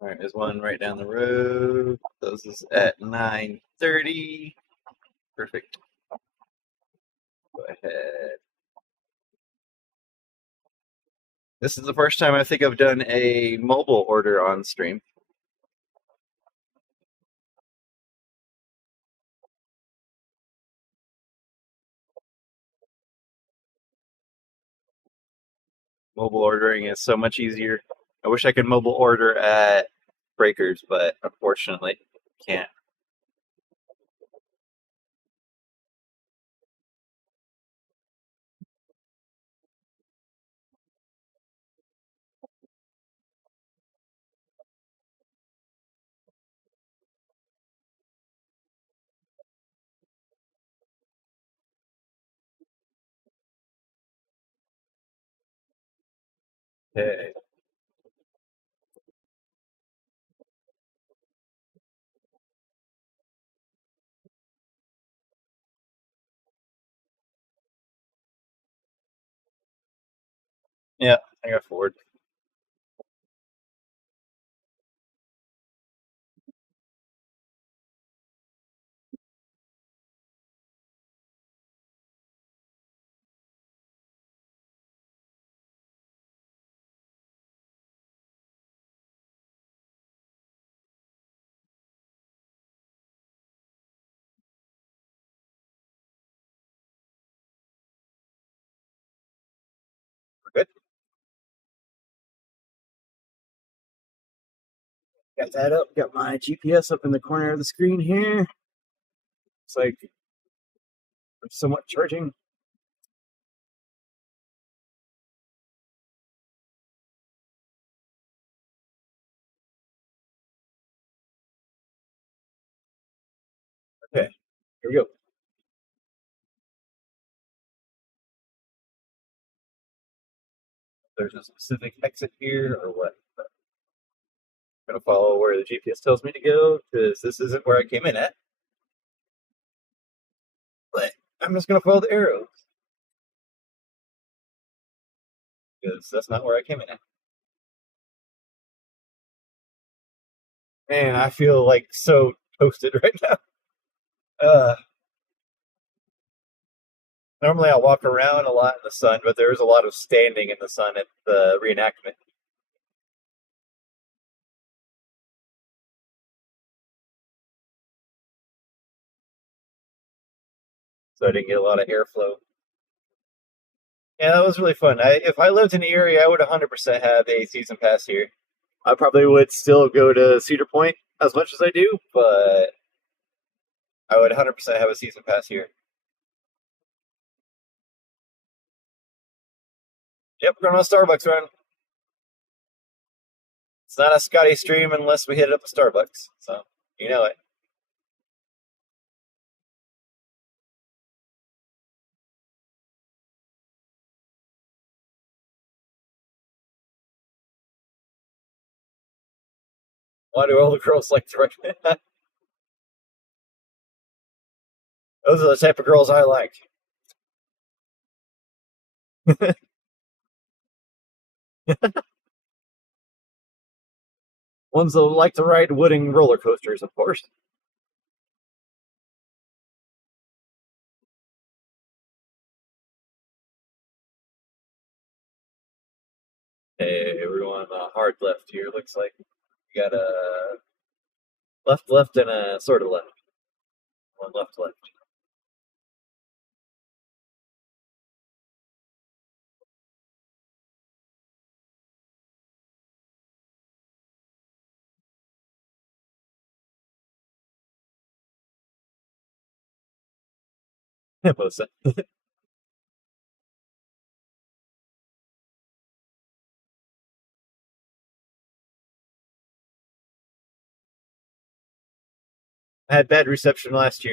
All right, there's one right down the road. This is at 9:30. Perfect. Go ahead. This is the first time I think I've done a mobile order on stream. Mobile ordering is so much easier. I wish I could mobile order at Breakers, but unfortunately can't. Okay. Yeah, I got Ford. We're good. Got that up. Got my GPS up in the corner of the screen here. It's like somewhat charging. Okay, here we go. There's a specific exit here or what? I'm gonna follow where the GPS tells me to go because this isn't where I came in at. But I'm just gonna follow the arrows because that's not where I came in at. Man, I feel like so toasted right now. Normally I walk around a lot in the sun, but there was a lot of standing in the sun at the reenactment. So I didn't get a lot of airflow. Yeah, that was really fun. If I lived in the area, I would 100% have a season pass here. I probably would still go to Cedar Point as much as I do, but I would 100% have a season pass here. Yep, we're going on a Starbucks run. It's not a Scotty stream unless we hit it up a Starbucks, so you know it. Why do all the girls like to recommend? Those are the type of girls I like. Ones that like to ride wooden roller coasters, of course. Hey, we're going hard left here, looks like. We got a left, and a sort of left. One left. Most of it. I had bad reception last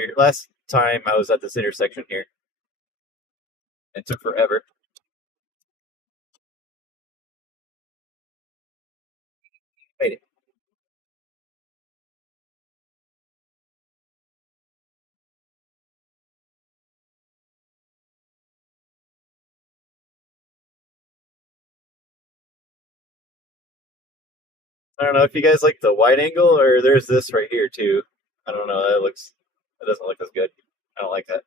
time I was at this intersection here. It took forever. Made it. I don't know if you guys like the wide angle, or there's this right here too. I don't know. That doesn't look as good. I don't like that.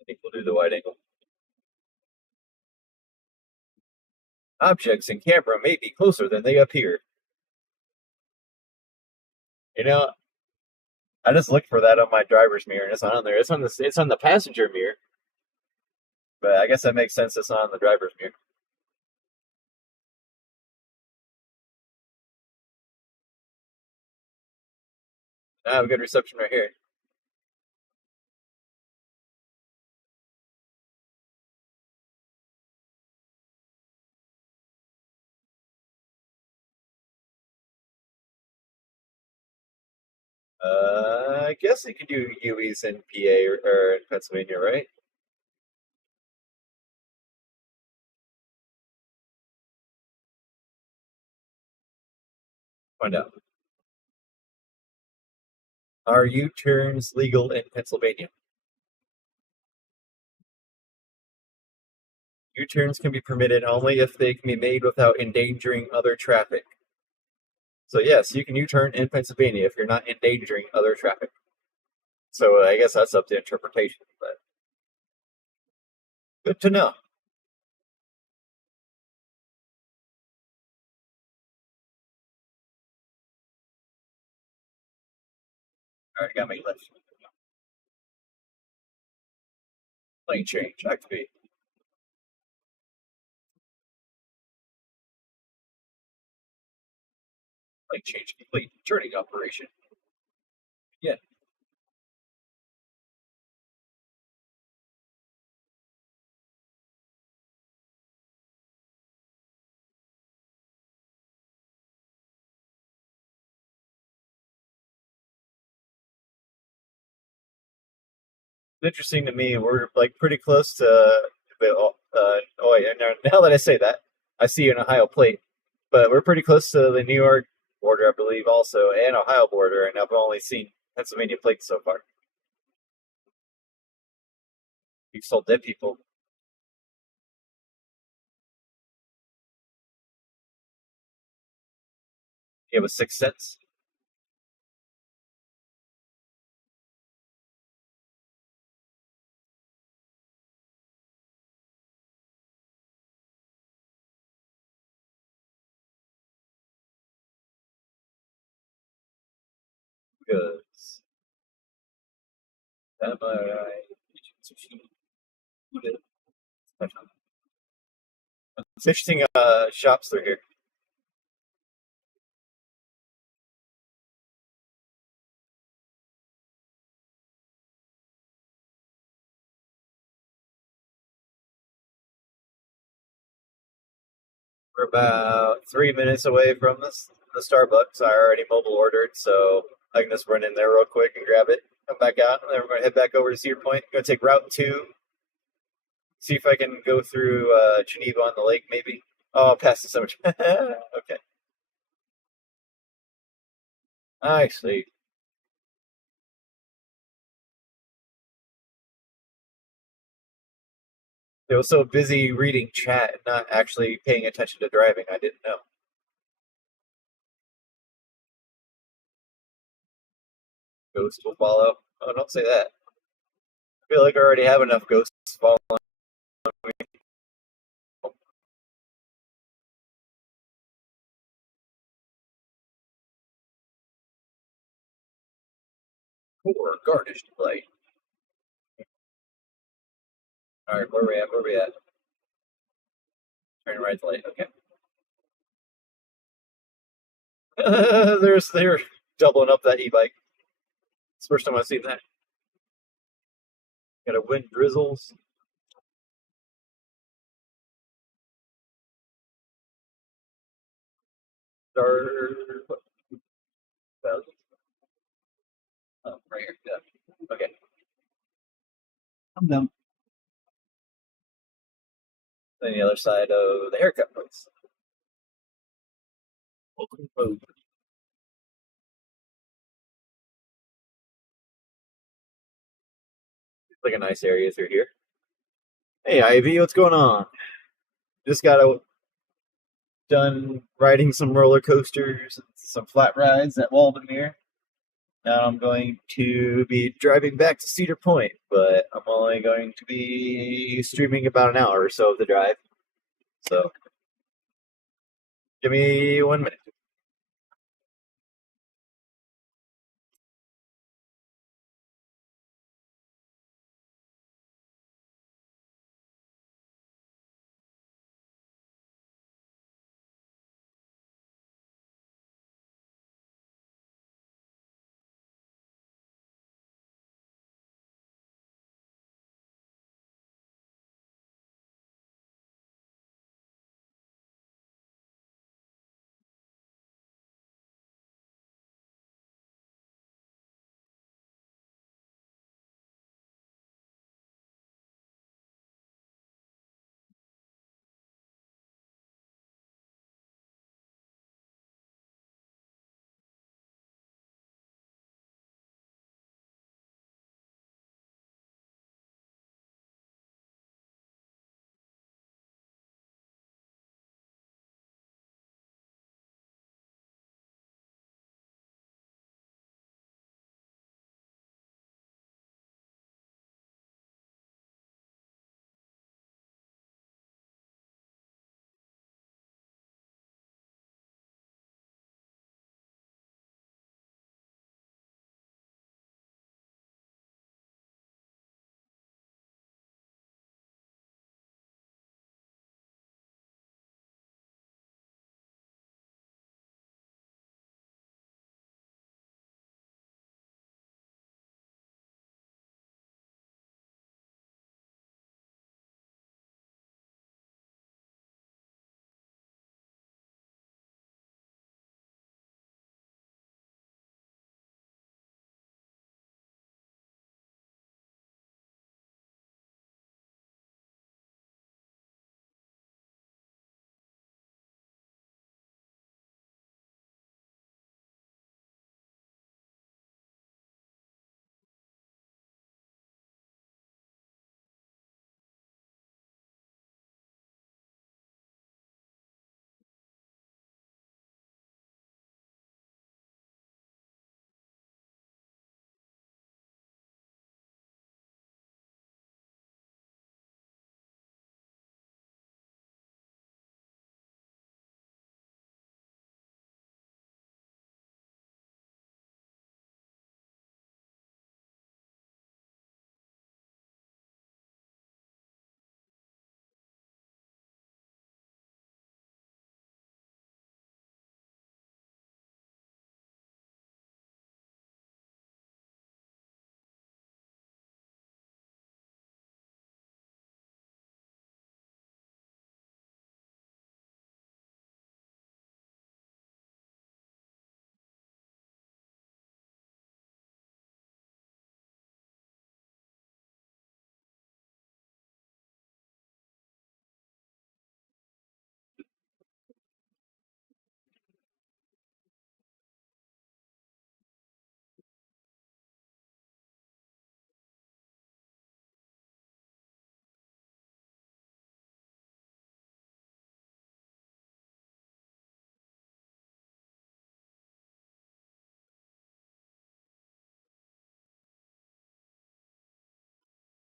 I think we'll do the wide angle. Objects in camera may be closer than they appear. You know, I just looked for that on my driver's mirror, and it's not on there. It's on the passenger mirror. But I guess that makes sense. It's not on the driver's mirror. I have a good reception right here. I guess you could do UEs in PA or in Pennsylvania, right? Find out. Are U-turns legal in Pennsylvania? U-turns can be permitted only if they can be made without endangering other traffic. So yes, you can U-turn in Pennsylvania if you're not endangering other traffic. So I guess that's up to interpretation, but good to know. All right, gotta make left. Lane change, activate. Lane change complete. Turning operation. Yeah. It's interesting to me. We're like pretty close to. Oh yeah. Now that I say that, I see an Ohio plate, but we're pretty close to the New York border, I believe, also, and Ohio border, and I've only seen Pennsylvania plates so far. You've sold dead people. You have a 6 cents. goods. Samurai sushi. It's interesting shops through here. We're about 3 minutes away from the Starbucks. I already mobile ordered, so I can just run in there real quick and grab it, come back out, and then we're going to head back over to Cedar Point. Going to take Route 2, see if I can go through Geneva on the lake, maybe. Oh, past the cemetery. Okay. I see. I was so busy reading chat and not actually paying attention to driving, I didn't know. Ghost will follow. Oh, don't say that. I feel like I already have enough ghosts following me. Poor garnished light. Alright, where we at? Where we at? Turn right to light, okay. They're doubling up that e-bike. It's the first time I've seen that. Got a wind drizzles. What? Oh, right here. Yeah. Okay. I'm done. Then the other side of the haircut place. Welcome. Like a nice area through here. Hey Ivy, what's going on? Just got done riding some roller coasters and some flat rides at Waldameer. Now I'm going to be driving back to Cedar Point, but I'm only going to be streaming about an hour or so of the drive. So give me 1 minute.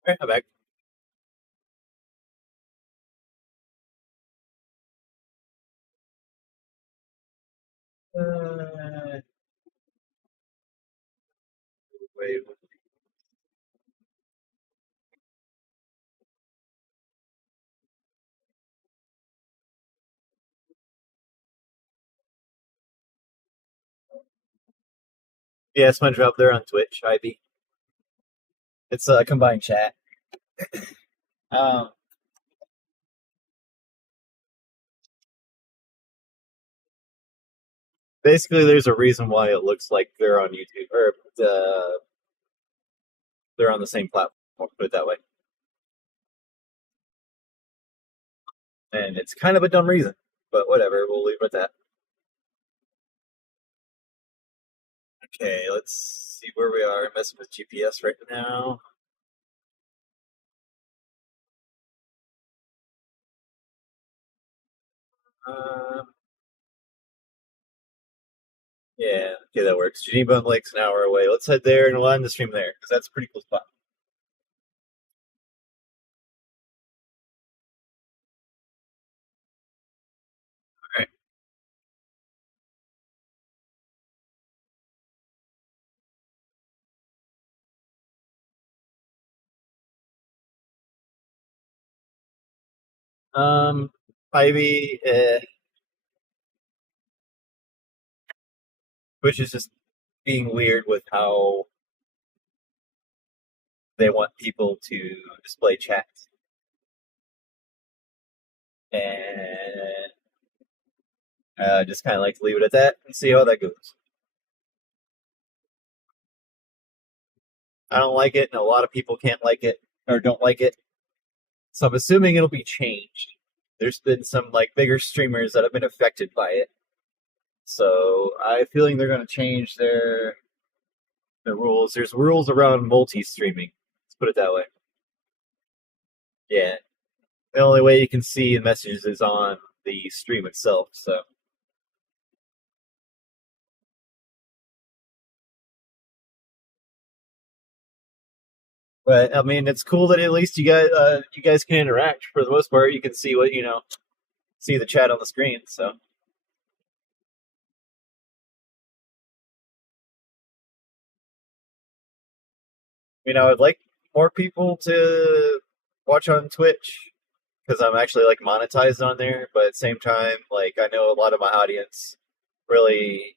Alright, I'm back. Wait. Yeah, SpongeBob, they're on Twitch, IB. It's a combined chat. Basically, there's a reason why it looks like they're on YouTube, or they're on the same platform, put it that way. And it's kind of a dumb reason, but whatever, we'll leave it at that. Okay, let's see where we are. I'm messing with GPS right now. Yeah, okay, that works. Geneva Lake's an hour away. Let's head there and we'll end the stream there, because that's a pretty cool spot. Alright. Ivy, which is just being weird with how they want people to display chats. And just kind of like to leave it at that and see how that goes. I don't like it, and a lot of people can't like it or don't like it. So I'm assuming it'll be changed. There's been some like bigger streamers that have been affected by it. So I have a feeling they're going to change their rules. There's rules around multi-streaming. Let's put it that way. Yeah. The only way you can see the messages is on the stream itself, so. But I mean, it's cool that at least you guys can interact. For the most part, you can see what see the chat on the screen. So, I'd like more people to watch on Twitch because I'm actually like monetized on there. But at the same time, like I know a lot of my audience really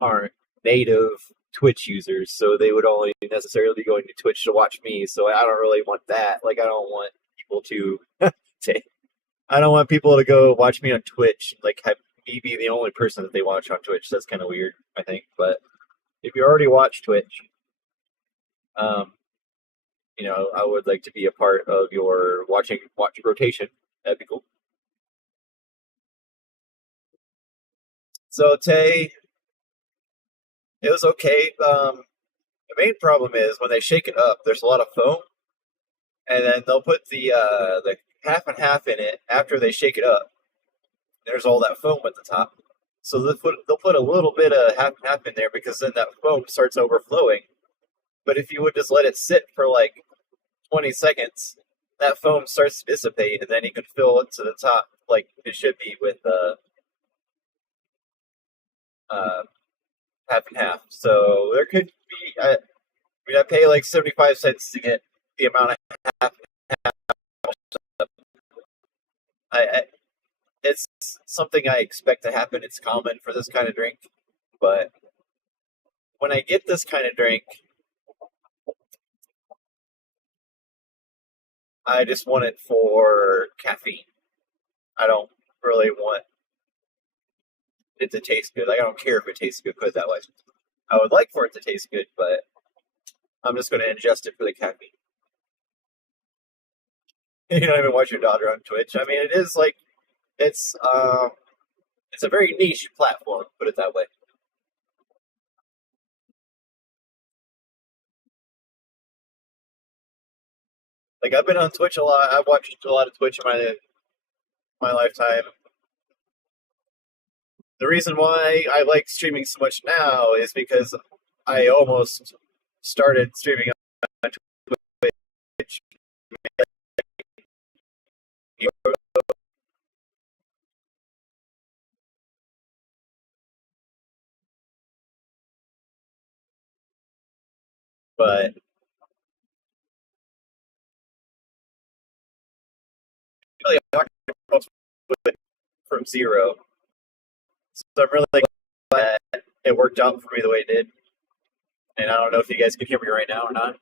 aren't native Twitch users, so they would only necessarily be going to Twitch to watch me. So I don't really want that. Like I don't want people to I don't want people to go watch me on Twitch, like have me be the only person that they watch on Twitch. That's kind of weird, I think. But if you already watch Twitch, I would like to be a part of your watch rotation. That'd be cool. So Tay, it was okay. The main problem is when they shake it up, there's a lot of foam, and then they'll put the half and half in it after they shake it up. There's all that foam at the top, so they'll put a little bit of half and half in there because then that foam starts overflowing. But if you would just let it sit for like 20 seconds, that foam starts to dissipate, and then you can fill it to the top like it should be with half and half. So there could be. I pay like 75 cents to get the amount of half and half. It's something I expect to happen. It's common for this kind of drink, but when I get this kind of drink, I just want it for caffeine. I don't really want it to taste good. Like, I don't care if it tastes good, put it that way. I would like for it to taste good, but I'm just going to ingest it for the caffeine. You don't even watch your daughter on Twitch. I mean, it is like it's a very niche platform, put it that way. Like I've been on Twitch a lot. I've watched a lot of Twitch in my lifetime. The reason why I like streaming so much now is because I almost started streaming on Twitch. But really from zero. So I'm really glad that it worked out for me the way it did. And I don't know if you guys can hear me right now or not.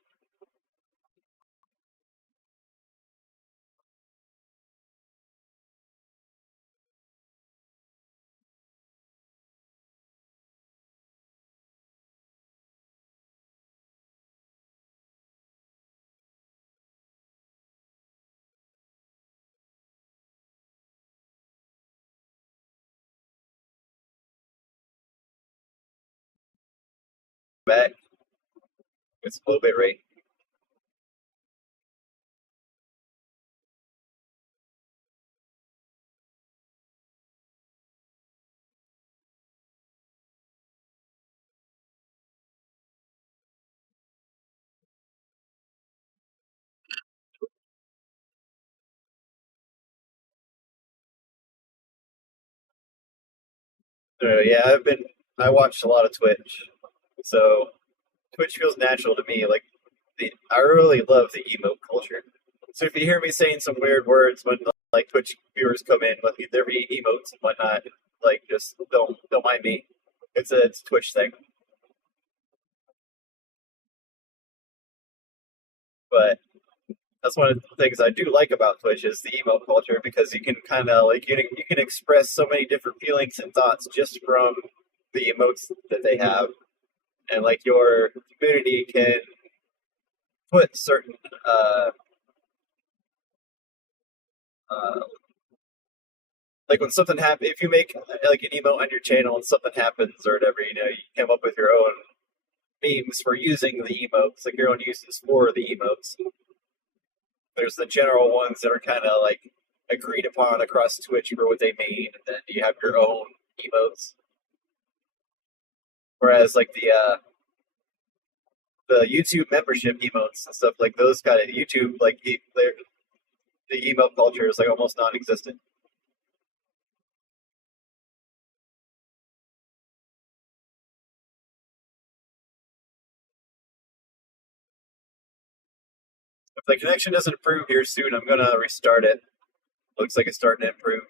Back. It's a low bit rate. Yeah, I watched a lot of Twitch, so Twitch feels natural to me. Like I really love the emote culture. So if you hear me saying some weird words when like Twitch viewers come in, like there be emotes and whatnot, like just don't mind me. It's a Twitch thing. But that's one of the things I do like about Twitch is the emote culture because you can kind of like you can express so many different feelings and thoughts just from the emotes that they have, and like your community can put certain uh, like when something happens, if you make like an emote on your channel and something happens or whatever, you come up with your own memes for using the emotes, like your own uses for the emotes. There's the general ones that are kind of like agreed upon across Twitch for what they mean, and then you have your own emotes. Whereas like the YouTube membership emotes and stuff like those kind of YouTube like the emote culture is like almost non-existent. If the connection doesn't improve here soon, I'm gonna restart it. Looks like it's starting to improve.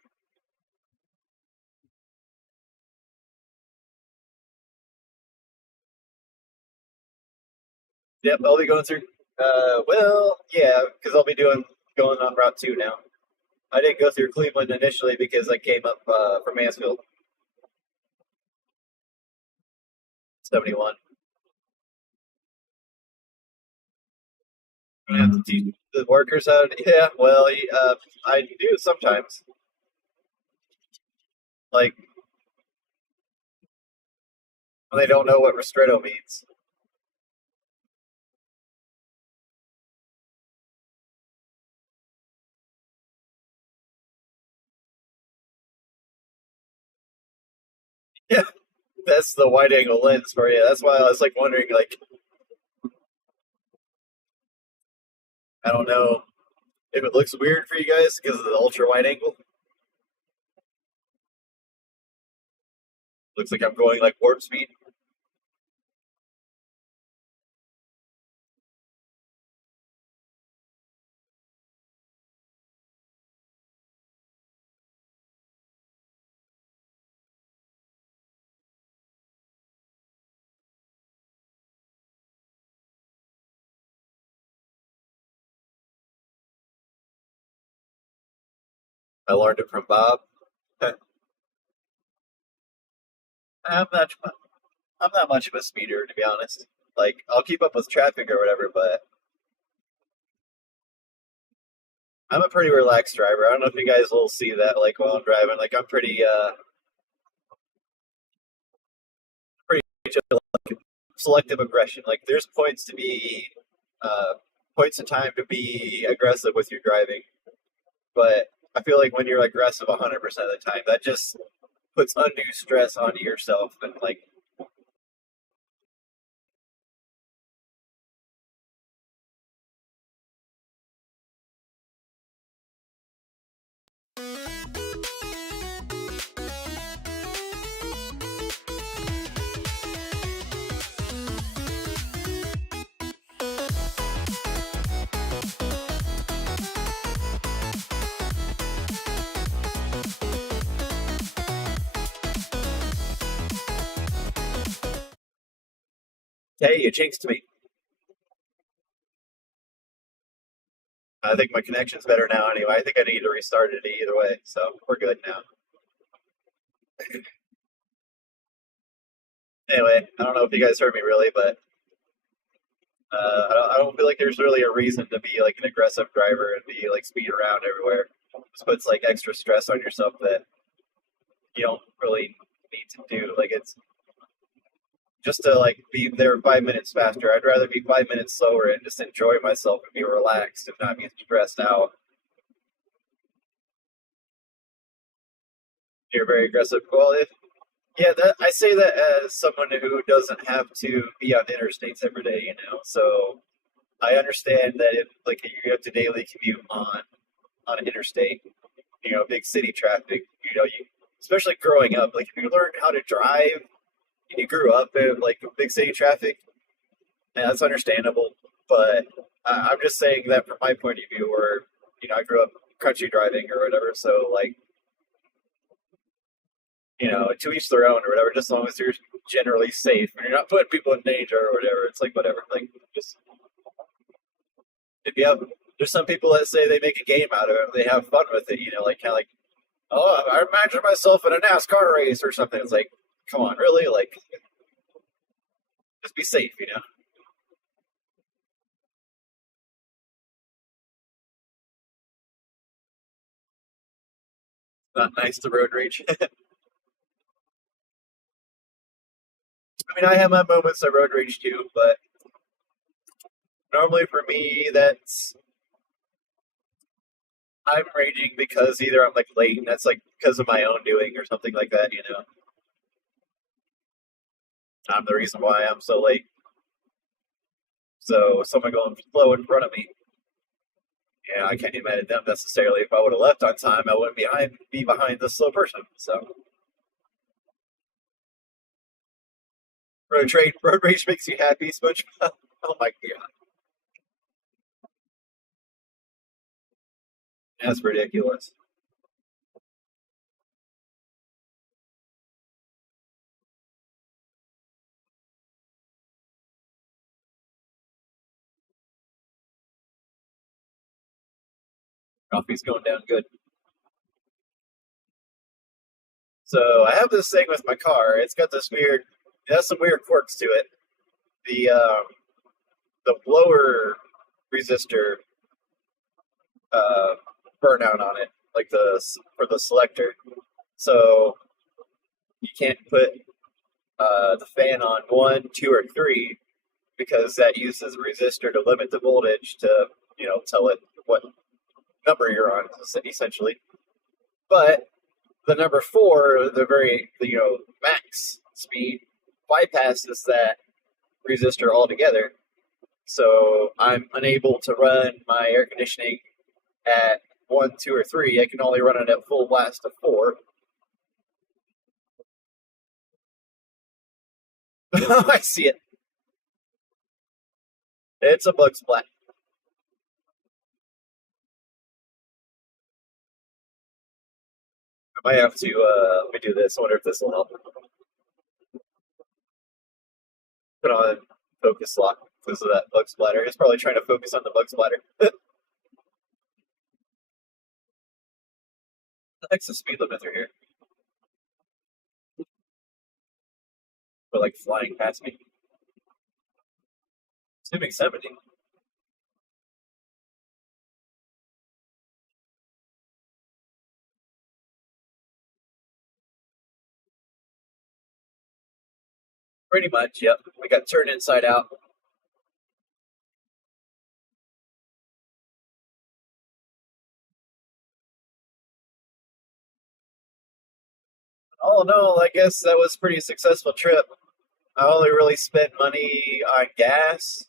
Yep, I'll be going through. Well, yeah, because I'll be going on Route 2 now. I didn't go through Cleveland initially because I came up from Mansfield. 71. I have to teach the workers how to. Yeah, well, I do sometimes. Like when they don't know what ristretto means. Yeah, that's the wide angle lens for you. That's why I was like wondering, like, I don't know if it looks weird for you guys because of the ultra wide angle. Looks like I'm going like warp speed. I learned it from Bob. I'm not. I'm not much of a speeder, to be honest. Like, I'll keep up with traffic or whatever, but I'm a pretty relaxed driver. I don't know if you guys will see that, like, while I'm driving. Like, I'm pretty chill, like, selective aggression. Like, there's points in time to be aggressive with your driving, but I feel like when you're aggressive 100% of the time, that just puts undue stress onto yourself and like Hey, you jinxed me. I think my connection's better now anyway. I think I need to restart it either way, so we're good now. Anyway, I don't know if you guys heard me really, but I don't feel like there's really a reason to be like an aggressive driver and be like speed around everywhere. Just puts like extra stress on yourself that you don't really need to do. Like it's just to like be there 5 minutes faster. I'd rather be 5 minutes slower and just enjoy myself and be relaxed and not be stressed out. You're very aggressive. Well, if yeah, I say that as someone who doesn't have to be on interstates every day, you know. So I understand that if like you have to daily commute on an interstate, you know, big city traffic, you know, you especially growing up, like if you learn how to drive and you grew up in like big city traffic, yeah, that's understandable. But I'm just saying that from my point of view, where you know I grew up country driving or whatever, so like you know, to each their own or whatever. Just as long as you're generally safe and you're not putting people in danger or whatever, it's like whatever. Like just if you have, there's some people that say they make a game out of it, they have fun with it, you know, like kind of like, oh, I imagine myself in a NASCAR race or something. It's like, come on, really? Like, just be safe, you know. Not nice to road rage. I mean, I have my moments of road rage too, but normally for me, that's I'm raging because either I'm like late and that's like because of my own doing or something like that, you know. I'm the reason why I'm so late. So someone going slow in front of me, yeah, I can't imagine them necessarily. If I would have left on time, I wouldn't be behind the slow person. So road rage makes you happy, SpongeBob. Oh my god, that's ridiculous. Coffee's going down good. So I have this thing with my car. It's got this weird. It has some weird quirks to it. The blower resistor uh, burnout on it, like for the selector. So you can't put the fan on 1, 2, or 3 because that uses a resistor to limit the voltage to you know tell it what number you're on essentially. But the number 4, the very you know max speed bypasses that resistor altogether. So I'm unable to run my air conditioning at 1, 2, or 3. I can only run it at full blast of 4. I see it. It's a bug splat. I might have to let me do this. I wonder if this will help. Put on focus lock because of that bug splatter. It's probably trying to focus on the bug splatter. What's the speed limit through here? But like flying past me. It's doing 70. Pretty much, yep. We got turned inside out. All in all, I guess that was a pretty successful trip. I only really spent money on gas.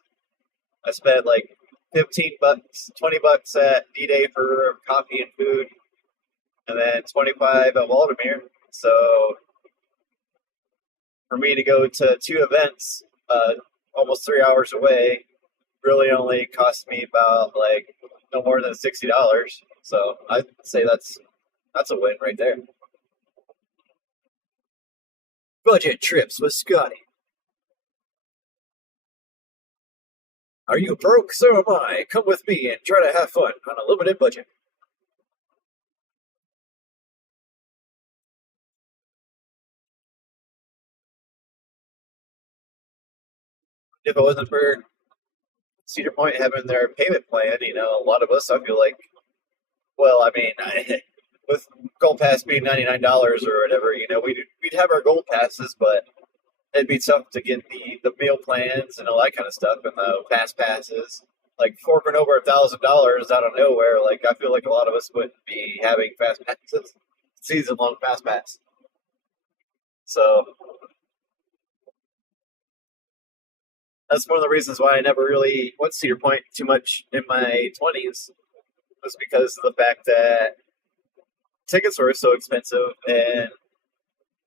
I spent like $15, $20 at D-Day for coffee and food, and then 25 at Waldameer. So for me to go to 2 events, almost 3 hours away, really only cost me about like no more than $60. So I'd say that's a win right there. Budget trips with Scotty. Are you broke? So am I. Come with me and try to have fun on a limited budget. If it wasn't for Cedar Point having their payment plan, a lot of us, I feel like, well, I mean, with Gold Pass being $99 or whatever, we'd have our Gold Passes, but it'd be tough to get the meal plans and all that kind of stuff and the fast passes. Like forking over $1,000 out of nowhere, like I feel like a lot of us wouldn't be having fast passes, season long fast pass. So that's one of the reasons why I never really went to Cedar Point too much in my 20s, was because of the fact that tickets were so expensive, and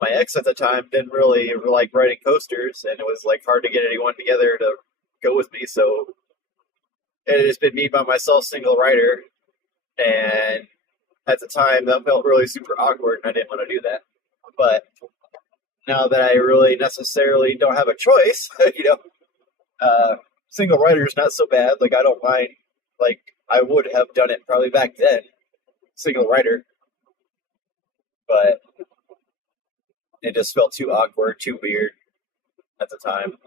my ex at the time didn't really like riding coasters, and it was like hard to get anyone together to go with me. So it had just been me by myself, single rider, and at the time that felt really super awkward, and I didn't want to do that. But now that I really necessarily don't have a choice, single rider is not so bad. Like I don't mind. Like I would have done it probably back then, single rider, but it just felt too awkward, too weird at the time.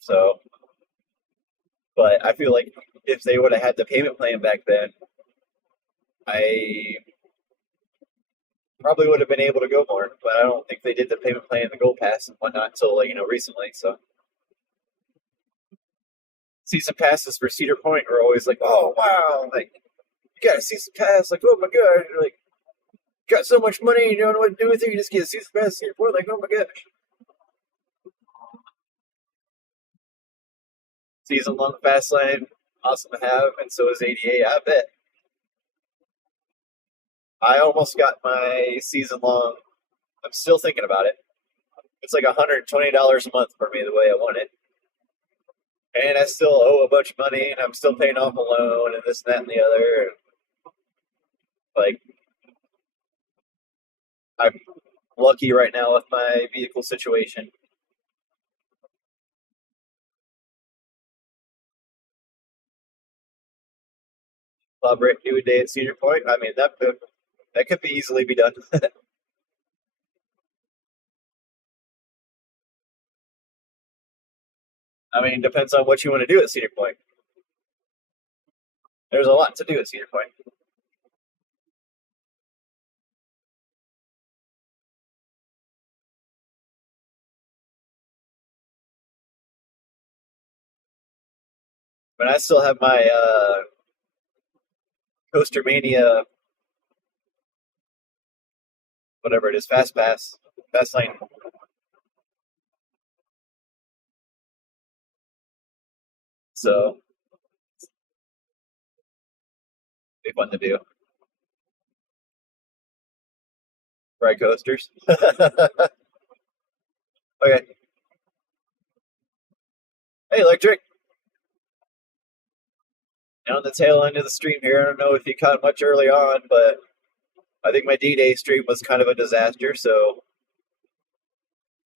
So, but I feel like if they would have had the payment plan back then, I probably would have been able to go more. But I don't think they did the payment plan, the Gold Pass, and whatnot until recently. So, season passes for Cedar Point are always like, oh wow, like you got a season pass, like oh my god, you're like got so much money, you don't know what to do with it, you just get a season pass Cedar Point, like oh my gosh. Season long fast lane, awesome to have, and so is ADA. I bet. I almost got my season long. I'm still thinking about it. It's like $120 a month for me the way I want it. And I still owe a bunch of money, and I'm still paying off a loan, and this, and that, and the other. Like, I'm lucky right now with my vehicle situation. Collaborate, do a day at Cedar Point. I mean, that could be easily be done. I mean, depends on what you want to do at Cedar Point. There's a lot to do at Cedar Point. But I still have my Coaster Mania, whatever it is, fast lane. So, be fun to do. Ride coasters. Okay. Hey, Electric. On the tail end of the stream here, I don't know if you caught much early on, but I think my D-Day stream was kind of a disaster, so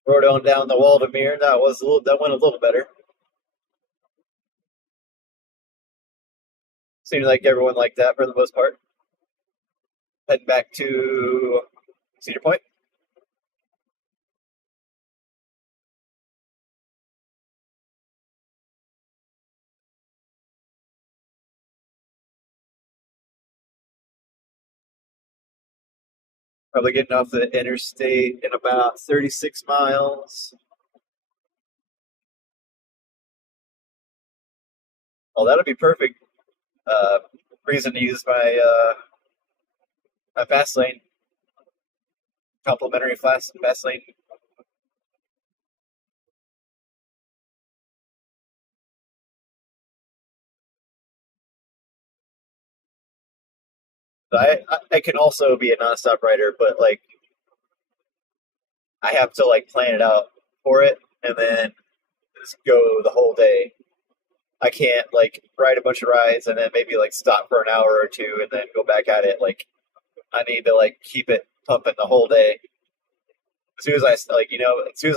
rode on down the Waldameer. That went a little better. Seemed like everyone liked that for the most part. Heading back to Cedar Point. Probably getting off the interstate in about 36 miles. Well, that'll be perfect. Reason to use my fast lane. Complimentary fast lane. I can also be a nonstop rider, but like I have to like plan it out for it and then just go the whole day. I can't like ride a bunch of rides and then maybe like stop for an hour or two and then go back at it. Like I need to like keep it pumping the whole day. As soon as I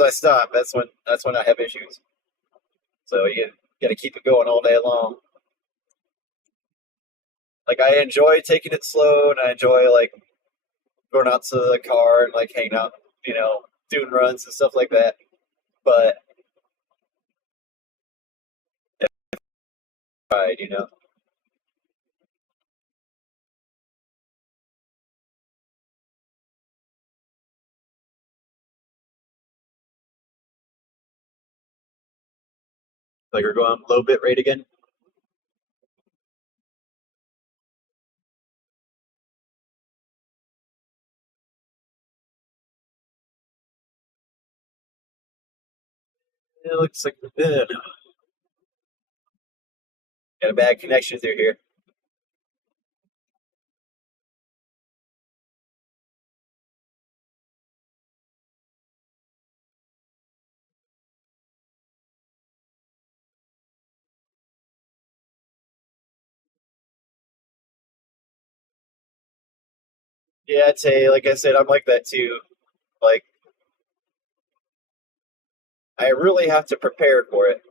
stop, that's when I have issues. So got to keep it going all day long. Like I enjoy taking it slow, and I enjoy like going out to the car and like hanging out, doing runs and stuff like that. But right. Like we're going low bit rate again. It looks like we're good. Got a bad connection through here. Yeah, Tay, like I said, I'm like that too. Like, I really have to prepare for it.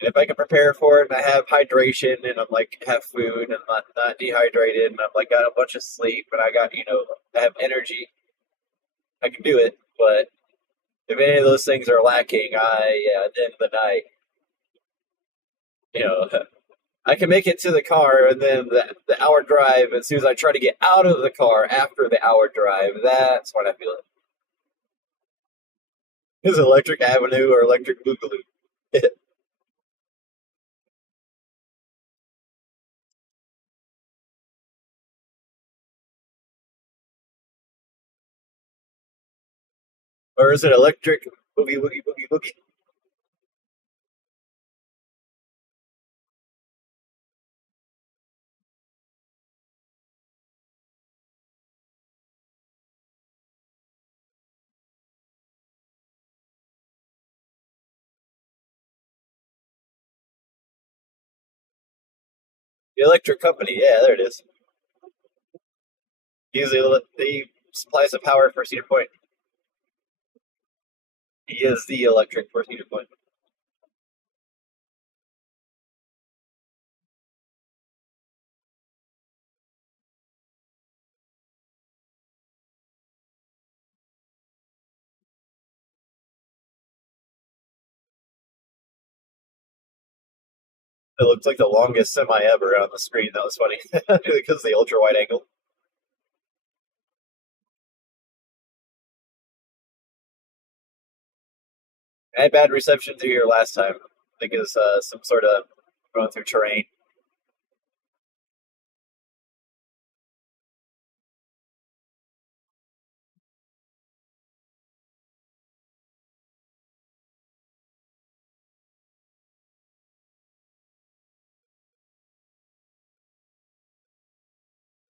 And if I can prepare for it and I have hydration and I'm like have food and I'm not dehydrated and I've like got a bunch of sleep and I got, I have energy, I can do it. But if any of those things are lacking, at the end of the night, you know, I can make it to the car and then the hour drive, as soon as I try to get out of the car after the hour drive, that's when I feel it. Is it Electric Avenue or Electric Boogaloo? Or is it Electric Boogie Woogie Boogie Boogie? The electric company, yeah, there it is. Usually he supplies the power for Cedar Point. He is the electric for Cedar Point. It looks like the longest semi ever on the screen. That was funny because of the ultra wide angle. I had bad reception through here last time. I think it was some sort of going through terrain.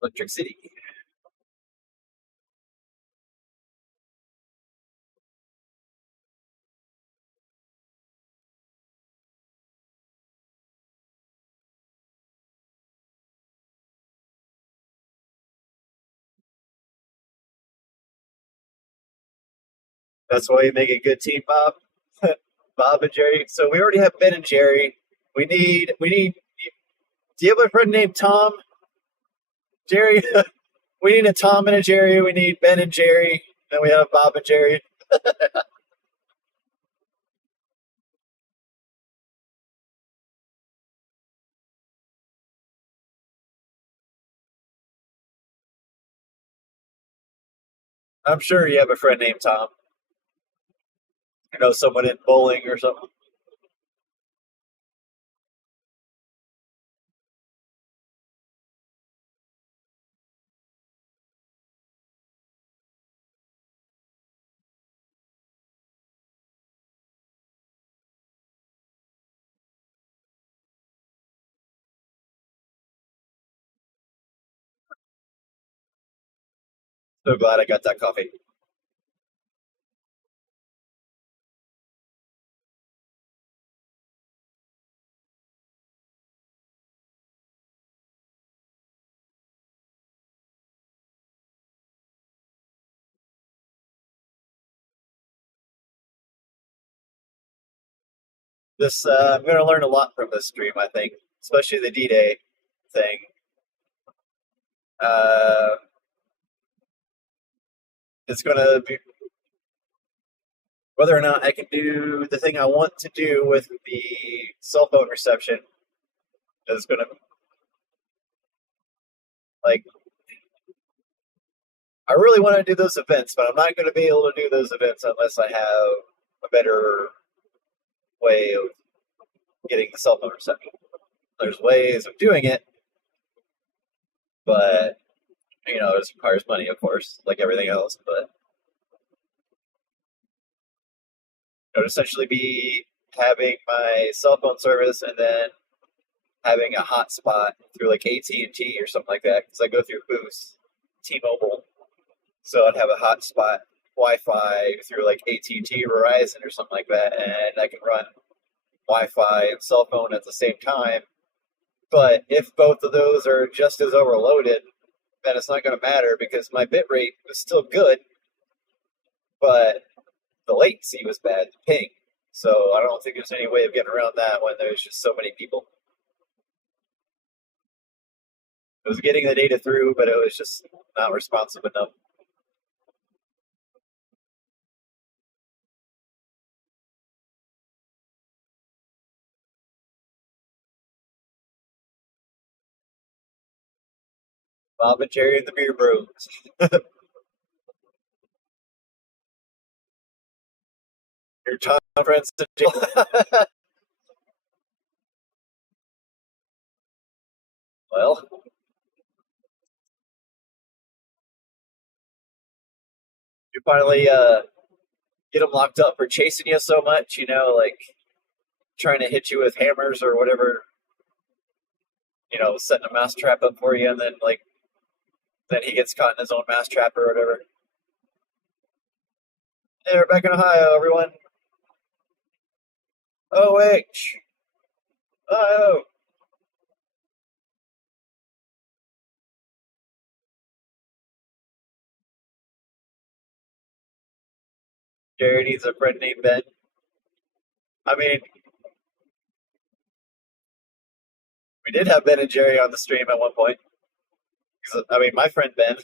Electric City. That's why you make a good team, Bob. Bob and Jerry. So we already have Ben and Jerry. We need. Do you have a friend named Tom? Jerry. We need a Tom and a Jerry. We need Ben and Jerry. Then we have Bob and Jerry. I'm sure you have a friend named Tom. Someone in bowling or something. So glad I got that coffee. This I'm going to learn a lot from this stream, I think, especially the D-Day thing. It's going to be whether or not I can do the thing I want to do with the cell phone reception is going to, like, I really want to do those events, but I'm not going to be able to do those events unless I have a better way of getting the cell phone reception. There's ways of doing it, but you know, it requires money, of course, like everything else. But it would essentially be having my cell phone service and then having a hotspot through like AT&T or something like that, because I go through Boost, T-Mobile, so I'd have a hotspot Wi-Fi through like AT&T, Verizon, or something like that, and I can run Wi-Fi and cell phone at the same time. But if both of those are just as overloaded, then it's not going to matter because my bit rate was still good, but the latency was bad, the ping. So I don't think there's any way of getting around that when there's just so many people. It was getting the data through, but it was just not responsive enough. Bob and Jerry and the Beer Bros. Your Tom friends to jail. Well, you finally get them locked up for chasing you so much, you know, like trying to hit you with hammers or whatever, you know, setting a mouse trap up for you, and then like then he gets caught in his own mouse trap or whatever. Hey, we're back in Ohio, everyone. OH. Ohio. Jerry needs a friend named Ben. I mean, we did have Ben and Jerry on the stream at one point. I mean, my friend Ben.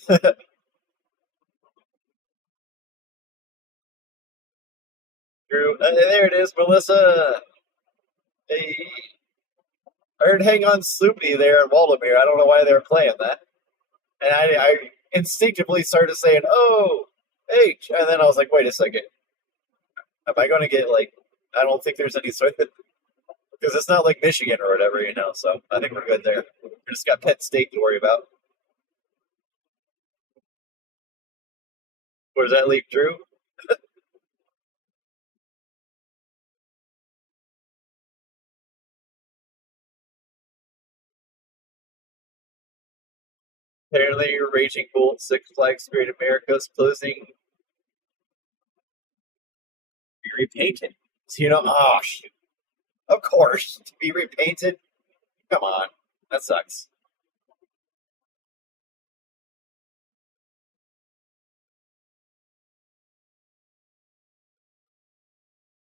Drew, there it is, Melissa. Hey. I heard Hang On Sloopy there at Waldameer. I don't know why they were playing that. And I instinctively started saying, oh, H. And then I was like, wait a second. Am I going to get, like, I don't think there's any sort of, because it's not like Michigan or whatever, you know, so I think we're good there. We just got Penn State to worry about. Where does that leave Drew? Apparently, Raging Bull, Six Flags Great America is closing. Be repainted. So, you know, oh, shoot. Of course, to be repainted. Come on, that sucks.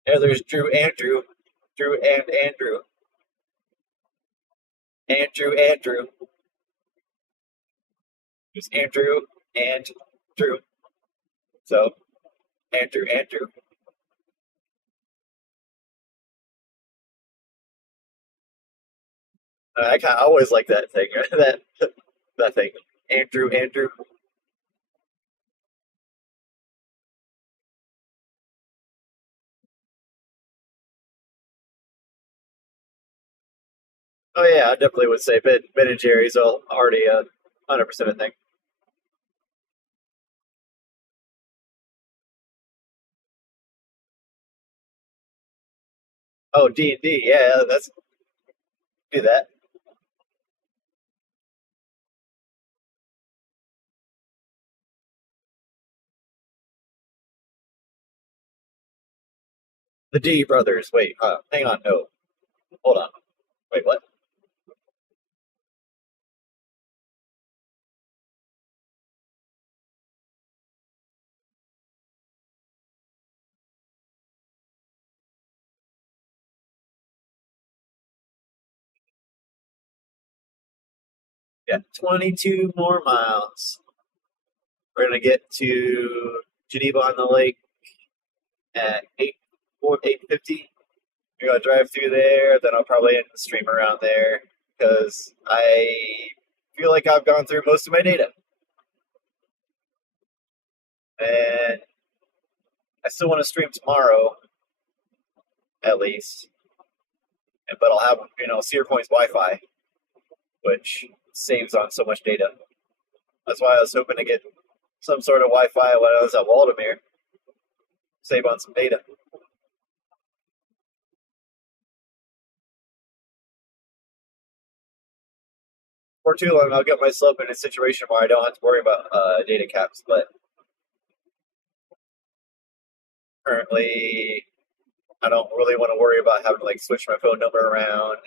Yeah, there's Drew Andrew. Drew and Andrew. Andrew. There's Andrew and Drew. So, Andrew. I kind of always like that thing. that thing. Andrew. Oh yeah, I definitely would say Ben and Jerry's already 100% a thing. Oh, D&D, yeah, that's do that. The D brothers. Wait, hang on. No, hold on. Wait, what? Yeah, 22 more miles. We're gonna get to Geneva on the Lake at 8:50. We're gonna drive through there, then I'll probably end the stream around there because I feel like I've gone through most of my data. And I still want to stream tomorrow, at least. But I'll have, Cedar Point's Wi-Fi, which saves on so much data. That's why I was hoping to get some sort of Wi-Fi when I was at Waldameer. Save on some data. For too long, I'll get myself in a situation where I don't have to worry about data caps, but currently I don't really want to worry about having to switch my phone number around.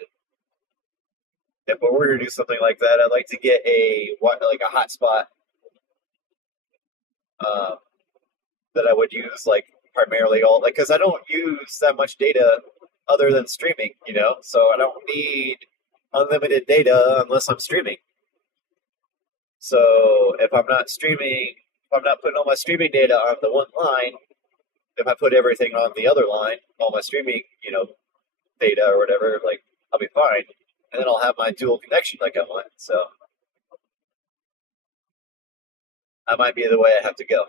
If I were to do something like that, I'd like to get a hotspot that I would use primarily because I don't use that much data other than streaming, so I don't need unlimited data unless I'm streaming. So if I'm not streaming, if I'm not putting all my streaming data on the one line, if I put everything on the other line, all my streaming, data or whatever, I'll be fine. And then I'll have my dual connection like I want. So that might be the way I have to go.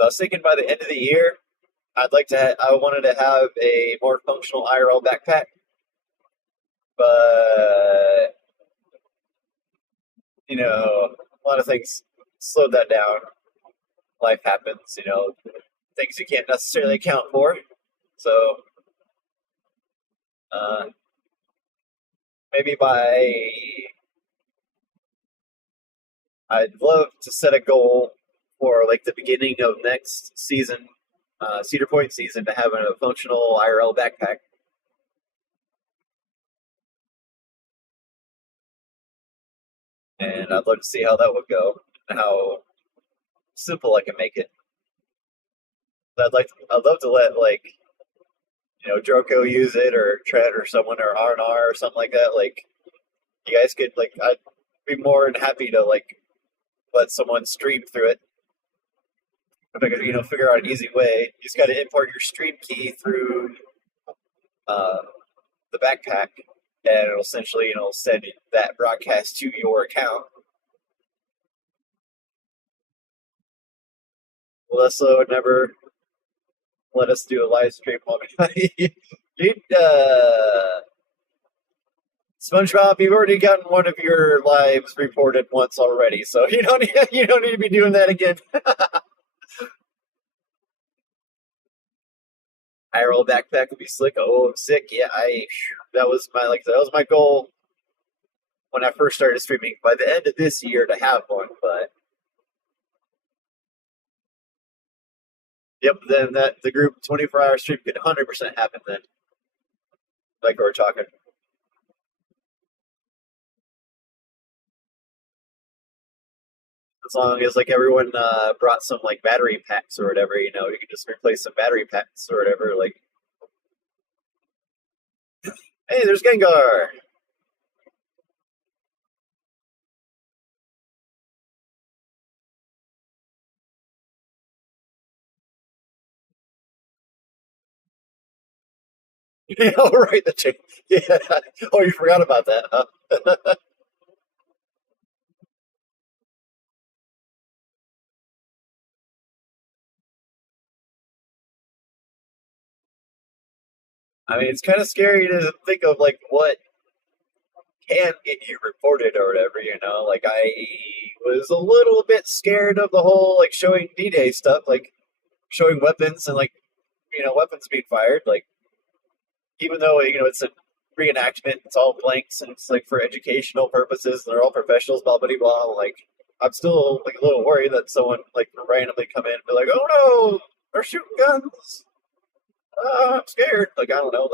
I was thinking by the end of the year, I wanted to have a more functional IRL backpack, but a lot of things slowed that down. Life happens, things you can't necessarily account for. So maybe I'd love to set a goal for the beginning of next season, Cedar Point season, to have a functional IRL backpack. And I'd love to see how that would go and how simple I can make it. I'd love to let Droko use it, or Trent, or someone, or R&R, or something like that. You guys could I'd be more than happy to let someone stream through it. If I could figure out an easy way, you just got to import your stream key through the backpack, and it'll essentially send that broadcast to your account. Melissa would never let us do a live stream. SpongeBob, you've already gotten one of your lives reported once already, so you don't need to be doing that again. IRL backpack would be slick. Oh, I'm sick. Yeah, that was my goal when I first started streaming by the end of this year to have one, but yep, then the group 24-hour stream could 100% happen then. Like we were talking. As long as everyone brought some battery packs or whatever, you could just replace some battery packs or whatever. Hey, there's Gengar. Yeah, right. Yeah. Oh, you forgot about that, huh? I mean, it's kind of scary to think of what can get you reported or whatever. I was a little bit scared of the whole showing D-Day stuff, showing weapons and weapons being fired. Even though it's a reenactment, it's all blanks and it's for educational purposes, and they're all professionals, blah blah blah. I'm still a little worried that someone randomly come in and be like, "Oh no, they're shooting guns." I'm scared. I don't know.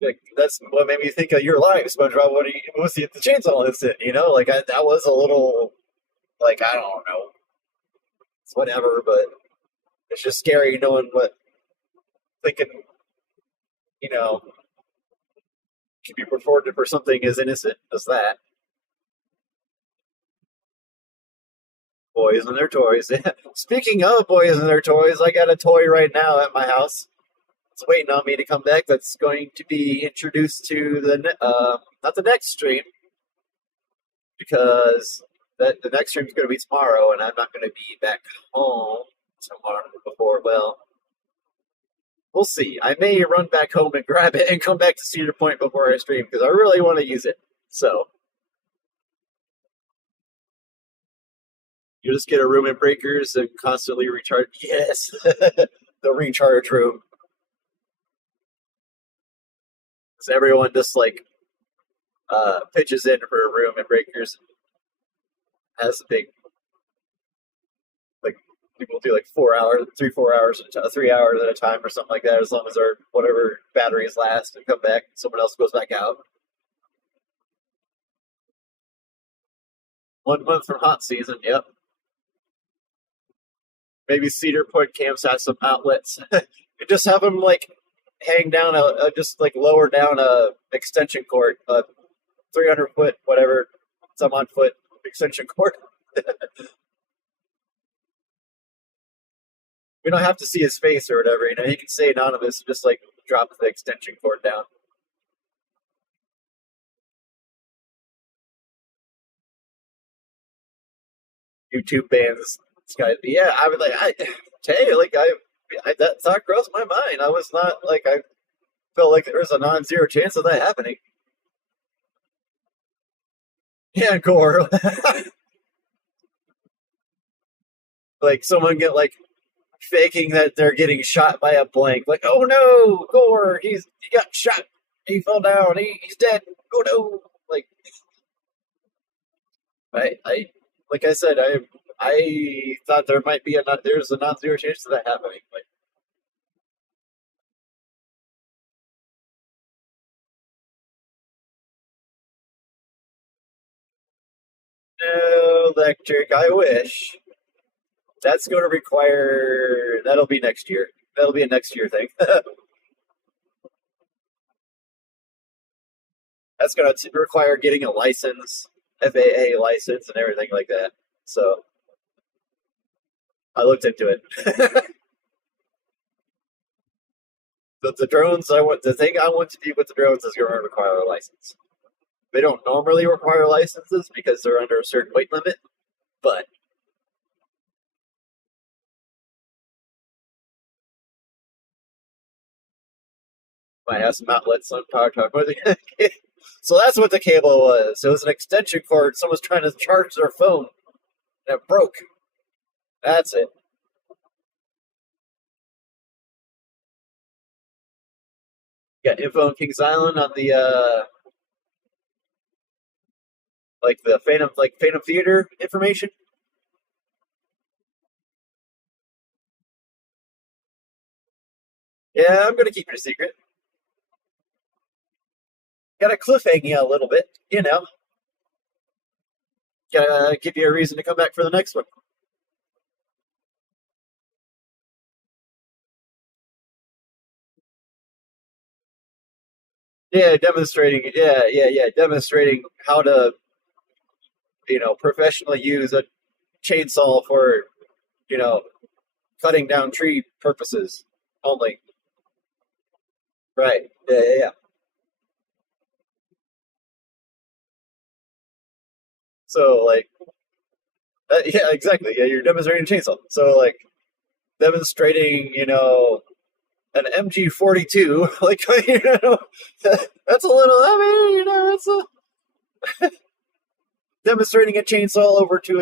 Like that's what made me think of your life, SpongeBob. What was the chainsaw incident? You know, like that was a little like I don't know, it's whatever, but it's just scary knowing what thinking you know can be reported for something as innocent as that. Boys and their toys. Speaking of boys and their toys, I got a toy right now at my house. It's waiting on me to come back. That's going to be introduced to not the next stream because the next stream is going to be tomorrow, and I'm not going to be back home tomorrow before. Well, we'll see. I may run back home and grab it and come back to Cedar Point before I stream because I really want to use it. So you just get a room in breakers and constantly recharge. Yes, the recharge room. So everyone just like pitches in for a room in breakers. Has a big like people do like 4 hours, 3 hours, 3 hours at a time or something like that, as long as our whatever batteries last and come back. Someone else goes back out. 1 month from hot season. Yep. Maybe Cedar Point camps has some outlets. Just have them like hang down just like lower down a extension cord, a 300-foot whatever, some odd foot extension cord. We don't have to see his face or whatever. You know, he can stay anonymous. Just like drop the extension cord down. YouTube bans. This guy, yeah, I was like, that thought crossed my mind. I was not like I felt like there was a non-zero chance of that happening. Yeah, Gore. Like someone get like faking that they're getting shot by a blank. Like, oh no, Gore, he got shot. He fell down. He's dead. Oh no. Like I like I said, I thought there might be there's a non-zero chance of that happening. Like, no, electric. I wish. That's going to require. That'll be next year. That'll be a next year thing. That's going to require getting a license, FAA license, and everything like that. So I looked into it. The drones, the thing I want to do with the drones is going to require a license. They don't normally require licenses because they're under a certain weight limit, but might have some outlets on Power Talk. So that's what the cable was. It was an extension cord. Someone was trying to charge their phone, and it broke. That's it. Got info on Kings Island on the like the Phantom Theater information. Yeah, I'm gonna keep it a secret. Got a cliffhanger a little bit, you know. Gotta give you a reason to come back for the next one. Yeah, demonstrating. Yeah. Demonstrating how to, professionally use a chainsaw for, cutting down tree purposes only. Right. Yeah. So, like, yeah, exactly. Yeah, you're demonstrating a chainsaw. So, like, demonstrating, an MG42, like, that's a little, it's a, demonstrating a chainsaw over to,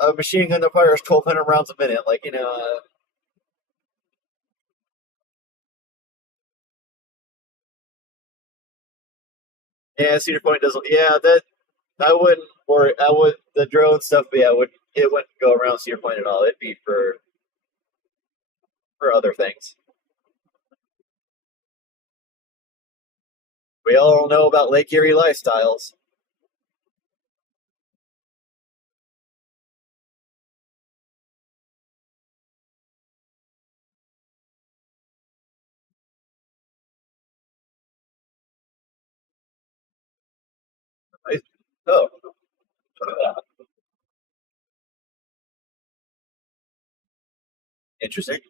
a machine gun that fires 1,200 rounds a minute, like, yeah, Cedar Point doesn't, yeah, that, I wouldn't worry, the drone stuff, yeah, it wouldn't go around Cedar Point at all. It'd be for other things. We all know about Lake Erie lifestyles. Oh. Interesting.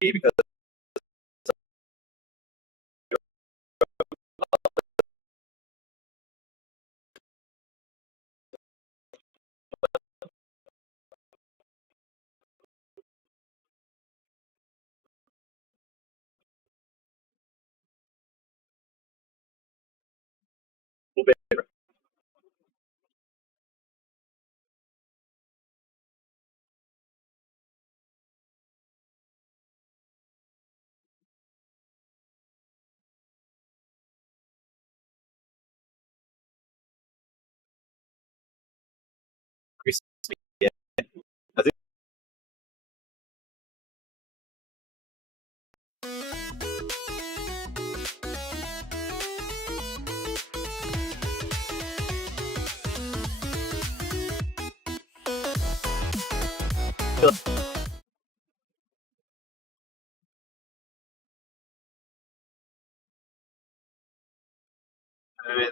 Because yeah, I think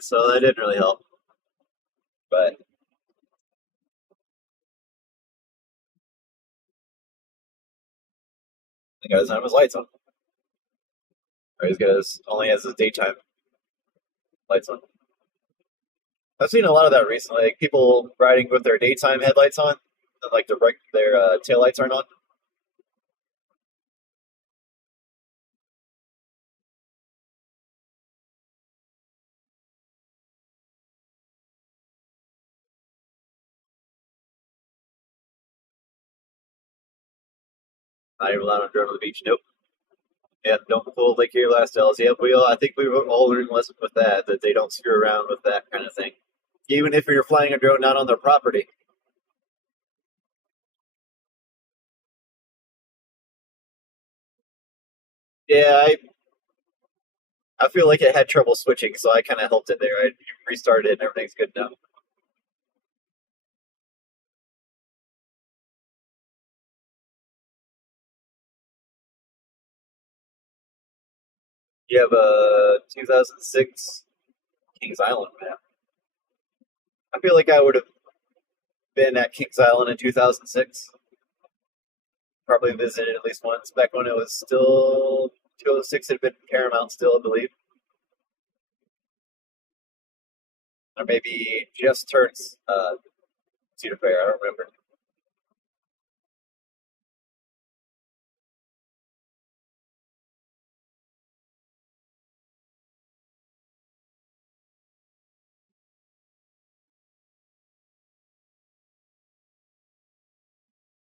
so that didn't really help. But the guy doesn't have his lights on. Or he's got his only has his daytime lights on. I've seen a lot of that recently. Like people riding with their daytime headlights on, and like their tail lights aren't on. Not even allowed to drive to the beach. Nope. Yeah, don't pull Lake Erie lifestyles. Yep, I think we all learned a lesson with that they don't screw around with that kind of thing. Even if you're flying a drone not on their property. Yeah, I feel like it had trouble switching, so I kind of helped it there. I restarted it and everything's good now. You have a 2006 Kings Island map. I feel like I would have been at Kings Island in 2006. Probably visited at least once back when it was still 206 had been Paramount still, I believe. Or maybe just turned Cedar Fair, I don't remember.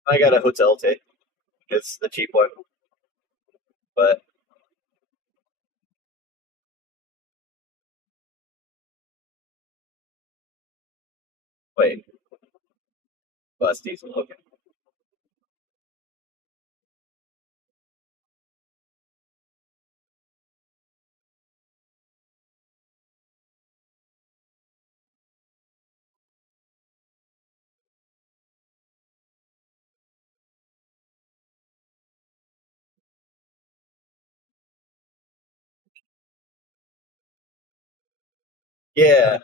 I got a hotel take. It's the cheap one. But wait. Bus diesel, okay. Yeah,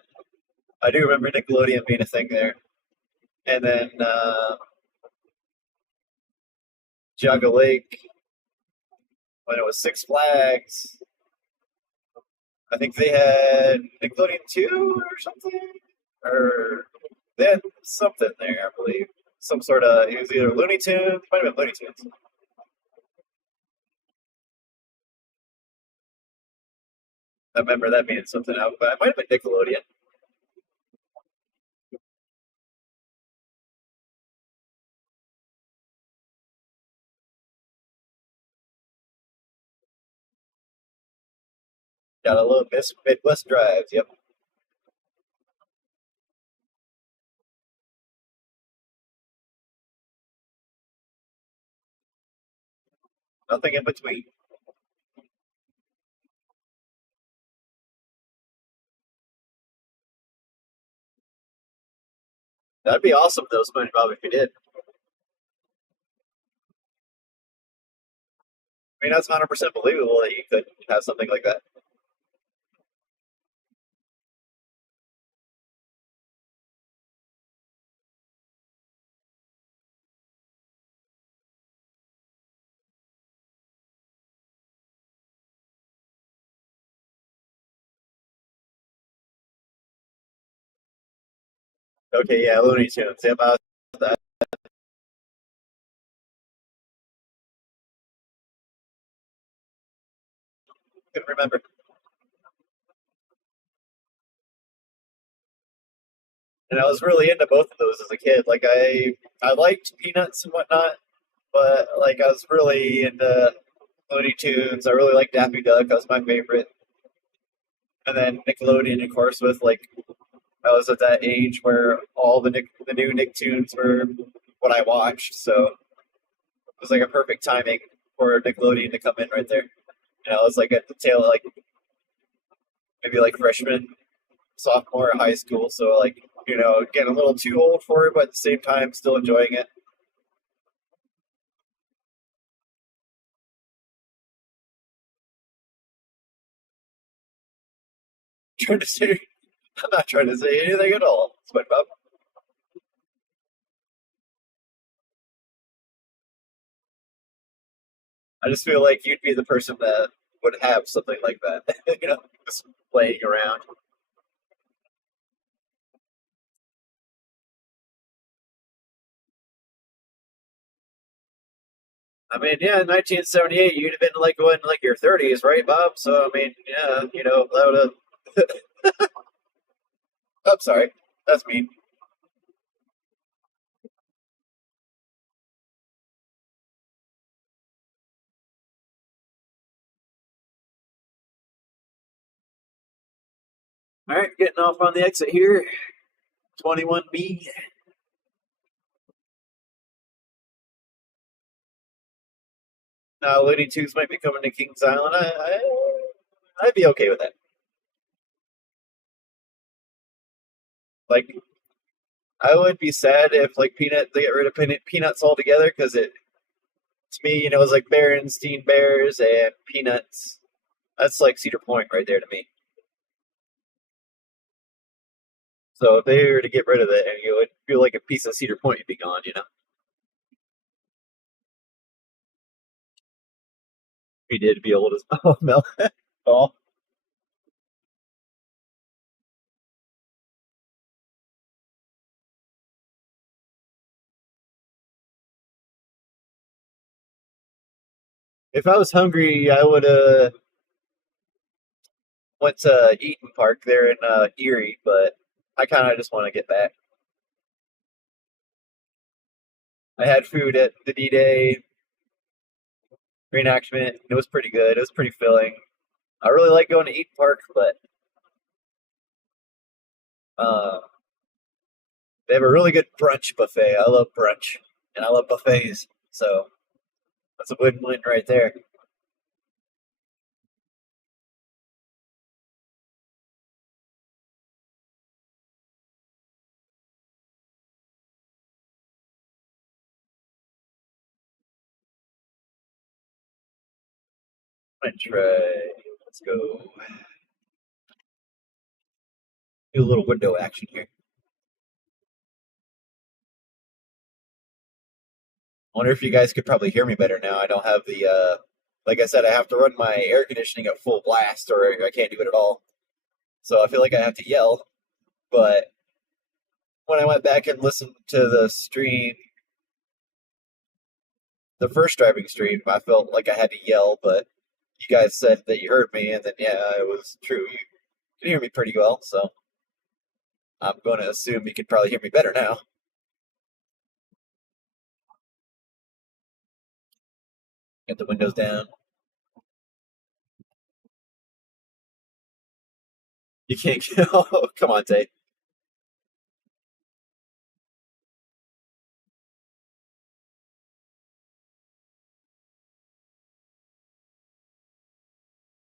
I do remember Nickelodeon being a thing there. And then Jaga Lake, when it was Six Flags. I think they had Nickelodeon 2 or something? Or they had something there, I believe. Some sort of, it was either Looney Tunes, might have been Looney Tunes. I remember that being something out, but it might have been Nickelodeon. Got a little Midwest drives. Yep. Nothing in between. That'd be awesome, though, SpongeBob, if you did. I mean, that's 100% believable that you could have something like that. Okay, yeah, Looney Tunes. Yep, I couldn't remember. And I was really into both of those as a kid. Like I liked Peanuts and whatnot, but like I was really into Looney Tunes. I really liked Daffy Duck. That was my favorite. And then Nickelodeon, of course, with like I was at that age where all the new Nicktoons were what I watched. So it was like a perfect timing for Nickelodeon to come in right there. And I was like at the tail, like maybe like freshman, sophomore in high school. So like getting a little too old for it, but at the same time still enjoying it. Trying to say, I'm not trying to say anything at all, SpongeBob. I just feel like you'd be the person that would have something like that, just playing around. I mean, yeah, in 1978, you'd have been like going like your 30s, right, Bob? So I mean, yeah, that would have. I'm sorry, that's mean. All right, getting off on the exit here. 21B. Now, Looney Tunes might be coming to Kings Island. I'd be okay with that. Like, I would be sad if like they get rid of Peanuts altogether because it to me, it's like Berenstein Bears and Peanuts. That's like Cedar Point right there to me. So if they were to get rid of it, it would feel like a piece of Cedar Point would be gone. He did be old as Mel. Oh, if I was hungry, I would went to Eaton Park there in Erie, but I kind of just want to get back. I had food at the D-Day reenactment. It was pretty good. It was pretty filling. I really like going to Eaton Park, but uh, they have a really good brunch buffet. I love brunch, and I love buffets, so that's a win-win right there. French fry. Let's go. Do a little window action here. Wonder if you guys could probably hear me better now. I don't have the like I said, I have to run my air conditioning at full blast or I can't do it at all. So I feel like I have to yell. But when I went back and listened to the stream, the first driving stream, I felt like I had to yell, but you guys said that you heard me, and then yeah, it was true. You can hear me pretty well, so I'm going to assume you can probably hear me better now. Get the windows down. You can't get. Oh, come on, Tay.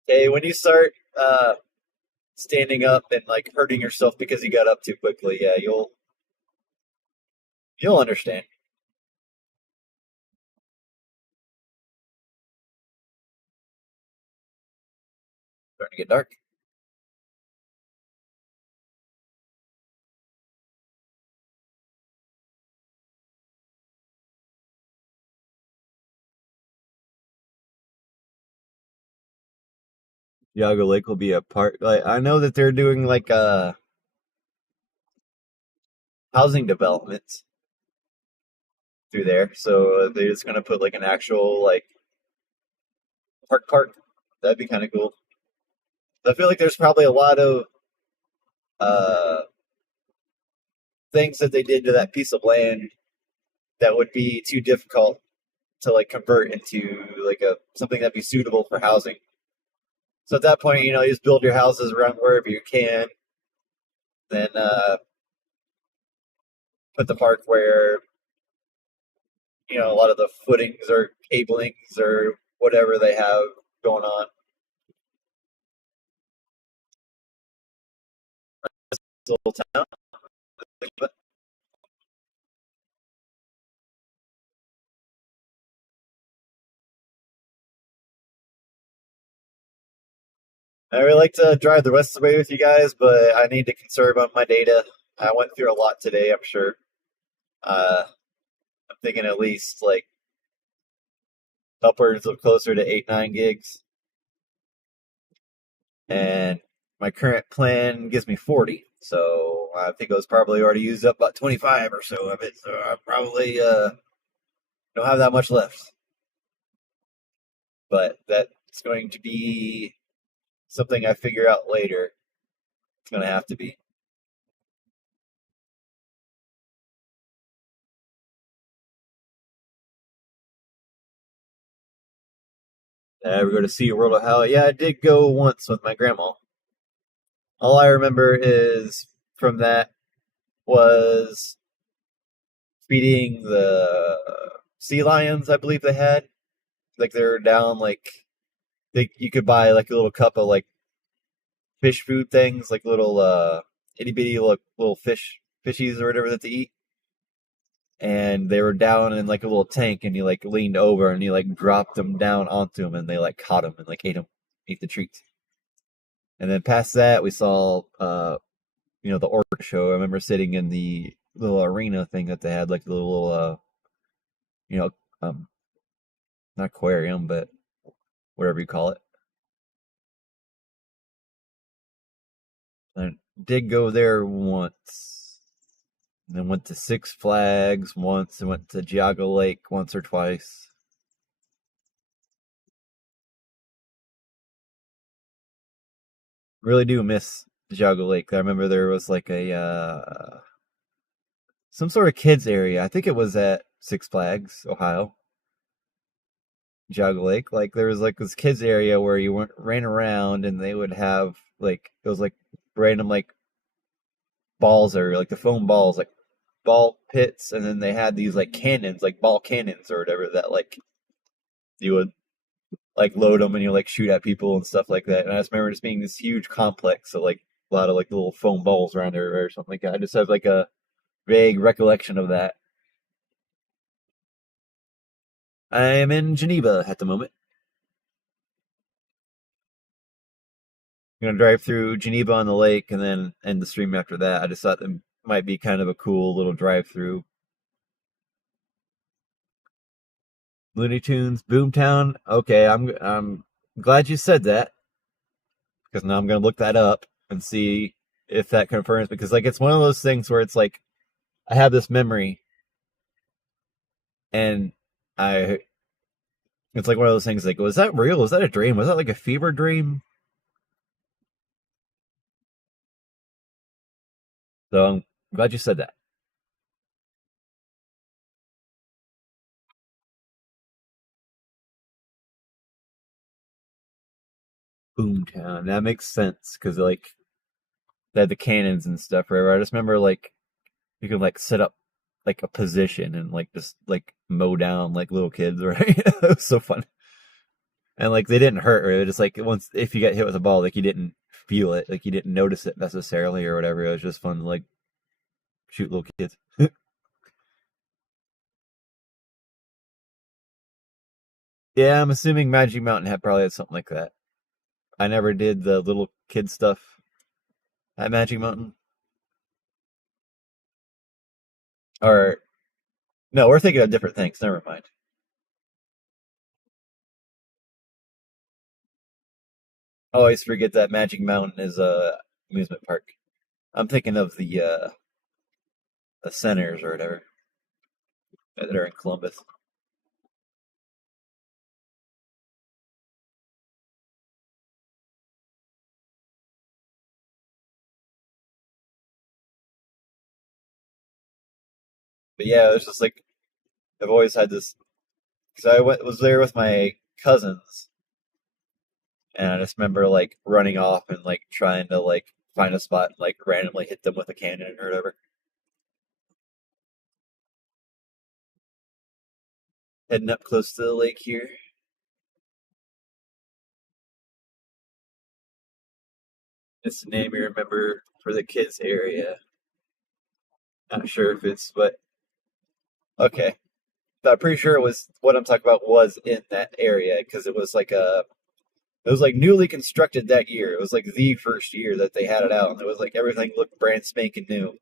Hey, when you start standing up and like hurting yourself because you got up too quickly, yeah, you'll understand. Starting to get dark. Yago Lake will be a part. Like I know that they're doing like housing developments through there, so they're just gonna put like an actual like park. That'd be kind of cool. I feel like there's probably a lot of uh things that they did to that piece of land that would be too difficult to like convert into like a something that'd be suitable for housing. So at that point, you just build your houses around wherever you can, then put the park where a lot of the footings or cablings or whatever they have going on. Little town. I really like to drive the rest of the way with you guys, but I need to conserve on my data. I went through a lot today, I'm sure. I'm thinking at least like upwards of closer to 8-9 gigs. And my current plan gives me 40. So I think I was probably already used up about 25 or so of it. So I probably don't have that much left. But that's going to be something I figure out later. It's going to have to be. Did I ever go to see World of Hell? Yeah, I did go once with my grandma. All I remember is from that was feeding the sea lions, I believe they had. Like they're down like you could buy like a little cup of like fish food things, like little itty bitty little fishies or whatever that they eat. And they were down in like a little tank, and you like leaned over and you like dropped them down onto them, and they like caught them and like ate the treats. And then past that, we saw the orc show. I remember sitting in the little arena thing that they had, like the little you know um not aquarium, but whatever you call it. I did go there once. And then went to Six Flags once, and went to Geauga Lake once or twice. Really do miss Geauga Lake. I remember there was like a some sort of kids area. I think it was at Six Flags, Ohio. Geauga Lake. Like there was like this kids area where you ran around, and they would have like it was like random like balls, or like the foam balls, like ball pits, and then they had these like cannons, like ball cannons or whatever, that like you would like load them and you like shoot at people and stuff like that. And I just remember just being this huge complex of like a lot of like little foam balls around there or something like that. I just have like a vague recollection of that. I am in Geneva at the moment. I'm gonna drive through Geneva on the lake and then end the stream after that. I just thought it might be kind of a cool little drive through. Looney Tunes, Boomtown. Okay, I'm glad you said that, because now I'm gonna look that up and see if that confirms, because like it's one of those things where it's like I have this memory, and it's like one of those things like, was that real? Was that a dream? Was that like a fever dream? So I'm glad you said that. Boomtown. That makes sense, because like they had the cannons and stuff, right? I just remember like you could like set up like a position and like just like mow down like little kids, right? It was so fun. And like they didn't hurt, right? Just like once if you got hit with a ball, like you didn't feel it, like you didn't notice it necessarily or whatever. It was just fun to like shoot little kids. Yeah, I'm assuming Magic Mountain had probably had something like that. I never did the little kid stuff at Magic Mountain. Or no, we're thinking of different things. Never mind. I always forget that Magic Mountain is a amusement park. I'm thinking of the centers or whatever that are in Columbus. But yeah, it was just like I've always had this because was there with my cousins, and I just remember like running off and like trying to like find a spot and like randomly hit them with a cannon or whatever. Heading up close to the lake here. It's the name you remember for the kids area. Not sure if it's but okay. But I'm pretty sure it was what I'm talking about was in that area because it was like newly constructed that year. It was like the first year that they had it out, and it was like everything looked brand spanking new.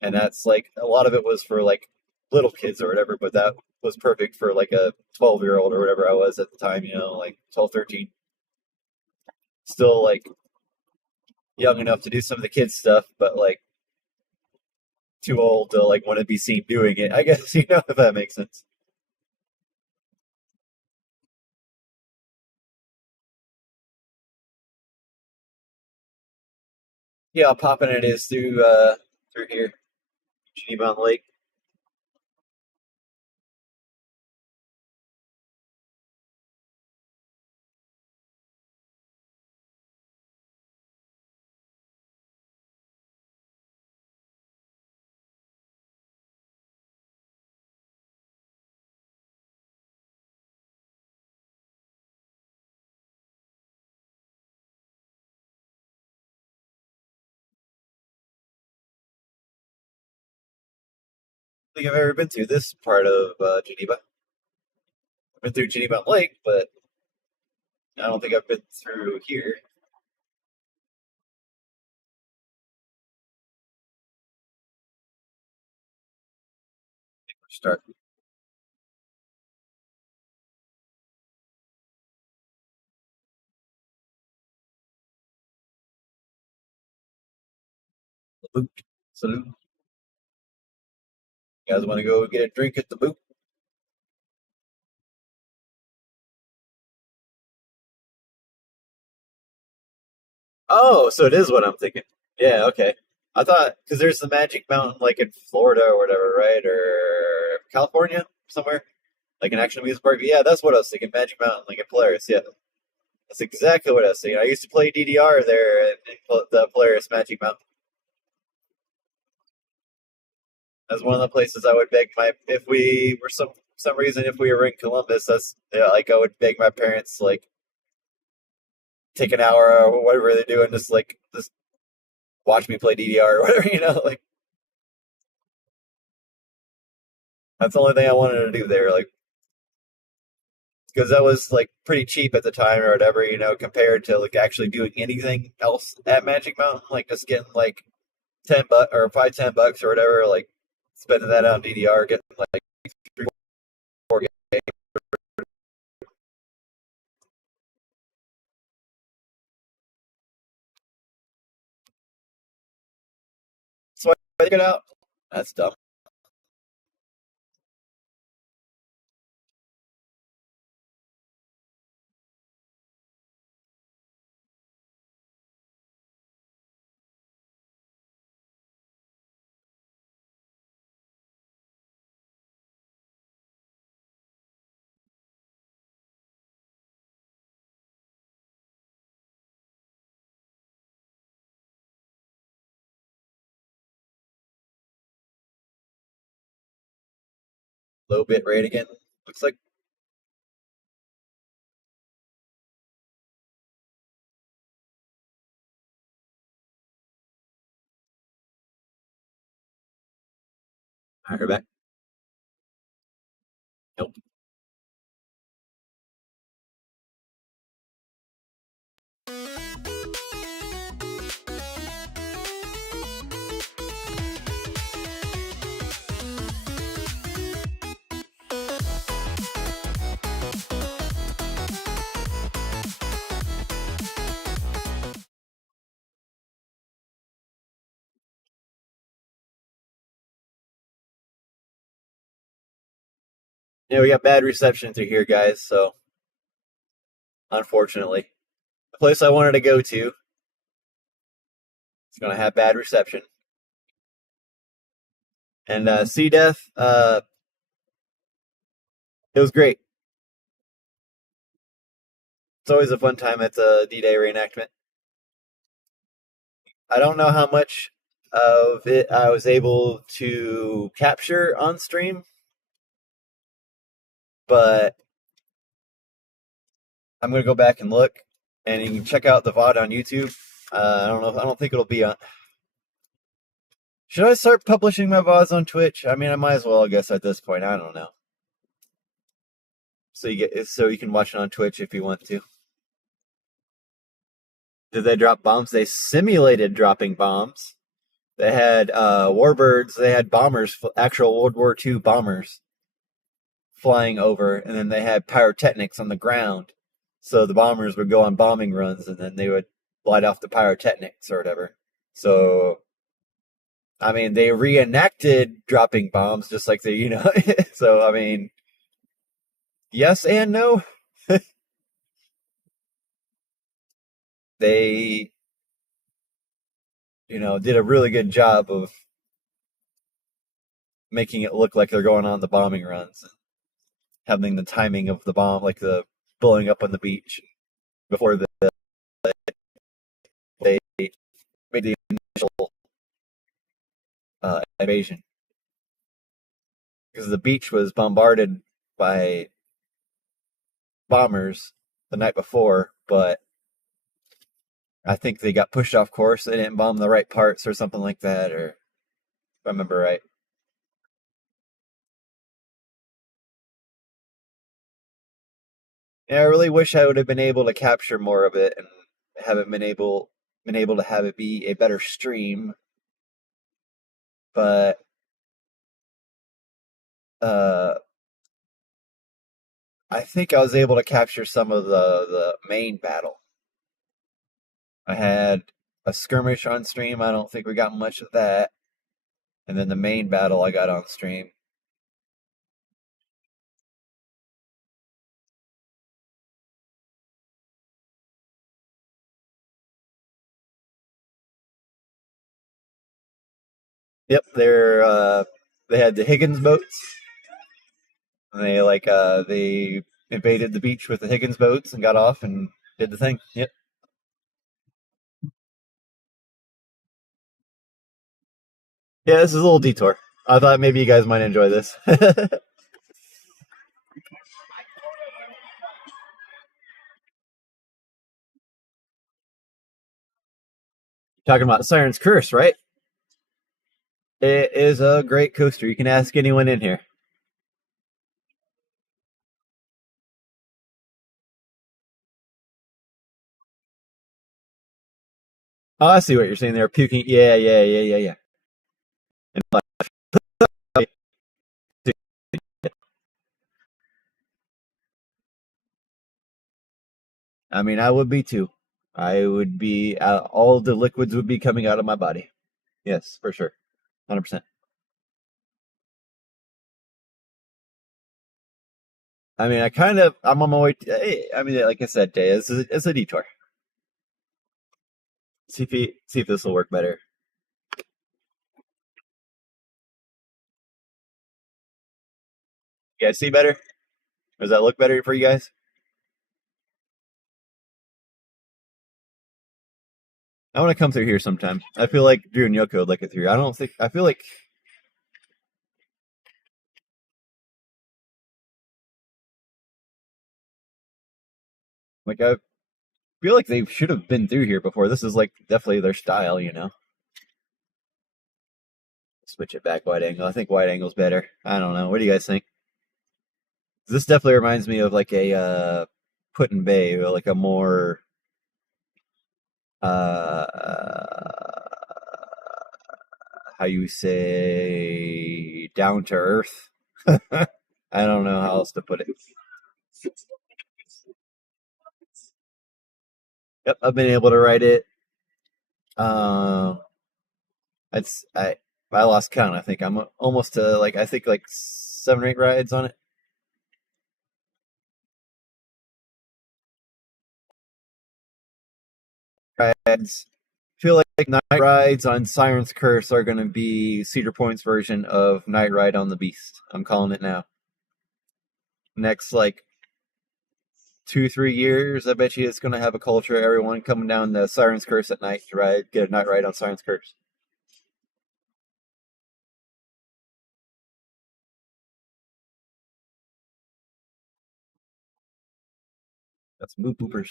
And that's like a lot of it was for like little kids or whatever, but that was perfect for like a 12-year-old or whatever I was at the time, like 12, 13. Still like young enough to do some of the kids stuff, but like too old to like want to be seen doing it. I guess if that makes sense. Yeah, how popping it is through here, Geneva Lake. I think I've ever been to this part of Geneva. I've been through Geneva Lake, but I don't think I've been through here. Start the boot. Salute. You guys want to go get a drink at the boot? Oh, so it is what I'm thinking. Yeah, okay. I thought because there's the Magic Mountain like in Florida or whatever, right? Or California somewhere, like an action amusement park. Yeah, that's what I was thinking. Magic Mountain, like in Polaris. Yeah, that's exactly what I was thinking. I used to play DDR there in the Polaris Magic Mountain. That's one of the places I would beg my if we were some reason if we were in Columbus. That's like I would beg my parents like take an hour or whatever they do and just watch me play DDR or whatever. Like that's the only thing I wanted to do there. Like because that was like pretty cheap at the time or whatever. Compared to like actually doing anything else at Magic Mountain, like just getting like $10 or $5, $10 or whatever. Like spending that on DDR, getting like 3, 4 games. So I figured out that's dumb. low bit rate again. Looks like. I heard back. Nope. Yeah, we got bad reception through here, guys, so unfortunately. The place I wanted to go to is going to have bad reception. And Sea Death, it was great. It's always a fun time at the D-Day reenactment. I don't know how much of it I was able to capture on stream, but I'm gonna go back and look, and you can check out the VOD on YouTube. I don't know. I don't think it'll be on. Should I start publishing my VODs on Twitch? I mean, I might as well, I guess, at this point. I don't know. So you can watch it on Twitch if you want to. Did they drop bombs? They simulated dropping bombs. They had warbirds. They had bombers, actual World War II bombers, flying over, and then they had pyrotechnics on the ground. So the bombers would go on bombing runs, and then they would light off the pyrotechnics or whatever. So, I mean, they reenacted dropping bombs just like they, So, I mean, yes and no. They, did a really good job of making it look like they're going on the bombing runs, and having the timing of the bomb, like the blowing up on the beach before they made the initial invasion, because the beach was bombarded by bombers the night before, but I think they got pushed off course. They didn't bomb the right parts or something like that, or if I remember right. Yeah, I really wish I would have been able to capture more of it and haven't been able to have it be a better stream. But I think I was able to capture some of the main battle. I had a skirmish on stream. I don't think we got much of that. And then the main battle I got on stream. Yep, they had the Higgins boats. And they invaded the beach with the Higgins boats and got off and did the thing. Yep. Yeah, this is a little detour. I thought maybe you guys might enjoy this. Talking about Siren's Curse, right? It is a great coaster. You can ask anyone in here. Oh, I see what you're saying there. Puking. Yeah. I mean, I would be too. I would be. All the liquids would be coming out of my body. Yes, for sure. 100%. I mean, I'm on my way. I mean, like I said, Jay, it's a detour. See if this will work better. You guys see better? Does that look better for you guys? I want to come through here sometime. I feel like Drew and Yoko would like it through. I feel like Like, I feel like they should have been through here before. This is like definitely their style, you know. Switch it back wide angle. I think wide angle's better. I don't know. What do you guys think? This definitely reminds me of like a Put in Bay, or like a more how you say, down to earth. I don't know how else to put it. Yep, I've been able to ride it. It's I lost count. I think I'm almost to like, I think like 7 or 8 rides on it. Rides. Feel like night rides on Siren's Curse are going to be Cedar Point's version of Night Ride on the Beast. I'm calling it now. Next, like 2-3 years, I bet you it's going to have a culture of everyone coming down the Siren's Curse at night to get a night ride on Siren's Curse. That's move boopers.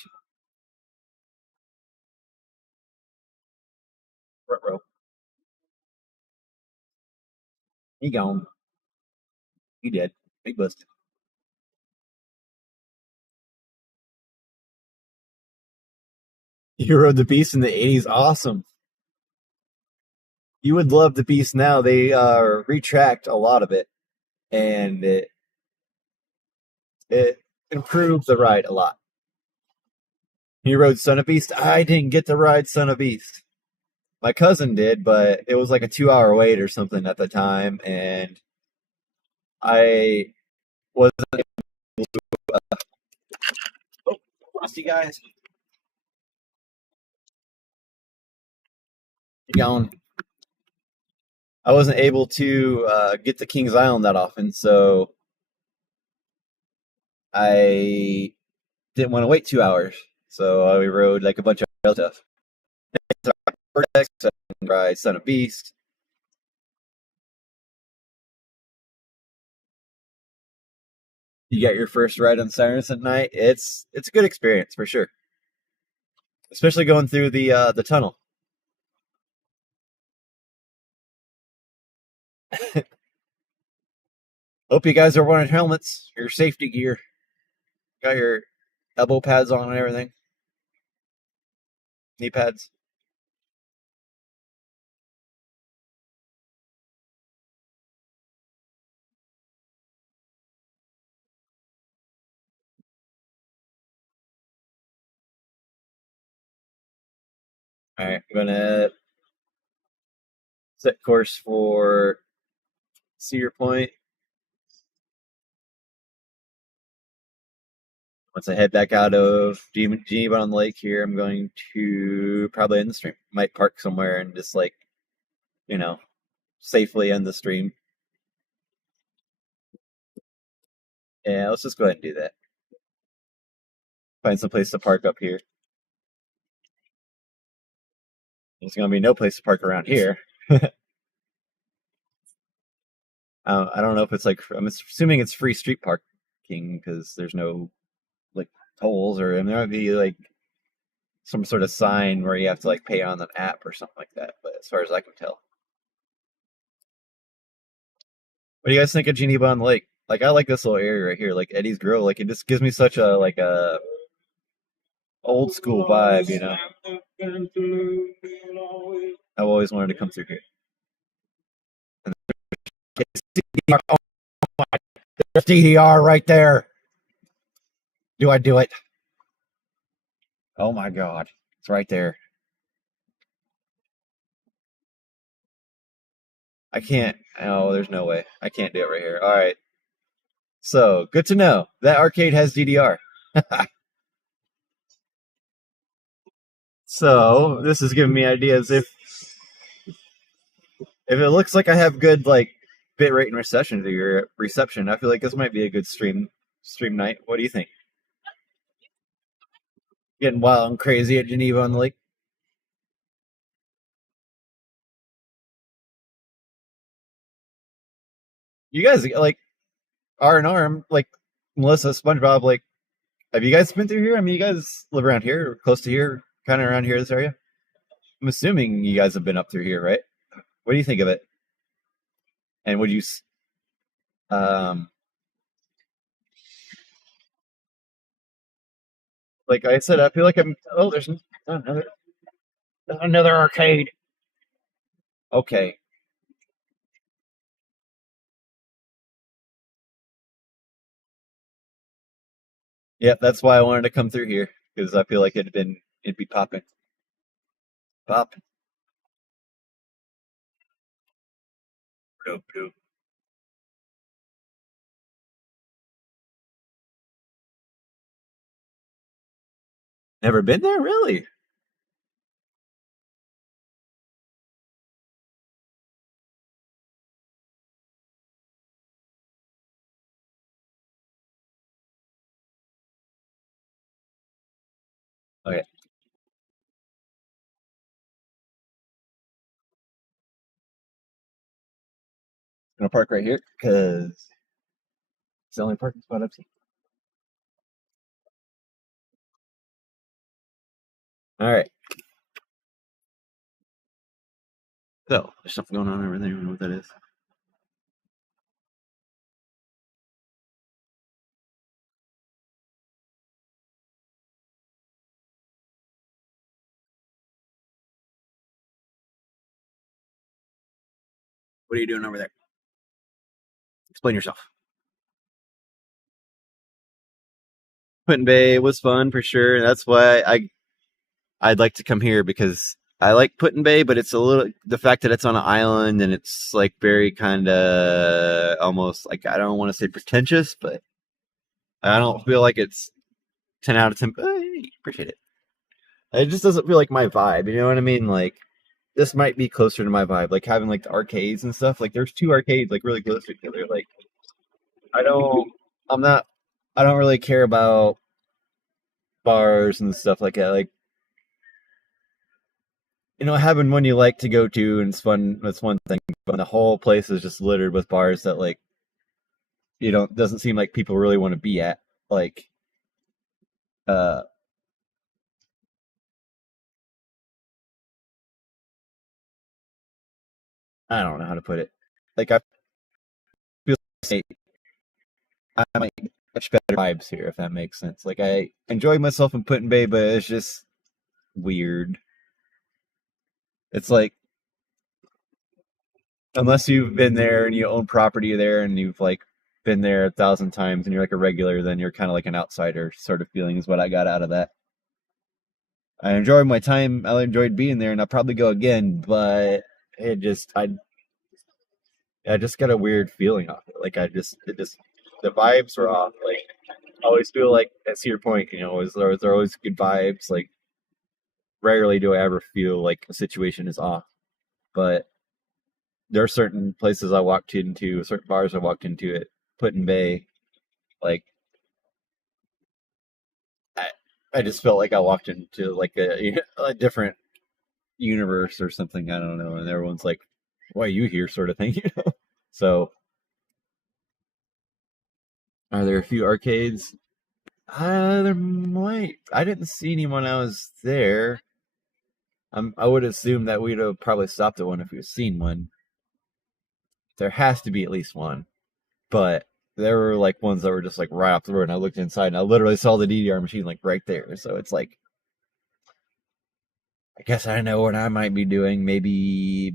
Front row. He gone. He dead. Big bust. You rode the Beast in the 80s. Awesome. You would love the Beast now. They retract a lot of it, and it improved the ride a lot. You rode Son of Beast? I didn't get to ride Son of Beast. My cousin did, but it was like a 2-hour wait or something at the time, and I wasn't able to. Oh, lost you guys. You going? I wasn't able to get to Kings Island that often, so I didn't want to wait 2 hours. So I rode like a bunch of other stuff. Vortex, ride Son of Beast. You get your first ride on Sirens at night. It's a good experience for sure, especially going through the tunnel. Hope you guys are wearing helmets, your safety gear, got your elbow pads on and everything, knee pads. All right, I'm gonna set course for Cedar Point. Once I head back out of Geneva on the Lake here, I'm going to probably end the stream. Might park somewhere and just like, safely end the stream. Yeah, let's just go ahead and do that. Find some place to park up here. There's going to be no place to park around here. I don't know if it's like, I'm assuming it's free street parking because there's no like tolls, or there might be like some sort of sign where you have to like pay on an app or something like that. But as far as I can tell, what do you guys think of Geneva on the Lake? Like, I like this little area right here, like Eddie's Grill. Like, it just gives me such a old school vibe, you know. I've always wanted to come through here. And oh my, there's DDR right there. Do I do it? Oh my God, it's right there. I can't. Oh, there's no way. I can't do it right here. All right. So, good to know. That arcade has DDR. So, this is giving me ideas. If it looks like I have good like bit rate and reception, I feel like this might be a good stream night. What do you think? Getting wild and crazy at Geneva on the Lake. You guys like R&R, like Melissa, SpongeBob, like Have you guys been through here? I mean, you guys live around here, or close to here, kind of around here, this area. I'm assuming you guys have been up through here, right? What do you think of it? And would you, like I said, I feel like I'm. Oh, there's another arcade. Okay. Yep, that's why I wanted to come through here because I feel like it'd be popping, popping. Dope, dope. Never been there, really? Okay. Gonna park right here because it's the only parking spot I've seen. All right. So there's something going on over there. I don't know what that is. What are you doing over there? Explain yourself. Put Bay was fun for sure. That's why I'd like to come here because I like Put Bay, but it's a little the fact that it's on an island and it's like very kind of almost like I don't want to say pretentious, but I don't feel like it's 10 out of 10. Hey, appreciate it. It just doesn't feel like my vibe. You know what I mean? Like this might be closer to my vibe, like having like the arcades and stuff. Like there's two arcades like really close to each other. Like I don't, I'm not, I don't really care about bars and stuff like that. Like having one you like to go to and it's fun. That's one thing, but when the whole place is just littered with bars that like doesn't seem like people really want to be at. Like, uh, I don't know how to put it. Like I feel like I might catch better vibes here if that makes sense. Like I enjoy myself in Put Bay, but it's just weird. It's like unless you've been there and you own property there and you've like been there 1,000 times and you're like a regular, then you're kind of like an outsider sort of feeling is what I got out of that. I enjoyed my time. I enjoyed being there, and I'll probably go again. But I just got a weird feeling off it. Like the vibes were off. Like I always feel like, that's your point. There are always good vibes. Like rarely do I ever feel like a situation is off. But there are certain places I walked into, certain bars I walked into at Put Bay. Like I just felt like I walked into like a different universe or something. I don't know. And everyone's like, "Why are you here?" sort of thing. So, are there a few arcades? There might. I didn't see any when I was there. I would assume that we'd have probably stopped at one if we'd seen one. There has to be at least one. But there were like ones that were just like right off the road, and I looked inside and I literally saw the DDR machine like right there. So it's like, I guess I know what I might be doing maybe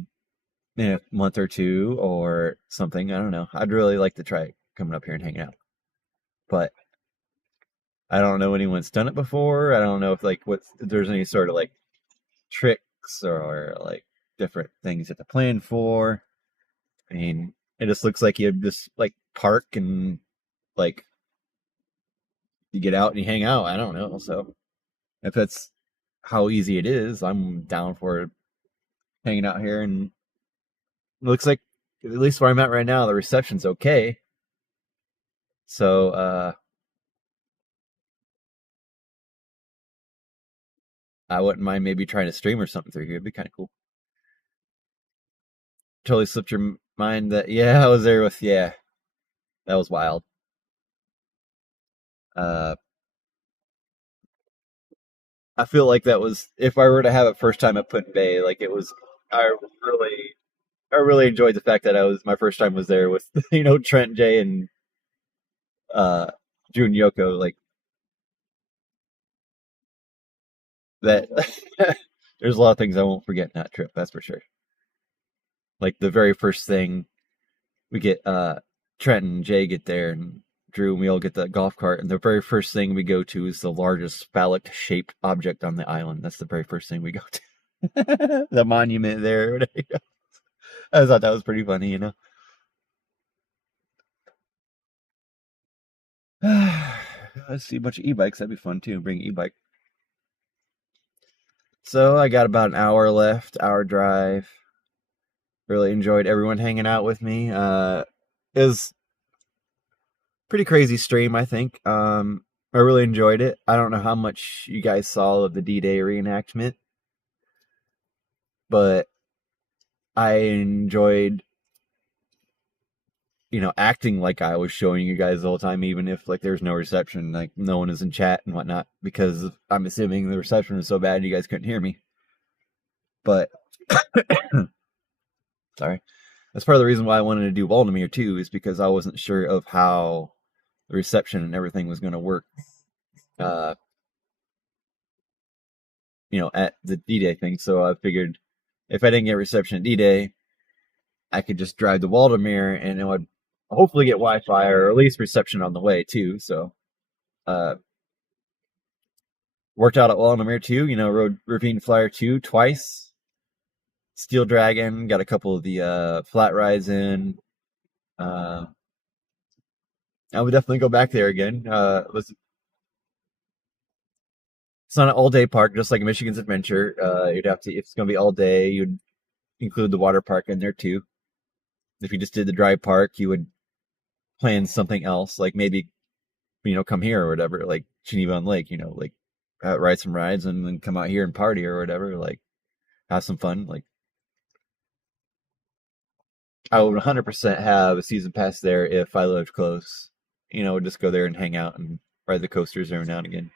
in a month or two or something. I don't know. I'd really like to try coming up here and hanging out. But I don't know anyone's done it before. I don't know if if there's any sort of like tricks or like different things you have to plan for. I mean, it just looks like you just like park and like you get out and you hang out. I don't know. So if that's how easy it is, I'm down for hanging out here. And it looks like, at least where I'm at right now, the reception's okay. So I wouldn't mind maybe trying to stream or something through here. It'd be kind of cool. Totally slipped your mind that, yeah, I was there with, yeah, that was wild. I feel like that was, if I were to have it first time at Put Bay, like it was, I really, I really enjoyed the fact that my first time was there with, Trent, Jay, and Jun Yoko, like that. There's a lot of things I won't forget in that trip, that's for sure. Like the very first thing we get, Trent and Jay get there, and Drew and we all get the golf cart, and the very first thing we go to is the largest phallic shaped object on the island. That's the very first thing we go to. The monument there. I thought that was pretty funny, Let's see a bunch of e-bikes. That'd be fun too. Bring an e-bike. So I got about an hour left, hour drive. Really enjoyed everyone hanging out with me. It was pretty crazy stream, I think. I really enjoyed it. I don't know how much you guys saw of the D-Day reenactment, but I enjoyed, acting like I was showing you guys the whole time, even if like there's no reception, like no one is in chat and whatnot, because I'm assuming the reception was so bad you guys couldn't hear me. But sorry, that's part of the reason why I wanted to do Waldameer too, is because I wasn't sure of how the reception and everything was going to work. At the D-Day thing. So I figured if I didn't get reception at D-Day, I could just drive to Waldameer and it would hopefully get Wi-Fi or at least reception on the way too. So, worked out at Waldameer too. Rode Ravine Flyer 2 twice. Steel Dragon, got a couple of the flat rides in. I would definitely go back there again. It's not an all-day park, just like Michigan's Adventure. You'd have to, if it's going to be all day, you'd include the water park in there too. If you just did the dry park, you would plan something else, like maybe, come here or whatever, like Geneva on Lake, like ride some rides and then come out here and party or whatever, like have some fun. Like I would 100% have a season pass there if I lived close. Just go there and hang out and ride the coasters every now and again.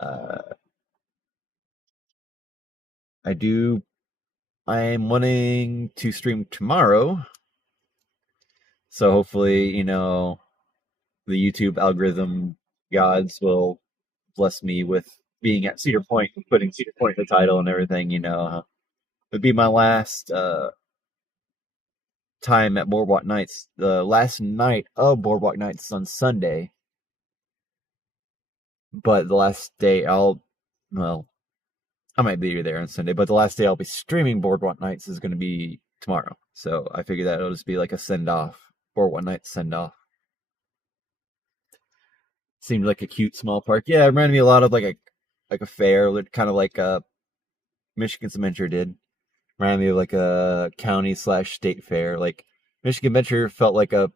I am wanting to stream tomorrow. So hopefully, the YouTube algorithm gods will bless me with being at Cedar Point and putting Cedar Point in the title and everything, It'd be my last time at Boardwalk Nights. The last night of Boardwalk Nights is on Sunday. But the last day I might be there on Sunday, but the last day I'll be streaming Boardwalk Nights is going to be tomorrow. So I figured that it'll just be like a send-off, Boardwalk Nights send-off. Seemed like a cute small park. Yeah, it reminded me a lot of like a fair, kind of like Michigan's Adventure did. Reminded me of like a county/state fair. Like Michigan Adventure felt like a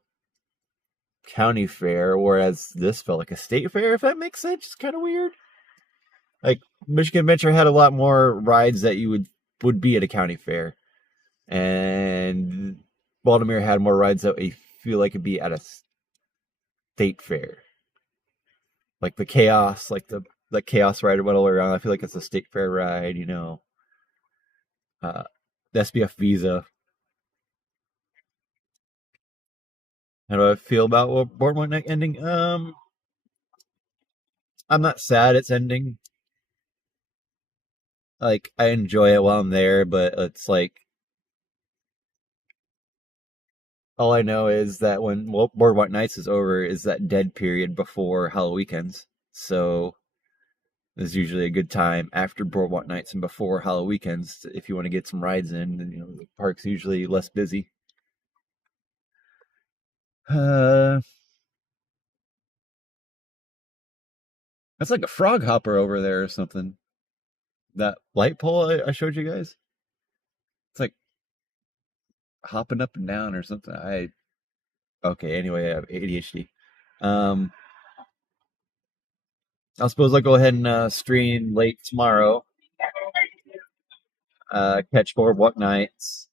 county fair, whereas this felt like a state fair, if that makes sense. It's kind of weird. Like Michigan Adventure had a lot more rides that you would be at a county fair, and Waldameer had more rides that I feel like it'd be at a state fair. Like the chaos, like the chaos ride went all around. I feel like it's a state fair ride, the SBF Visa. How do I feel about Boardwalk Night ending? I'm not sad it's ending. Like, I enjoy it while I'm there, but it's like, all I know is that when Boardwalk Nights is over is that dead period before Halloween weekends. So there's usually a good time after Boardwalk Nights and before Halloween weekends if you want to get some rides in. And, the park's usually less busy. That's like a frog hopper over there or something. That light pole I showed you guys. It's like hopping up and down or something. Okay, anyway, I have ADHD. I suppose I'll go ahead and stream late tomorrow. Catch Boardwalk Nights.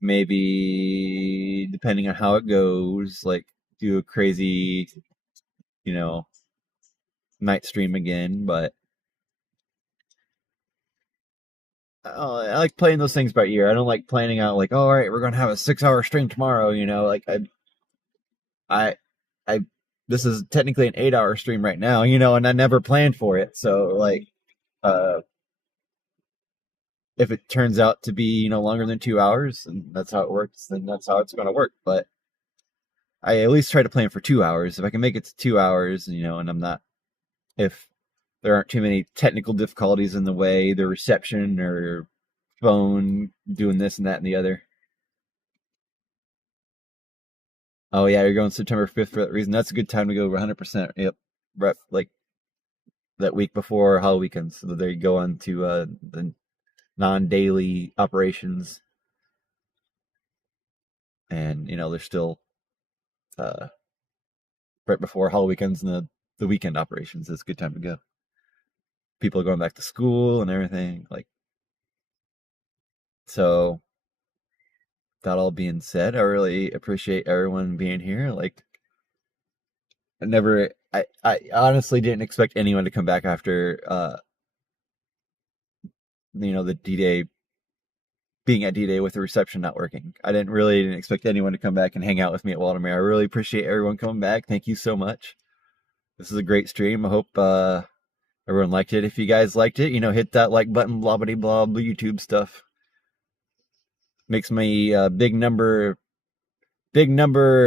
Maybe, depending on how it goes, like do a crazy, night stream again. But I like playing those things by ear. I don't like planning out like, oh, all right, we're gonna have a 6-hour stream tomorrow. You know, like I this is technically an 8-hour stream right now. You know, and I never planned for it. So like, if it turns out to be longer than 2 hours, and that's how it works, then that's how it's gonna work. But I at least try to plan for 2 hours. If I can make it to 2 hours, and I'm not, if there aren't too many technical difficulties in the way, the reception or phone doing this and that and the other. Oh yeah, you're going September 5th for that reason. That's a good time to go 100%. Yep, right, like that week before Hall weekend. So there you go on to the non-daily operations, and they're still right before Hall weekends and the weekend operations. It's a good time to go. People are going back to school and everything. Like, so that all being said, I really appreciate everyone being here. Like, I honestly didn't expect anyone to come back after the D-Day, being at D-Day with the reception not working. I didn't expect anyone to come back and hang out with me at Waldameer. I really appreciate everyone coming back. Thank you so much. This is a great stream. I hope everyone liked it. If you guys liked it, hit that like button, blah blah blah, YouTube stuff. Makes me big number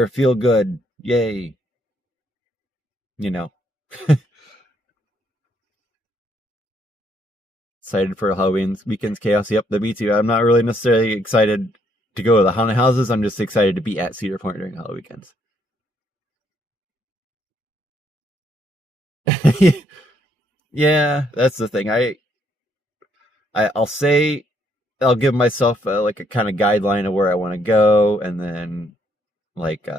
feel good. Yay. Excited for Halloween weekend's chaos. Yep, me too. I'm not really necessarily excited to go to the haunted houses. I'm just excited to be at Cedar Point during Halloween weekends. Yeah, that's the thing. I'll say I'll give myself like a kind of guideline of where I want to go, and then like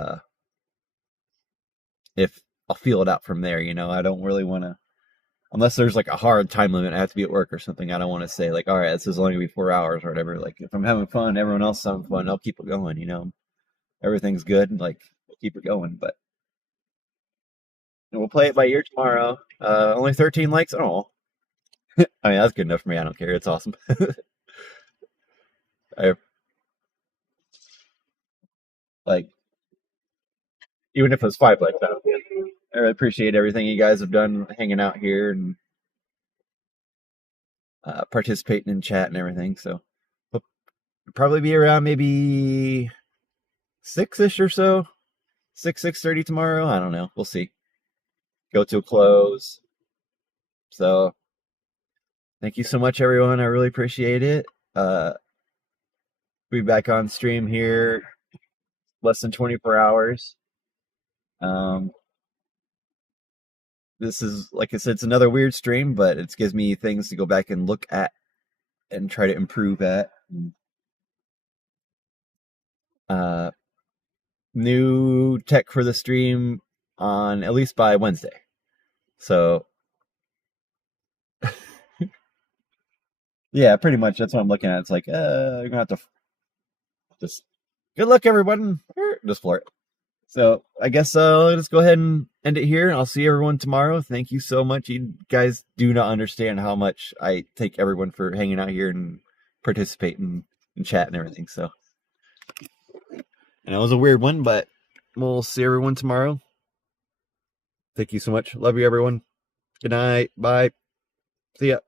if I'll feel it out from there. I don't really want to, unless there's like a hard time limit, I have to be at work or something. I don't want to say like, all right, this is only gonna be 4 hours or whatever. Like, if I'm having fun, everyone else is having fun, I'll keep it going. Everything's good, and like we'll keep it going. But we'll play it by ear tomorrow. Only 13 likes. Oh, I mean, that's good enough for me. I don't care. It's awesome. I like, even if it's 5 likes, I don't care. I really appreciate everything you guys have done, hanging out here and participating in chat and everything. So we'll probably be around maybe 6-ish or so, 6:30 tomorrow. I don't know. We'll see. Go to a close. So thank you so much, everyone. I really appreciate it. We'll be back on stream here less than 24 hours. This is, like I said, it's another weird stream, but it gives me things to go back and look at and try to improve at. New tech for the stream on at least by Wednesday. So yeah, pretty much that's what I'm looking at. It's like, you're gonna have to just good luck, everyone. Just for it. So I guess let's go ahead and end it here. I'll see everyone tomorrow. Thank you so much. You guys do not understand how much I thank everyone for hanging out here and participating and chat and everything. So, and it was a weird one, but we'll see everyone tomorrow. Thank you so much. Love you, everyone. Good night. Bye. See ya.